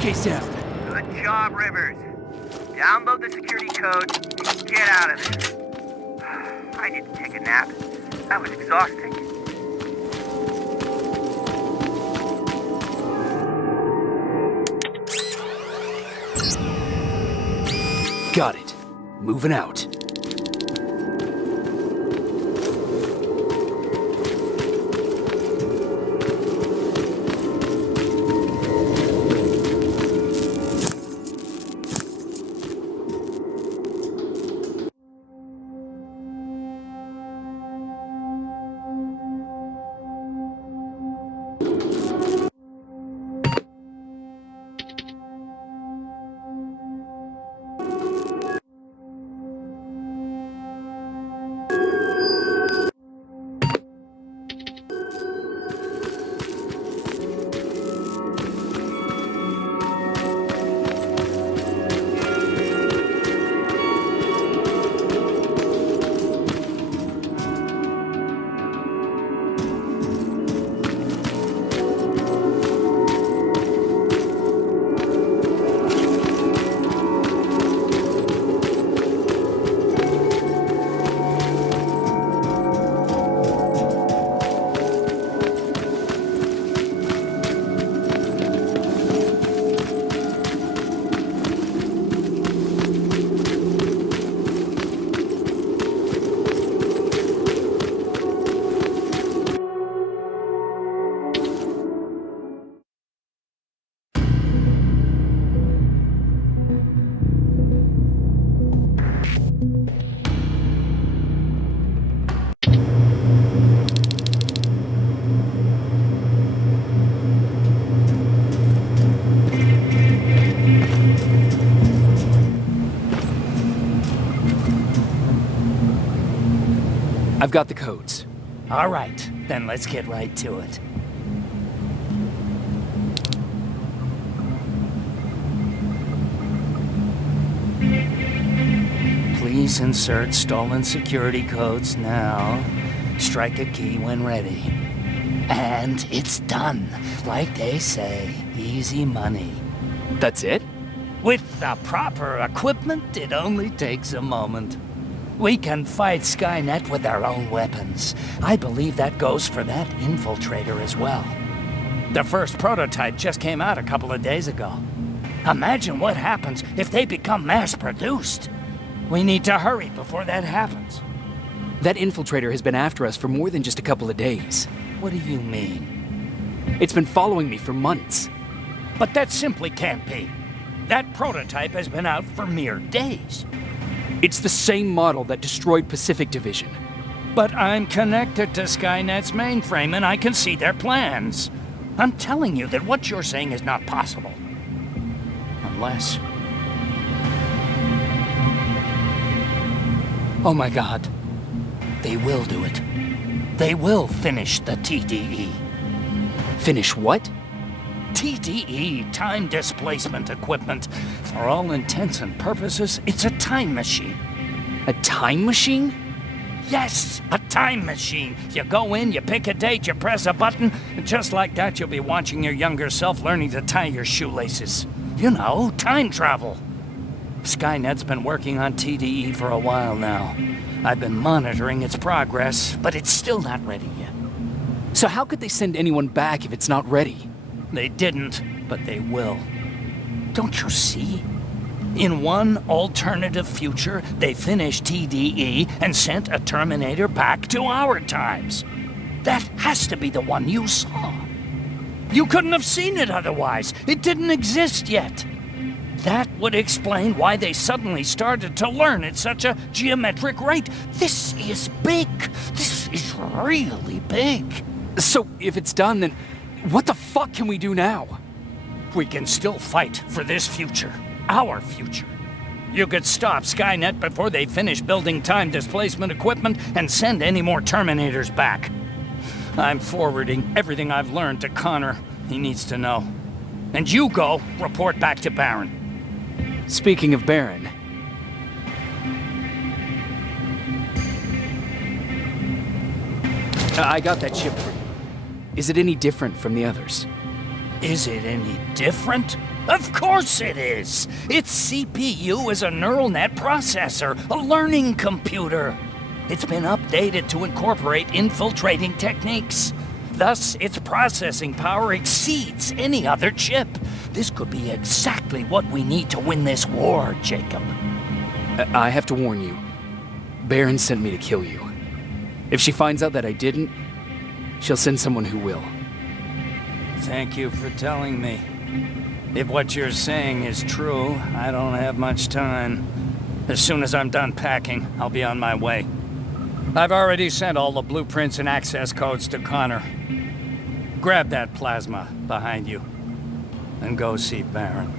HK's down. Good job, Rivers. Download the security code and get out of there. I need to take a nap. That was exhausting. Got it. Moving out. I've got the codes. All right, then let's get right to it. Please insert stolen security codes now. Strike a key when ready. And it's done. Like they say, easy money. That's it? With the proper equipment, it only takes a moment. We can fight Skynet with our own weapons. I believe that goes for that infiltrator as well. The first prototype just came out a couple of days ago. Imagine what happens if they become mass-produced. We need to hurry before that happens. That infiltrator has been after us for more than just a couple of days. What do you mean? It's been following me for months. But that simply can't be. That prototype has been out for mere days. It's the same model that destroyed Pacific Division. But I'm connected to Skynet's mainframe and I can see their plans. I'm telling you that what you're saying is not possible. Unless... Oh my God. They will do it. They will finish the TDE. Finish what? TDE, time displacement equipment. For all intents and purposes, it's a time machine. A time machine? Yes, a time machine. You go in, you pick a date, you press a button, and just like that you'll be watching your younger self learning to tie your shoelaces. You know, time travel. Skynet's been working on TDE for a while now. I've been monitoring its progress, but it's still not ready yet. So how could they send anyone back if it's not ready? They didn't, but they will. Don't you see? In one alternative future, they finished TDE and sent a Terminator back to our times. That has to be the one you saw. You couldn't have seen it otherwise. It didn't exist yet. That would explain why they suddenly started to learn at such a geometric rate. This is big. This is really big. So, if it's done, then what the fuck can we do now? We can still fight for this future. Our future. You could stop Skynet before they finish building time displacement equipment and send any more Terminators back. I'm forwarding everything I've learned to Connor. He needs to know. And you go report back to Baron. Speaking of Baron... I got that chip for you. Is it any different from the others? Is it any different? Of course it is! Its CPU is a neural net processor, a learning computer. It's been updated to incorporate infiltrating techniques. Thus, its processing power exceeds any other chip. This could be exactly what we need to win this war, Jacob. I have to warn you. Baron sent me to kill you. If she finds out that I didn't, she'll send someone who will. Thank you for telling me. If what you're saying is true, I don't have much time. As soon as I'm done packing, I'll be on my way. I've already sent all the blueprints and access codes to Connor. Grab that plasma behind you, and go see Baron.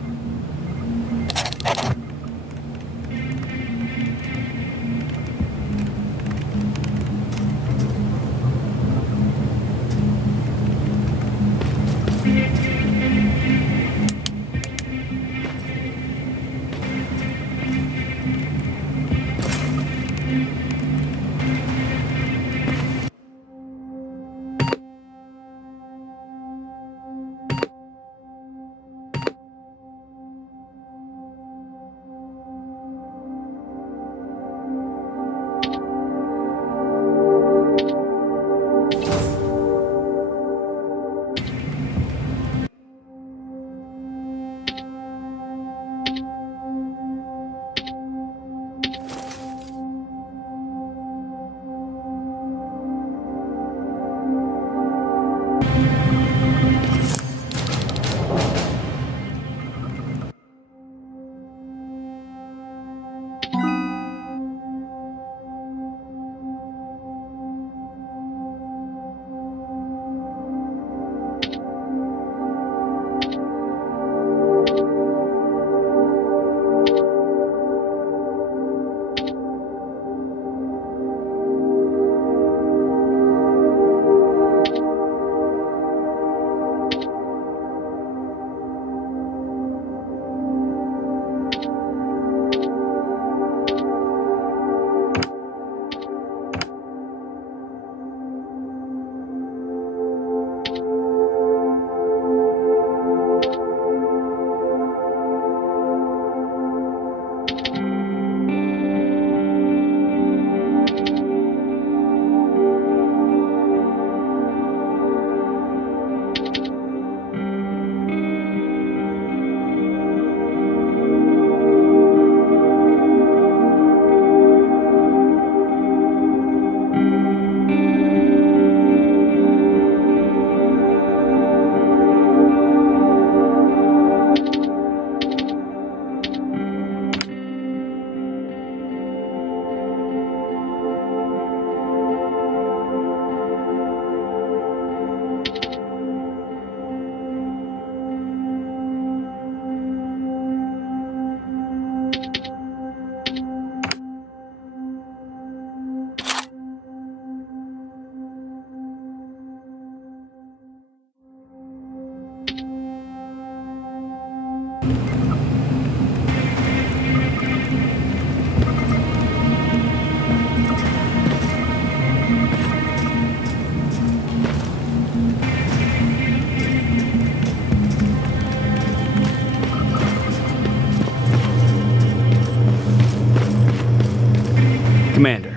Commander.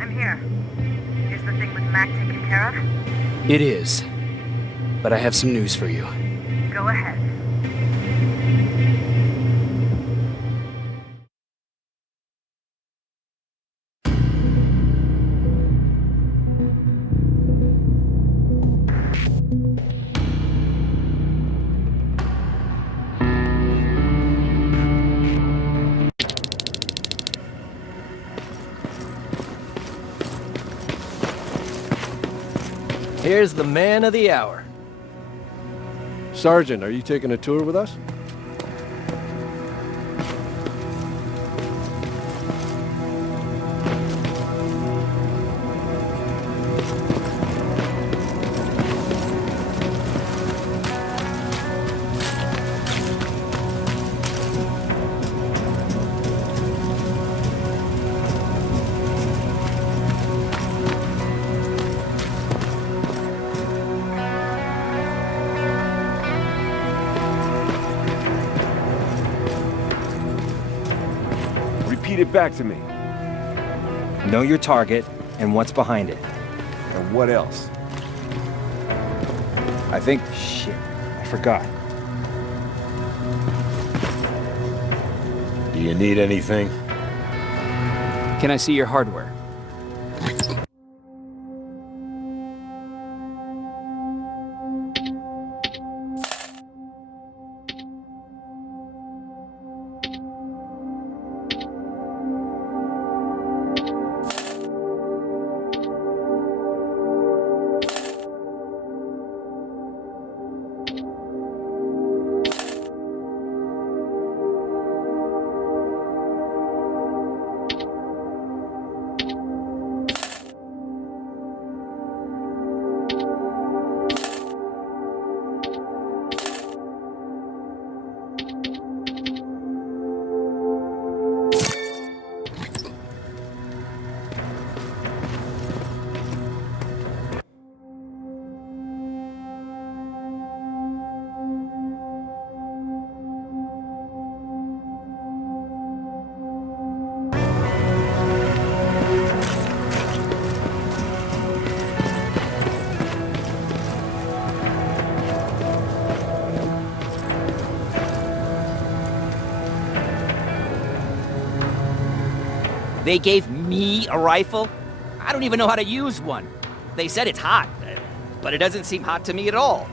I'm here. Is the thing with Mac taken care of? It is. But I have some news for you. Go ahead. Here's the man of the hour. Sergeant, are you taking a tour with us? Repeat it back to me. Know your target and what's behind it. And what else? I think... Shit, I forgot. Do you need anything? Can I see your hardware? They gave me a rifle? I don't even know how to use one. They said it's hot, but it doesn't seem hot to me at all.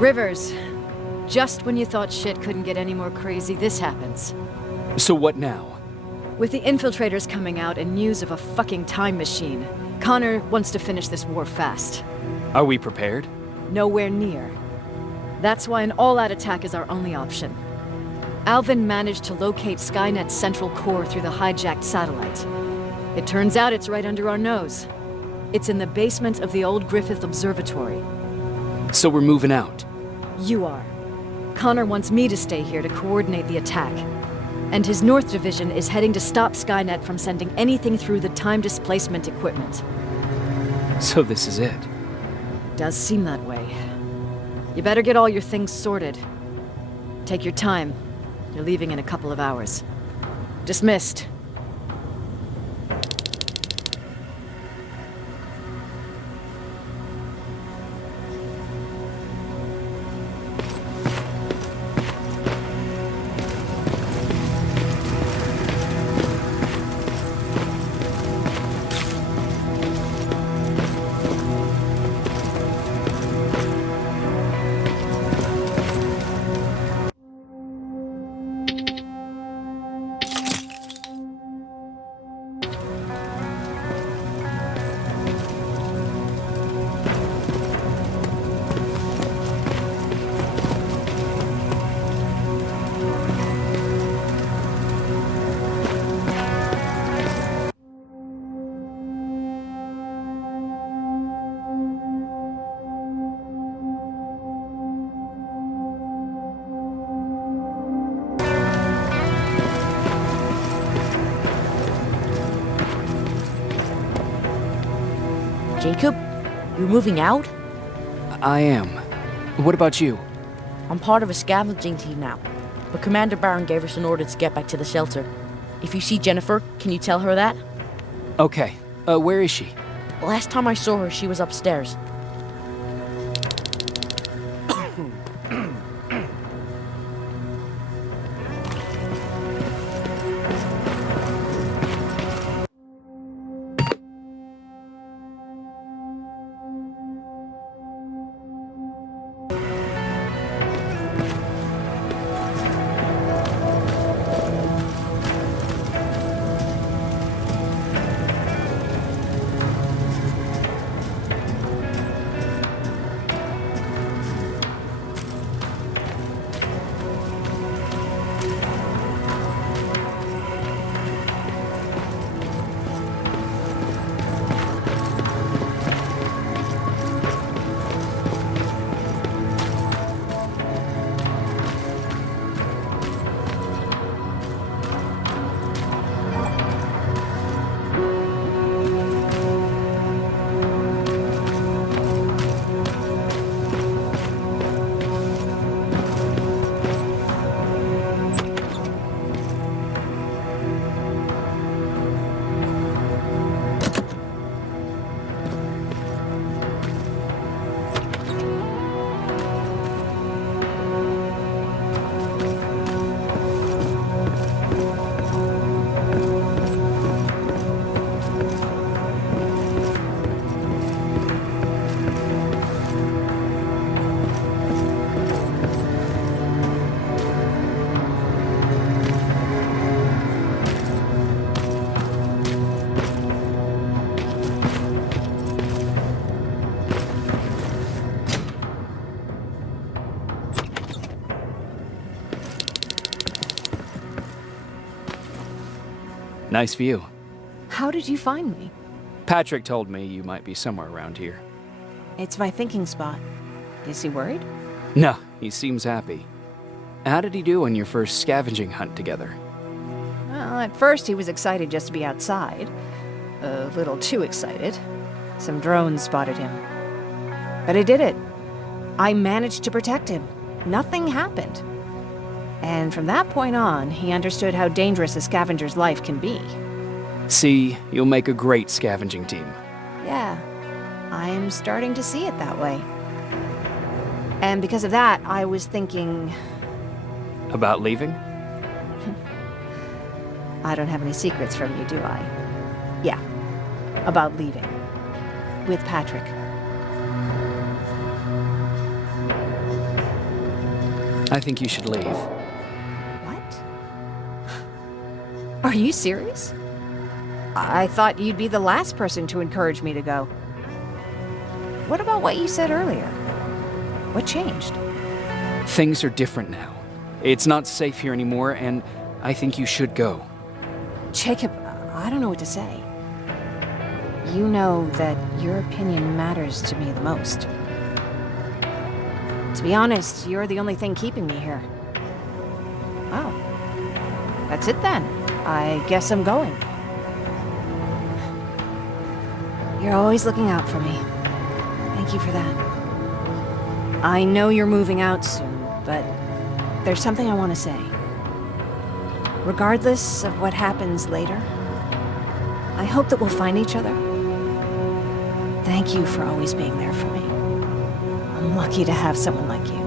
Rivers. Just when you thought shit couldn't get any more crazy, this happens. So what now? With the infiltrators coming out and news of a fucking time machine, Connor wants to finish this war fast. Are we prepared? Nowhere near. That's why an all-out attack is our only option. Alvin managed to locate Skynet's central core through the hijacked satellite. It turns out it's right under our nose. It's in the basement of the old Griffith Observatory. So we're moving out? You are. Connor wants me to stay here to coordinate the attack. And his North Division is heading to stop Skynet from sending anything through the time displacement equipment. So this is it? Does seem that way. You better get all your things sorted. Take your time. You're leaving in a couple of hours. Dismissed. Jacob, you're moving out? I am. What about you? I'm part of a scavenging team now, but Commander Barron gave us an order to get back to the shelter. If you see Jennifer, can you tell her that? Okay. Where is she? Last time I saw her, she was upstairs. Nice view. How did you find me? Patrick told me you might be somewhere around here. It's my thinking spot. Is he worried? No, he seems happy. How did he do on your first scavenging hunt together? Well, at first he was excited just to be outside. A little too excited. Some drones spotted him. But I did it. I managed to protect him. Nothing happened. And from that point on, he understood how dangerous a scavenger's life can be. See, you'll make a great scavenging team. Yeah, I'm starting to see it that way. And because of that, I was thinking... About leaving? I don't have any secrets from you, do I? Yeah, about leaving. With Patrick. I think you should leave. What? Are you serious? I thought you'd be the last person to encourage me to go. What about what you said earlier? What changed? Things are different now. It's not safe here anymore, and I think you should go. Jacob, I don't know what to say. You know that your opinion matters to me the most. To be honest, you're the only thing keeping me here. Oh. That's it then. I guess I'm going. You're always looking out for me. Thank you for that. I know you're moving out soon, but there's something I want to say. Regardless of what happens later, I hope that we'll find each other. Thank you for always being there for me. I'm lucky to have someone like you.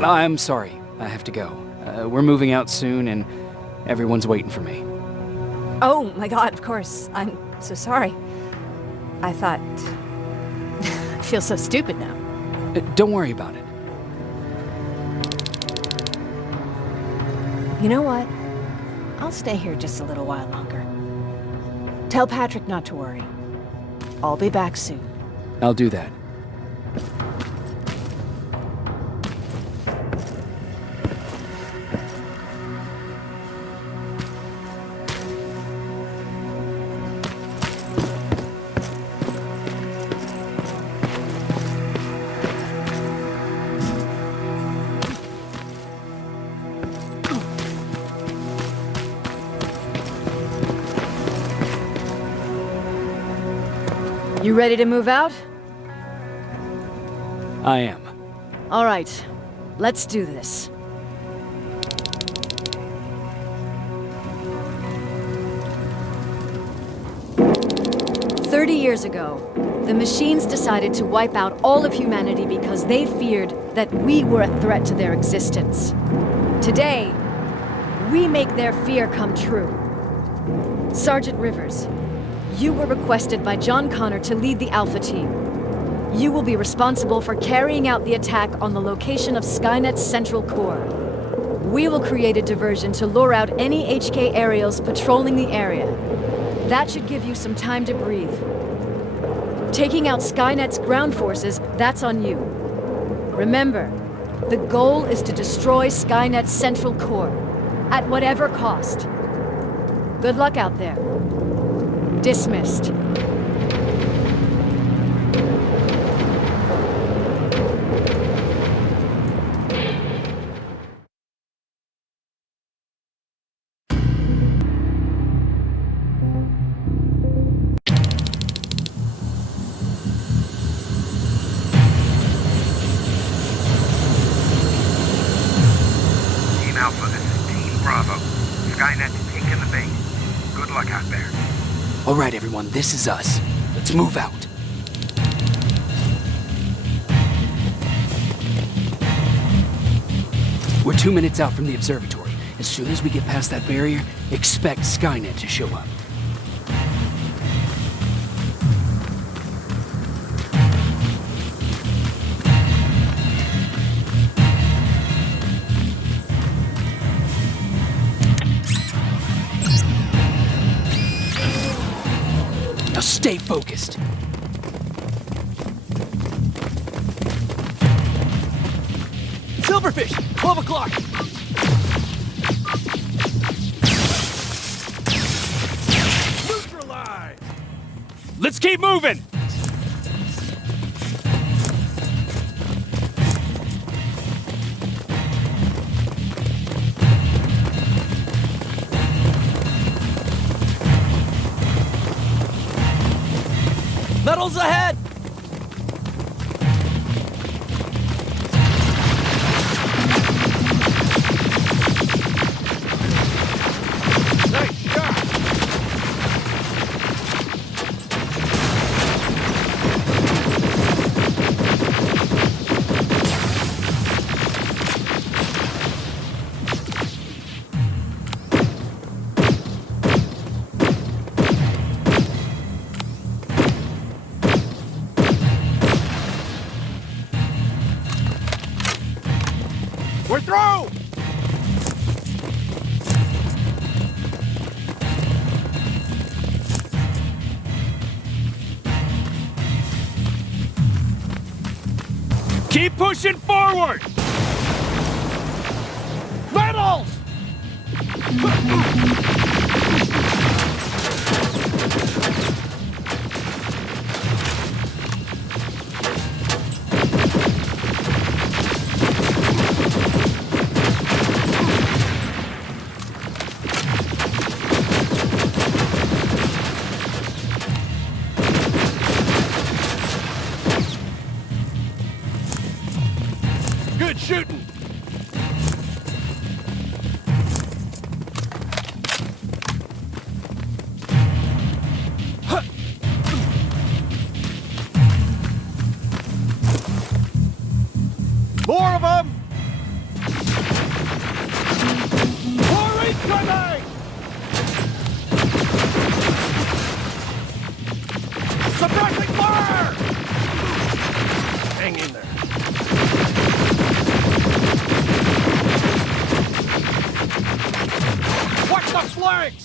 I'm sorry. I have to go. We're moving out soon, and everyone's waiting for me. Oh my god, of course. I'm so sorry. I thought... I feel so stupid now. Don't worry about it. You know what? I'll stay here just a little while longer. Tell Patrick not to worry. I'll be back soon. I'll do that. You ready to move out? I am. All right, let's do this. "30 years ago, the machines decided to wipe out all of humanity because they feared that we were a threat to their existence. Today, we make their fear come true. Sergeant Rivers, you were requested by John Connor to lead the Alpha Team. You will be responsible for carrying out the attack on the location of Skynet's central core. We will create a diversion to lure out any HK aerials patrolling the area. That should give you some time to breathe. Taking out Skynet's ground forces, that's on you. Remember, the goal is to destroy Skynet's central core, at whatever cost. Good luck out there. Dismissed." Team Alpha, this is Team Bravo. Skynet's taking the bait. Good luck out there. All right, everyone, this is us. Let's move out. We're 2 minutes out from the observatory. As soon as we get past that barrier, expect Skynet to show up. Stay focused. Silverfish! 12 o'clock! Neutralize! Let's keep moving! Metals ahead! Nice shot! We're through! Keep pushing forward! Metals! Good shooting! More of them! More incoming! Suppressing fire! Hang in there. Watch the flanks!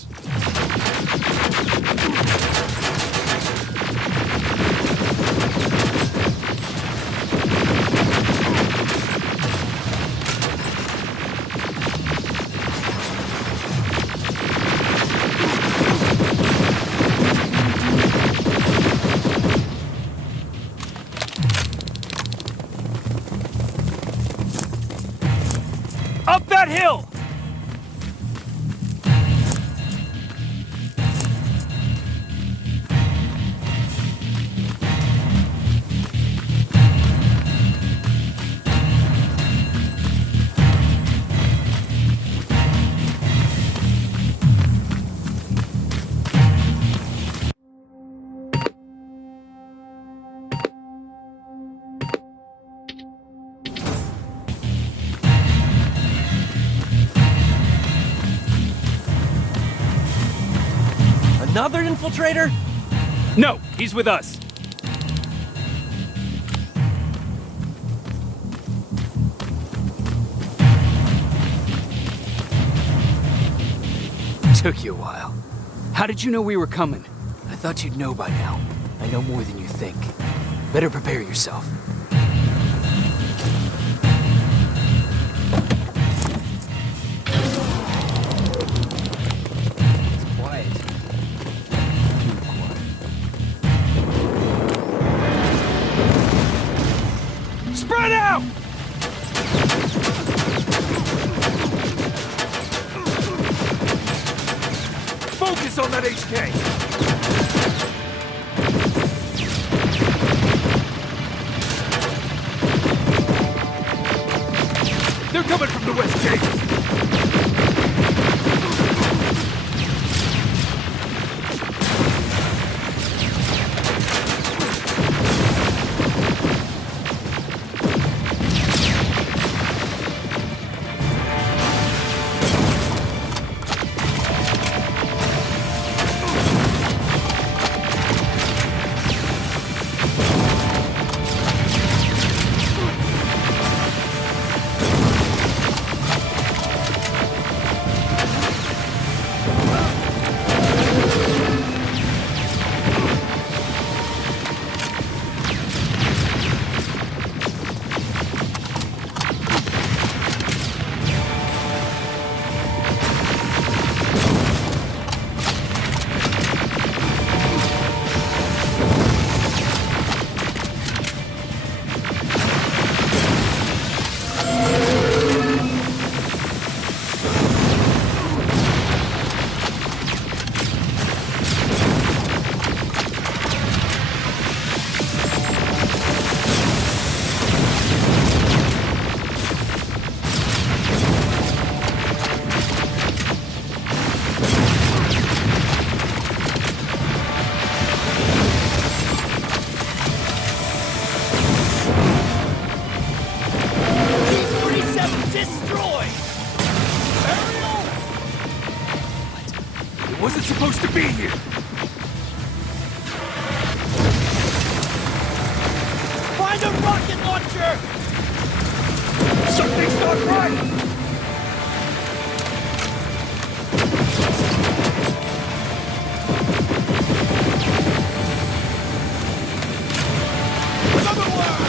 Up that hill! Another infiltrator? No, he's with us. Took you a while. How did you know we were coming? I thought you'd know by now. I know more than you think. Better prepare yourself. Spread out! Focus on that HK! They're coming from the west gate! launcher! Something's not right! Another one!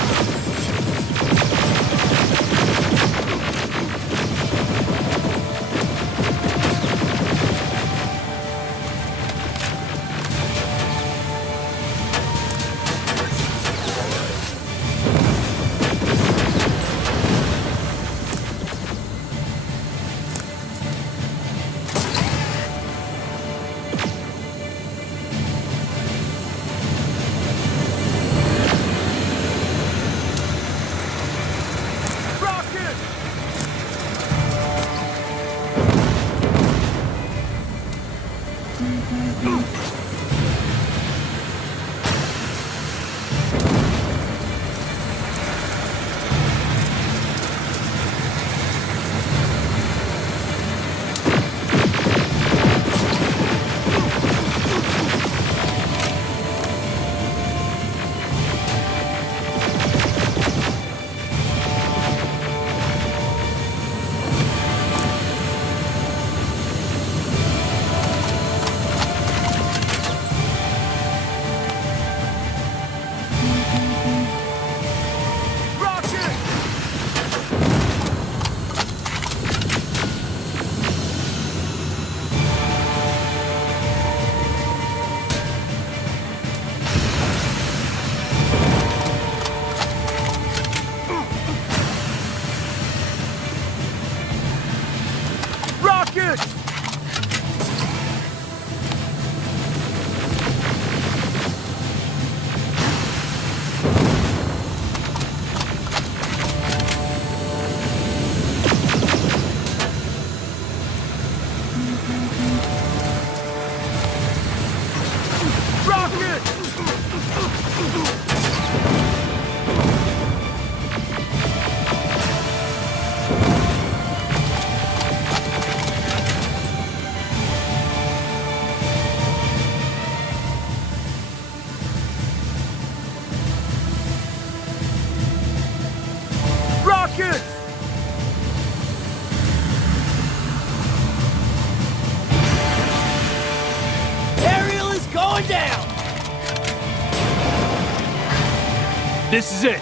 This is it!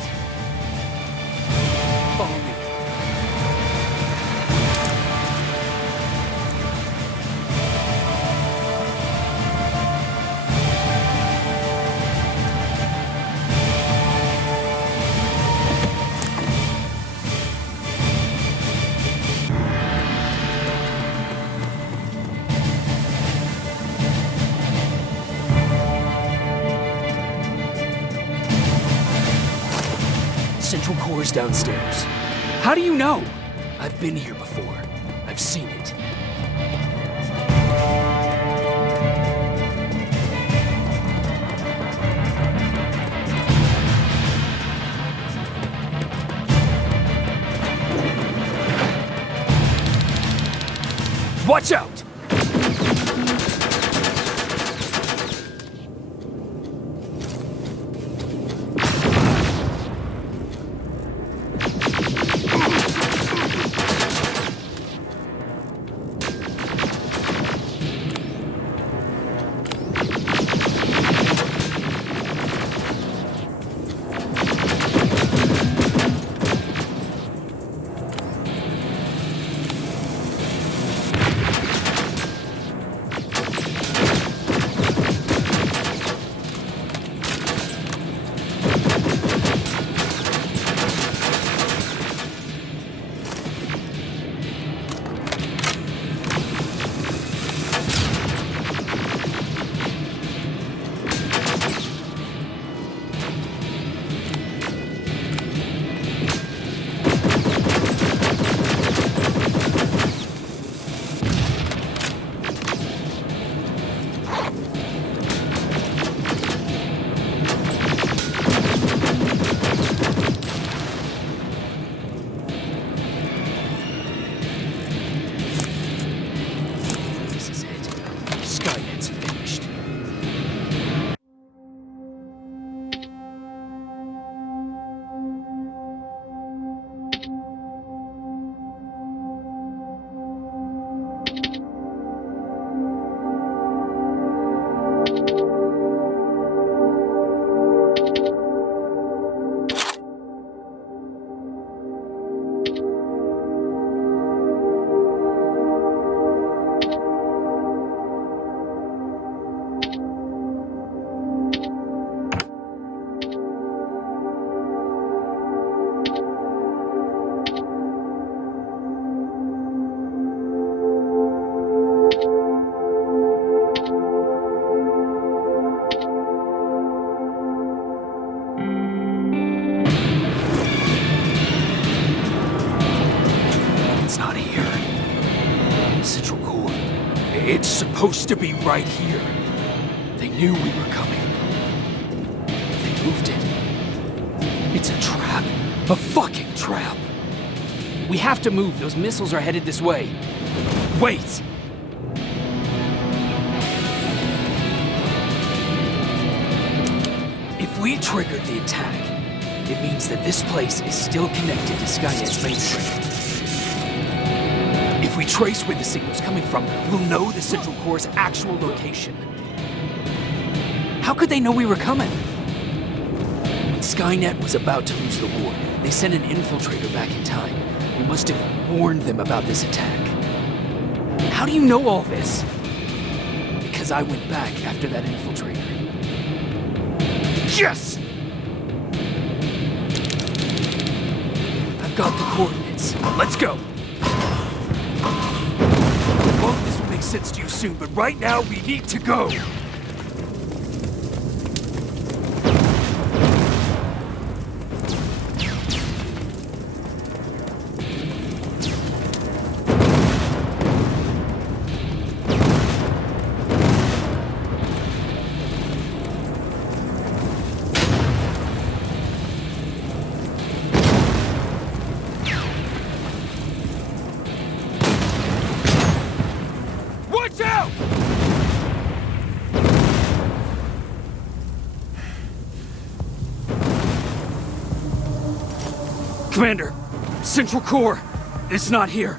Follow me. Central core's downstairs. How do you know? I've been here before. I've seen it. Watch out! supposed to be right here. They knew we were coming. They moved it. It's a trap. A fucking trap. We have to move. Those missiles are headed this way. Wait! If we triggered the attack, it means that this place is still connected to Skynet's mainframe. If we trace where the signal's coming from, we'll know the Central Core's actual location. How could they know we were coming? When Skynet was about to lose the war, they sent an infiltrator back in time. We must have warned them about this attack. How do you know all this? Because I went back after that infiltrator. Yes! I've got the coordinates. Let's go! Well, this will make sense to you soon, but right now we need to go! Watch out! Commander, Central Core, it's not here.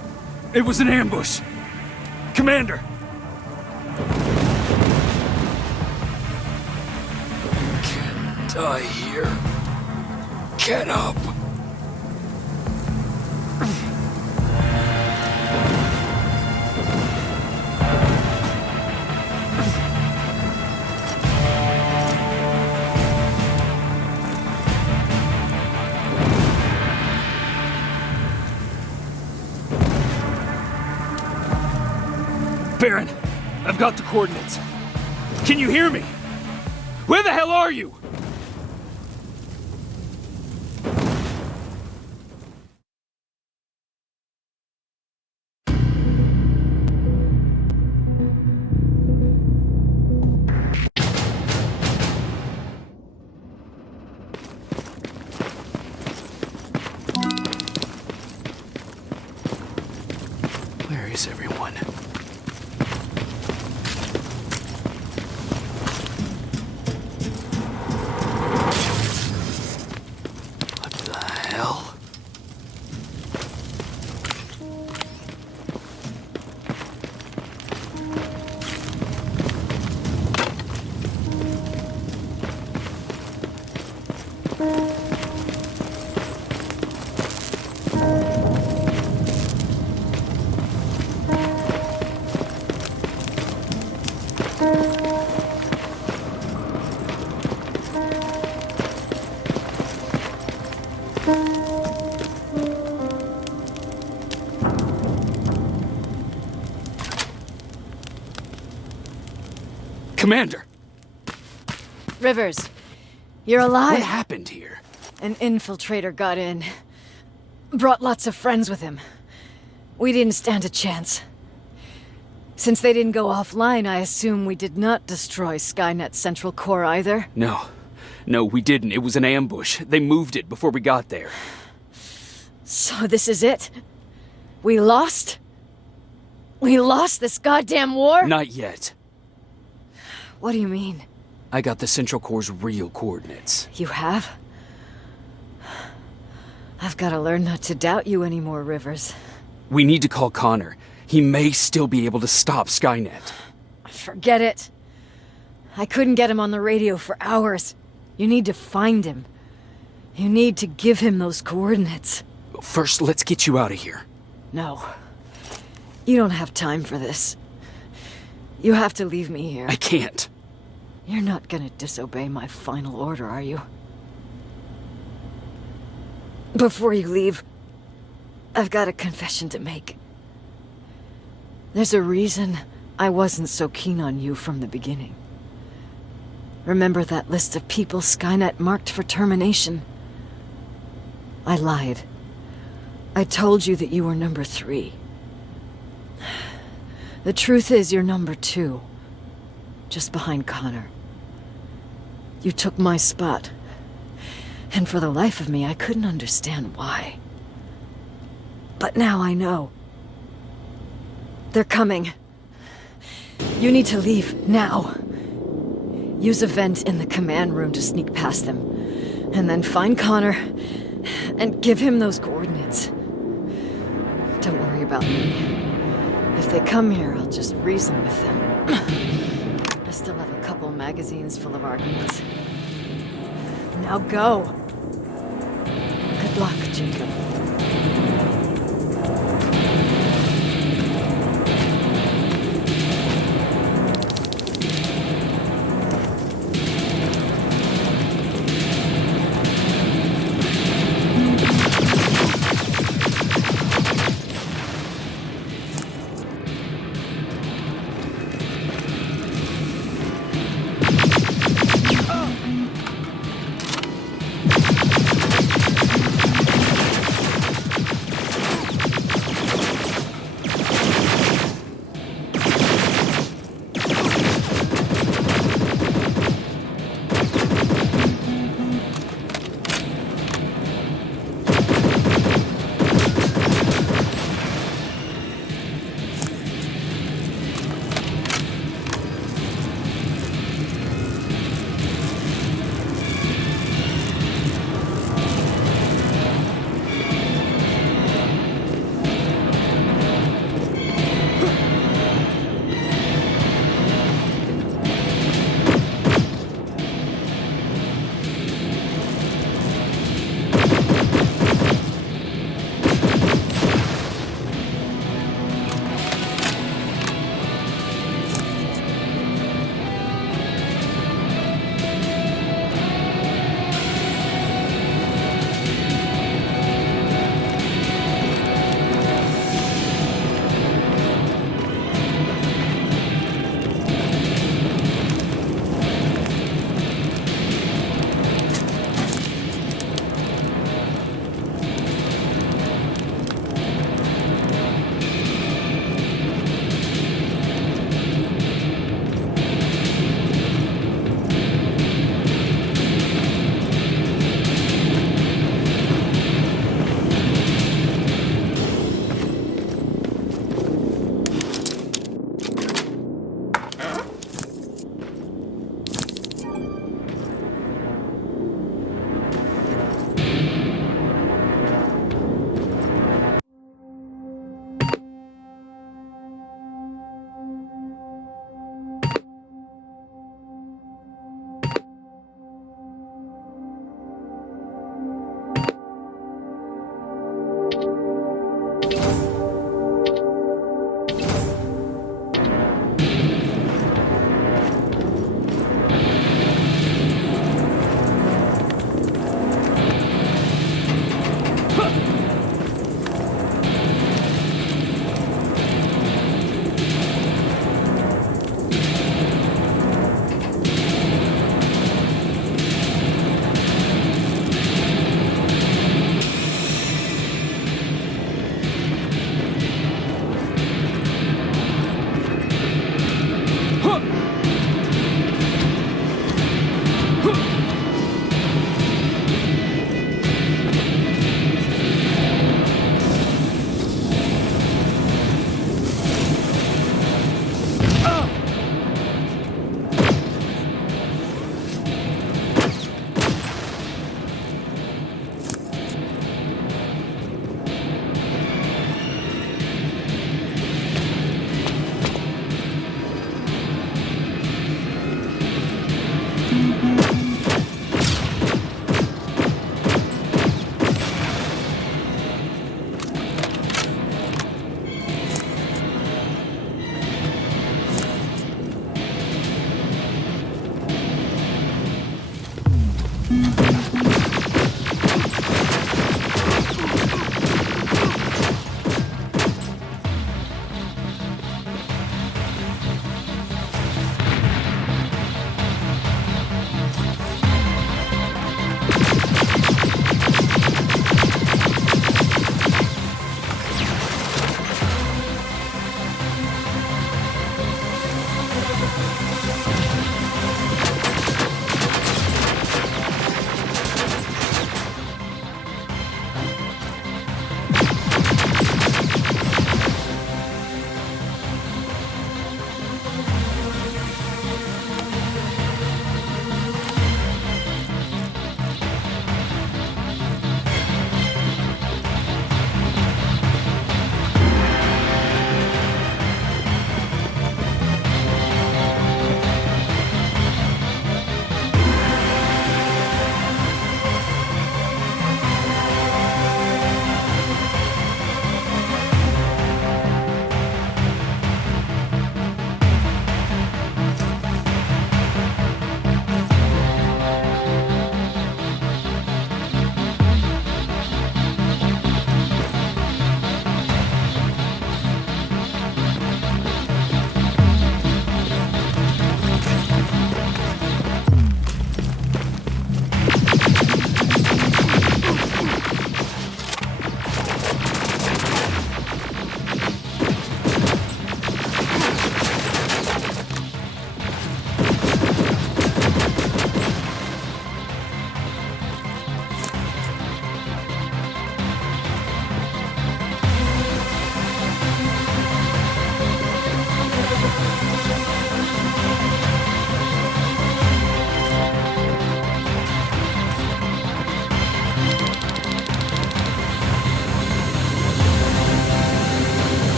It was an ambush. Commander! Can't die here. Get up! Baron, I've got the coordinates. Can you hear me? Where the hell are you? Where is everyone? Commander! Rivers, you're alive? What happened here? An infiltrator got in. Brought lots of friends with him. We didn't stand a chance. Since they didn't go offline, I assume we did not destroy Skynet's Central Core either? No, we didn't. It was an ambush. They moved it before we got there. So this is it? We lost? We lost this goddamn war? Not yet. What do you mean? I got the Central Core's real coordinates. You have? I've got to learn not to doubt you anymore, Rivers. We need to call Connor. He may still be able to stop Skynet. Forget it. I couldn't get him on the radio for hours. You need to find him. You need to give him those coordinates. First, let's get you out of here. No. You don't have time for this. You have to leave me here. I can't. You're not gonna disobey my final order, are you? Before you leave, I've got a confession to make. There's a reason I wasn't so keen on you from the beginning. Remember that list of people Skynet marked for termination? I lied. I told you that you were number 3. The truth is, you're number 2. Just behind Connor. You took my spot. And for the life of me, I couldn't understand why. But now I know. They're coming. You need to leave, now. Use a vent in the command room to sneak past them. And then find Connor, and give him those coordinates. Don't worry about me. If they come here, I'll just reason with them. I still have a couple magazines full of arguments. Now go! Good luck, Jacob.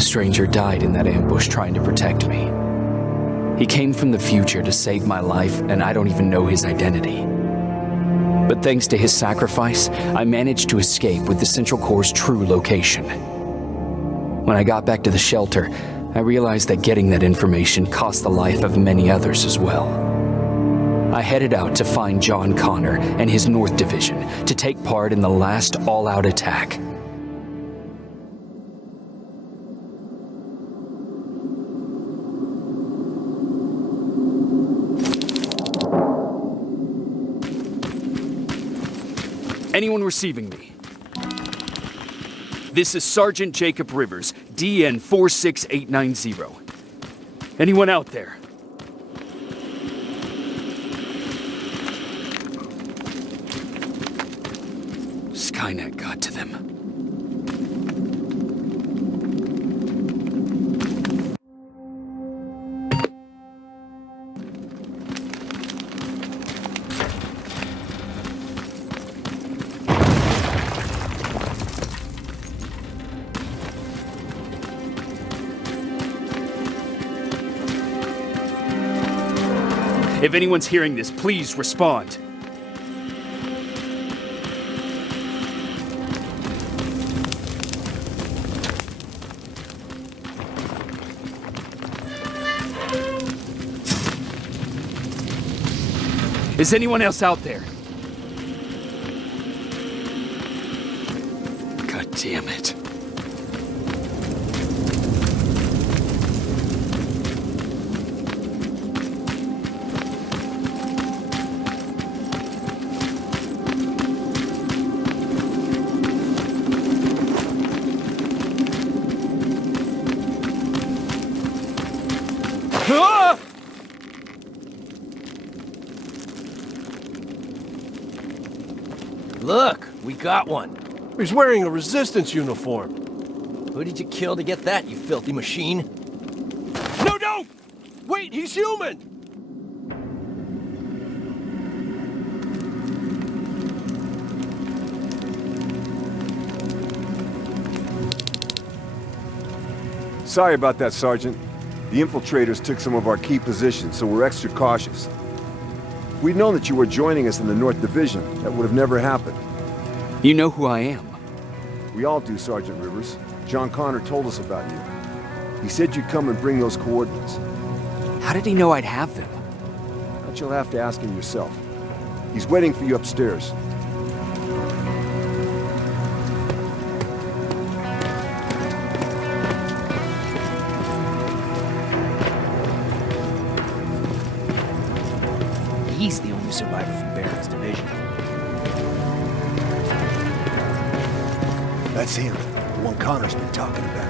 The stranger died in that ambush trying to protect me. He came from the future to save my life, and I don't even know his identity. But thanks to his sacrifice, I managed to escape with the Central Core's true location. When I got back to the shelter, I realized that getting that information cost the life of many others as well. I headed out to find John Connor and his North Division to take part in the last all-out attack. Anyone receiving me? This is Sergeant Jacob Rivers, DN 46890. Anyone out there? Skynet got to them. If anyone's hearing this, please respond. Is anyone else out there? God damn it. Look, we got one. He's wearing a resistance uniform. Who did you kill to get that, you filthy machine? No, no! Wait, he's human! Sorry about that, Sergeant. The infiltrators took some of our key positions, so we're extra cautious. If we'd known that you were joining us in the North Division, that would have never happened. You know who I am. We all do, Sergeant Rivers. John Connor told us about you. He said you'd come and bring those coordinates. How did he know I'd have them? That you'll have to ask him yourself. He's waiting for you upstairs. He's the only survivor from Barrett's division. That's him, the one Connor's been talking about.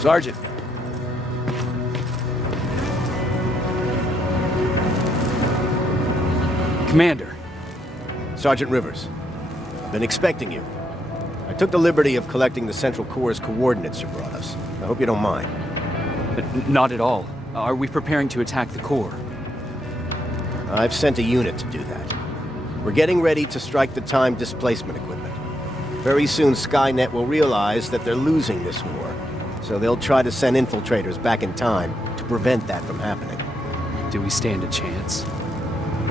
Sergeant. Commander. Sergeant Rivers. Been expecting you. I took the liberty of collecting the Central Core's coordinates you brought us. I hope you don't mind. Not at all. Are we preparing to attack the core? I've sent a unit to do that. We're getting ready to strike the time displacement equipment. Very soon Skynet will realize that they're losing this war, so they'll try to send infiltrators back in time to prevent that from happening. Do we stand a chance?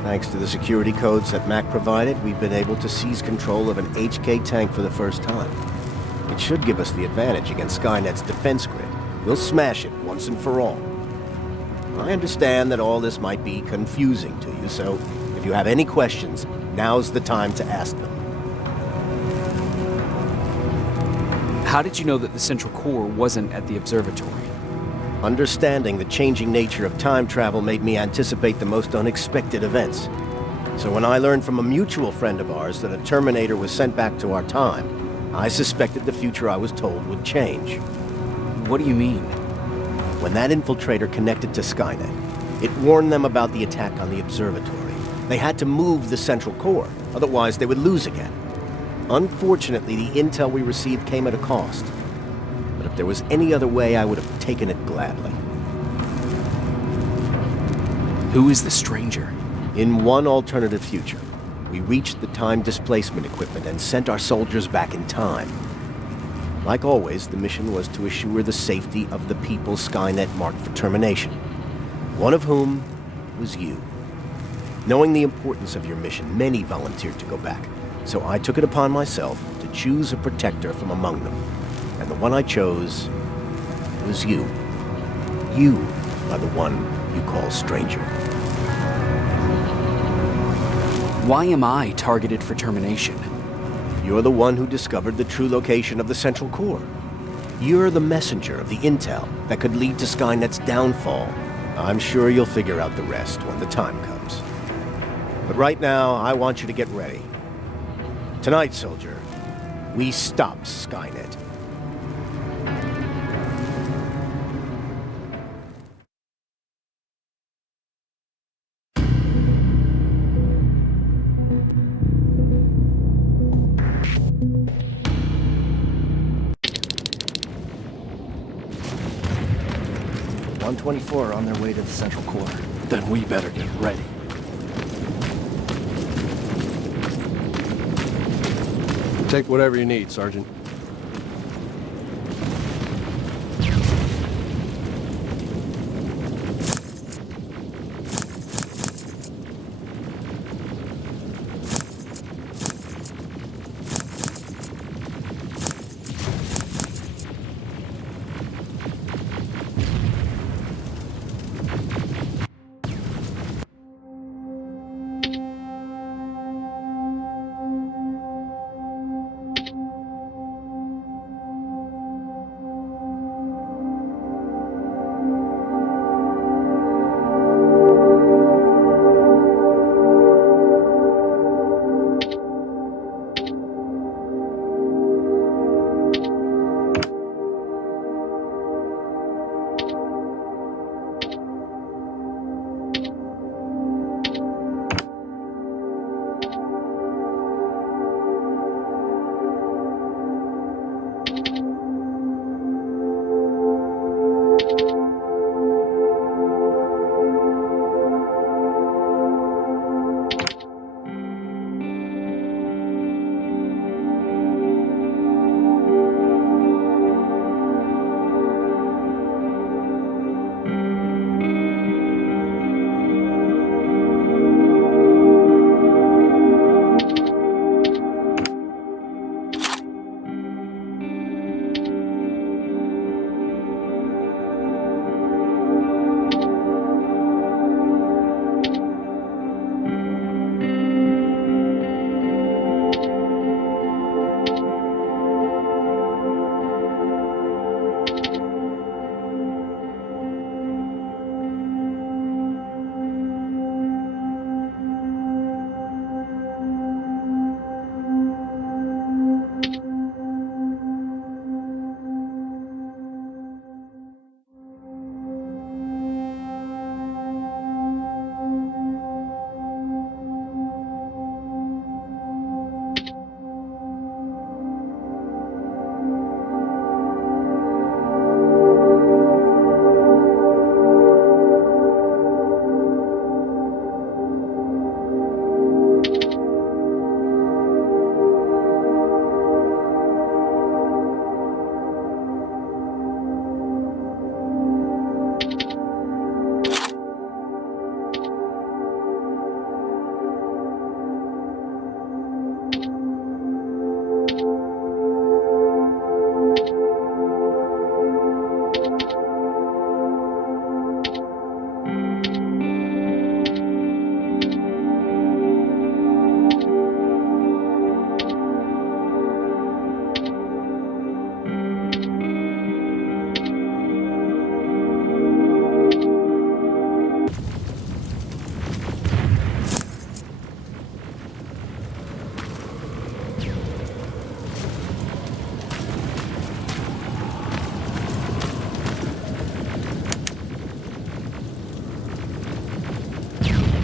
Thanks to the security codes that Mac provided, we've been able to seize control of an HK tank for the first time. It should give us the advantage against Skynet's defense grid. We'll smash it once and for all. I understand that all this might be confusing to you, so if you have any questions, now's the time to ask them. How did you know that the Central Core wasn't at the observatory? Understanding the changing nature of time travel made me anticipate the most unexpected events. So when I learned from a mutual friend of ours that a Terminator was sent back to our time, I suspected the future I was told would change. What do you mean? When that infiltrator connected to Skynet, it warned them about the attack on the observatory. They had to move the Central Core, otherwise they would lose again. Unfortunately, the intel we received came at a cost. But if there was any other way, I would have taken it gladly. Who is the stranger? In one alternative future, we reached the time displacement equipment and sent our soldiers back in time. Like always, the mission was to assure the safety of the people Skynet marked for termination. One of whom was you. Knowing the importance of your mission, many volunteered to go back. So I took it upon myself to choose a protector from among them. And the one I chose was you. You are the one you call stranger. Why am I targeted for termination? You're the one who discovered the true location of the Central Core. You're the messenger of the intel that could lead to Skynet's downfall. I'm sure you'll figure out the rest when the time comes. But right now, I want you to get ready. Tonight, soldier, we stop Skynet. .124 on their way to the Central Core. Then we better get ready. Take whatever you need, Sergeant.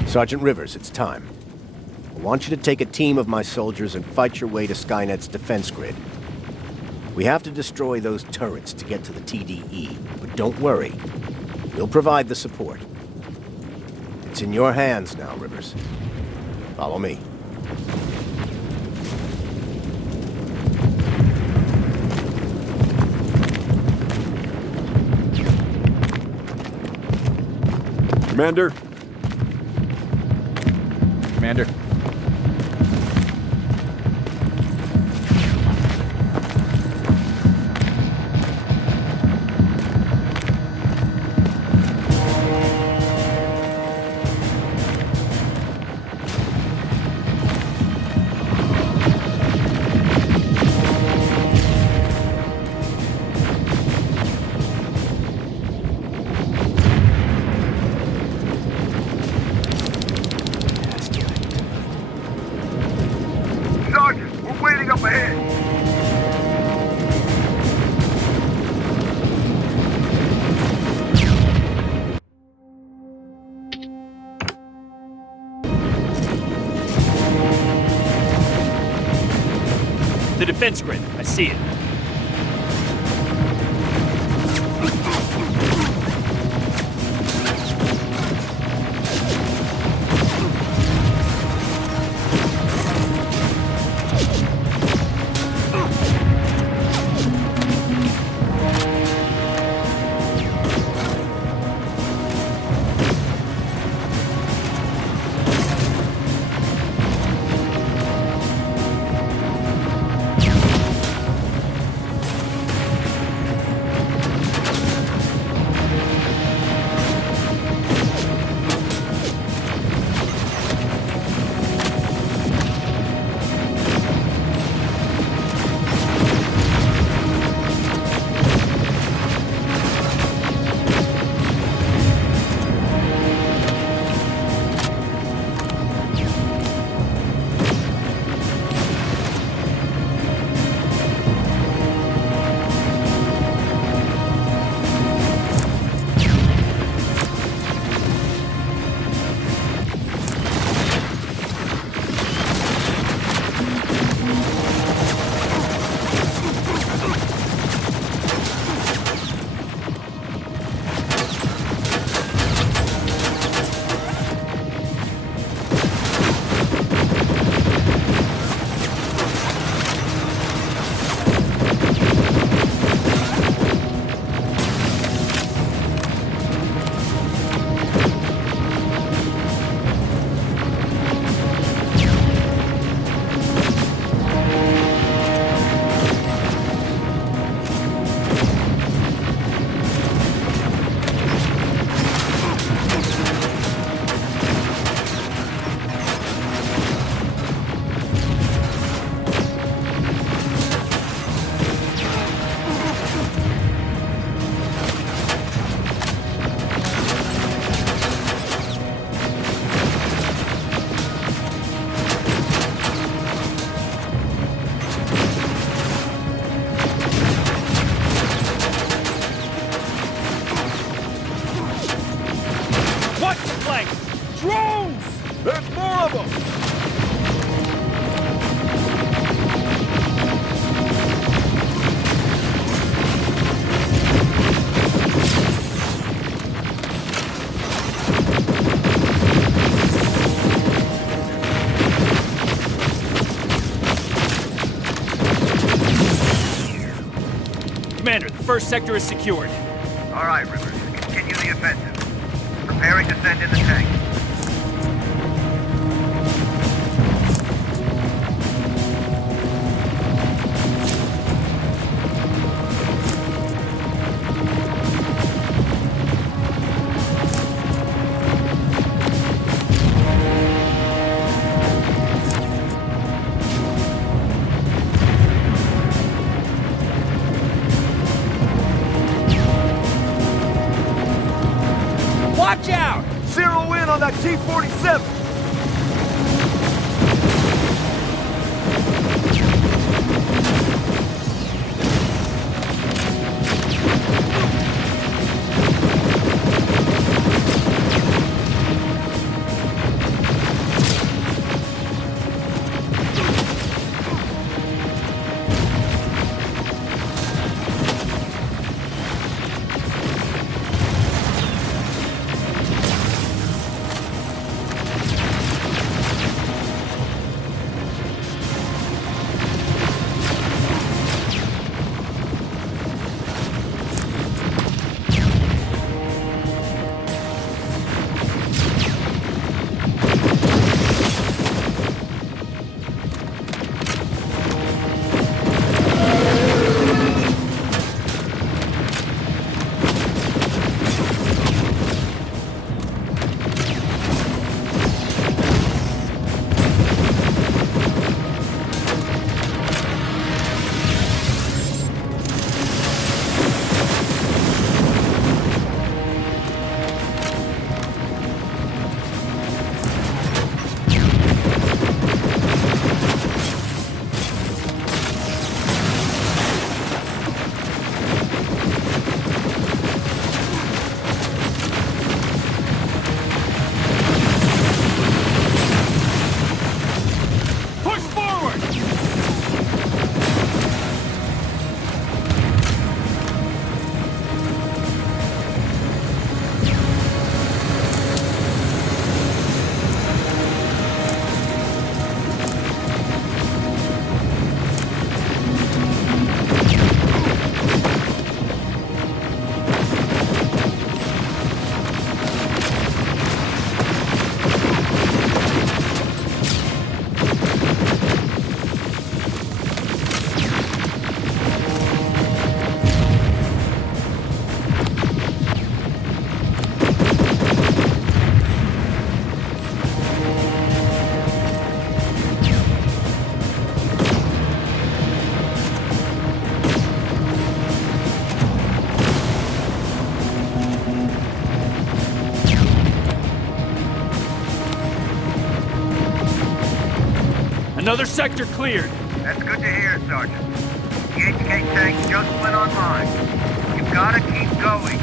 Sergeant Rivers, it's time. I want you to take a team of my soldiers and fight your way to Skynet's defense grid. We have to destroy those turrets to get to the TDE, but don't worry. We'll provide the support. It's in your hands now, Rivers. Follow me. Commander? Commander. Sergeant, we're waiting up ahead. The defense grid. I see it. Drones! There's more of them! Commander, the first sector is secured. All right, Rivers. Continue the offensive. Preparing to send in the tank. Watch out! Zero in on that T-47! Another sector cleared. That's good to hear, Sergeant. The HK tank just went online. You've gotta keep going.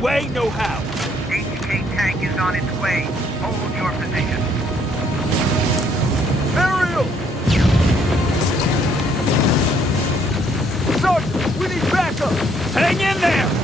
way, no how. HK tank is on its way. Hold your position. Ariel! Sergeant, we need backup! Hang in there!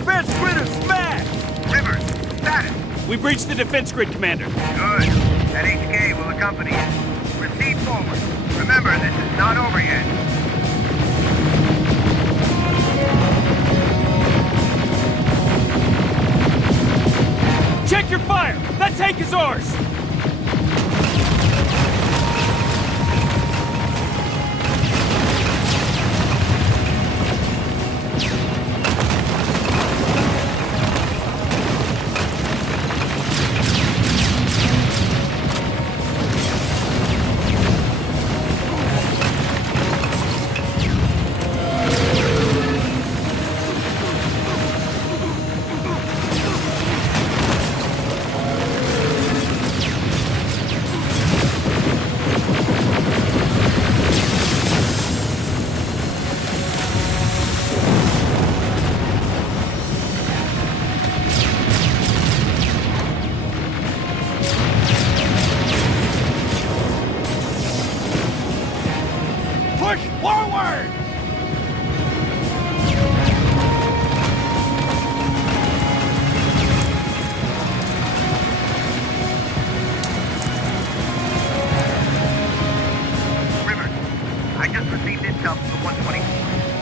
defense grid is smashed! Rivers, status. We breached the defense grid, Commander. Good. That HK will accompany you. Proceed forward. Remember, this is not over yet. Check your fire! That tank is ours! Push forward! Rivers, I just received intel from the 124.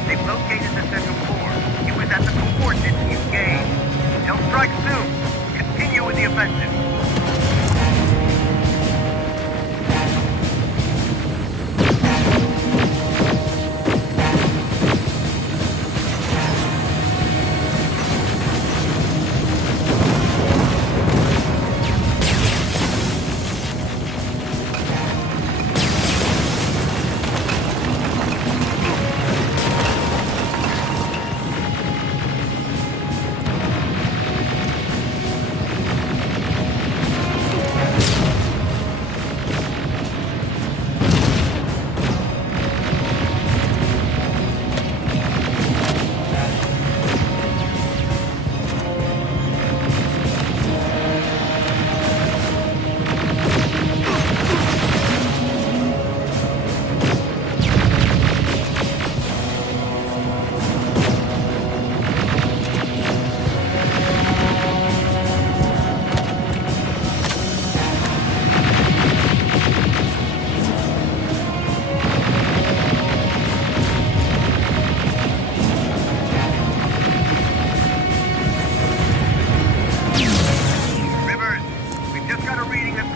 They've located the central core. It was at the coordinates you gave. They'll strike soon. Continue with the offensive.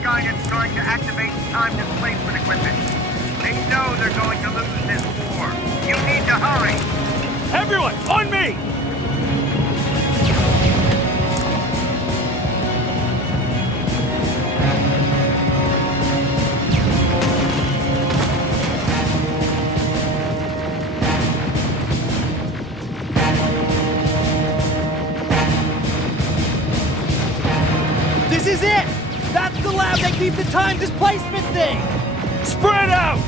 Skynet's trying to activate time displacement equipment. They know they're going to lose this war. You need to hurry. Everyone, on me! This is it! That's the lab that keeps the time displacement thing! Spread out!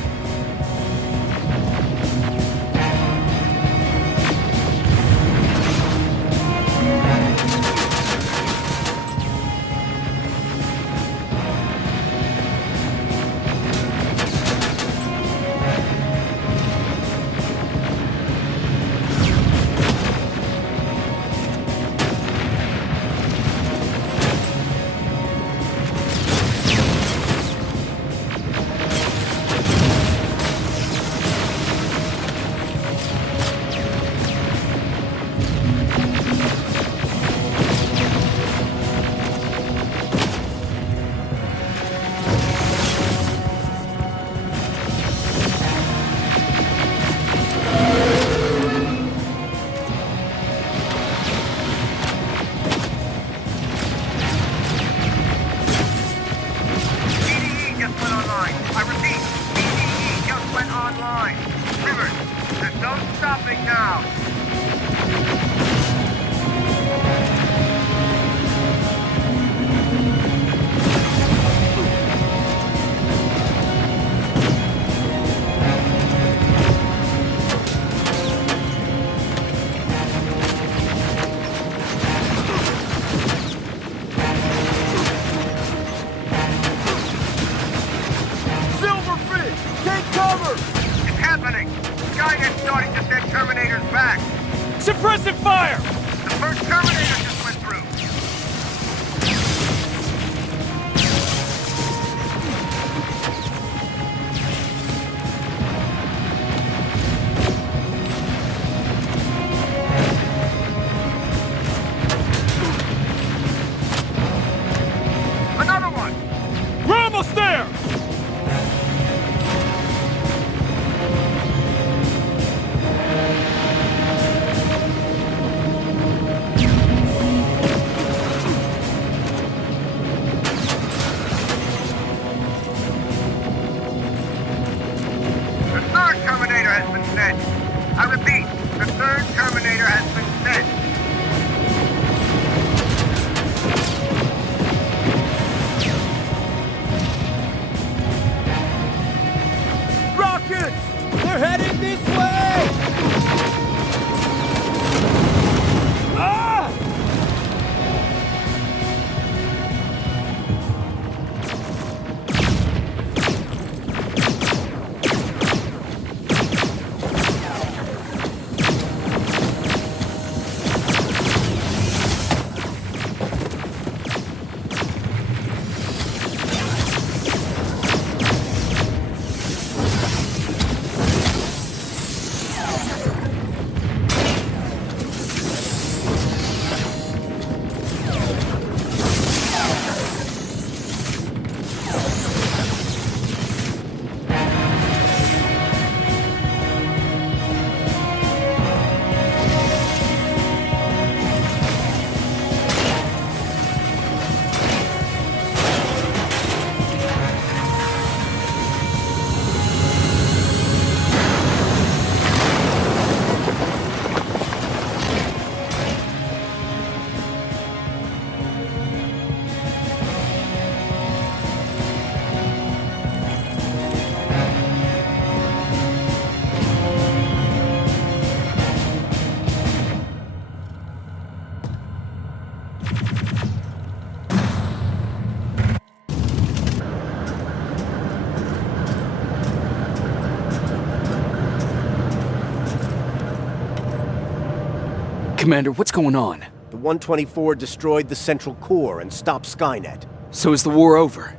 Commander, what's going on? The 124 destroyed the central core and stopped Skynet. So is the war over?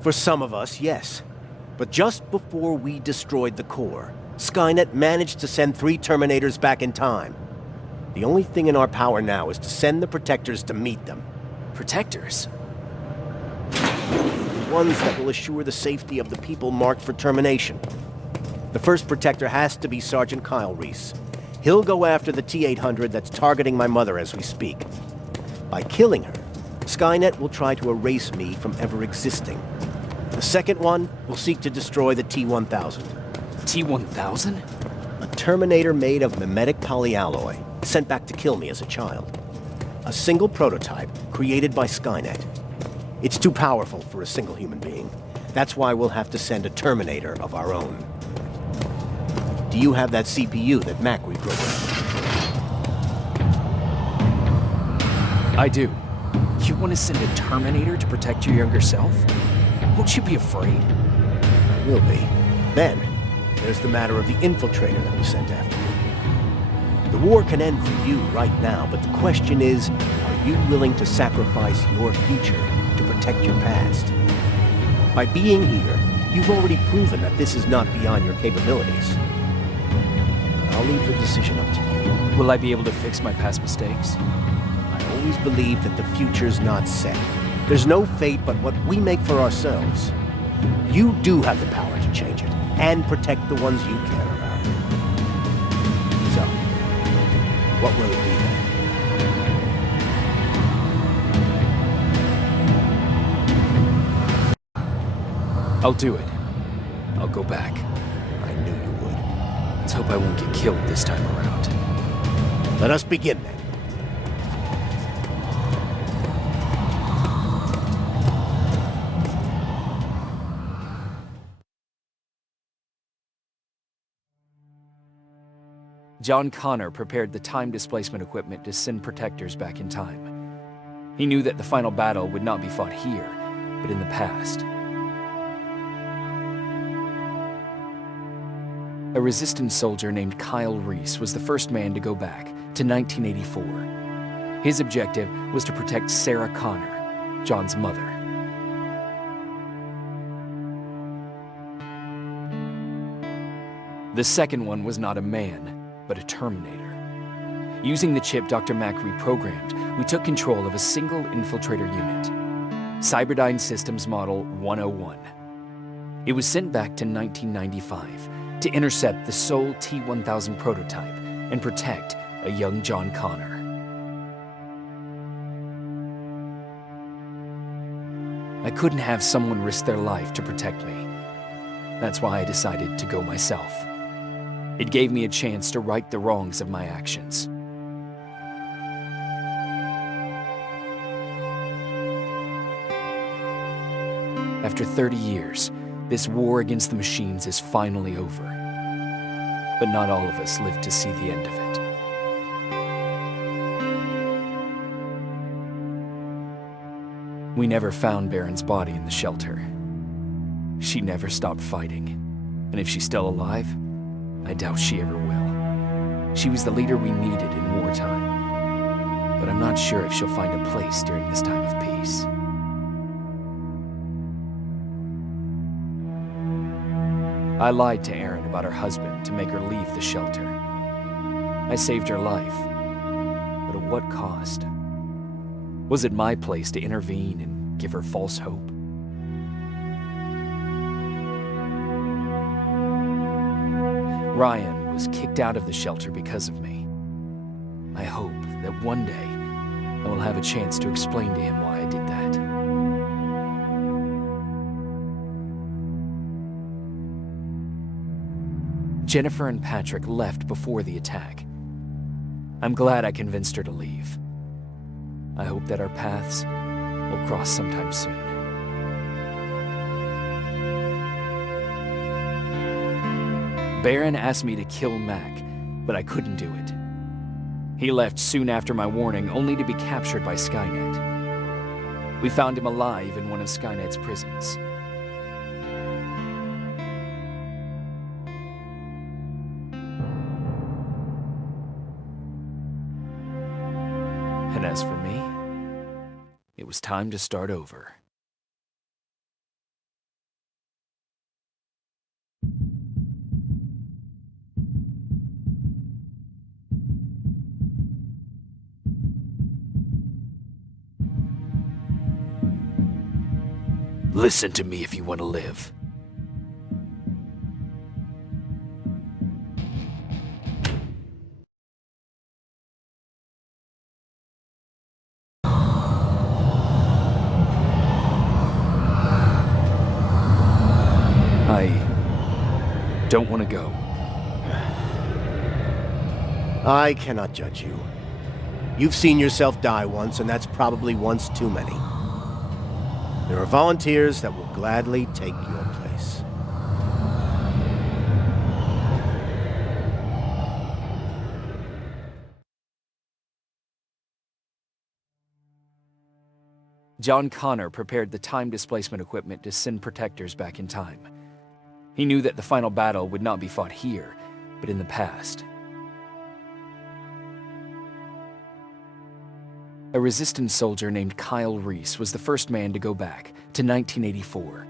For some of us, yes. But just before we destroyed the core, Skynet managed to send 3 Terminators back in time. The only thing in our power now is to send the Protectors to meet them. Protectors? The ones that will assure the safety of the people marked for termination. The first Protector has to be Sergeant Kyle Reese. He'll go after the T-800 that's targeting my mother as we speak. By killing her, Skynet will try to erase me from ever existing. The second one will seek to destroy the T-1000. T-1000? A Terminator made of mimetic polyalloy, sent back to kill me as a child. A single prototype created by Skynet. It's too powerful for a single human being. That's why we'll have to send a Terminator of our own. Do you have that CPU that Mac reprogrammed? I do. You want to send a Terminator to protect your younger self? Won't you be afraid? I will be. Then, there's the matter of the infiltrator that was sent after you. The war can end for you right now, but the question is, are you willing to sacrifice your future to protect your past? By being here, you've already proven that this is not beyond your capabilities. But I'll leave the decision up to you. Will I be able to fix my past mistakes? I always believe that the future's not set. There's no fate but what we make for ourselves. You do have the power to change it, and protect the ones you care about. So, what will it be then? I'll do it. I'll go back. I knew you would. Let's hope I won't get killed this time around. Let us begin then. John Connor prepared the time displacement equipment to send Protectors back in time. He knew that the final battle would not be fought here, but in the past. A resistance soldier named Kyle Reese was the first man to go back to 1984. His objective was to protect Sarah Connor, John's mother. The second one was not a man, but a Terminator. Using the chip Dr. Mack reprogrammed, we took control of a single infiltrator unit, Cyberdyne Systems Model 101. It was sent back to 1995 to intercept the sole T-1000 prototype and protect a young John Connor. I couldn't have someone risk their life to protect me. That's why I decided to go myself. It gave me a chance to right the wrongs of my actions. After 30 years, this war against the machines is finally over. But not all of us lived to see the end of it. We never found Baron's body in the shelter. She never stopped fighting, and if she's still alive, I doubt she ever will. She was the leader we needed in wartime, but I'm not sure if she'll find a place during this time of peace. I lied to Erin about her husband to make her leave the shelter. I saved her life, but at what cost? Was it my place to intervene and give her false hope? Ryan was kicked out of the shelter because of me. I hope that one day I will have a chance to explain to him why I did that. Jennifer and Patrick left before the attack. I'm glad I convinced her to leave. I hope that our paths will cross sometime soon. Baron asked me to kill Mac, but I couldn't do it. He left soon after my warning, only to be captured by Skynet. We found him alive in one of Skynet's prisons. And as for me, it was time to start over. Listen to me if you want to live. I don't want to go. I cannot judge you. You've seen yourself die once, and that's probably once too many. There are volunteers that will gladly take your place. John Connor prepared the time displacement equipment to send protectors back in time. He knew that the final battle would not be fought here, but in the past. A resistance soldier named Kyle Reese was the first man to go back to 1984.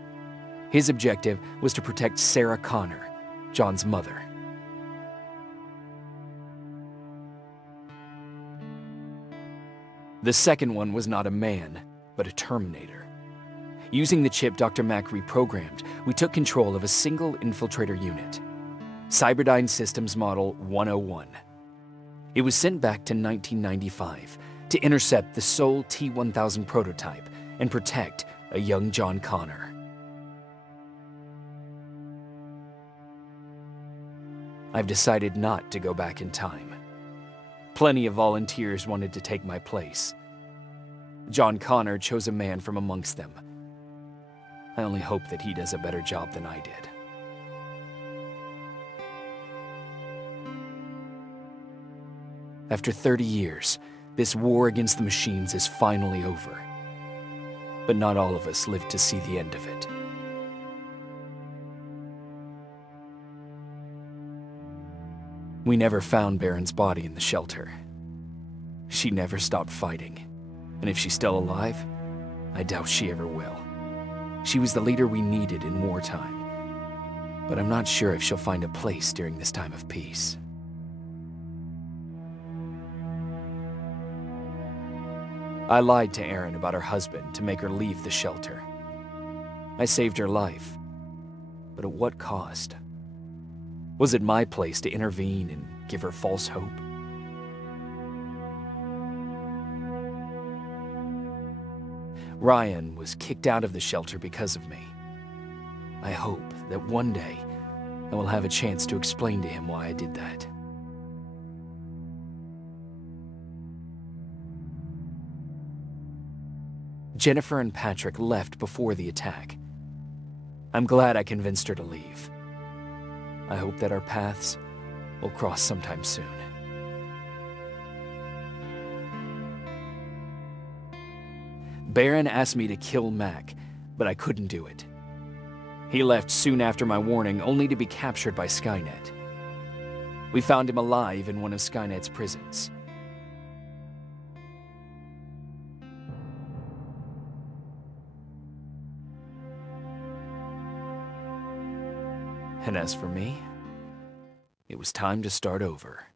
His objective was to protect Sarah Connor, John's mother. The second one was not a man, but a Terminator. Using the chip Dr. Mack reprogrammed, we took control of a single infiltrator unit, Cyberdyne Systems Model 101. It was sent back to 1995 to intercept the sole T-1000 prototype and protect a young John Connor. I've decided not to go back in time. Plenty of volunteers wanted to take my place. John Connor chose a man from amongst them. I only hope that he does a better job than I did. After 30 years, this war against the machines is finally over. But not all of us lived to see the end of it. We never found Baron's body in the shelter. She never stopped fighting. And if she's still alive, I doubt she ever will. She was the leader we needed in wartime. But I'm not sure if she'll find a place during this time of peace. I lied to Erin about her husband to make her leave the shelter. I saved her life. But at what cost? Was it my place to intervene and give her false hope? Ryan was kicked out of the shelter because of me. I hope that one day I will have a chance to explain to him why I did that. Jennifer and Patrick left before the attack. I'm glad I convinced her to leave. I hope that our paths will cross sometime soon. Baron asked me to kill Mac, but I couldn't do it. He left soon after my warning, only to be captured by Skynet. We found him alive in one of Skynet's prisons. And as for me, it was time to start over.